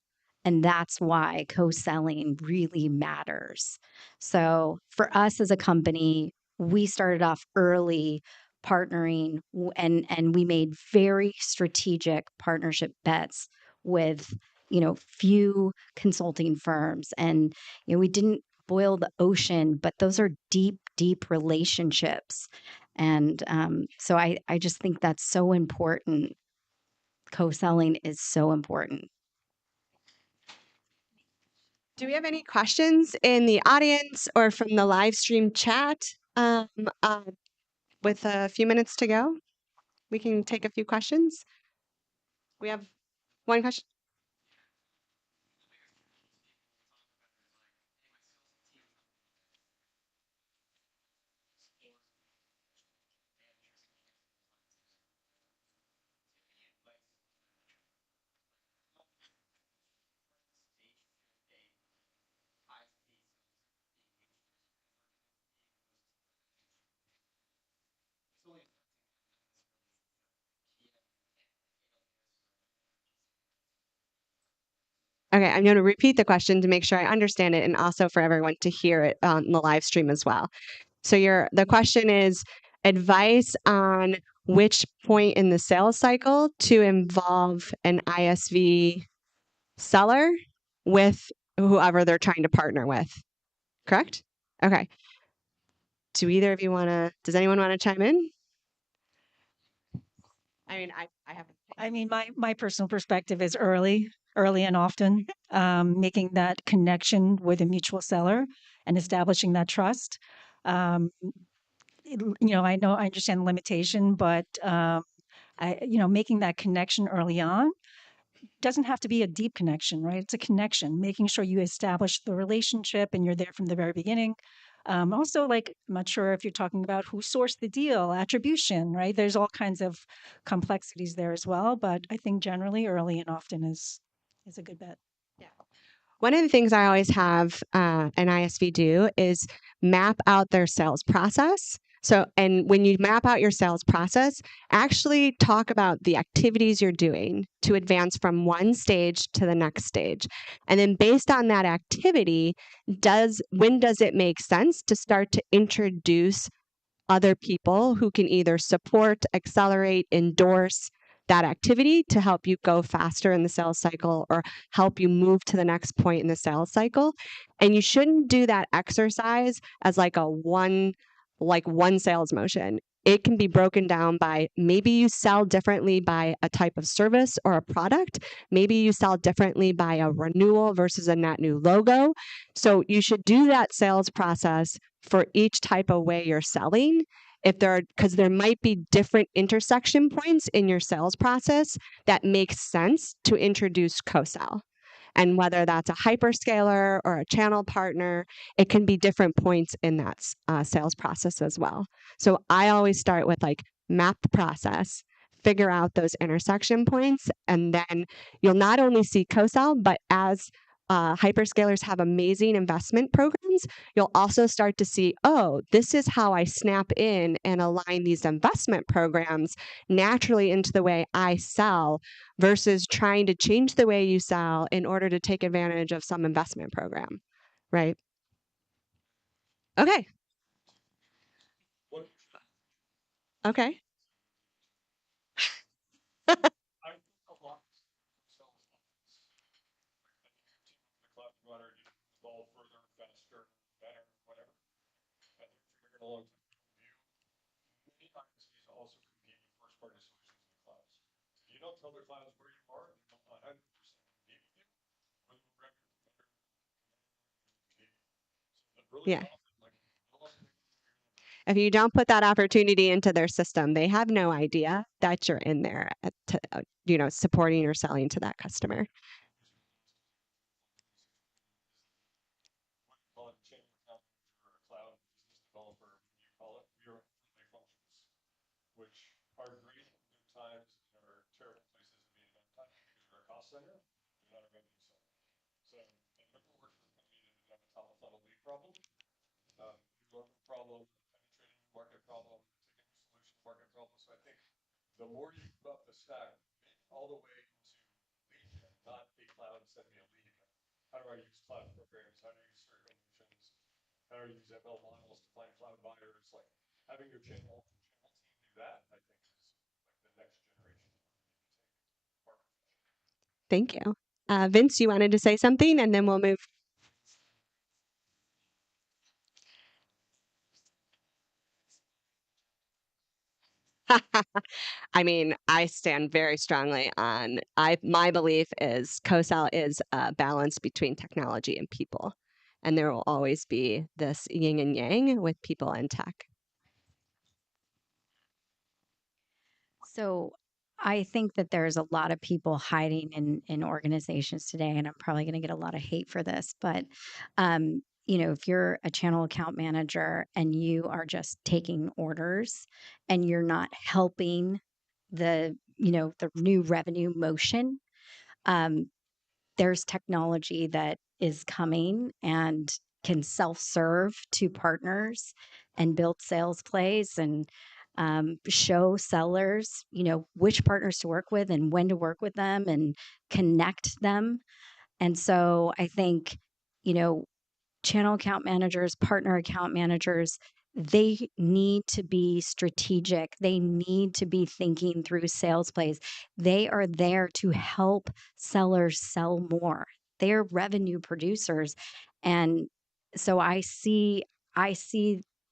And that's why co-selling really matters. So for us as a company, we started off early partnering, and we made very strategic partnership bets with few consulting firms, and we didn't boil the ocean, but those are deep relationships. And so I just think that's so important. Co-selling is so important. Do we have any questions in the audience or from the live stream chat? With a few minutes to go, we can take a few questions. We have one question. Okay, I'm going to repeat the question to make sure I understand it, and also for everyone to hear it on the live stream as well. So the question is, advice on which point in the sales cycle to involve an ISV seller with whoever they're trying to partner with. Correct? Okay. Does anyone want to chime in? I mean, I haven't. I mean, my personal perspective is early and often, making that connection with a mutual seller and establishing that trust. I understand the limitation, but making that connection early on doesn't have to be a deep connection, right? It's a connection, making sure you establish the relationship and you're there from the very beginning. Also, like, I'm not sure if you're talking about who sourced the deal, attribution, right? There's all kinds of complexities there as well, but I think generally early and often is a good bet. One of the things I always have an ISV do is map out their sales process. So, and when you map out your sales process, actually talk about the activities you're doing to advance from one stage to the next stage. And then based on that activity, when does it make sense to start to introduce other people who can either support, accelerate, endorse that activity to help you go faster in the sales cycle or help you move to the next point in the sales cycle. And you shouldn't do that exercise as like one sales motion. It can be broken down by maybe you sell differently by a type of service or a product. Maybe you sell differently by a renewal versus a net new logo. So you should do that sales process for each type of way you're selling. Because there might be different intersection points in your sales process that makes sense to introduce co-sell. And whether that's a hyperscaler or a channel partner, it can be different points in that sales process as well. So I always start with map the process, figure out those intersection points, and then you'll not only see co-sell, but as hyperscalers have amazing investment programs, you'll also start to see, oh, this is how I snap in and align these investment programs naturally into the way I sell versus trying to change the way you sell in order to take advantage of some investment program, right? Okay. Okay. Yeah. If you don't put that opportunity into their system, they have no idea that you're in there, supporting or selling to that customer. The more you move up the stack, all the way to lead gen, not a cloud send me a lead again. How do I use cloud programs? How do I use circulations? How do I use ML models to find cloud buyers? Like having your channel team do that, I think, is like the next generation. Thank you. Vince, you wanted to say something, and then we'll move. I mean, I stand very strongly on, my belief is co-sell is a balance between technology and people. And there will always be this yin and yang with people and tech. So I think that there's a lot of people hiding in organizations today, and I'm probably going to get a lot of hate for this, but if you're a channel account manager and you are just taking orders and you're not helping the new revenue motion, there's technology that is coming and can self-serve to partners and build sales plays and show sellers, which partners to work with and when to work with them and connect them. And so I think, channel account managers, partner account managers, they need to be strategic. They need to be thinking through sales plays. They are there to help sellers sell more. They're revenue producers. And so I see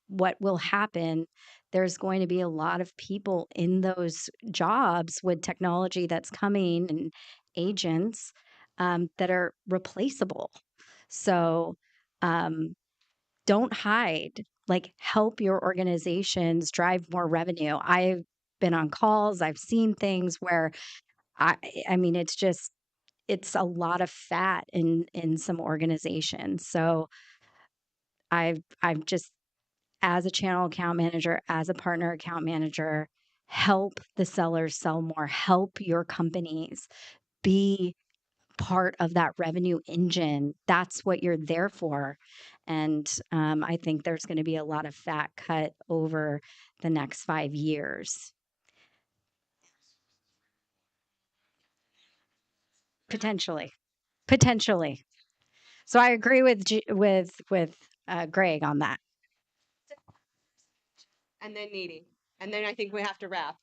what will happen. There's going to be a lot of people in those jobs with technology that's coming and agents that are replaceable. So um, don't hide. Like, help your organizations drive more revenue. I've been on calls, I've seen things where I I mean, it's a lot of fat in some organizations. So I've just, as a channel account manager, as a partner account manager, help the sellers sell more, help your companies be part of that revenue engine. That's what you're there for. And I think there's going to be a lot of fat cut over the next 5 years. Potentially. Potentially. So I agree with Greg on that. And then Needy. And then I think we have to wrap.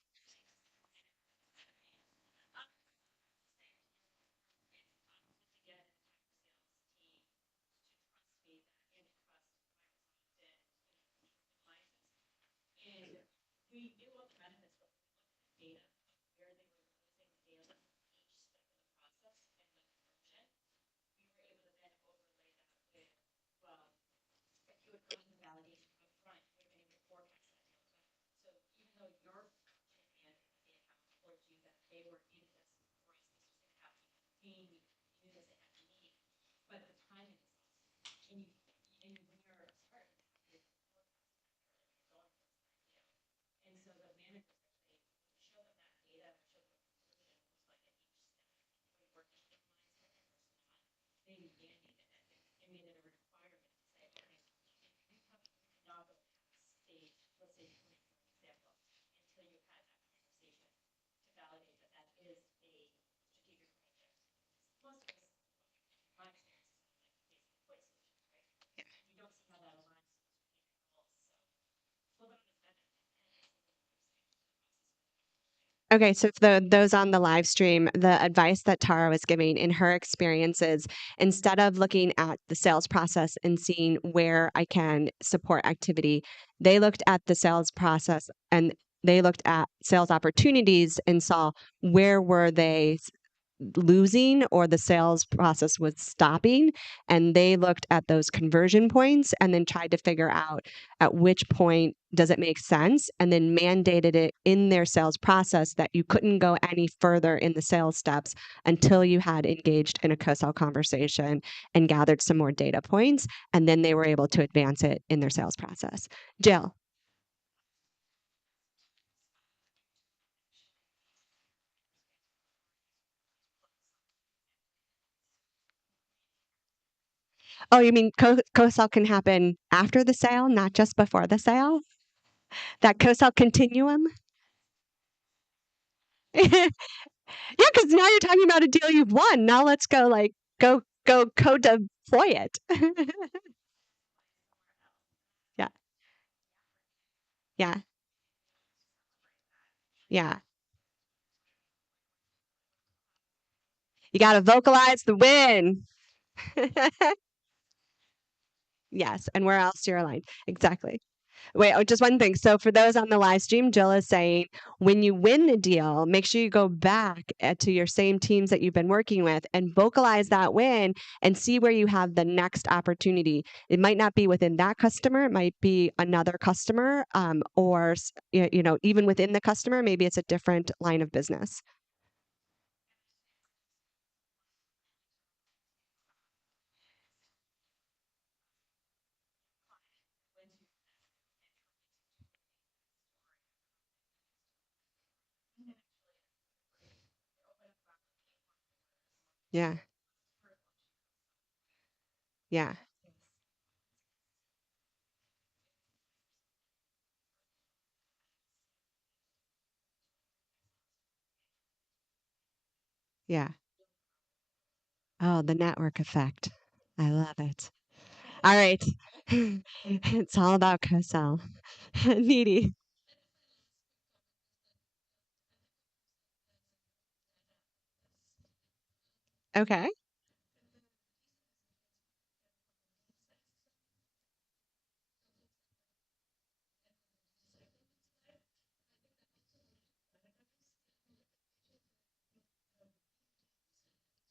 Okay, so for those on the live stream, the advice that Tara was giving in her experiences, instead of looking at the sales process and seeing where I can support activity, they looked at the sales process and they looked at sales opportunities and saw where were they losing or the sales process was stopping, and they looked at those conversion points and then tried to figure out at which point does it make sense, and then mandated it in their sales process that you couldn't go any further in the sales steps until you had engaged in a co-sell conversation and gathered some more data points, and then they were able to advance it in their sales process. Jill. Oh, you mean co-sell can happen after the sale, not just before the sale? That co-sell continuum? Yeah, because now you're talking about a deal you've won. Now let's go go co-deploy it. Yeah. Yeah. Yeah. You got to vocalize the win. Yes, and where else you're aligned. Exactly. Wait, oh, just one thing. So for those on the live stream, Jill is saying when you win the deal, make sure you go back to your same teams that you've been working with and vocalize that win and see where you have the next opportunity. It might not be within that customer, it might be another customer, or even within the customer, maybe it's a different line of business. Yeah. Yeah. Yeah. Oh, the network effect. I love it. All right. It's all about co-sell. Needy. Okay.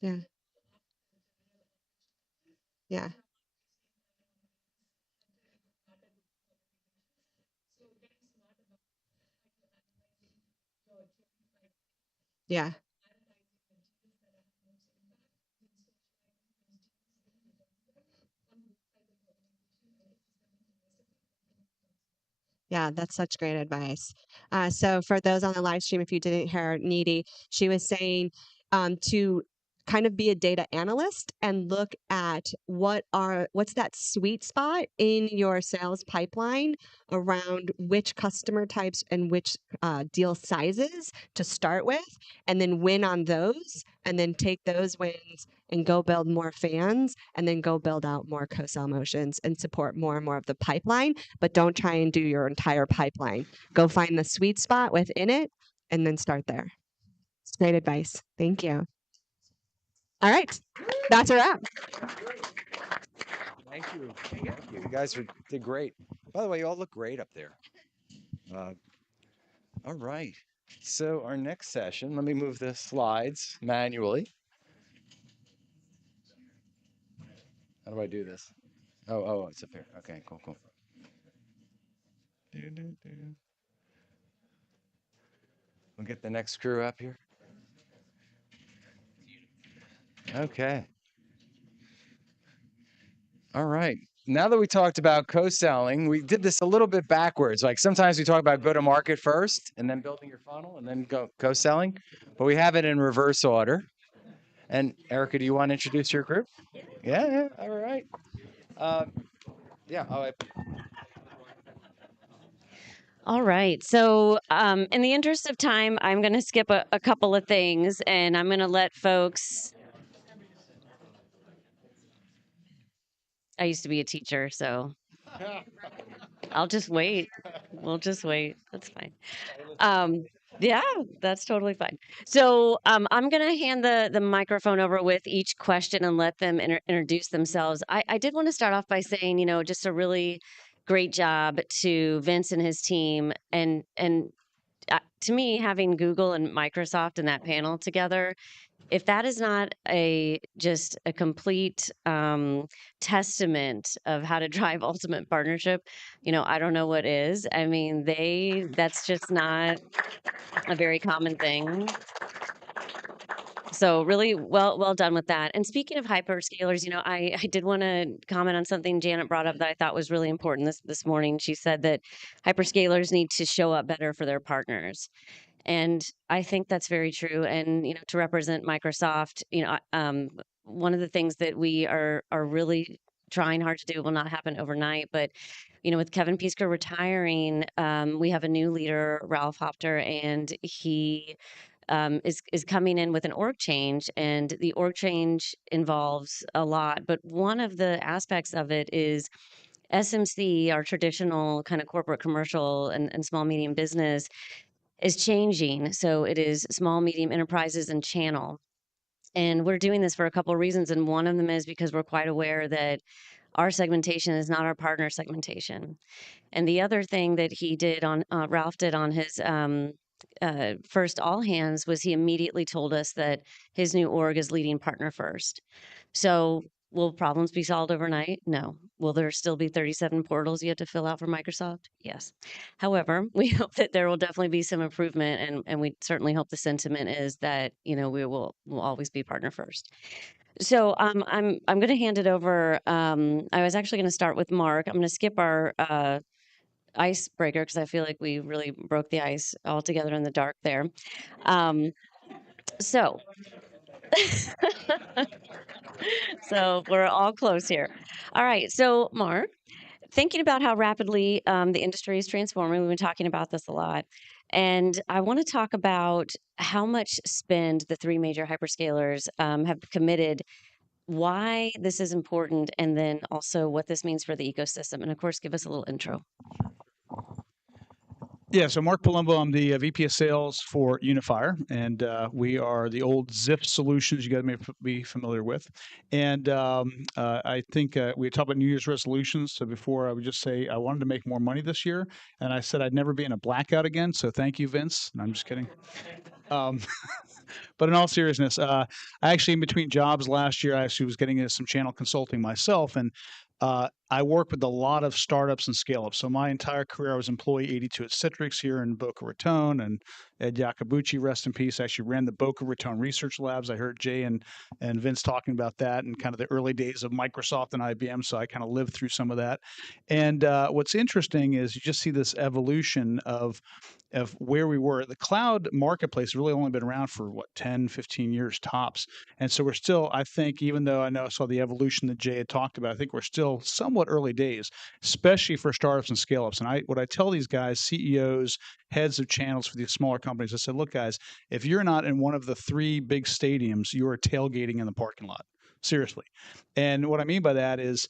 Yeah. Yeah. Yeah. Yeah, that's such great advice. So for those on the live stream, if you didn't hear Needy, she was saying to kind of be a data analyst and look at what's that sweet spot in your sales pipeline around which customer types and which deal sizes to start with, and then win on those, and then take those wins and go build more fans, and then go build out more co-sell motions and support more and more of the pipeline. But don't try and do your entire pipeline. Go find the sweet spot within it and then start there. It's great advice. Thank you. All right. That's a wrap. Thank you. Thank you. You guys did great. By the way, you all look great up there. All right. So our next session, let me move the slides manually. How do I do this? Oh, it's up here. Okay, cool. We'll get the next crew up here. Okay. All right. Now that we talked about co-selling, we did this a little bit backwards. Like sometimes we talk about go-to-market first and then building your funnel and then co-selling, but we have it in reverse order. And Erica, do you want to introduce your group? Yeah. All right. Yeah. All right. So, in the interest of time, I'm going to skip a couple of things and I'm going to let folks. I used to be a teacher, so I'll just wait. We'll just wait. That's fine. Yeah, that's totally fine. So I'm going to hand the microphone over with each question and let them introduce themselves. I did want to start off by saying, just a really great job to Vince and his team. And to me, having Google and Microsoft in that panel together, if that is not just a complete testament of how to drive ultimate partnership, I don't know what is. I mean, that's just not a very common thing. So really well done with that. And speaking of hyperscalers, I did want to comment on something Janet brought up that I thought was really important this morning. She said that hyperscalers need to show up better for their partners. And I think that's very true. And, to represent Microsoft, one of the things that we are really trying hard to do will not happen overnight, but with Kevin Piesker retiring, we have a new leader, Ralph Hofter, and he is coming in with an org change, and the org change involves a lot. But one of the aspects of it is SMC, our traditional kind of corporate commercial and small medium business, is changing. So it is small, medium enterprises and channel. And we're doing this for a couple of reasons. And one of them is because we're quite aware that our segmentation is not our partner segmentation. And the other thing that Ralph did on his first all hands was he immediately told us that his new org is leading partner first. So will problems be solved overnight? No. Will there still be 37 portals you have to fill out for Microsoft? Yes. However, we hope that there will definitely be some improvement, and we certainly hope the sentiment is that we will always be partner first. So I'm going to hand it over. I was actually going to start with Mark. I'm going to skip our icebreaker because I feel like we really broke the ice all together in the dark there. So we're all close here. All right. So Mark, thinking about how rapidly the industry is transforming, we've been talking about this a lot. And I want to talk about how much spend the three major hyperscalers have committed why this is important, and then also what this means for the ecosystem. And of course, give us a little intro. Yeah, so Mark Palumbo, I'm the VP of Sales for Unifier, and we are the old Zip solutions you guys may be familiar with. And I think we talked about New Year's resolutions. So before, I would just say I wanted to make more money this year, and I said I'd never be in a blackout again. So thank you, Vince. No, I'm just kidding. But in all seriousness, I actually, in between jobs last year, I actually was getting into some channel consulting myself, and I work with a lot of startups and scale-ups. So my entire career, I was employee 82 at Citrix here in Boca Raton, and Ed Iacobucci, rest in peace, actually ran the Boca Raton Research Labs. I heard Jay and Vince talking about that and kind of the early days of Microsoft and IBM, so I kind of lived through some of that. And what's interesting is you just see this evolution of where we were. The cloud marketplace has really only been around for, 10, 15 years tops. And so we're still, I think, even though I know I saw the evolution that Jay had talked about, I think we're still somewhat early days, especially for startups and scale-ups. And what I tell these guys, CEOs, heads of channels for these smaller companies, I said, look, guys, if you're not in one of the 3 big stadiums, you are tailgating in the parking lot. Seriously. And what I mean by that is,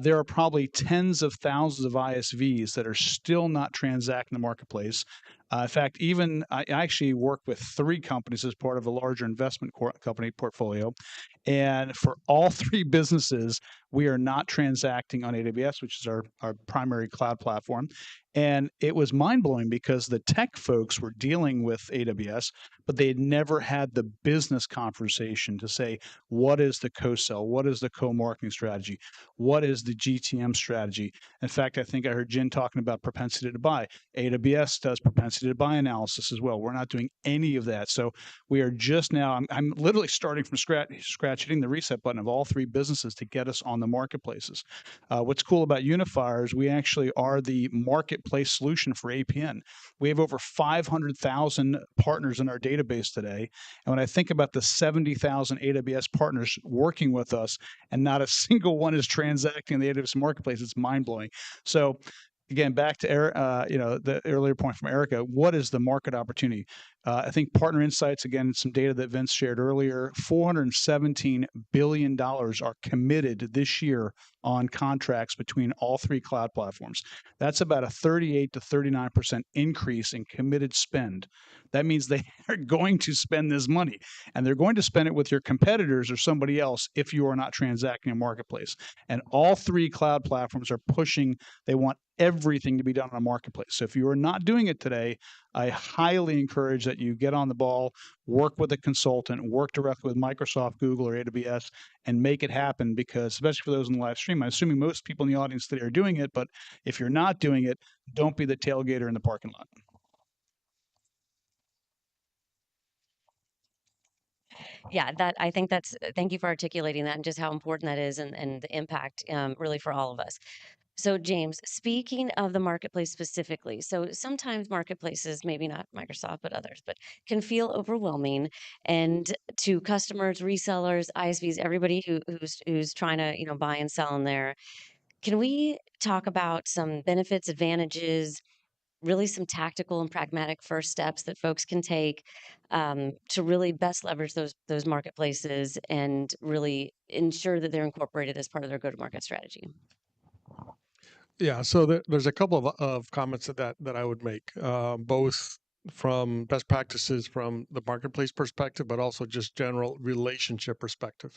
there are probably tens of thousands of ISVs that are still not transacting in the marketplace. In fact, even I actually work with 3 companies as part of a larger investment company portfolio. And for all 3 businesses, we are not transacting on AWS, which is our primary cloud platform. And it was mind-blowing because the tech folks were dealing with AWS, but they had never had the business conversation to say, what is the co-sell? What is the co-marketing strategy? What is the GTM strategy? In fact, I think I heard Jen talking about propensity to buy. AWS does propensity to buy analysis as well. We're not doing any of that. So we are just now, I'm literally starting from scratch, hitting the reset button of all 3 businesses to get us on the marketplaces. What's cool about Unifier is we actually are the marketplace solution for APN. We have over 500,000 partners in our database today. And when I think about the 70,000 AWS partners working with us and not a single one is transacting in the AWS marketplace, it's mind-blowing. So again, back to the earlier point from Erica, what is the market opportunity? I think Partner Insights, again, some data that Vince shared earlier, $417 billion are committed this year on contracts between all 3 cloud platforms. That's about a 38 to 39% increase in committed spend. That means they are going to spend this money, and they're going to spend it with your competitors or somebody else if you are not transacting in marketplace. And all 3 cloud platforms are pushing, they want everything to be done on a marketplace. So if you are not doing it today, I highly encourage that you get on the ball, work with a consultant, work directly with Microsoft, Google, or AWS, and make it happen, because especially for those in the live stream, I'm assuming most people in the audience today are doing it, but if you're not doing it, don't be the tailgater in the parking lot. Yeah, I think thank you for articulating that and just how important that is, and the impact really for all of us. So, James, speaking of the marketplace specifically, so sometimes marketplaces, maybe not Microsoft, but others, but can feel overwhelming, and to customers, resellers, ISVs, everybody who's trying to buy and sell in there. Can we talk about some benefits, advantages, really some tactical and pragmatic first steps that folks can take to really best leverage those marketplaces and really ensure that they're incorporated as part of their go-to-market strategy? Yeah, so there's a couple of comments that I would make, both from best practices from the marketplace perspective, but also just general relationship perspective.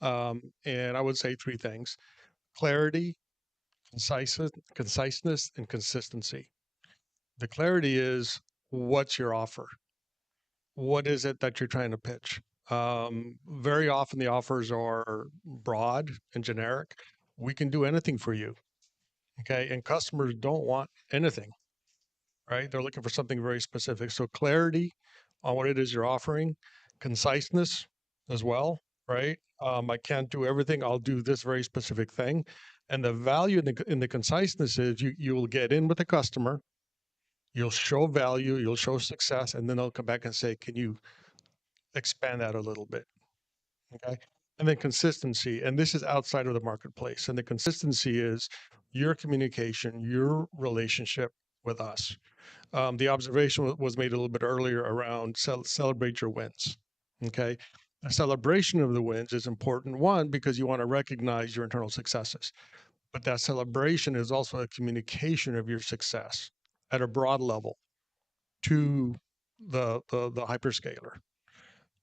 And I would say 3 things: clarity, conciseness, and consistency. The clarity is, what's your offer? What is it that you're trying to pitch? Very often the offers are broad and generic. We can do anything for you. Okay. And customers don't want anything, right? They're looking for something very specific. So clarity on what it is you're offering, conciseness as well, right? I can't do everything. I'll do this very specific thing. And the value in the conciseness is you will get in with the customer, you'll show value, you'll show success, and then they'll come back and say, can you expand that a little bit? Okay. And then consistency, and this is outside of the marketplace. And the consistency is your communication, your relationship with us. The observation was made a little bit earlier around celebrate your wins. Okay. A celebration of the wins is important, one, because you want to recognize your internal successes. But that celebration is also a communication of your success at a broad level to the hyperscaler.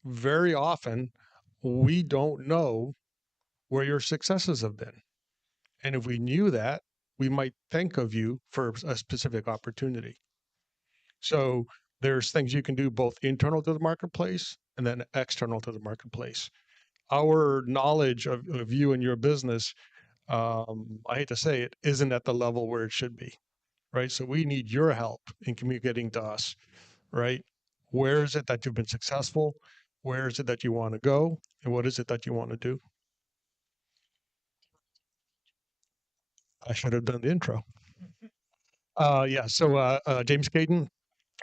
Very often, we don't know where your successes have been. And if we knew that, we might think of you for a specific opportunity. So there's things you can do both internal to the marketplace and then external to the marketplace. Our knowledge of you and your business, I hate to say it, isn't at the level where it should be, right? So we need your help in communicating to us, right? Where is it that you've been successful? Where is it that you want to go? And what is it that you want to do? I should have done the intro. James Caden.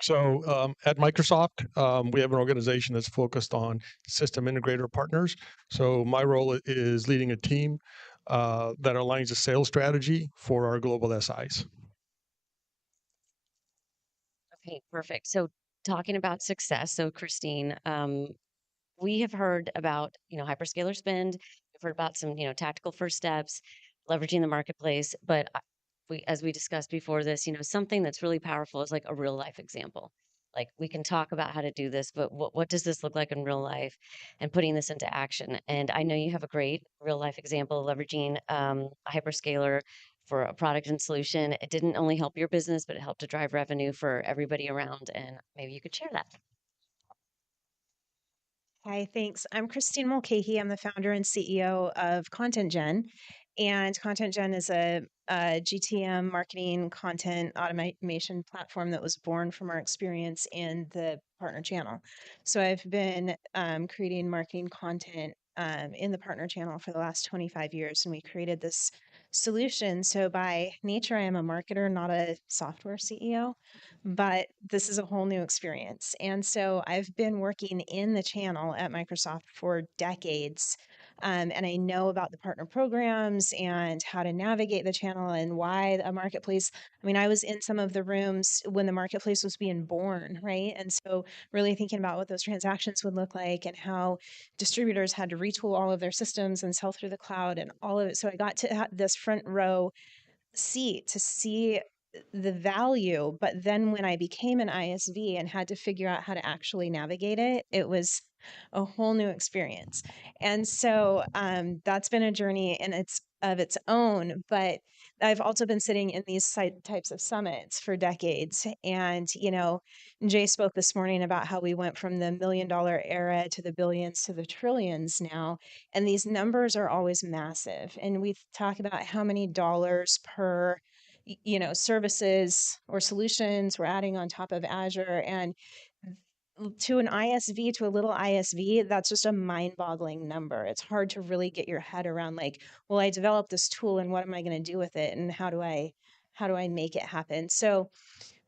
So at Microsoft, we have an organization that's focused on system integrator partners. So my role is leading a team that aligns the sales strategy for our global SIs. Okay, perfect. So talking about success, so Christine, we have heard about, hyperscaler spend. We've heard about some, tactical first steps, leveraging the marketplace. But as we discussed before this, something that's really powerful is like a real life example. Like we can talk about how to do this, but what does this look like in real life and putting this into action? And I know you have a great real life example leveraging a hyperscaler for a product and solution. It didn't only help your business, but it helped to drive revenue for everybody around. And maybe you could share that. Hi, thanks. I'm Christine Mulcahy. I'm the founder and CEO of Content Gen. And Content Gen is a GTM marketing content automation platform that was born from our experience in the partner channel. So I've been creating marketing content in the partner channel for the last 25 years, and we created this solution. So by nature, I am a marketer, not a software CEO, but this is a whole new experience. And so I've been working in the channel at Microsoft for decades. And I know about the partner programs and how to navigate the channel and why a marketplace. I mean, I was in some of the rooms when the marketplace was being born, right? And so really thinking about what those transactions would look like and how distributors had to retool all of their systems and sell through the cloud and all of it. So I got to have this front row seat to see the value. But then when I became an ISV and had to figure out how to actually navigate it, it was a whole new experience. And so that's been a journey in its own. But I've also been sitting in these types of summits for decades. And, Jay spoke this morning about how we went from the $1 million era to the billions to the trillions now. And these numbers are always massive. And we talk about how many dollars per services or solutions we're adding on top of Azure. And to an ISV, to a little ISV, that's just a mind-boggling number. It's hard to really get your head around like, well, I developed this tool and what am I going to do with it? And how do I make it happen? So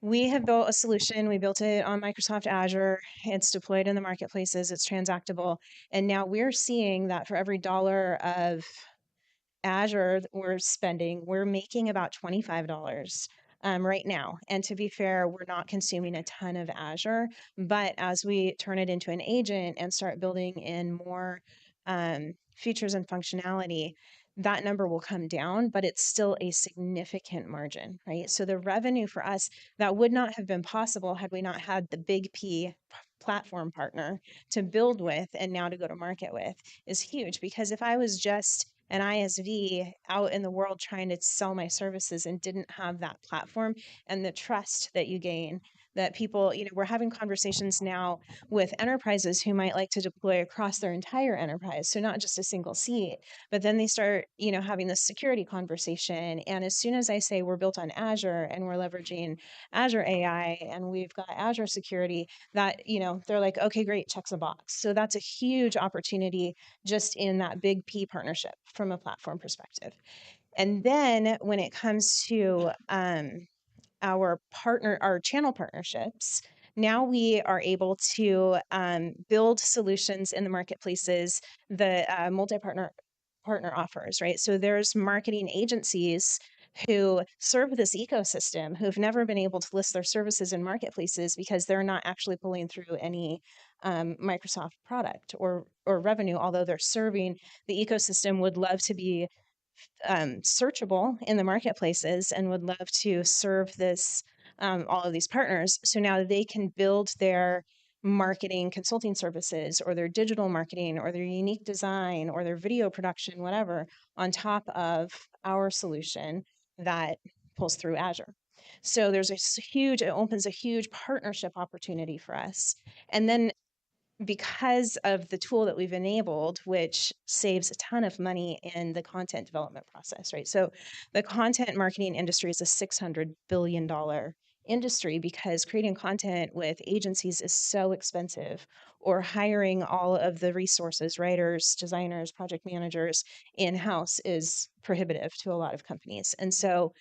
we have built a solution. We built it on Microsoft Azure. It's deployed in the marketplaces. It's transactable. And now we're seeing that for every dollar of Azure that we're spending, we're making about $25 right now. And to be fair, we're not consuming a ton of Azure, but as we turn it into an agent and start building in more features and functionality, that number will come down, but it's still a significant margin, right? So the revenue for us, that would not have been possible had we not had the big P platform partner to build with and now to go to market with, is huge. Because if I was just an ISV out in the world trying to sell my services and didn't have that platform and the trust that you gain, that people, we're having conversations now with enterprises who might like to deploy across their entire enterprise. So not just a single seat, but then they start, having this security conversation. And as soon as I say we're built on Azure and we're leveraging Azure AI and we've got Azure security, that, they're like, okay, great, checks a box. So that's a huge opportunity just in that big P partnership from a platform perspective. And then when it comes to our channel partnerships, now we are able to build solutions in the marketplaces, the multi-partner offers, right? So there's marketing agencies who serve this ecosystem who've never been able to list their services in marketplaces because they're not actually pulling through any Microsoft product or revenue, although they're serving the ecosystem, would love to be searchable in the marketplaces and would love to serve this all of these partners. So now they can build their marketing consulting services or their digital marketing or their unique design or their video production, whatever, on top of our solution that pulls through Azure. So there's it opens a huge partnership opportunity for us. And then because of the tool that we've enabled, which saves a ton of money in the content development process, right? So the content marketing industry is a $600 billion industry because creating content with agencies is so expensive, or hiring all of the resources, writers, designers, project managers in-house is prohibitive to a lot of companies. And so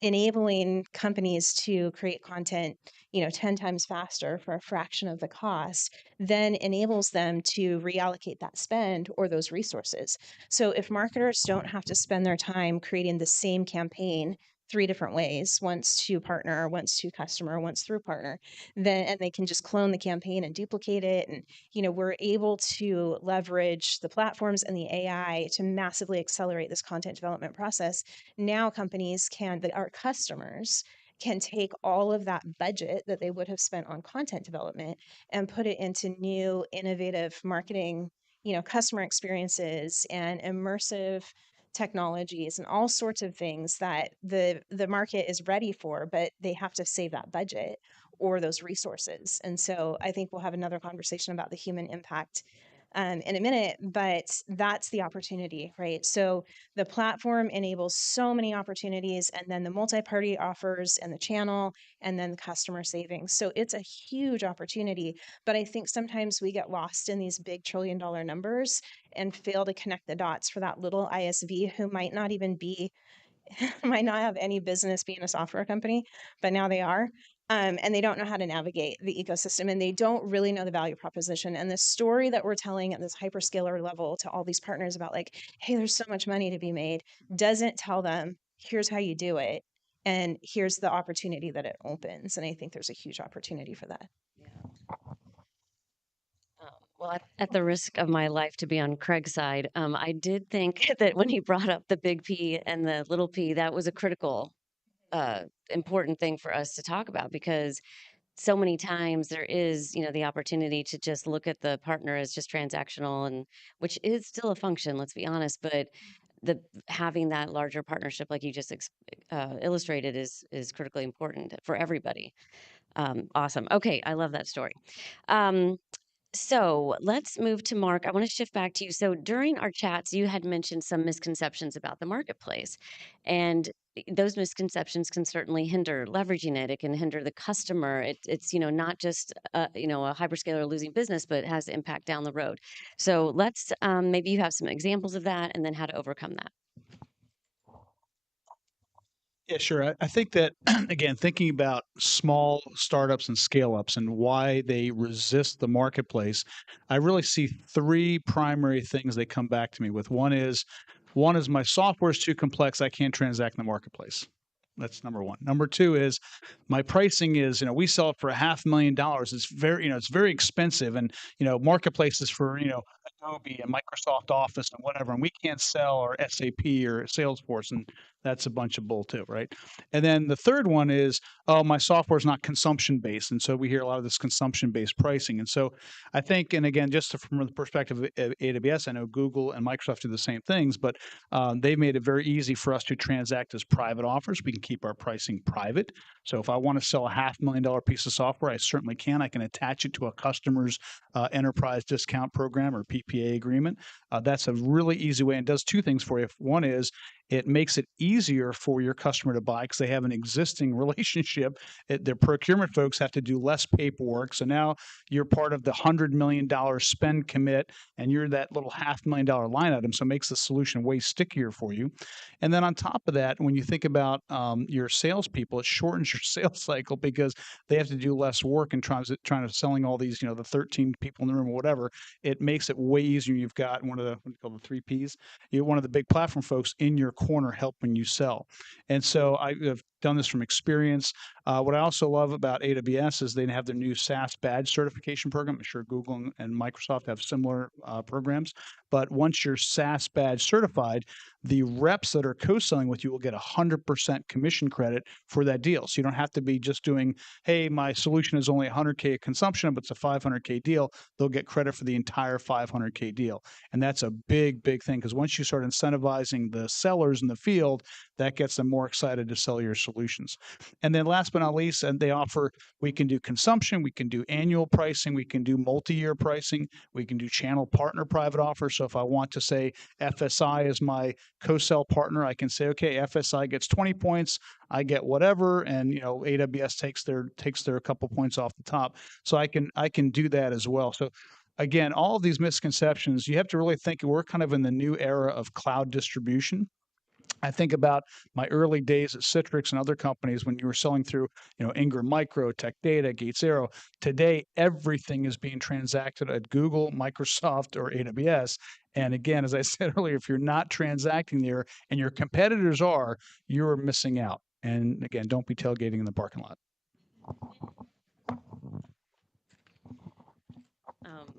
enabling companies to create content, 10 times faster for a fraction of the cost, then enables them to reallocate that spend or those resources. So if marketers don't have to spend their time creating the same campaign 3 different ways, once to partner, once to customer, once through partner, and they can just clone the campaign and duplicate it. And, we're able to leverage the platforms and the AI to massively accelerate this content development process. Now our customers can take all of that budget that they would have spent on content development and put it into new innovative marketing, customer experiences and immersive technologies and all sorts of things that the market is ready for, but they have to save that budget or those resources. And so I think we'll have another conversation about the human impact in a minute, but that's the opportunity, right? So the platform enables so many opportunities, and then the multi-party offers and the channel, and then the customer savings. So it's a huge opportunity, but I think sometimes we get lost in these big trillion-dollar numbers and fail to connect the dots for that little ISV who might not have any business being a software company, but now they are. And they don't know how to navigate the ecosystem, and they don't really know the value proposition. And the story that we're telling at this hyperscaler level to all these partners about, like, hey, there's so much money to be made, doesn't tell them, here's how you do it, and here's the opportunity that it opens. And I think there's a huge opportunity for that. Well, at the risk of my life to be on Craig's side, I did think that when he brought up the big P and the little p, that was a critical, important thing for us to talk about, because so many times there is, the opportunity to just look at the partner as just transactional, and which is still a function, let's be honest, but having that larger partnership, like you just illustrated, is critically important for everybody. Awesome. Okay, I love that story. So let's move to Mark. I want to shift back to you. So during our chats, you had mentioned some misconceptions about the marketplace, and those misconceptions can certainly hinder leveraging it. It can hinder the customer. It's not just a hyperscaler losing business, but it has impact down the road. So let's maybe you have some examples of that, and then how to overcome that. Yeah, sure. I think that, again, thinking about small startups and scale-ups and why they resist the marketplace, I really see 3 primary things they come back to me with. One is my software is too complex, I can't transact in the marketplace. That's number 1. Number 2 is my pricing is, we sell it for $500,000. It's very expensive, and marketplaces for Adobe and Microsoft Office and whatever, and we can't sell our SAP or Salesforce, and that's a bunch of bull too, right? And then the third one is, oh, my software is not consumption based, and so we hear a lot of this consumption based pricing. And so I think, and again, just from the perspective of AWS, I know Google and Microsoft do the same things, but they've made it very easy for us to transact as private offers. We can keep our pricing private. So if I want to sell a $500,000 piece of software, I certainly can. I can attach it to a customer's enterprise discount program or PPA agreement. That's a really easy way, and does 2 things for you. One is it makes it easier for your customer to buy because they have an existing relationship. Their procurement folks have to do less paperwork. So now you're part of the $100 million spend commit, and you're that little $500,000 line item. So it makes the solution way stickier for you. And then on top of that, when you think about your salespeople, it shortens your sales cycle because they have to do less work and trying to selling all these, the 13 people in the room or whatever. It makes it way easier. You've got one of the 3 Ps. You're one of the big platform folks in your corner helping you sell. And so I have done this from experience. What I also love about AWS is they have their new SaaS badge certification program. I'm sure Google and Microsoft have similar programs. But once you're SaaS badge certified, the reps that are co-selling with you will get 100% commission credit for that deal. So you don't have to be just doing, hey, my solution is only 100K consumption, but it's a 500K deal. They'll get credit for the entire 500K deal. And that's a big, big thing, because once you start incentivizing the sellers in the field, that gets them more excited to sell your solutions. And then last but not least, and they offer, we can do consumption, we can do annual pricing, we can do multi-year pricing, we can do channel partner private offers. So if I want to say FSI is my co-sell partner, I can say, okay, FSI gets 20 points, I get whatever, and AWS takes their couple points off the top. So I can do that as well. So again, all of these misconceptions, you have to really think we're kind of in the new era of cloud distribution. I think about my early days at Citrix and other companies when you were selling through, Ingram Micro, Tech Data, Gates Aero. Today, everything is being transacted at Google, Microsoft, or AWS. And again, as I said earlier, if you're not transacting there and your competitors are, you're missing out. And again, don't be tailgating in the parking lot.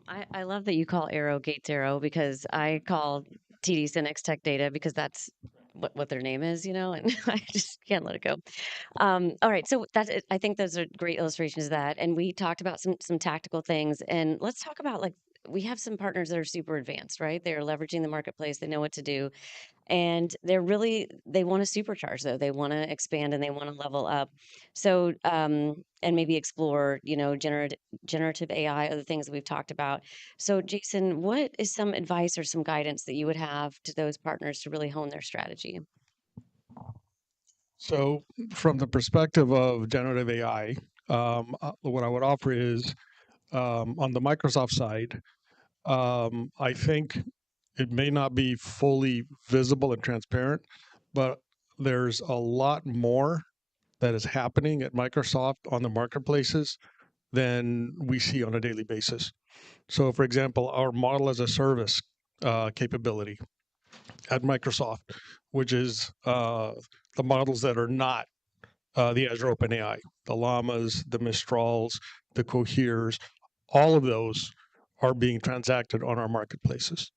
I love that you call Aero Gates Aero, because I call TD SYNNEX Tech Data because that's what their name is, and I just can't let it go. All right, so that's it. I think those are great illustrations of that. And we talked about some tactical things, and let's talk about, like, we have some partners that are super advanced, right? They're leveraging the marketplace, they know what to do, and they want to supercharge, though. They want to expand and they want to level up. So, and maybe explore, generative AI, other things that we've talked about. So, Jason, what is some advice or some guidance that you would have to those partners to really hone their strategy? So, from the perspective of generative AI, what I would offer is on the Microsoft side, I think it may not be fully visible and transparent, but there's a lot more that is happening at Microsoft on the marketplaces than we see on a daily basis. So, for example, our model as a service capability at Microsoft, which is the models that are not the Azure OpenAI, the Llamas, the Mistrals, the Coheres, all of those are being transacted on our marketplaces.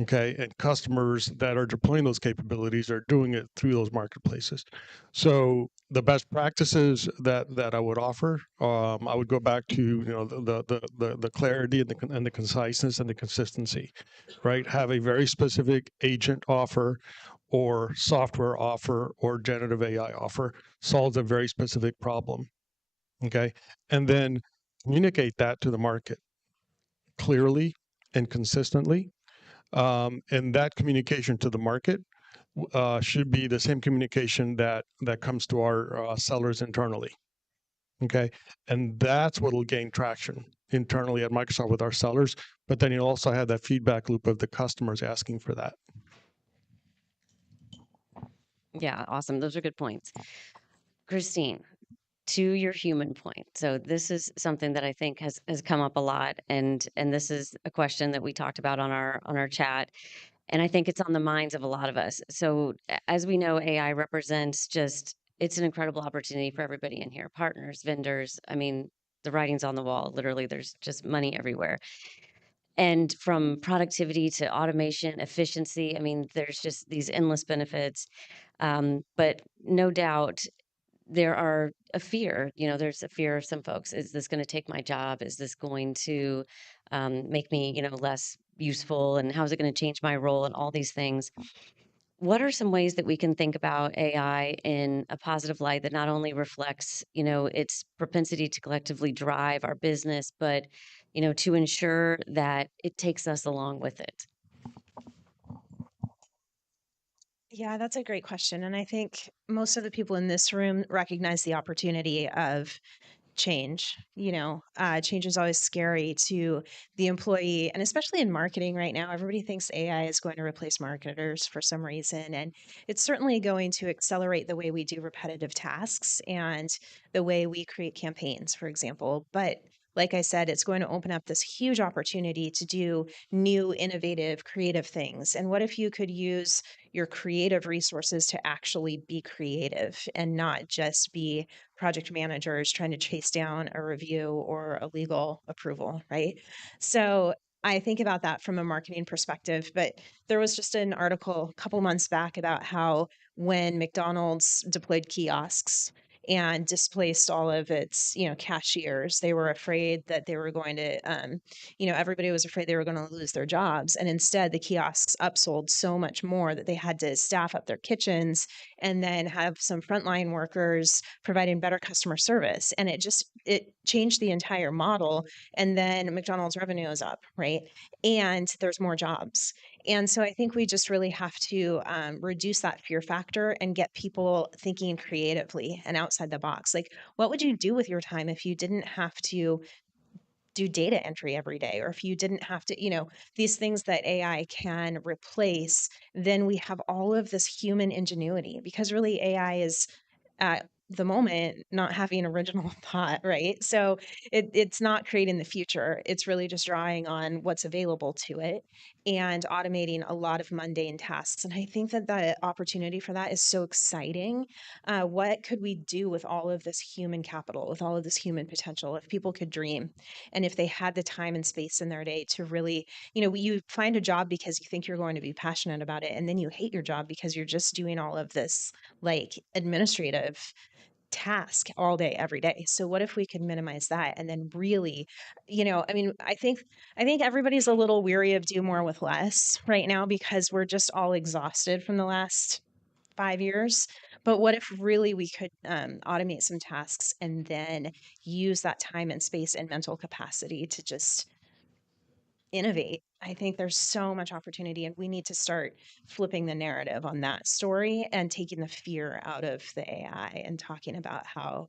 Okay, and customers that are deploying those capabilities are doing it through those marketplaces. So the best practices that I would offer, I would go back to the clarity and the conciseness and the consistency, right? Have a very specific agent offer, or software offer, or generative AI offer solves a very specific problem. Okay, and then communicate that to the market clearly and consistently. And that communication to the market should be the same communication that comes to our sellers internally. Okay, and that's what will gain traction internally at Microsoft with our sellers. But then you also have that feedback loop of the customers asking for that. Yeah, awesome. Those are good points. Christine, to your human point. So this is something that I think has come up a lot, and this is a question that we talked about on our chat, and I think it's on the minds of a lot of us. So as we know, AI represents it's an incredible opportunity for everybody in here, partners, vendors. I mean, the writing's on the wall. Literally, there's just money everywhere. And from productivity to automation, efficiency, I mean, there's just these endless benefits. But no doubt there are a fear, there's a fear of some folks. Is this going to take my job? Is this going to make me, less useful? And how is it going to change my role and all these things? What are some ways that we can think about AI in a positive light that not only reflects, its propensity to collectively drive our business, but, to ensure that it takes us along with it? Yeah, that's a great question. And I think most of the people in this room recognize the opportunity of change. Change is always scary to the employee, and especially in marketing right now, everybody thinks AI is going to replace marketers for some reason. And it's certainly going to accelerate the way we do repetitive tasks and the way we create campaigns, for example. But like I said, it's going to open up this huge opportunity to do new, innovative, creative things. And what if you could use your creative resources to actually be creative and not just be project managers trying to chase down a review or a legal approval, right? So I think about that from a marketing perspective, but there was just an article a couple months back about how when McDonald's deployed kiosks and displaced all of its, cashiers, they were afraid that they were going to, everybody was afraid they were going to lose their jobs. And instead, the kiosks upsold so much more that they had to staff up their kitchens and then have some frontline workers providing better customer service. And it changed the entire model. And then McDonald's revenue is up, right? And there's more jobs. And so I think we just really have to reduce that fear factor and get people thinking creatively and outside the box. Like, what would you do with your time if you didn't have to do data entry every day, or if you didn't have to, these things that AI can replace? Then we have all of this human ingenuity, because really AI is at the moment not having original thought, right? So it's not creating the future. It's really just drawing on what's available to it and automating a lot of mundane tasks. And I think that the opportunity for that is so exciting. What could we do with all of this human capital, with all of this human potential, if people could dream and if they had the time and space in their day to really, you find a job because you think you're going to be passionate about it, and then you hate your job because you're just doing all of this like administrative task all day every day. So what if we could minimize that and then really, I think everybody's a little weary of do more with less right now because we're just all exhausted from the last 5 years. But what if really we could automate some tasks and then use that time and space and mental capacity to just innovate? I think there's so much opportunity, and we need to start flipping the narrative on that story and taking the fear out of the AI and talking about how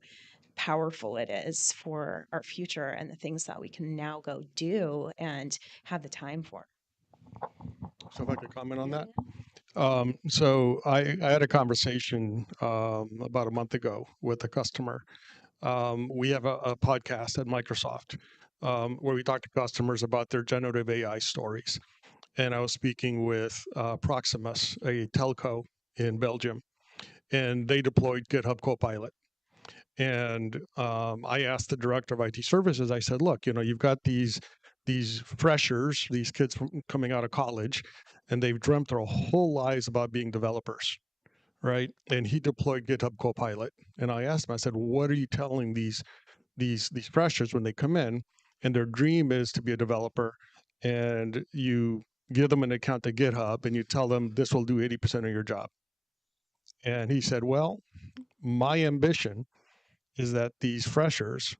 powerful it is for our future and the things that we can now go do and have the time for. So if I could comment on that. So I had a conversation about a month ago with a customer. We have a podcast at Microsoft where we talk to customers about their generative AI stories. And I was speaking with Proximus, a telco in Belgium, and they deployed GitHub Copilot. And I asked the director of IT services, I said, look, you've got these freshers, these kids coming out of college, and they've dreamt their whole lives about being developers, right? And he deployed GitHub Copilot. And I asked him, I said, what are you telling these freshers when they come in and their dream is to be a developer, and you give them an account to GitHub and you tell them this will do 80% of your job? And he said, well, my ambition is that these freshers,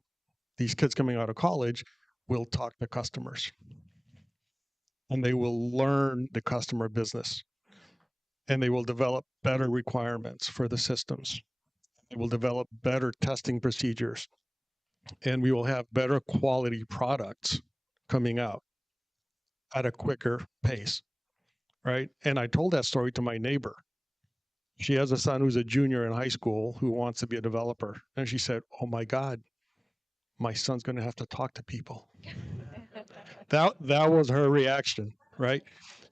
these kids coming out of college, will talk to customers and they will learn the customer business and they will develop better requirements for the systems. They will develop better testing procedures, and we will have better quality products coming out at a quicker pace, right? And I told that story to my neighbor. She has a son who's a junior in high school who wants to be a developer. And she said, oh my God, my son's going to have to talk to people. That was her reaction, right?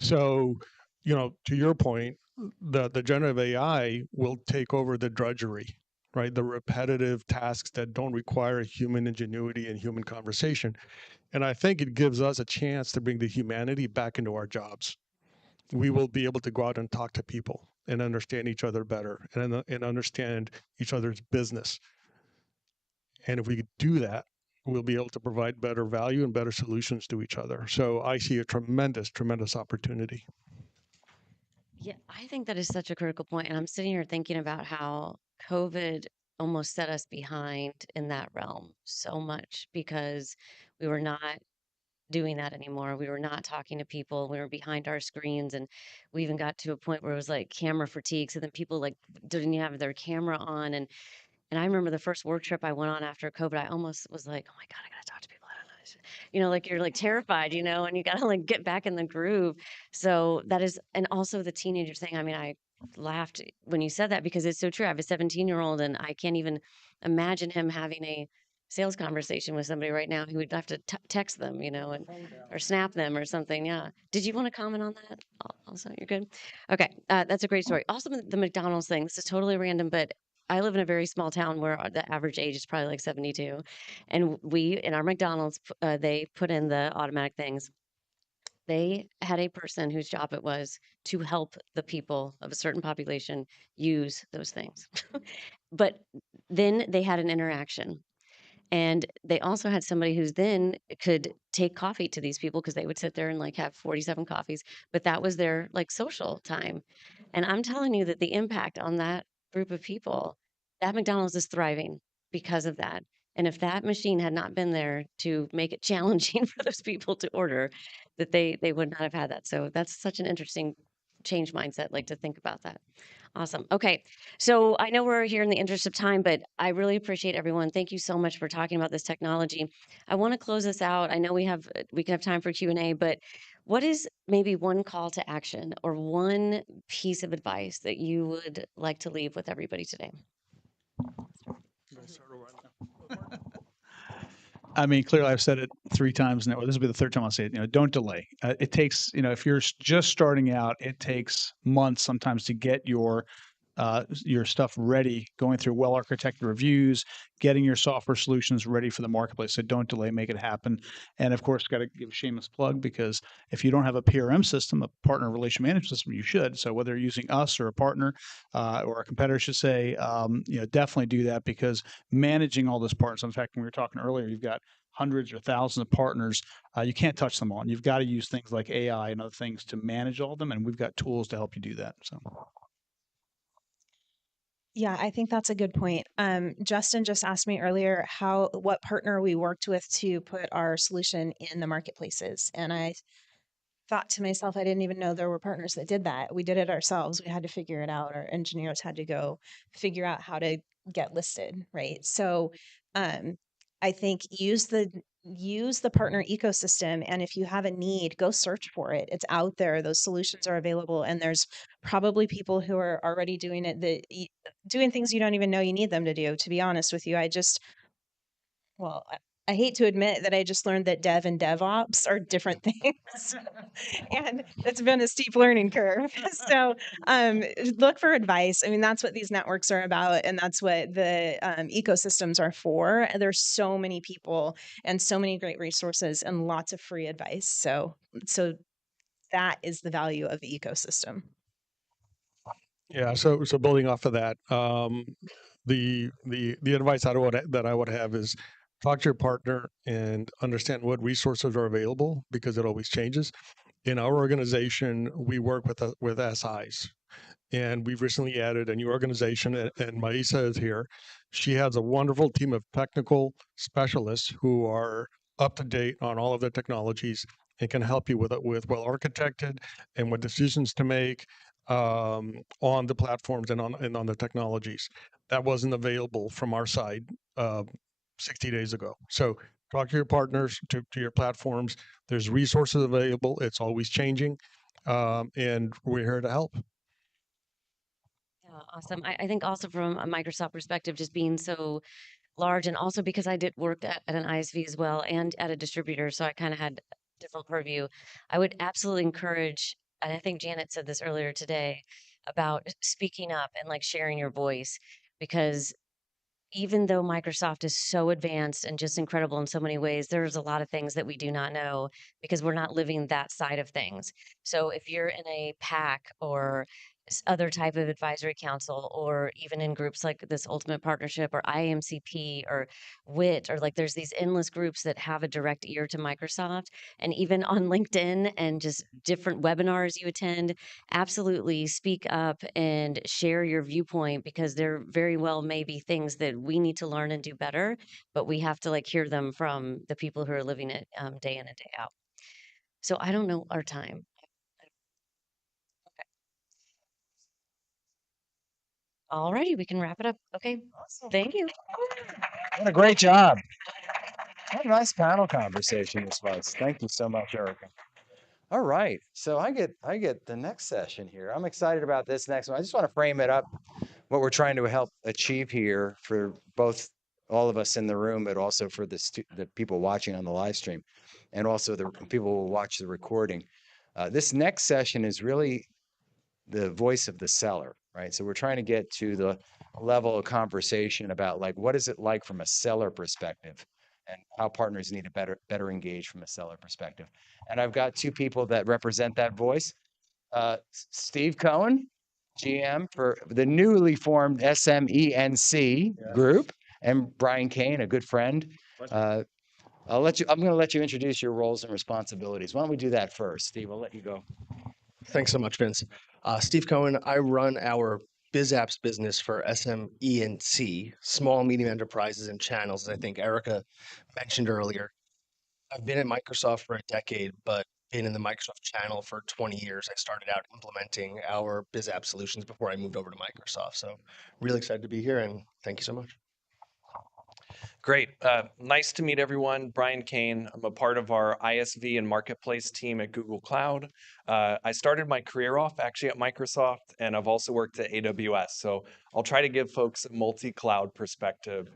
So, to your point, the generative AI will take over the drudgery, right? The repetitive tasks that don't require human ingenuity and human conversation. And I think it gives us a chance to bring the humanity back into our jobs. We will be able to go out and talk to people and understand each other better and understand each other's business. And if we do that, we'll be able to provide better value and better solutions to each other. So I see a tremendous, tremendous opportunity. Yeah, I think that is such a critical point. And I'm sitting here thinking about how COVID almost set us behind in that realm so much, because we were not doing that anymore. We were not talking to people. We were behind our screens, and we even got to a point where it was like camera fatigue. So then people like didn't have their camera on. And I remember the first work trip I went on after COVID, I almost was like, oh my God, I gotta talk to people. I don't know. Like you're like terrified, and you gotta like get back in the groove. So that is, and also the teenager thing. I mean, I laughed when you said that because it's so true. I have a 17-year-old and I can't even imagine him having a sales conversation with somebody right now, he would have to text them, you know, and or snap them or something. Yeah. Did you want to comment on that? Also, you're good. Okay, that's a great story. Also, the McDonald's thing. This is totally random, but I live in a very small town where the average age is probably like 72, and we in our McDonald's they put in the automatic things. They had a person whose job it was to help the people of a certain population use those things. But then they had an interaction. And they also had somebody who's then could take coffee to these people because they would sit there and like have 47 coffees, but that was their like social time. And I'm telling you that the impact on that group of people, that McDonald's is thriving because of that. And if that machine had not been there to make it challenging for those people to order, that they would not have had that. So that's such an interesting change mindset, like to think about that. Awesome. Okay. So I know we're here in the interest of time, but I really appreciate everyone. Thank you so much for talking about this technology. I want to close this out. I know we can have time for Q&A, but what is maybe one call to action or one piece of advice that you would like to leave with everybody today? I mean, clearly I've said it 3 times now. This will be the 3rd time I'll say it. You know, don't delay. It takes, you know, if you're just starting out, it takes months sometimes to get your stuff ready, going through well-architected reviews, getting your software solutions ready for the marketplace. So don't delay, make it happen. And of course, got to give a shameless plug, because if you don't have a PRM system, a partner relation management system, you should. So whether you're using us or a partner or a competitor, should say, you know, definitely do that, because managing all those partners. In fact, when we were talking earlier, you've got hundreds or thousands of partners. You can't touch them all. And you've got to use things like AI and other things to manage all of them. And we've got tools to help you do that. So. Yeah, I think that's a good point. Justin just asked me earlier what partner we worked with to put our solution in the marketplaces. And I thought to myself, I didn't even know there were partners that did that. We did it ourselves. We had to figure it out. Our engineers had to go figure out how to get listed, right? So I think use the partner ecosystem, and if you have a need, go search for it. It's out there. Those solutions are available, and there's probably people who are already doing it, doing things you don't even know you need them to do. To be honest with you, I hate to admit that I just learned that dev and DevOps are different things, and it's been a steep learning curve. So look for advice. I mean, that's what these networks are about, and that's what the ecosystems are for. There's so many people and so many great resources and lots of free advice. So that is the value of the ecosystem. Yeah. So building off of that, the advice that I would have is talk to your partner and understand what resources are available, because it always changes. In our organization, we work with SIs, and we've recently added a new organization, and Maisa is here. She has a wonderful team of technical specialists who are up to date on all of the technologies and can help you with well architected and with decisions to make on the platforms and on the technologies. That wasn't available from our side 60 days ago. So talk to your partners, to your platforms. There's resources available. It's always changing, and we're here to help. Yeah, awesome. I think also from a Microsoft perspective, just being so large, and also because I did work at an ISV as well and at a distributor, so I kind of had different purview. I would absolutely encourage, and I think Janet said this earlier today, about speaking up and like sharing your voice, because even though Microsoft is so advanced and just incredible in so many ways, there's a lot of things that we do not know because we're not living that side of things. So if you're in a PAC or other type of advisory council, or even in groups like this Ultimate Partnership or IMCP or WIT, or like there's these endless groups that have a direct ear to Microsoft, and even on LinkedIn and just different webinars you attend, absolutely speak up and share your viewpoint, because there very well may be things that we need to learn and do better, but we have to like hear them from the people who are living it day in and day out. So I don't know our time. Alrighty, we can wrap it up. Okay. Thank you. What a great job. What a nice panel conversation this was. Thank you so much, Erica. All right. So I get the next session here. I'm excited about this next one. I just want to frame it up, what we're trying to help achieve here for both all of us in the room, but also for the people watching on the live stream, and also the people who will watch the recording. This next session is really the voice of the seller, right? So we're trying to get to the level of conversation about like, what is it like from a seller perspective, and how partners need to better engage from a seller perspective. And I've got two people that represent that voice. Steve Cohen, GM for the newly formed SMENC group, and Brian Kane, a good friend. I'm going to let you introduce your roles and responsibilities. Why don't we do that first? Steve, I'll let you go. Thanks so much, Vince. Steve Cohen, I run our BizApps business for SMENC, small, medium enterprises and channels, as I think Erica mentioned earlier. I've been at Microsoft for a decade, but been in the Microsoft channel for 20 years. I started out implementing our BizApp solutions before I moved over to Microsoft. So really excited to be here, and thank you so much. Great. Nice to meet everyone. Brian Kane. I'm a part of our ISV and marketplace team at Google Cloud. I started my career off actually at Microsoft, and I've also worked at AWS. So I'll try to give folks a multi-cloud perspective.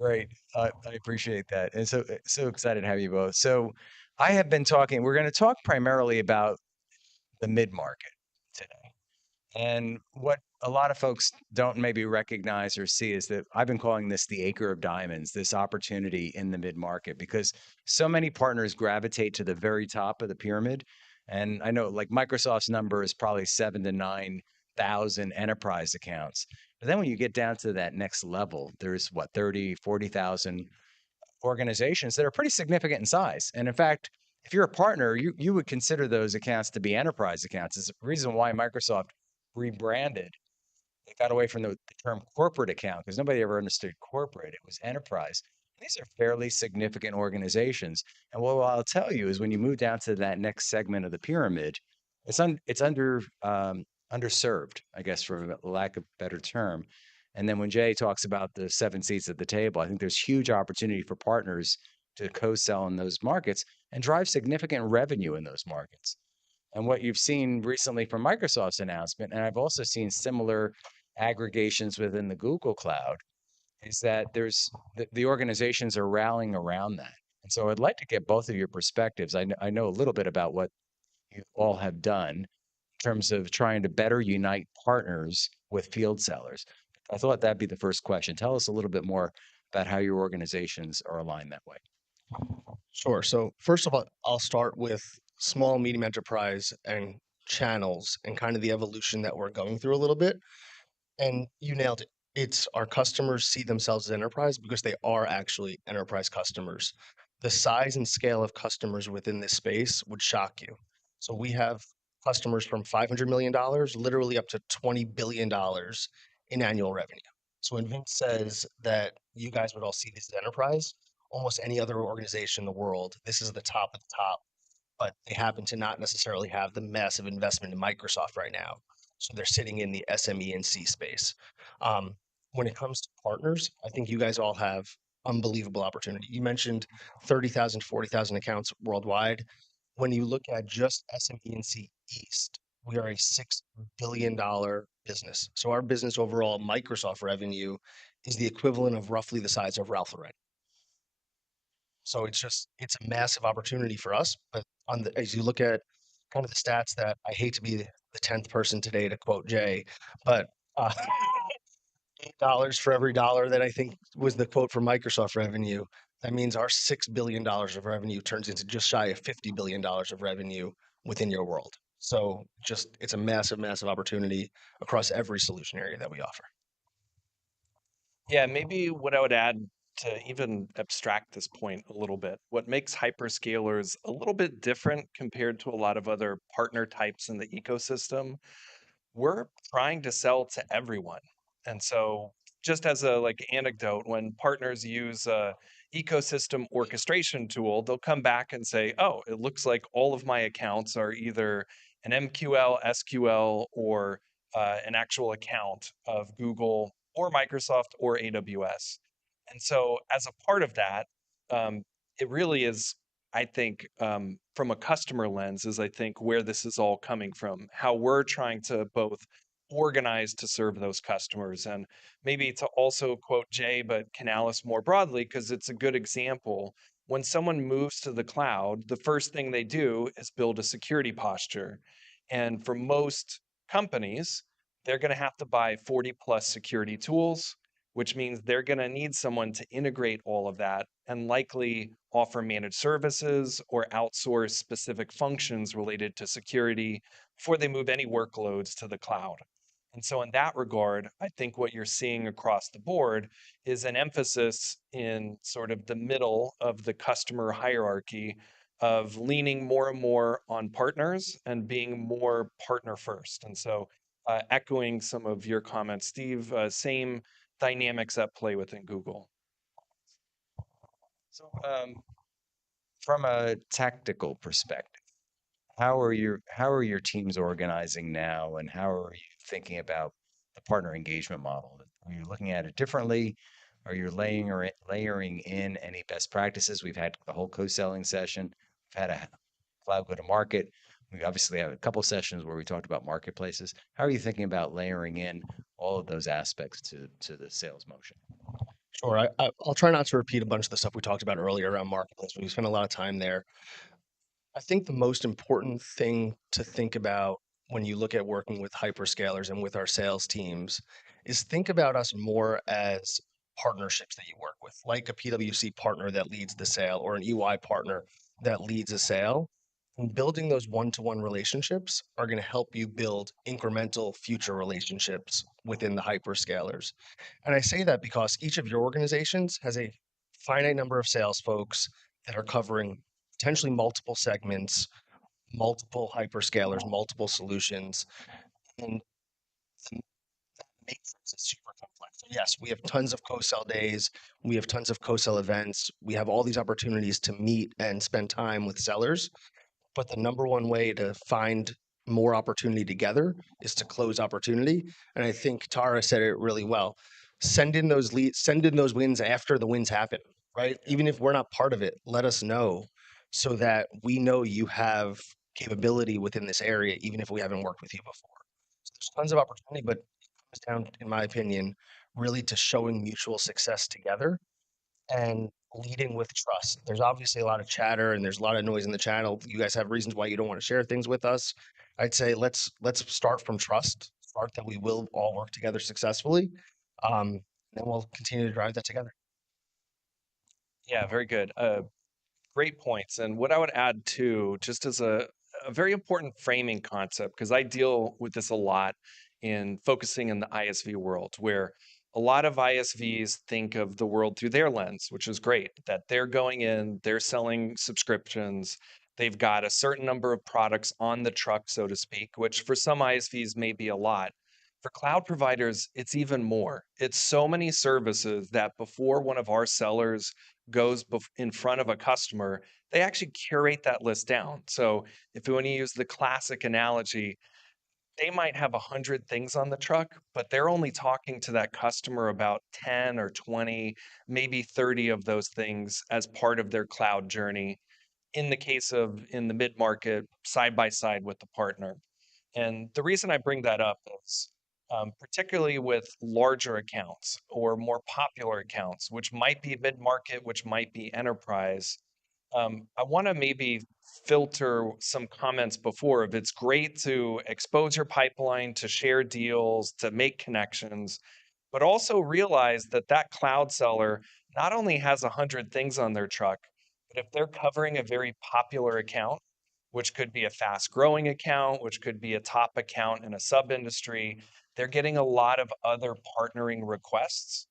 Great. I appreciate that. And so excited to have you both. So I have been talking, we're going to talk primarily about the mid-market today. And what a lot of folks don't maybe recognize or see is that I've been calling this the acre of diamonds, this opportunity in the mid-market, because so many partners gravitate to the very top of the pyramid. And I know like Microsoft's number is probably 7,000 to 9,000 enterprise accounts. But then when you get down to that next level, there's what, 30, 40,000 organizations that are pretty significant in size. And in fact, if you're a partner, you would consider those accounts to be enterprise accounts. It's the reason why Microsoft rebranded. They got away from the term corporate account because nobody ever understood corporate. It was enterprise. These are fairly significant organizations. And what I'll tell you is when you move down to that next segment of the pyramid, it's underserved, I guess, for lack of a better term. And then when Jay talks about the 7 seats at the table, I think there's huge opportunity for partners to co-sell in those markets and drive significant revenue in those markets. And what you've seen recently from Microsoft's announcement, and I've also seen similar aggregations within the Google Cloud, is that the organizations are rallying around that. And so I'd like to get both of your perspectives. I know a little bit about what you all have done in terms of trying to better unite partners with field sellers. I thought that'd be the first question. Tell us a little bit more about how your organizations are aligned that way. Sure. So first of all, I'll start with small, medium enterprise and channels and kind of the evolution that we're going through a little bit. And you nailed it. It's our customers see themselves as enterprise because they are actually enterprise customers. The size and scale of customers within this space would shock you. So we have customers from $500 million, literally up to $20 billion in annual revenue. So when Vince says that you guys would all see this as enterprise, almost any other organization in the world, this is the top of the top, but they happen to not necessarily have the massive investment in Microsoft right now. So they're sitting in the SME and C space. When it comes to partners, I think you guys all have unbelievable opportunity. You mentioned 30,000, 40,000 accounts worldwide. When you look at just SME and C East, we are a $6 billion business. So our business overall, Microsoft revenue, is the equivalent of roughly the size of Ralph Lauren. So it's a massive opportunity for us. But as you look at kind of the stats that I hate to be the 10th person today to quote Jay, but $8 for every dollar that I think was the quote for Microsoft revenue. That means our $6 billion of revenue turns into just shy of $50 billion of revenue within your world. So it's a massive, massive opportunity across every solution area that we offer. Yeah, maybe what I would add to even abstract this point a little bit, what makes hyperscalers a little bit different compared to a lot of other partner types in the ecosystem, we're trying to sell to everyone. And so just as a anecdote, when partners use a ecosystem orchestration tool, they'll come back and say, oh, it looks like all of my accounts are either an MQL, SQL, or an actual account of Google or Microsoft or AWS. And so as a part of that, it really is, I think, from a customer lens, is I think where this is all coming from, how we're trying to both organized to serve those customers. And maybe to also quote Jay, but Canalys more broadly, because it's a good example. When someone moves to the cloud, the first thing they do is build a security posture. And for most companies, they're going to have to buy 40 plus security tools, which means they're going to need someone to integrate all of that and likely offer managed services or outsource specific functions related to security before they move any workloads to the cloud. And so, in that regard, I think what you're seeing across the board is an emphasis in sort of the middle of the customer hierarchy of leaning more and more on partners and being more partner first. And so, echoing some of your comments, Steve, same dynamics at play within Google. So, from a tactical perspective, how are your teams organizing now, and how are you thinking about the partner engagement model? Are you looking at it differently? Are you layering in any best practices? We've had the whole co-selling session. We've had a cloud go-to-market. We obviously have a couple sessions where we talked about marketplaces. How are you thinking about layering in all of those aspects to the sales motion? Sure. I'll try not to repeat a bunch of the stuff we talked about earlier around marketplace. We spent a lot of time there. I think the most important thing to think about when you look at working with hyperscalers and with our sales teams is think about us more as partnerships that you work with, like a PwC partner that leads the sale or an EY partner that leads a sale. And building those one-to-one relationships are going to help you build incremental future relationships within the hyperscalers. And I say that because each of your organizations has a finite number of sales folks that are covering potentially multiple segments, multiple hyperscalers, multiple solutions, and the matrix is super complex. So yes, we have tons of co-sell days, we have tons of co-sell events, we have all these opportunities to meet and spend time with sellers, but the number one way to find more opportunity together is to close opportunity. And I think Tara said it really well. Send in those leads, send in those wins after the wins happen, right? Even if we're not part of it, let us know so that we know you have capability within this area, even if we haven't worked with you before. So there's tons of opportunity, but it comes down, in my opinion, really to showing mutual success together and leading with trust. There's obviously a lot of chatter and there's a lot of noise in the channel. You guys have reasons why you don't want to share things with us. I'd say let's start from trust, start that we will all work together successfully. Then we'll continue to drive that together. Yeah, very good. Great points. And what I would add too, just as a very important framing concept, because I deal with this a lot in focusing in the ISV world, where a lot of ISVs think of the world through their lens, which is great, that they're going in, they're selling subscriptions, they've got a certain number of products on the truck, so to speak, which for some ISVs may be a lot. For cloud providers, it's even more. It's so many services that before one of our sellers goes in front of a customer, they actually curate that list down. So if we want to use the classic analogy, they might have 100 things on the truck, but they're only talking to that customer about 10 or 20, maybe 30 of those things as part of their cloud journey. In the case of in the mid-market, side by side with the partner. And the reason I bring that up is particularly with larger accounts or more popular accounts, which might be mid-market, which might be enterprise. I want to maybe filter some comments before of it's great to expose your pipeline, to share deals, to make connections, but also realize that that cloud seller not only has 100 things on their truck, but if they're covering a very popular account, which could be a fast growing account, which could be a top account in a sub industry, they're getting a lot of other partnering requests.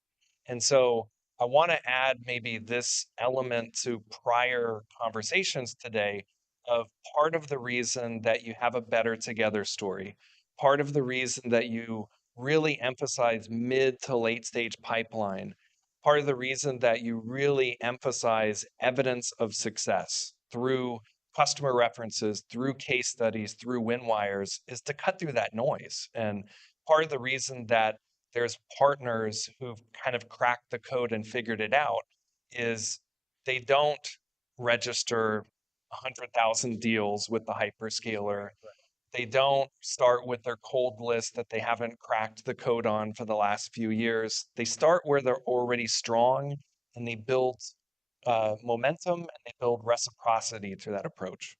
And so I want to add maybe this element to prior conversations today of part of the reason that you have a better together story, part of the reason that you really emphasize mid to late stage pipeline, part of the reason that you really emphasize evidence of success through customer references, through case studies, through win wires is to cut through that noise. And part of the reason that there's partners who've kind of cracked the code and figured it out is they don't register 100,000 deals with the hyperscaler. They don't start with their cold list that they haven't cracked the code on for the last few years. They start where they're already strong and they build momentum and they build reciprocity through that approach.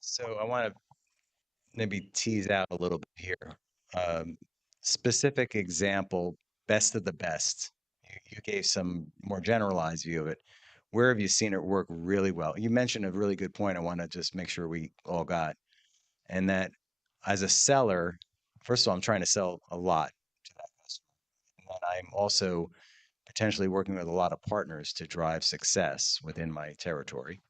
So I want to maybe tease out a little bit here. Specific example, best of the best. You gave some more generalized view of it. Where have you seen it work really well? You mentioned a really good point I want to just make sure we all got. And that as a seller, first of all, I'm trying to sell a lot to that customer. And then I'm also potentially working with a lot of partners to drive success within my territory.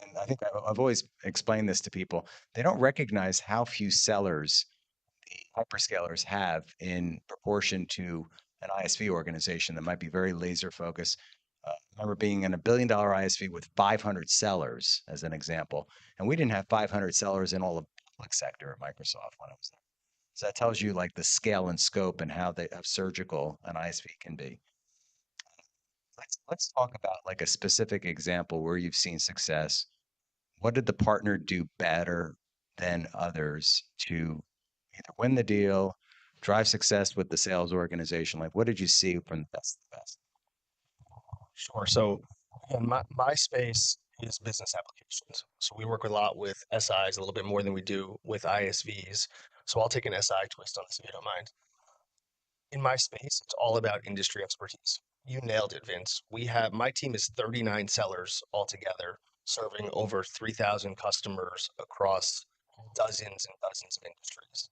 And I think I've always explained this to people. They don't recognize how few sellers the hyperscalers have in proportion to an ISV organization that might be very laser focused. I remember being in a $1 billion ISV with 500 sellers, as an example, and we didn't have 500 sellers in all the public sector at Microsoft when I was there. So that tells you like the scale and scope and how surgical an ISV can be. Let's talk about like a specific example where you've seen success. What did the partner do better than others to either win the deal, drive success with the sales organization? Like, what did you see from the best of the best? Sure. So again, my space is business applications. So we work a lot with SIs, a little bit more than we do with ISVs. So I'll take an SI twist on this if you don't mind. In my space, it's all about industry expertise. You nailed it, Vince. My team is 39 sellers altogether, serving over 3,000 customers across dozens and dozens of industries.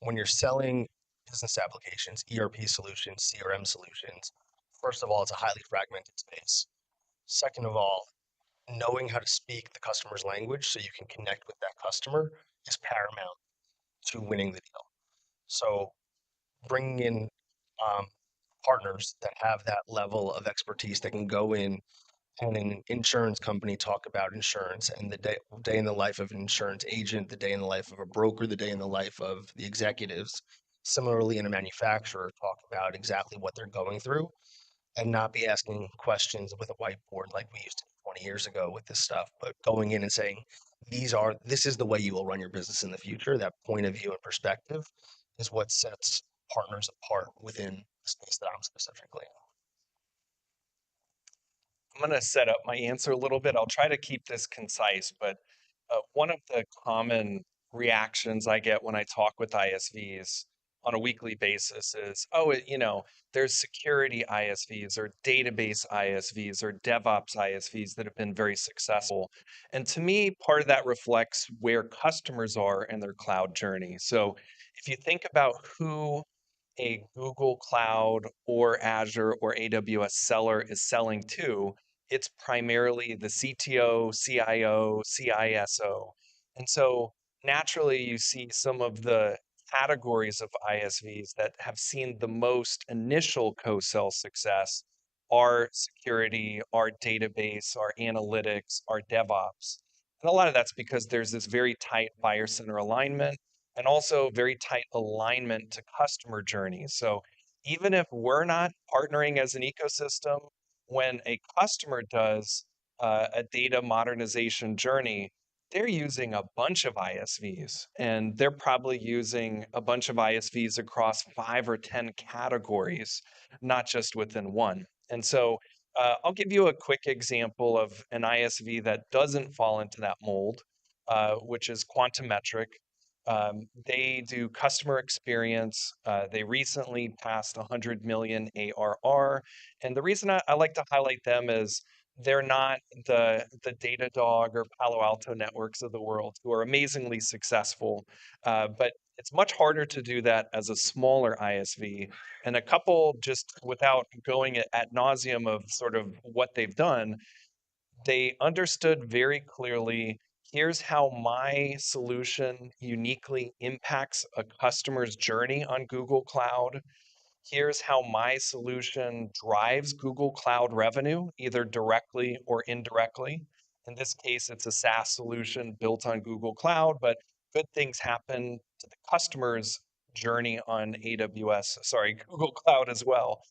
When you're selling business applications, ERP solutions, CRM solutions, first of all, it's a highly fragmented space. Second of all, knowing how to speak the customer's language so you can connect with that customer is paramount to winning the deal. So bringing in partners that have that level of expertise that can go in and an insurance company talk about insurance and the day in the life of an insurance agent, the day in the life of a broker, the day in the life of the executives. Similarly, in a manufacturer, talk about exactly what they're going through and not be asking questions with a whiteboard like we used to 20 years ago with this stuff, but going in and saying, this is the way you will run your business in the future. That point of view and perspective is what sets partners apart within the space that I'm specifically in. I'm going to set up my answer a little bit. I'll try to keep this concise, but one of the common reactions I get when I talk with ISVs on a weekly basis is, there's security ISVs or database ISVs or DevOps ISVs that have been very successful. And to me, part of that reflects where customers are in their cloud journey. So if you think about who a Google Cloud or Azure or AWS seller is selling to, it's primarily the CTO, CIO, CISO. And so naturally, you see some of the categories of ISVs that have seen the most initial co-sell success are security, our database, our analytics, our DevOps. And a lot of that's because there's this very tight buyer center alignment and also very tight alignment to customer journeys. So even if we're not partnering as an ecosystem, when a customer does a data modernization journey, they're using a bunch of ISVs, and they're probably using a bunch of ISVs across 5 or 10 categories, not just within one. And so I'll give you a quick example of an ISV that doesn't fall into that mold, which is Quantimetric. They do customer experience. They recently passed 100 million ARR. And the reason I like to highlight them is they're not the Datadog or Palo Alto networks of the world who are amazingly successful. But it's much harder to do that as a smaller ISV. And a couple, just without going ad nauseum of sort of what they've done, they understood very clearly, here's how my solution uniquely impacts a customer's journey on Google Cloud. Here's how my solution drives Google Cloud revenue, either directly or indirectly. In this case, it's a SaaS solution built on Google Cloud, but good things happen to the customer's journey on Google Cloud as well.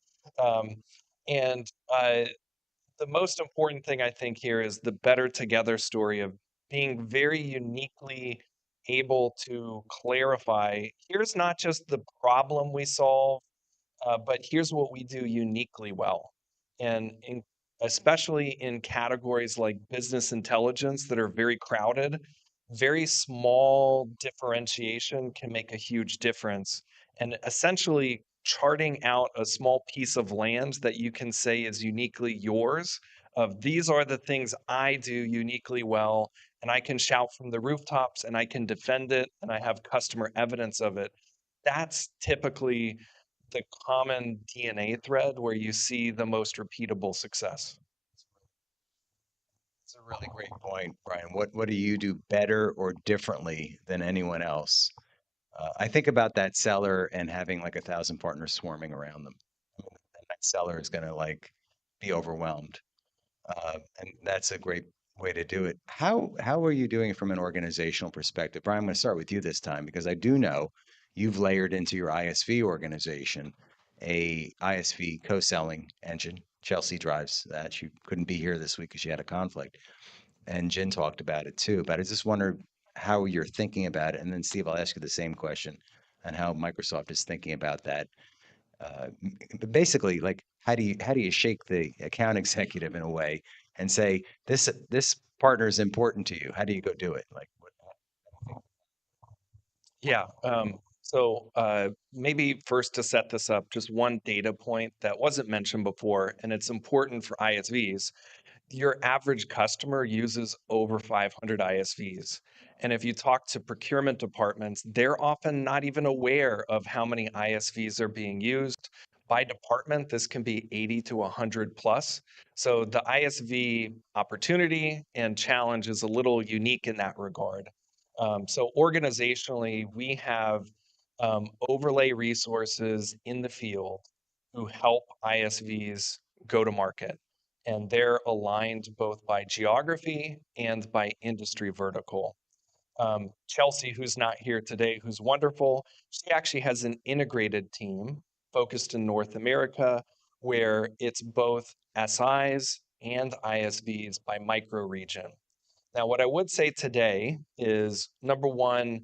The most important thing I think here is the better together story of being very uniquely able to clarify, here's not just the problem we solve, but here's what we do uniquely well. And especially in categories like business intelligence that are very crowded, very small differentiation can make a huge difference. And essentially, charting out a small piece of land that you can say is uniquely yours, of these are the things I do uniquely well, and I can shout from the rooftops and I can defend it and I have customer evidence of it. That's typically the common DNA thread where you see the most repeatable success. That's a really great point, Brian. What do you do better or differently than anyone else? I think about that seller and having like 1,000 partners swarming around them. I mean, and that seller is going to like be overwhelmed, and that's a great way to do it. How are you doing it from an organizational perspective, Brian? I'm going to start with you this time because I do know you've layered into your ISV organization a ISV co-selling engine. Chelsea drives that. She couldn't be here this week because she had a conflict, and Jen talked about it too. But I just wonder how you're thinking about it, and then Steve, I'll ask you the same question on how Microsoft is thinking about that. But basically, like how do you shake the account executive in a way and say this partner is important to you? How do you go do it? Like Yeah. Maybe first to set this up, just one data point that wasn't mentioned before, and it's important for ISVs. Your average customer uses over 500 ISVs. And if you talk to procurement departments, they're often not even aware of how many ISVs are being used. By department, this can be 80 to 100 plus. So the ISV opportunity and challenge is a little unique in that regard. So organizationally, we have overlay resources in the field who help ISVs go to market. And they're aligned both by geography and by industry vertical. Chelsea, who's not here today, who's wonderful, she actually has an integrated team focused in North America where it's both SIs and ISVs by micro region. Now, what I would say today is number one,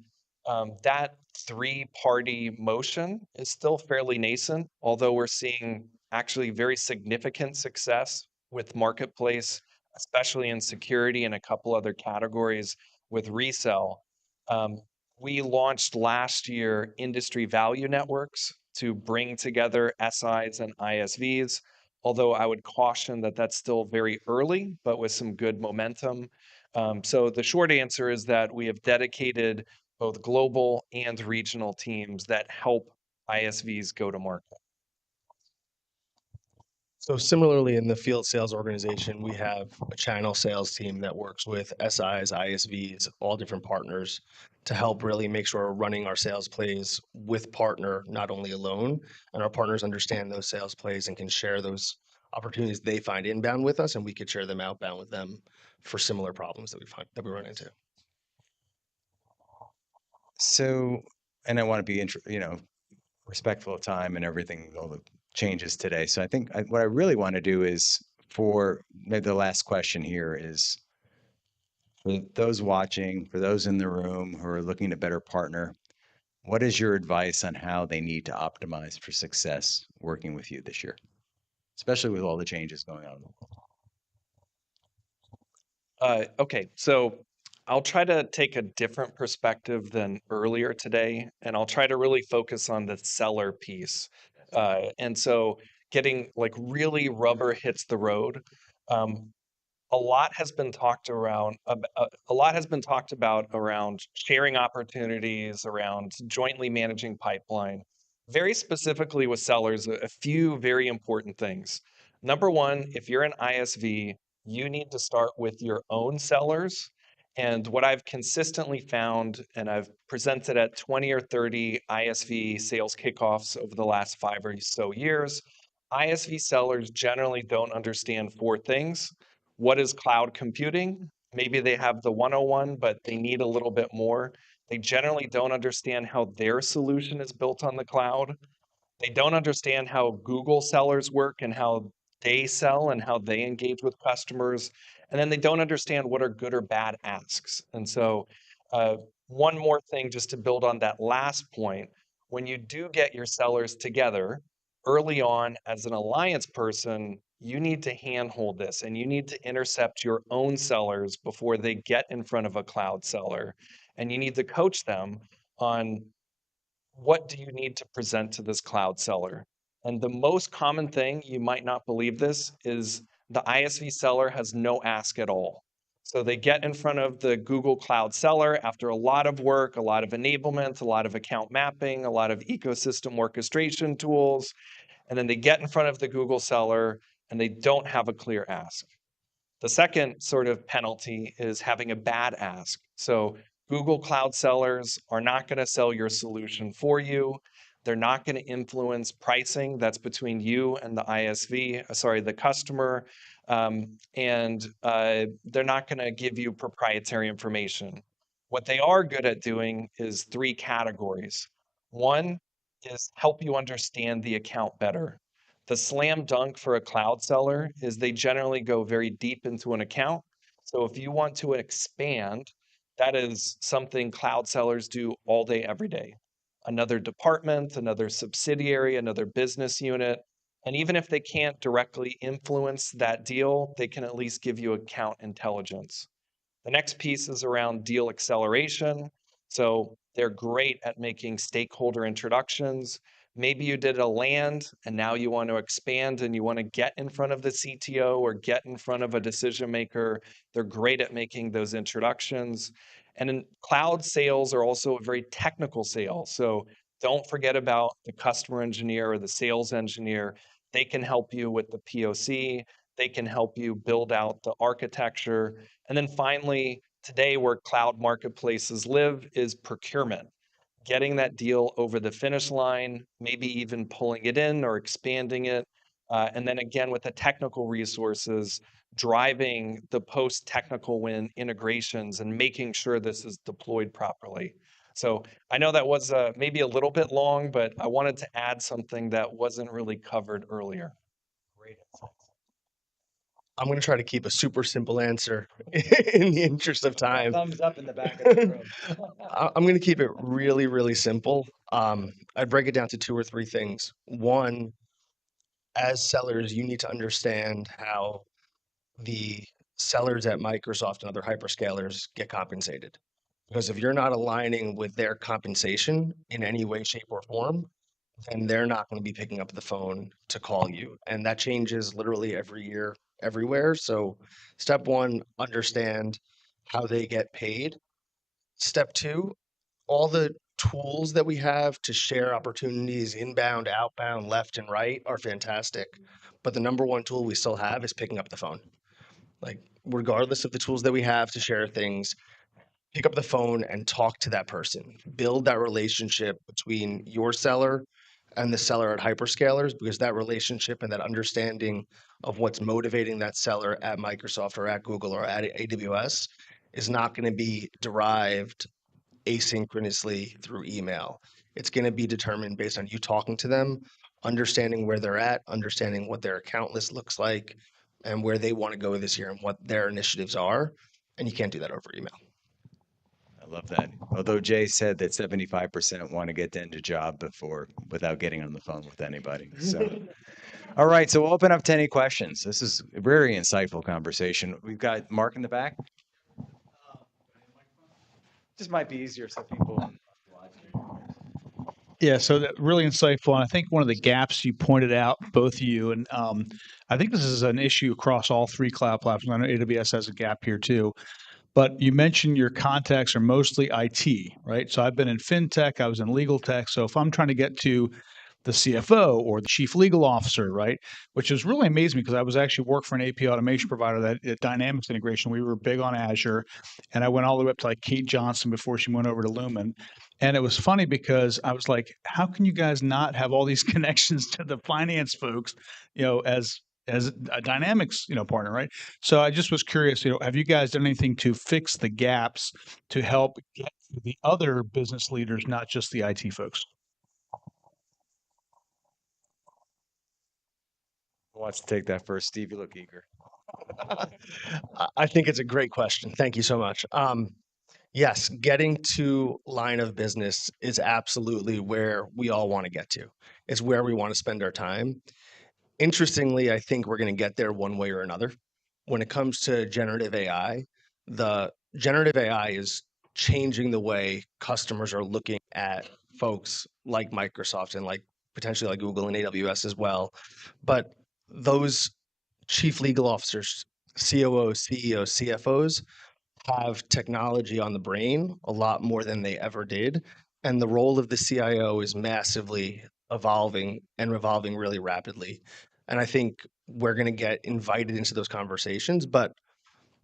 that three-party motion is still fairly nascent, although we're seeing actually very significant success with Marketplace, especially in security and a couple other categories with resell. We launched last year industry value networks to bring together SIs and ISVs, although I would caution that that's still very early, but with some good momentum. So the short answer is that we have dedicated both global and regional teams that help ISVs go to market. So similarly in the field sales organization, we have a channel sales team that works with SIs, ISVs, all different partners to help really make sure we're running our sales plays with partner, not only alone, and our partners understand those sales plays and can share those opportunities they find inbound with us, and we could share them outbound with them for similar problems that we run into. so, and I want to be respectful of time and everything, all the changes today. So I think what I really want to do is for maybe the last question here is for those watching, for those in the room who are looking to better partner, what is your advice on how they need to optimize for success working with you this year, especially with all the changes going on? Okay, so I'll try to take a different perspective than earlier today, and I'll try to really focus on the seller piece. And so getting like really rubber hits the road. A lot has been talked around, a lot has been talked about around sharing opportunities, around jointly managing pipeline. Very specifically with sellers, a few very important things. Number one, if you're an ISV, you need to start with your own sellers. And what I've consistently found, and I've presented at 20 or 30 ISV sales kickoffs over the last 5 or so years, ISV sellers generally don't understand 4 things. What is cloud computing? Maybe they have the 101, but they need a little bit more. They generally don't understand how their solution is built on the cloud. They don't understand how Google sellers work and how they sell and how they engage with customers. And then they don't understand what are good or bad asks. And so, one more thing just to build on that last point, when you do get your sellers together early on as an alliance person, you need to handhold this and you need to intercept your own sellers before they get in front of a cloud seller. And you need to coach them on what do you need to present to this cloud seller. And the most common thing, you might not believe this, is the ISV seller has no ask at all. So they get in front of the Google Cloud seller after a lot of work, a lot of enablement, a lot of account mapping, a lot of ecosystem orchestration tools, and then they get in front of the Google seller and they don't have a clear ask. The second sort of penalty is having a bad ask. So Google Cloud sellers are not going to sell your solution for you. They're not going to influence pricing. That's between you and the the customer. And they're not going to give you proprietary information. What they are good at doing is 3 categories. One is help you understand the account better. The slam dunk for a cloud seller is they generally go very deep into an account. So if you want to expand, that is something cloud sellers do all day, every day. Another department, another subsidiary, another business unit. And even if they can't directly influence that deal, they can at least give you account intelligence. The next piece is around deal acceleration. So they're great at making stakeholder introductions. Maybe you did a land and now you want to expand and you want to get in front of the CTO or get in front of a decision maker. They're great at making those introductions. And in cloud sales are also a very technical sale. So don't forget about the customer engineer or the sales engineer. They can help you with the POC. They can help you build out the architecture. And then finally, today where cloud marketplaces live is procurement. Getting that deal over the finish line, maybe even pulling it in or expanding it. And then again, with the technical resources, driving the post-technical win integrations and making sure this is deployed properly. So I know that was maybe a little bit long, but I wanted to add something that wasn't really covered earlier. Great. I'm going to try to keep a super simple answer in the interest of time. Thumbs up in the back of the room. I'm going to keep it really, really simple. I'd break it down to 2 or 3 things. One, as sellers, you need to understand how the sellers at Microsoft and other hyperscalers get compensated. Because if you're not aligning with their compensation in any way, shape, or form, then they're not going to be picking up the phone to call you. And that changes literally every year, everywhere. So step 1, understand how they get paid. Step 2, all the tools that we have to share opportunities, inbound, outbound, left and right, are fantastic. But the number 1 tool we still have is picking up the phone. Like, regardless of the tools that we have to share things, pick up the phone and talk to that person. Build that relationship between your seller and the seller at hyperscalers, because that relationship and that understanding of what's motivating that seller at Microsoft or at Google or at AWS is not going to be derived asynchronously through email. It's going to be determined based on you talking to them, understanding where they're at, understanding what their account list looks like, and where they want to go this year and what their initiatives are. And you can't do that over email. I love that. Although Jay said that 75% want to get to end a job without getting on the phone with anybody. So, all right. So we'll open up to any questions. This is a very insightful conversation. We've got Mark in the back. This might be easier so people. Yeah, so that really insightful. And I think one of the gaps you pointed out, both of you, and I think this is an issue across all 3 cloud platforms. I know AWS has a gap here too. But you mentioned your contacts are mostly IT, right? So I've been in fintech, I was in legal tech. So if I'm trying to get to the CFO or the chief legal officer, right? Which has really amazed me because I was actually worked for an AP automation provider that Dynamics integration. We were big on Azure, and I went all the way up to like Kate Johnson before she went over to Lumen. And it was funny because I was like, how can you guys not have all these connections to the finance folks, as a Dynamics, partner, right? So I just was curious, have you guys done anything to fix the gaps to help get to the other business leaders, not just the IT folks? Who wants to take that first? Steve, you look eager. I think it's a great question. Thank you so much. Yes, getting to line of business is absolutely where we all want to get to. It's where we want to spend our time. Interestingly, I think we're going to get there one way or another. When it comes to generative AI, the generative AI is changing the way customers are looking at folks like Microsoft and like potentially like Google and AWS as well. But those chief legal officers, COOs, CEOs, CFOs have technology on the brain a lot more than they ever did. And the role of the CIO is massively evolving and revolving really rapidly. And I think we're going to get invited into those conversations. But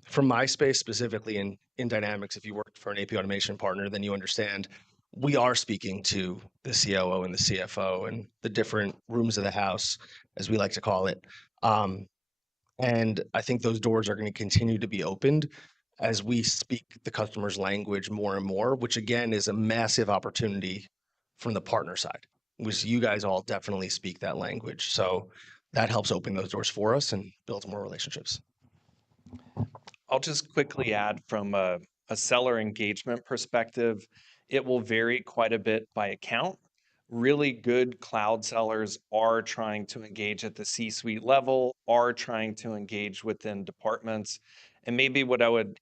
from my space specifically in Dynamics, if you worked for an AP automation partner, then you understand we are speaking to the COO and the CFO and the different rooms of the house, as we like to call it. And I think those doors are going to continue to be opened as we speak the customer's language more and more, which again is a massive opportunity from the partner side, which you guys all definitely speak that language. So that helps open those doors for us and builds more relationships. I'll just quickly add from a seller engagement perspective, it will vary quite a bit by account. Really good cloud sellers are trying to engage at the C-suite level, are trying to engage within departments. And maybe what I would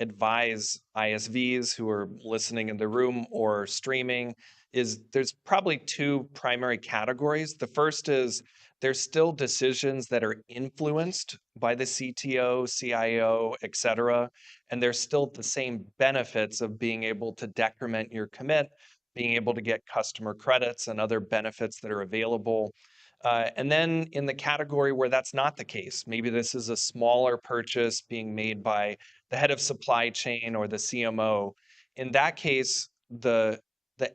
advise ISVs who are listening in the room or streaming is there's probably two primary categories. The first is there's still decisions that are influenced by the CTO, CIO, et cetera, and there's still the same benefits of being able to decrement your commit, being able to get customer credits and other benefits that are available. And then in the category where that's not the case, maybe this is a smaller purchase being made by the head of supply chain or the CMO. In that case, the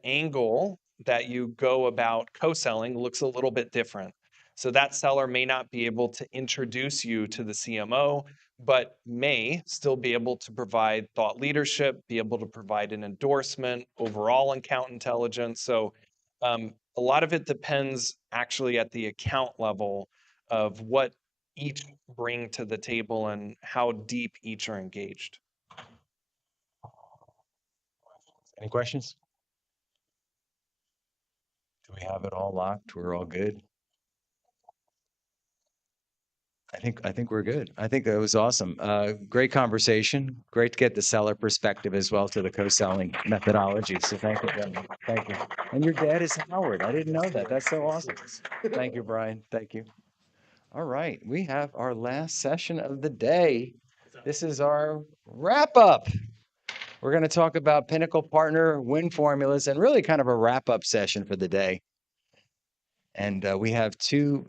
angle that you go about co-selling looks a little bit different. So that seller may not be able to introduce you to the CMO, but may still be able to provide thought leadership, be able to provide an endorsement, overall account intelligence. So a lot of it depends actually at the account level of what each bring to the table and how deep each are engaged. Any questions? Do we have it all locked? We're all good? I think we're good. I think that was awesome. Great conversation. Great to get the seller perspective as well to the co-selling methodology. So thank you, gentlemen. Thank you. And your dad is Howard. I didn't know that. That's so awesome. Thank you, Brian. Thank you. All right. We have our last session of the day. This is our wrap up. We're going to talk about Pinnacle Partner win formulas and really kind of a wrap up session for the day. And we have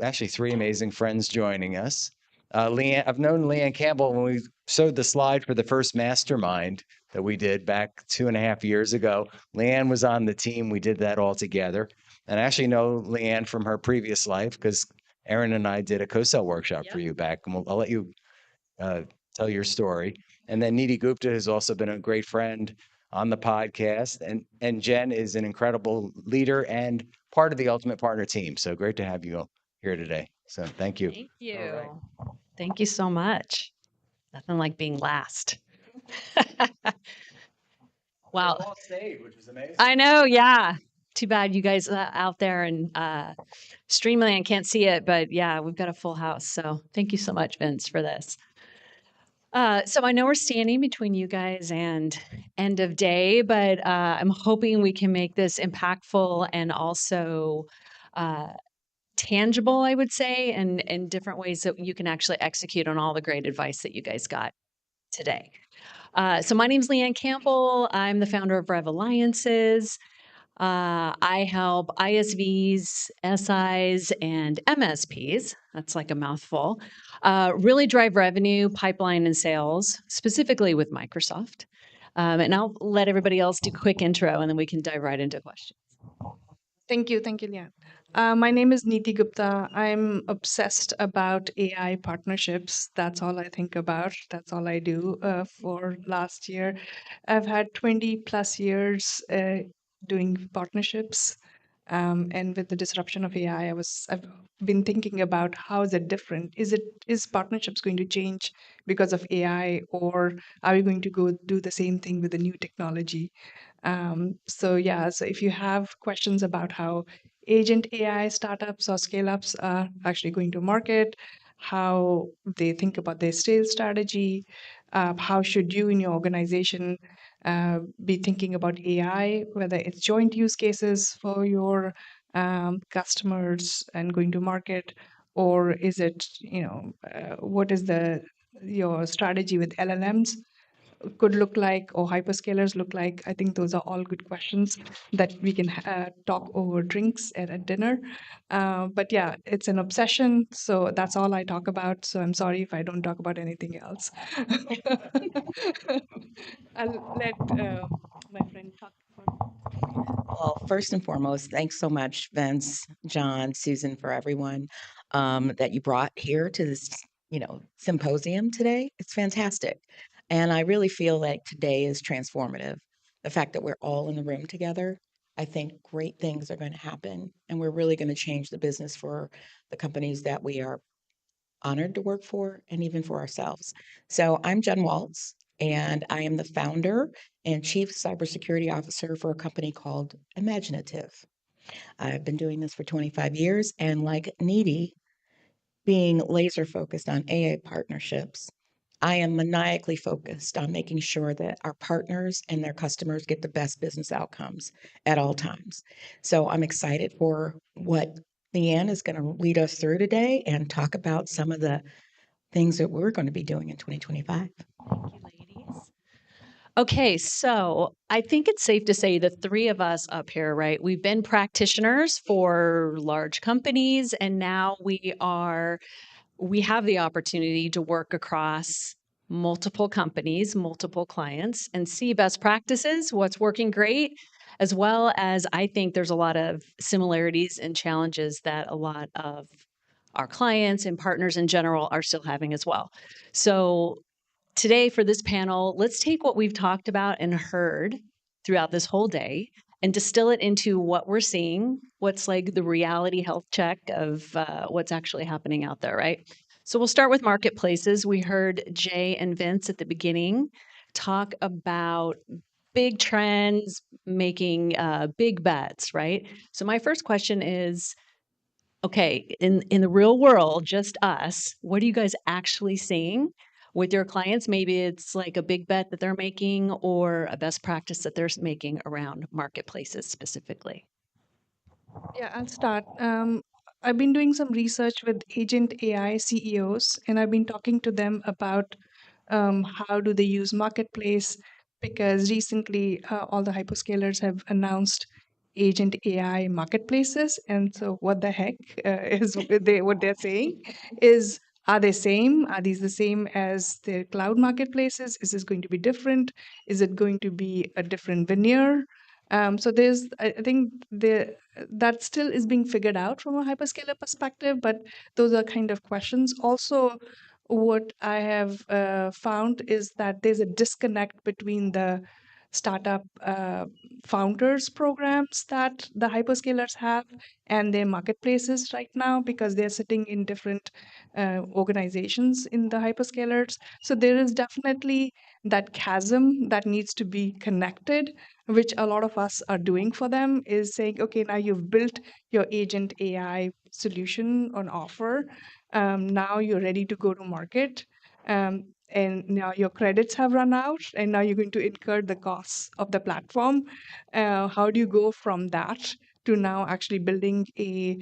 actually three amazing friends joining us. Leanne, I've known Leanne Campbell when we showed the slide for the first mastermind that we did back 2.5 years ago. Leanne was on the team. We did that all together. And I actually know Leanne from her previous life because Erin and I did a co-sell workshop for you back. And I'll let you tell your story. And then Nidhi Gupta has also been a great friend on the podcast. And Jen is an incredible leader and part of the Ultimate Partner team. So great to have you here today. So thank you. Thank you. Thank you so much. Nothing like being last. Wow. All stayed, which was amazing. I know. Yeah. Too bad you guys out there in Streamland can't see it, but yeah, we've got a full house. So thank you so much, Vince, for this. So I know we're standing between you guys and end of day, but I'm hoping we can make this impactful and also tangible, I would say, and in different ways that you can actually execute on all the great advice that you guys got today. So my name's Leanne Campbell. I'm the founder of Rev Alliances. I help ISVs, SIs, and MSPs, that's like a mouthful, really drive revenue, pipeline, and sales, specifically with Microsoft. And I'll let everybody else do a quick intro, and then we can dive right into questions. Thank you, Leanne. My name is Nidhi Gupta. I'm obsessed about AI partnerships. That's all I think about. That's all I do for last year. I've had 20 plus years doing partnerships. And with the disruption of AI, I've been thinking about how is it different? Is partnerships going to change because of AI, or are we going to go do the same thing with the new technology? So yeah, so if you have questions about how agent AI startups or scale-ups are actually going to market, how they think about their sales strategy, how should you in your organization be thinking about AI, whether it's joint use cases for your customers and going to market, or is it, what is your strategy with LLMs could look like, or hyperscalers look like? I think those are all good questions that we can talk over drinks at dinner. But yeah, it's an obsession. So that's all I talk about. So I'm sorry if I don't talk about anything else. I'll let my friend talk. Well, first and foremost, thanks so much, Vince, John, Susan, for everyone that you brought here to this, symposium today. It's fantastic. And I really feel like today is transformative. The fact that we're all in the room together, I think great things are going to happen. And we're really going to change the business for the companies that we are honored to work for and even for ourselves. So I'm Jen Waltz, and I am the founder and chief cybersecurity officer for a company called Imaginative. I've been doing this for 25 years, and like Needy, being laser focused on AI partnerships, I am maniacally focused on making sure that our partners and their customers get the best business outcomes at all times. So I'm excited for what Leanne is going to lead us through today and talk about some of the things that we're going to be doing in 2025. Okay, so I think it's safe to say the three of us up here, right? We've been practitioners for large companies, and now we have the opportunity to work across multiple companies, multiple clients, and see best practices, what's working great, as well as I think there's a lot of similarities and challenges that a lot of our clients and partners in general are still having as well. So today for this panel, let's take what we've talked about and heard throughout this whole day and distill it into what we're seeing, what's like the reality health check of what's actually happening out there, right? So we'll start with marketplaces. We heard Jay and Vince at the beginning talk about big trends, making big bets, right? So my first question is, okay, in the real world, just us, what are you guys actually seeing with your clients? Maybe it's like a big bet that they're making or a best practice that they're making around marketplaces specifically. Yeah, I'll start. I've been doing some research with agent AI CEOs, and I've been talking to them about how do they use marketplace, because recently all the hyperscalers have announced agent AI marketplaces, and so what the heck is what they're saying is, are they same? Are these the same as their cloud marketplaces? Is this going to be different? Is it going to be a different veneer? So I think that still is being figured out from a hyperscaler perspective, but those are kind of questions. Also, what I have found is that there's a disconnect between the startup founders programs that the hyperscalers have and their marketplaces right now, because they're sitting in different organizations in the hyperscalers. So there is definitely that chasm that needs to be connected, which a lot of us are doing for them, is saying, okay, now you've built your agent AI solution on offer. Now you're ready to go to market. And now your credits have run out, and now you're going to incur the costs of the platform. How do you go from that to now actually building a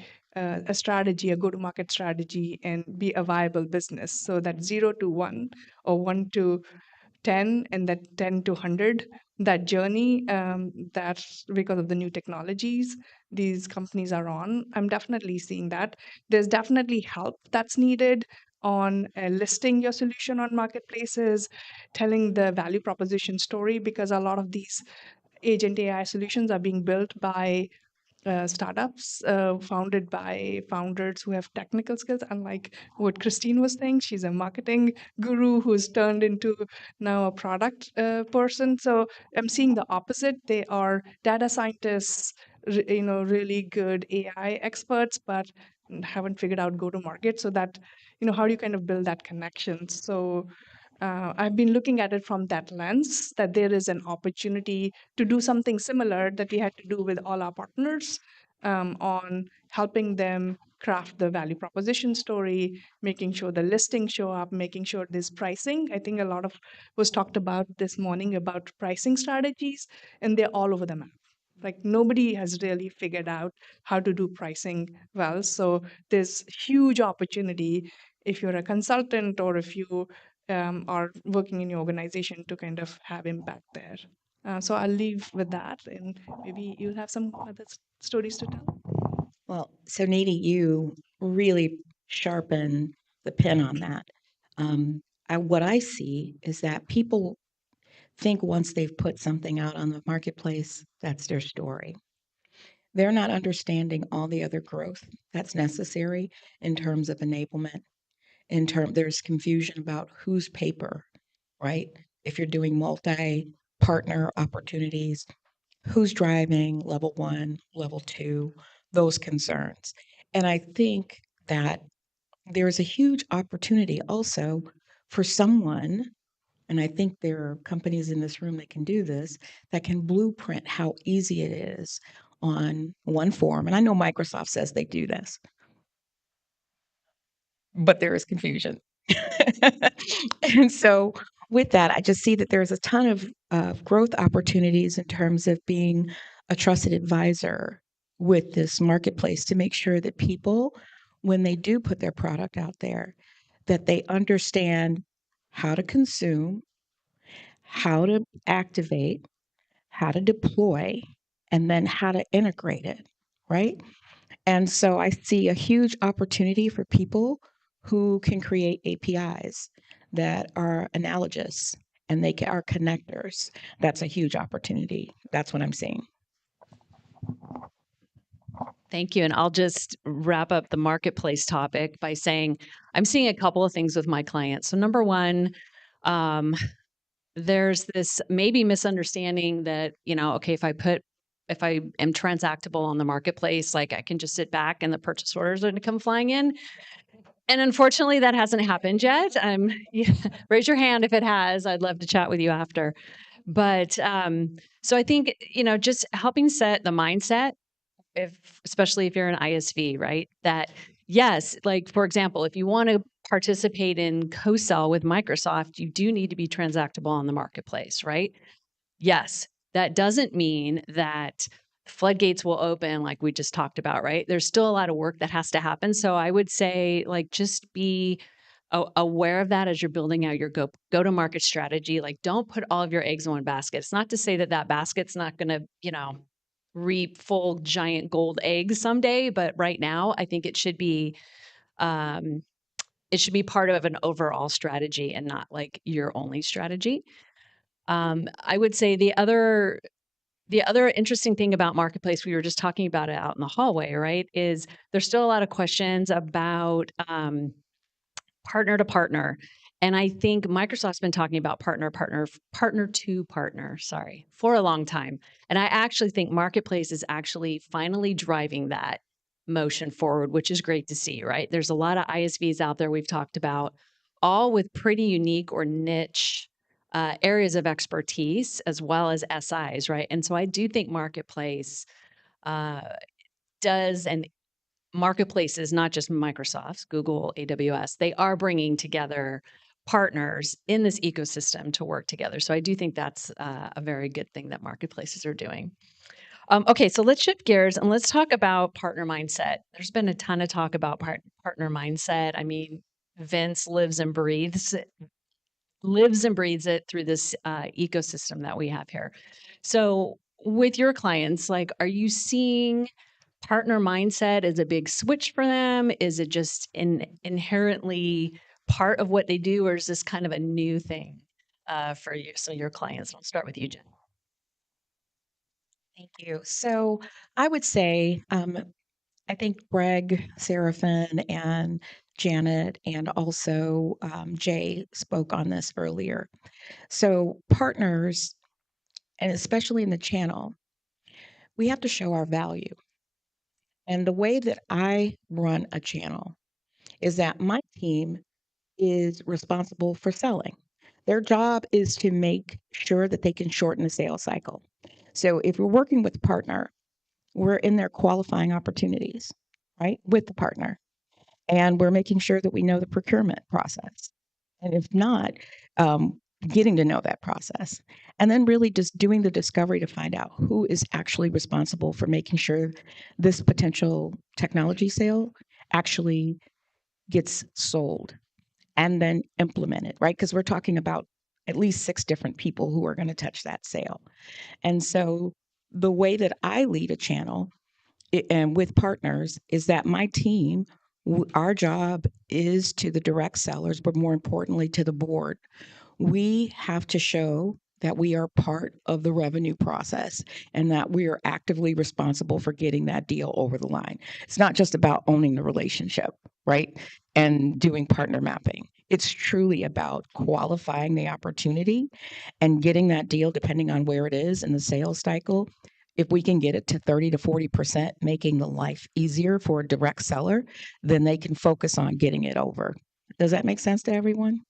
strategy, a go-to-market strategy, and be a viable business? So that 0 to 1 or 1 to 10 and that 10 to 100, that journey, that's because of the new technologies these companies are on. I'm definitely seeing that. There's definitely help that's needed on listing your solution on marketplaces, telling the value proposition story, because a lot of these agent AI solutions are being built by startups founded by founders who have technical skills, unlike what Christine was saying. She's a marketing guru who's turned into now a product person. So I'm seeing the opposite. They are data scientists, really good AI experts, but haven't figured out go to market. So that, how do you kind of build that connection? So I've been looking at it from that lens, that there is an opportunity to do something similar that we had to do with all our partners, on helping them craft the value proposition story, making sure the listings show up, making sure there's pricing. I think a lot of was talked about this morning about pricing strategies, and they're all over the map. Like nobody has really figured out how to do pricing well. So there's huge opportunity if you're a consultant or if you are working in your organization to kind of have impact there. So I'll leave with that, and maybe you'll have some other stories to tell. Well, so Nidhi, you really sharpen the pin on that. What I see is that people think once they've put something out on the marketplace, that's their story. They're not understanding all the other growth that's necessary in terms of enablement. There's confusion about whose paper, right? If you're doing multi-partner opportunities, who's driving level 1, level 2, those concerns. And I think that there's a huge opportunity also for someone, and I think there are companies in this room that can do this, that can blueprint how easy it is on one form. And I know Microsoft says they do this, but there is confusion. And so with that, I just see that there's a ton of growth opportunities in terms of being a trusted advisor with this marketplace to make sure that people, when they do put their product out there, that they understand how to consume, how to activate, how to deploy, and then how to integrate it, right? And so I see a huge opportunity for people who can create APIs that are analogous and are connectors. That's a huge opportunity. That's what I'm seeing. Thank you. And I'll just wrap up the marketplace topic by saying I'm seeing a couple of things with my clients. So number one, there's this maybe misunderstanding that, okay, if I am transactable on the marketplace, like I can just sit back and the purchase orders are going to come flying in. And unfortunately, that hasn't happened yet. Raise your hand if it has. I'd love to chat with you after. But so I think, just helping set the mindset, especially if you're an ISV, right? That yes, like for example, if you want to participate in co-sell with Microsoft, you do need to be transactable on the marketplace, right? Yes, that doesn't mean that floodgates will open like we just talked about, right? There's still a lot of work that has to happen. So I would say like just be aware of that as you're building out your go-to-market strategy. Like don't put all of your eggs in one basket. It's not to say that basket's not going to, reap full giant gold eggs someday, but right now I think it should be part of an overall strategy and not like your only strategy. I would say the other interesting thing about marketplace, we were just talking about it out in the hallway, right, is there's still a lot of questions about partner to partner. And I think Microsoft's been talking about partner to partner, for a long time. And I actually think marketplace is actually finally driving that motion forward, which is great to see, right? There's a lot of ISVs out there we've talked about, all with pretty unique or niche areas of expertise, as well as SIs, right? And so I do think marketplace marketplaces, not just Microsoft's, Google, AWS, they are bringing together partners in this ecosystem to work together. So I do think that's a very good thing that marketplaces are doing. Okay, so let's shift gears and let's talk about partner mindset. There's been a ton of talk about partner mindset. I mean, Vince lives and breathes it through this ecosystem that we have here. So with your clients, like, are you seeing partner mindset as a big switch for them? Is it just inherently part of what they do, or is this kind of a new thing for you? So your clients, I'll start with you, Jen. Thank you. So I would say, I think Greg Serafin and Janet and also Jay spoke on this earlier. So partners, and especially in the channel, we have to show our value. And the way that I run a channel is that my team is responsible for selling. Their job is to make sure that they can shorten the sales cycle. So if we're working with a partner, we're in there qualifying opportunities, right, with the partner. And we're making sure that we know the procurement process. And if not, getting to know that process. And then really just doing the discovery to find out who is actually responsible for making sure this potential technology sale actually gets sold and then implemented, right? Because we're talking about at least 6 different people who are going to touch that sale. And so the way that I lead a channel and with partners is that my team, our job is to the direct sellers, but more importantly to the board. We have to show that we are part of the revenue process and that we are actively responsible for getting that deal over the line. It's not just about owning the relationship, right? And doing partner mapping. It's truly about qualifying the opportunity and getting that deal, depending on where it is in the sales cycle. If we can get it to 30 to 40%, making the life easier for a direct seller, then they can focus on getting it over. Does that make sense to everyone?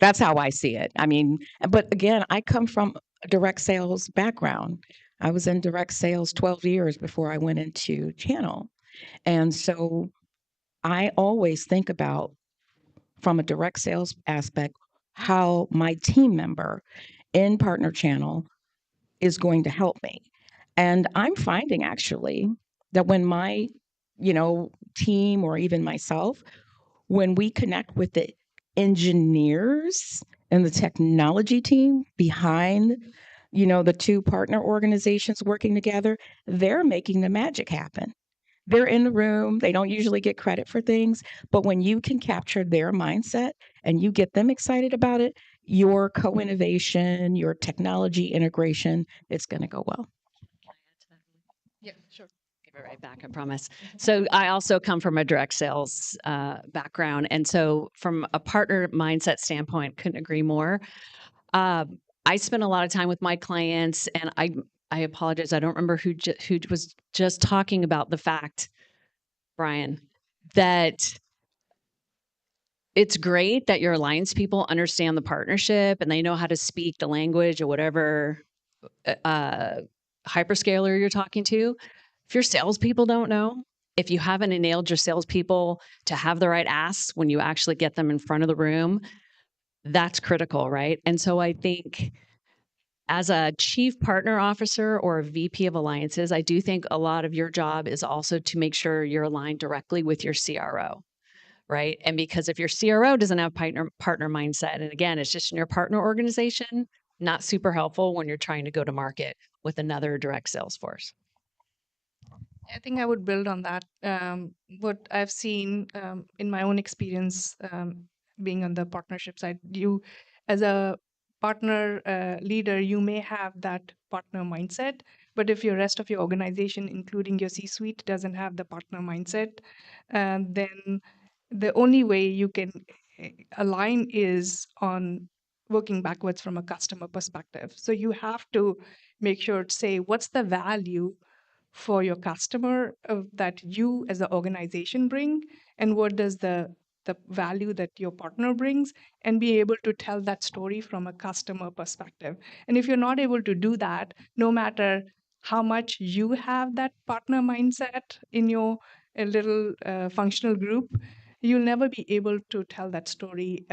That's how I see it. I mean, but again, I come from a direct sales background. I was in direct sales 12 years before I went into channel. And so I always think about, from a direct sales aspect, how my team member in partner channel is going to help me. And I'm finding actually that when my, team or even myself, when we connect with the engineers and the technology team behind, the 2 partner organizations working together, they're making the magic happen. They're in the room. They don't usually get credit for things, but when you can capture their mindset and you get them excited about it, your co-innovation, your technology integration, it's going to go well. Yeah, sure. Give it right back, I promise. So I also come from a direct sales background. And so from a partner mindset standpoint, couldn't agree more. I spend a lot of time with my clients, and I apologize. I don't remember who was just talking about the fact, Brian, that it's great that your alliance people understand the partnership and they know how to speak the language or whatever hyperscaler you're talking to. If your salespeople don't know, if you haven't enabled your salespeople to have the right asks when you actually get them in front of the room, that's critical, right? And so I think as a chief partner officer or a VP of alliances, I do think a lot of your job is also to make sure you're aligned directly with your CRO, right? And because if your CRO doesn't have partner mindset, and again, it's just in your partner organization, not super helpful when you're trying to go to market with another direct sales force. I think I would build on that. What I've seen in my own experience being on the partnership side, you as a partner leader, you may have that partner mindset, but if your rest of your organization, including your C-suite, doesn't have the partner mindset, then the only way you can align is on working backwards from a customer perspective. So you have to make sure to say, what's the value for your customer that you as an organization bring, and what does the value that your partner brings, and be able to tell that story from a customer perspective. And if you're not able to do that, no matter how much you have that partner mindset in your little functional group, you'll never be able to tell that story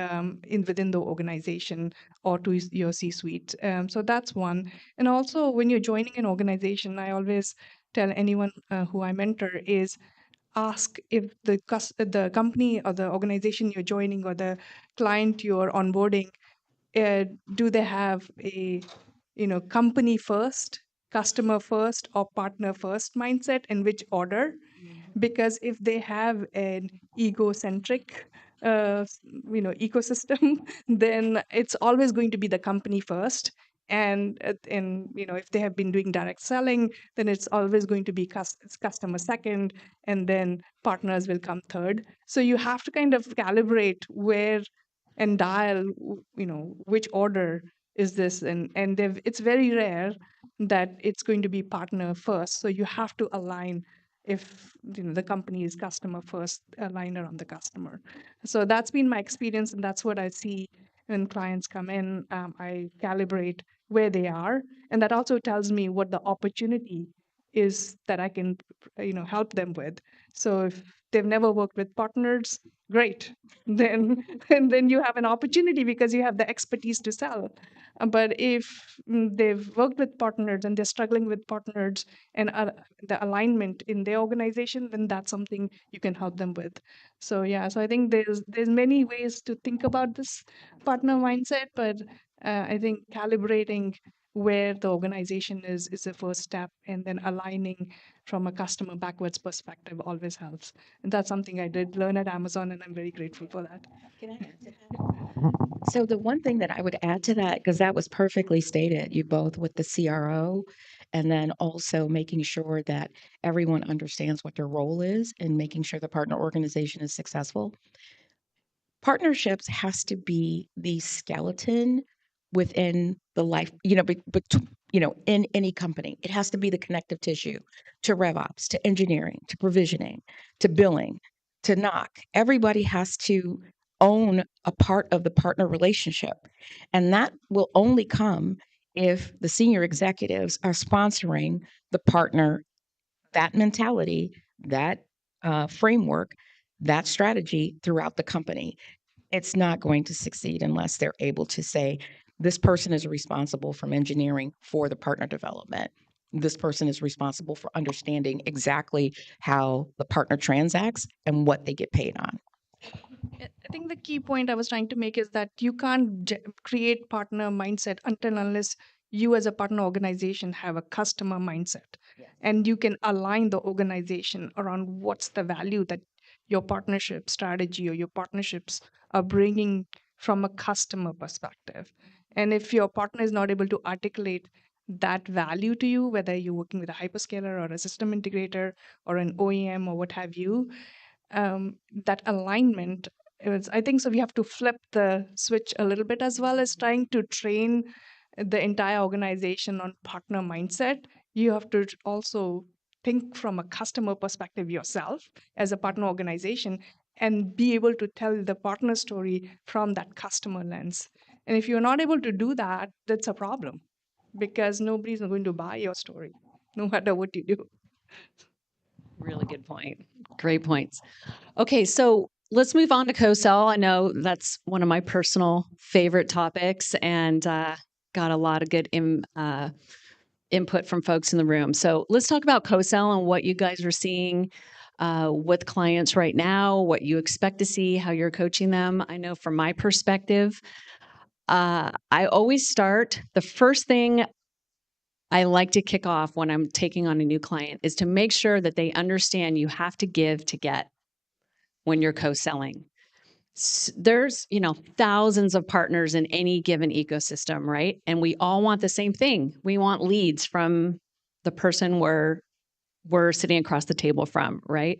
within the organization or to your C-suite. So that's one. And also, when you're joining an organization, I always tell anyone who I mentor is ask if the company or the organization you're joining or the client you're onboarding, do they have a company first, customer first, or partner first mindset, in which order? Because if they have an egocentric ecosystem, then it's always going to be the company first. And if they have been doing direct selling, then it's always going to be customer second, and then partners will come third. So you have to kind of calibrate where and dial which order is this, and it's very rare that it's going to be partner first. So you have to align if the company is customer first, align around the customer. So that's been my experience, and that's what I see when clients come in. I calibrate where they are, and that also tells me what the opportunity is that I can help them with. So if they've never worked with partners, great. Then and then you have an opportunity because you have the expertise to sell. But if they've worked with partners and they're struggling with partners and the alignment in their organization, then that's something you can help them with. So yeah, so I think there's many ways to think about this partner mindset, but I think calibrating where the organization is the first step, and then aligning from a customer backwards perspective always helps. And that's something I did learn at Amazon, and I'm very grateful for that. Can I add to that? So the one thing that I would add to that, because that was perfectly stated, you both with the CRO, and then also making sure that everyone understands what their role is and making sure the partner organization is successful. Partnerships has to be the skeleton within the life, in any company. It has to be the connective tissue to RevOps, to engineering, to provisioning, to billing, to NOC. Everybody has to own a part of the partner relationship. And that will only come if the senior executives are sponsoring the partner, that mentality, that framework, that strategy throughout the company. It's not going to succeed unless they're able to say, this person is responsible from engineering for the partner development. This person is responsible for understanding exactly how the partner transacts and what they get paid on. I think the key point I was trying to make is that you can't create partner mindset until unless you as a partner organization have a customer mindset. And you can align the organization around what's the value that your partnership strategy or your partnerships are bringing from a customer perspective. And if your partner is not able to articulate that value to you, whether you're working with a hyperscaler or a system integrator or an OEM or what have you, that alignment is, I think so we have to flip the switch a little bit, as well as trying to train the entire organization on partner mindset. You have to also think from a customer perspective yourself as a partner organization and be able to tell the partner story from that customer lens. And if you're not able to do that, that's a problem, because nobody's going to buy your story no matter what you do. Really good point. Great points. Okay, so let's move on to co-sell. I know that's one of my personal favorite topics, and got a lot of good input from folks in the room. So let's talk about co-sell and what you guys are seeing with clients right now, what you expect to see, how you're coaching them. I know from my perspective, I always start, the first thing I like to kick off when I'm taking on a new client is to make sure that they understand you have to give to get when you're co-selling. There's, thousands of partners in any given ecosystem, right? And we all want the same thing. We want leads from the person we're sitting across the table from, right?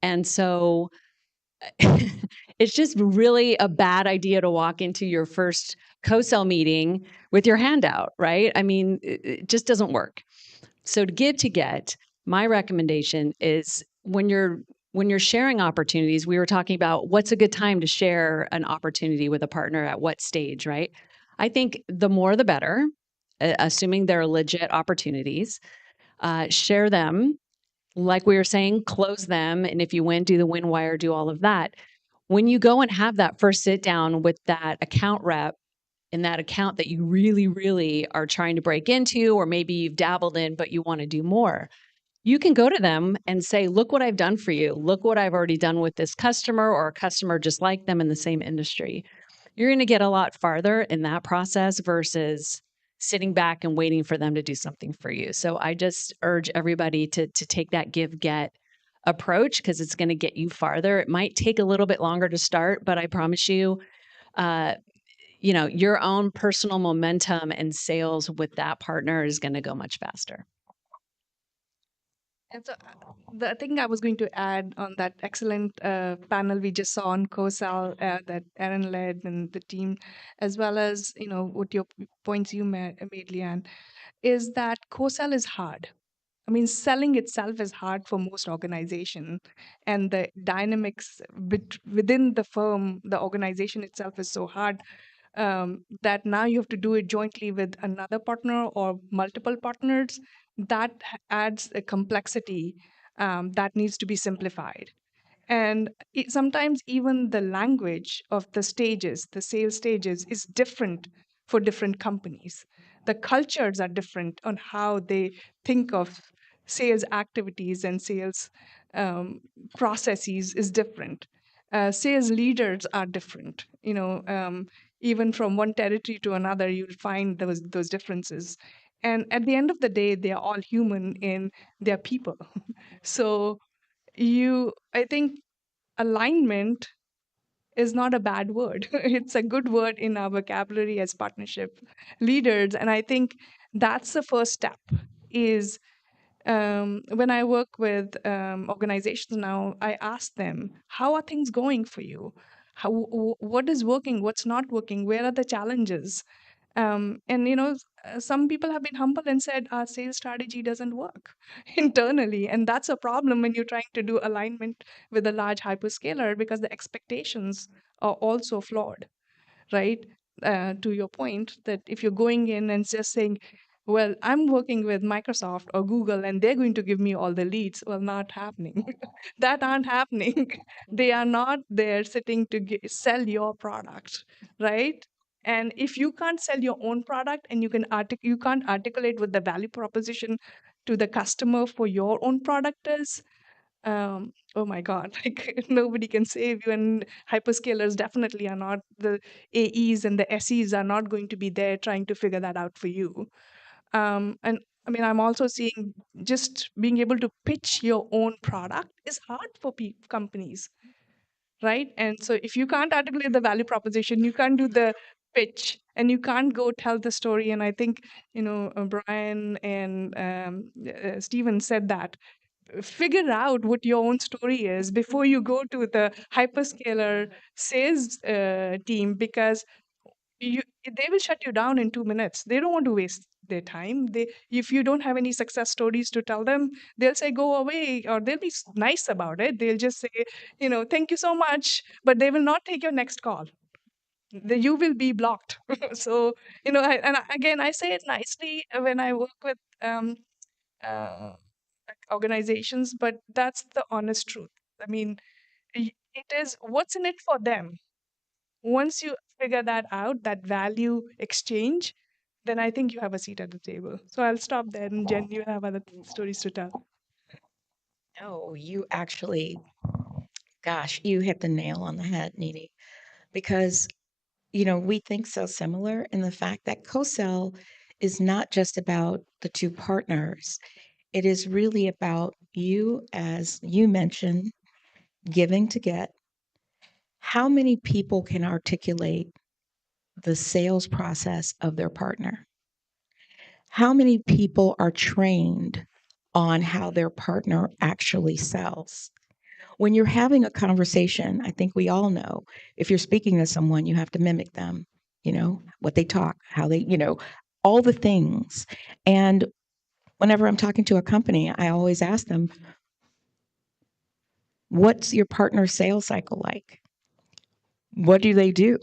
And so it's just really a bad idea to walk into your first co-sell meeting with your hand out, right? I mean, it just doesn't work. So to give to get, my recommendation is when you're sharing opportunities, we were talking about what's a good time to share an opportunity with a partner at what stage, right? I think the more the better, assuming they're legit opportunities. Share them. Like we were saying, close them. And if you win, do the win wire, do all of that. When you go and have that first sit down with that account rep in that account that you really, really are trying to break into, or maybe you've dabbled in, but you want to do more, you can go to them and say, look what I've done for you. Look what I've already done with this customer or a customer just like them in the same industry. You're going to get a lot farther in that process versus sitting back and waiting for them to do something for you. So I just urge everybody to take that give-get approach, because it's going to get you farther. It might take a little bit longer to start, but I promise you, your own personal momentum and sales with that partner is going to go much faster. And so the thing I was going to add on that excellent panel we just saw on COSAL that Aaron led and the team, as well as what your points you made, Leanne, is that COSAL is hard. I mean, selling itself is hard for most organization, and the dynamics within the firm, the organization itself is so hard that now you have to do it jointly with another partner or multiple partners. That adds a complexity that needs to be simplified. And sometimes even the language of the stages, the sales stages, is different for different companies. The cultures are different on how they think of sales activities and sales processes is different. Sales leaders are different. Even from one territory to another, you'll find those differences. And at the end of the day, they are all human and they're people. So I think alignment is not a bad word. It's a good word in our vocabulary as partnership leaders. And I think that's the first step is when I work with organizations now, I ask them, how are things going for you? What is working? What's not working? Where are the challenges? And some people have been humble and said our sales strategy doesn't work internally, and that's a problem when you're trying to do alignment with a large hyperscaler because the expectations are also flawed, right? To your point, that if you're going in and just saying, well, I'm working with Microsoft or Google and they're going to give me all the leads, well, not happening. That aren't happening. They are not there sitting to sell your product, right? And if you can't sell your own product and you can't articulate what the value proposition to the customer for your own product is, oh my God, like nobody can save you. And hyperscalers definitely are not, the AEs and the SEs are not going to be there trying to figure that out for you. And I mean, I'm also seeing just being able to pitch your own product is hard for companies, right? And so if you can't articulate the value proposition, you can't do the pitch and you can't go tell the story. And I think, Brian and Steven said that. Figure out what your own story is before you go to the hyperscaler sales team, because they will shut you down in 2 minutes. They don't want to waste their time. If you don't have any success stories to tell them, they'll say go away, or they'll be nice about it. They'll just say, thank you so much, but they will not take your next call. You will be blocked. So again, I say it nicely when I work with organizations, but that's the honest truth. I mean, it is what's in it for them. Once you figure that out, that value exchange, then I think you have a seat at the table. So I'll stop there. And Jen, you have other stories to tell. No, you actually, gosh, you hit the nail on the head, Nidhi, because, we think so similar in the fact that co-sell is not just about the two partners. It is really about you, as you mentioned, giving to get. How many people can articulate the sales process of their partner? How many people are trained on how their partner actually sells? When you're having a conversation, I think we all know if you're speaking to someone, you have to mimic them, what they talk, how they, all the things. And whenever I'm talking to a company, I always ask them, what's your partner sales cycle like? What do they do?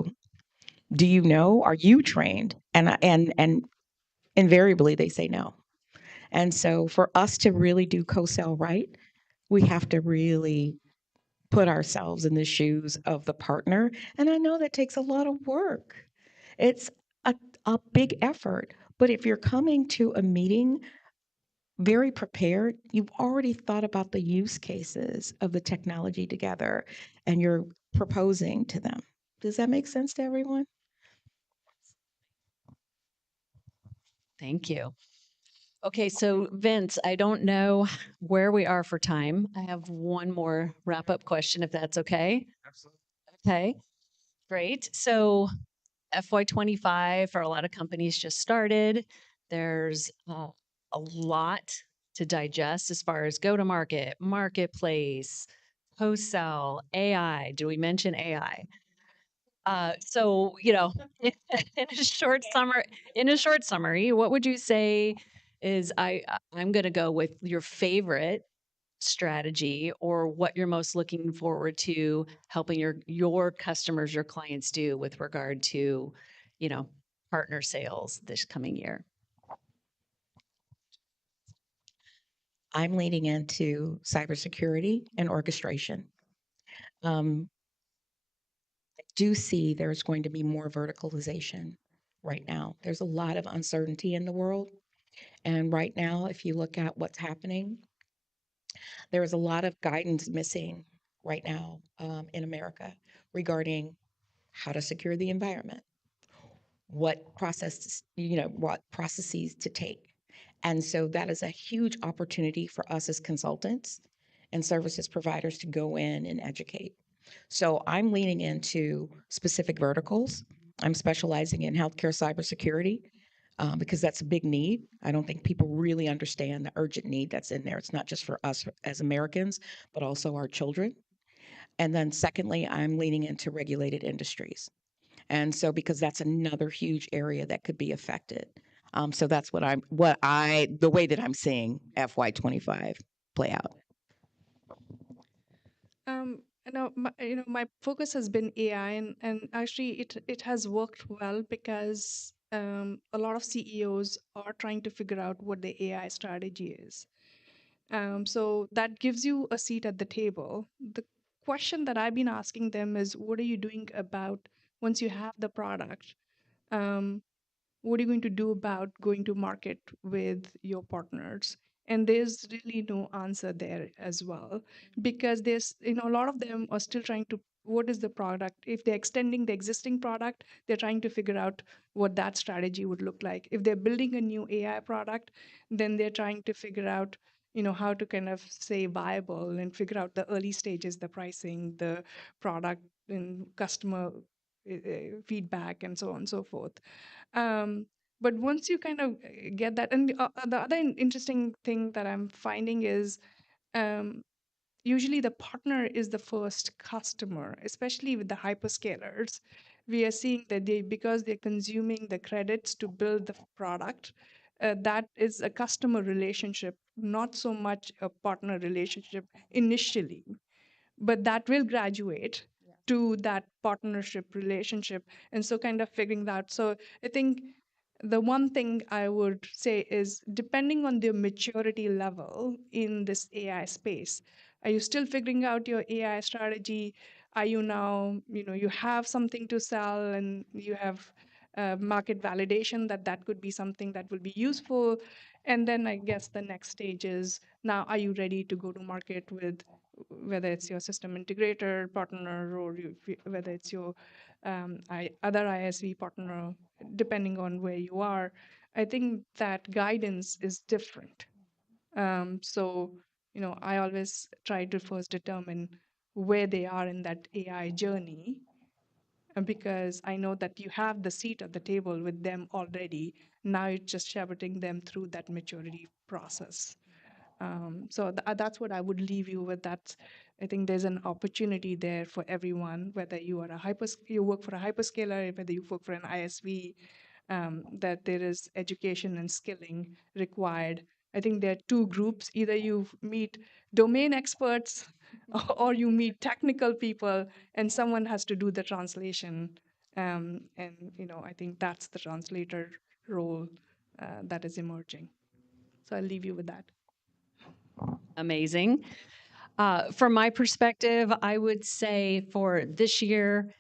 Do you know? Are you trained? And invariably they say no. And so for us to really do co-sell right, we have to really put ourselves in the shoes of the partner. And I know that takes a lot of work. It's a big effort. But if you're coming to a meeting very prepared, you've already thought about the use cases of the technology together and you're proposing to them. Does that make sense to everyone? Thank you. Okay, so Vince, I don't know where we are for time. I have one more wrap-up question, if that's okay. Absolutely. Okay, great. So FY25 for a lot of companies just started. There's a lot to digest as far as go to market, marketplace, co-sell, AI. Do we mention AI? So, in a short summary, what would you say is I'm going to go with your favorite strategy or what you're most looking forward to helping your customers, your clients do with regard to, you know, partner sales this coming year? I'm leaning into cybersecurity and orchestration. I do see there's going to be more verticalization right now. There's a lot of uncertainty in the world. And right now, if you look at what's happening, there is a lot of guidance missing right now in America regarding how to secure the environment, what processes to take. And so that is a huge opportunity for us as consultants and services providers to go in and educate. So I'm leaning into specific verticals. I'm specializing in healthcare cybersecurity because that's a big need. I don't think people really understand the urgent need that's in there. It's not just for us as Americans, but also our children. And then secondly, I'm leaning into regulated industries. And so because that's another huge area that could be affected. So that's the way that I'm seeing FY25 play out. My focus has been AI, and actually it has worked well because a lot of CEOs are trying to figure out what the AI strategy is. So that gives you a seat at the table. The question that I've been asking them is, what are you doing about once you have the product? What are you going to do about going to market with your partners? And there's really no answer there as well, because there's, a lot of them are still trying to, what is the product? If they're extending the existing product, they're trying to figure out what that strategy would look like. If they're building a new AI product, then they're trying to figure out, how to kind of say viable and figure out the early stages, the pricing, the product and customer feedback, and so on and so forth. But once you kind of get that, and the other interesting thing that I'm finding is usually the partner is the first customer, especially with the hyperscalers. We are seeing that because they're consuming the credits to build the product, that is a customer relationship, not so much a partner relationship initially, but that will graduate to that partnership relationship. And so kind of figuring that. So I think the one thing I would say is, depending on the maturity level in this AI space, are you still figuring out your AI strategy? Are you now, you have something to sell and you have market validation that could be something that will be useful? And then I guess the next stage is, now are you ready to go to market with, whether it's your system integrator partner or whether it's your other ISV partner, depending on where you are. I think that guidance is different. So, I always try to first determine where they are in that AI journey, because I know that you have the seat at the table with them already. Now it's just shepherding them through that maturity process. So that's what I would leave you with. That I think there's an opportunity there for everyone, whether you are you work for a hyperscaler, whether you work for an ISV, that there is education and skilling required. I think there are two groups: either you meet domain experts or you meet technical people, and someone has to do the translation. And I think that's the translator role that is emerging. So I'll leave you with that. Amazing. From my perspective, I would say for this year,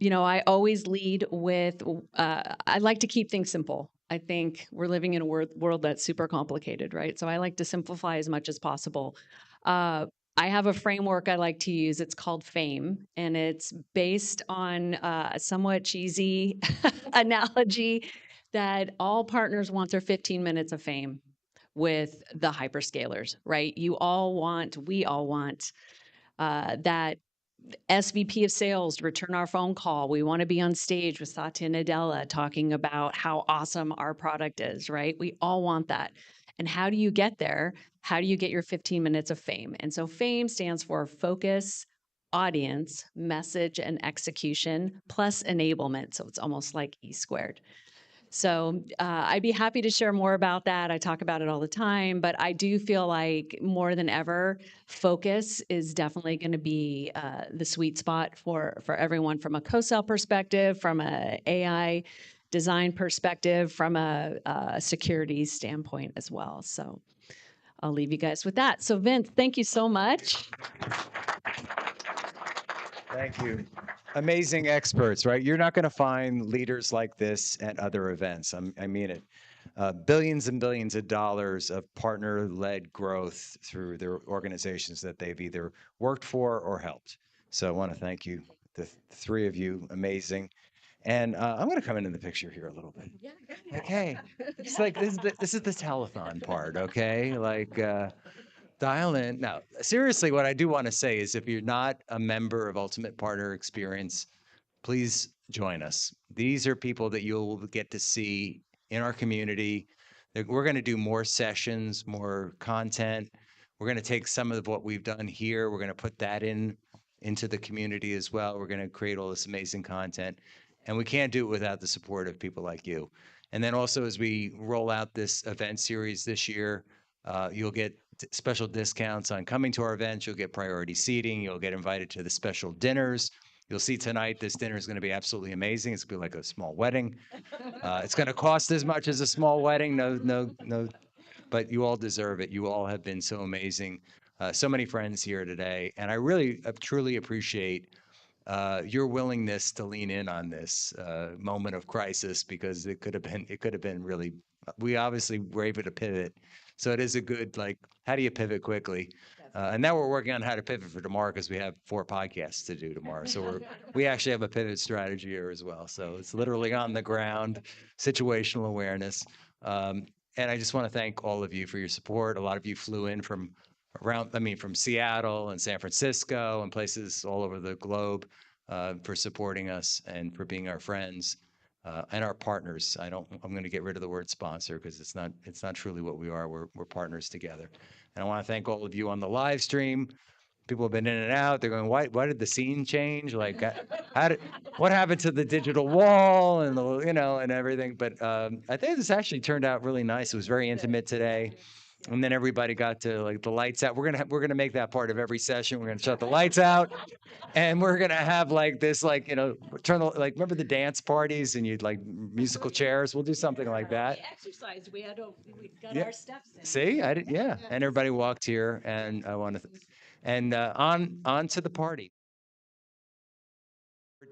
I always lead with, I like to keep things simple. I think we're living in a world that's super complicated, right? So I like to simplify as much as possible. I have a framework I like to use. It's called FAME, and it's based on a somewhat cheesy analogy that all partners want their 15 minutes of fame with the hyperscalers, right? We all want that SVP of sales to return our phone call. We want to be on stage with Satya Nadella talking about how awesome our product is, right? We all want that. And how do you get there? How do you get your 15 minutes of fame? And so fame stands for focus, audience, message, and execution, plus enablement. So it's almost like E squared. So I'd be happy to share more about that. I talk about it all the time, but I do feel like more than ever, focus is definitely going to be the sweet spot for everyone from a co-sell perspective, from a AI design perspective, from a security standpoint as well. So I'll leave you guys with that. So Vince, thank you so much. Thank you. Amazing experts, right? You're not going to find leaders like this at other events. I mean it. Billions and billions of dollars of partner-led growth through their organizations that they've either worked for or helped. So I want to thank you, the three of you. Amazing. And I'm going to come into the picture here a little bit. Okay. It's like this is the telethon part, okay? Like dial in. Now, seriously, what I do want to say is if you're not a member of Ultimate Partner Experience, please join us. These are people that you'll get to see in our community. We're going to do more sessions, more content. We're going to take some of what we've done here. We're going to put that into the community as well. We're going to create all this amazing content. And we can't do it without the support of people like you. And then also as we roll out this event series this year, you'll get special discounts on coming to our events. You'll get priority seating. You'll get invited to the special dinners. You'll see tonight this dinner is going to be absolutely amazing. It's going to be like a small wedding. It's going to cost as much as a small wedding. No, but you all deserve it. You all have been so amazing. So many friends here today. And I really truly appreciate your willingness to lean in on this moment of crisis, because it could have been really, we obviously were able to pivot. So it is a good, like, how do you pivot quickly? And now we're working on how to pivot for tomorrow because we have 4 podcasts to do tomorrow. So we actually have a pivot strategy here as well. So it's literally on the ground, situational awareness. And I just want to thank all of you for your support. A lot of you flew in from Seattle and San Francisco and places all over the globe for supporting us and for being our friends. And our partners. I'm going to get rid of the word sponsor because it's not truly what we are. We're partners together. And I want to thank all of you on the live stream. People have been in and out. They're going, why did the scene change? Like, what happened to the digital wall and and everything? But I think this actually turned out really nice. It was very intimate today. And then everybody got to, like, the lights out. We're gonna make that part of every session. We're gonna shut the lights out, and we're gonna have like this, like, remember the dance parties and you'd like musical chairs. We'll do something like that. Exercise. We got Yeah. our steps in. See, yeah. And everybody walked here, and I want to, and on to the party.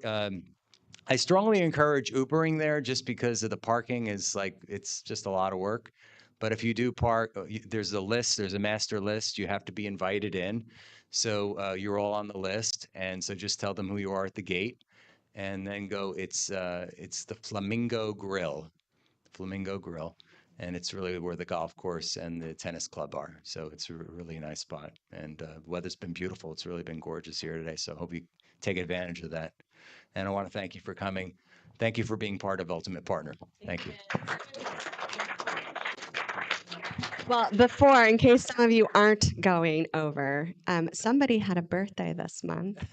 I strongly encourage Ubering there just because of the parking is like, it's just a lot of work. But if you do park, there's a list, there's a master list, you have to be invited in. So you're all on the list. And so just tell them who you are at the gate and then go, it's the Flamingo Grill. And it's really where the golf course and the tennis club are. So it's a really nice spot. And the weather's been beautiful. It's really been gorgeous here today. So I hope you take advantage of that. And I want to thank you for coming. Thank you for being part of Ultimate Partner. Thank you. Well, before, in case some of you aren't going over, somebody had a birthday this month.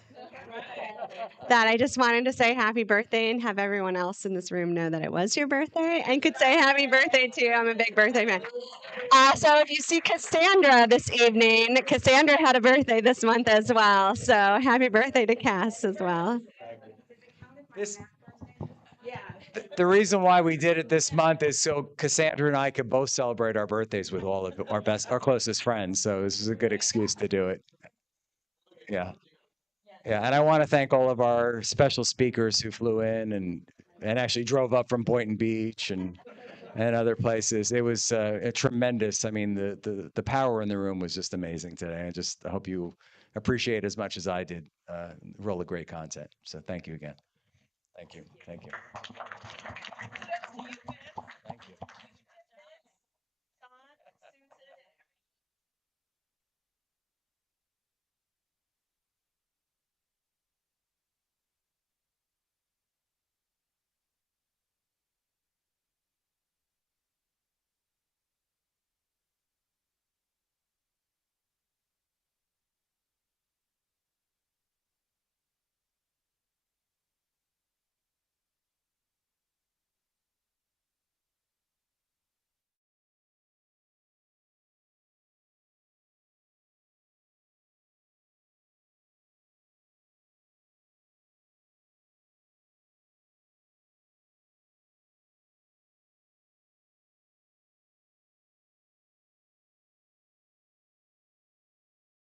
That I just wanted to say happy birthday and have everyone else in this room know that it was your birthday and could say happy birthday to you. I'm a big birthday fan. So if you see Cassandra this evening, Cassandra had a birthday this month as well. So happy birthday to Cass as well. The reason why we did it this month is so Cassandra and I could both celebrate our birthdays with all of our closest friends. So this is a good excuse to do it. Yeah. Yeah. And I want to thank all of our special speakers who flew in and actually drove up from Boynton Beach and other places. It was a tremendous. I mean, the power in the room was just amazing today. I hope you appreciate as much as I did. Roll of great content. So thank you again. Thank you. Thank you.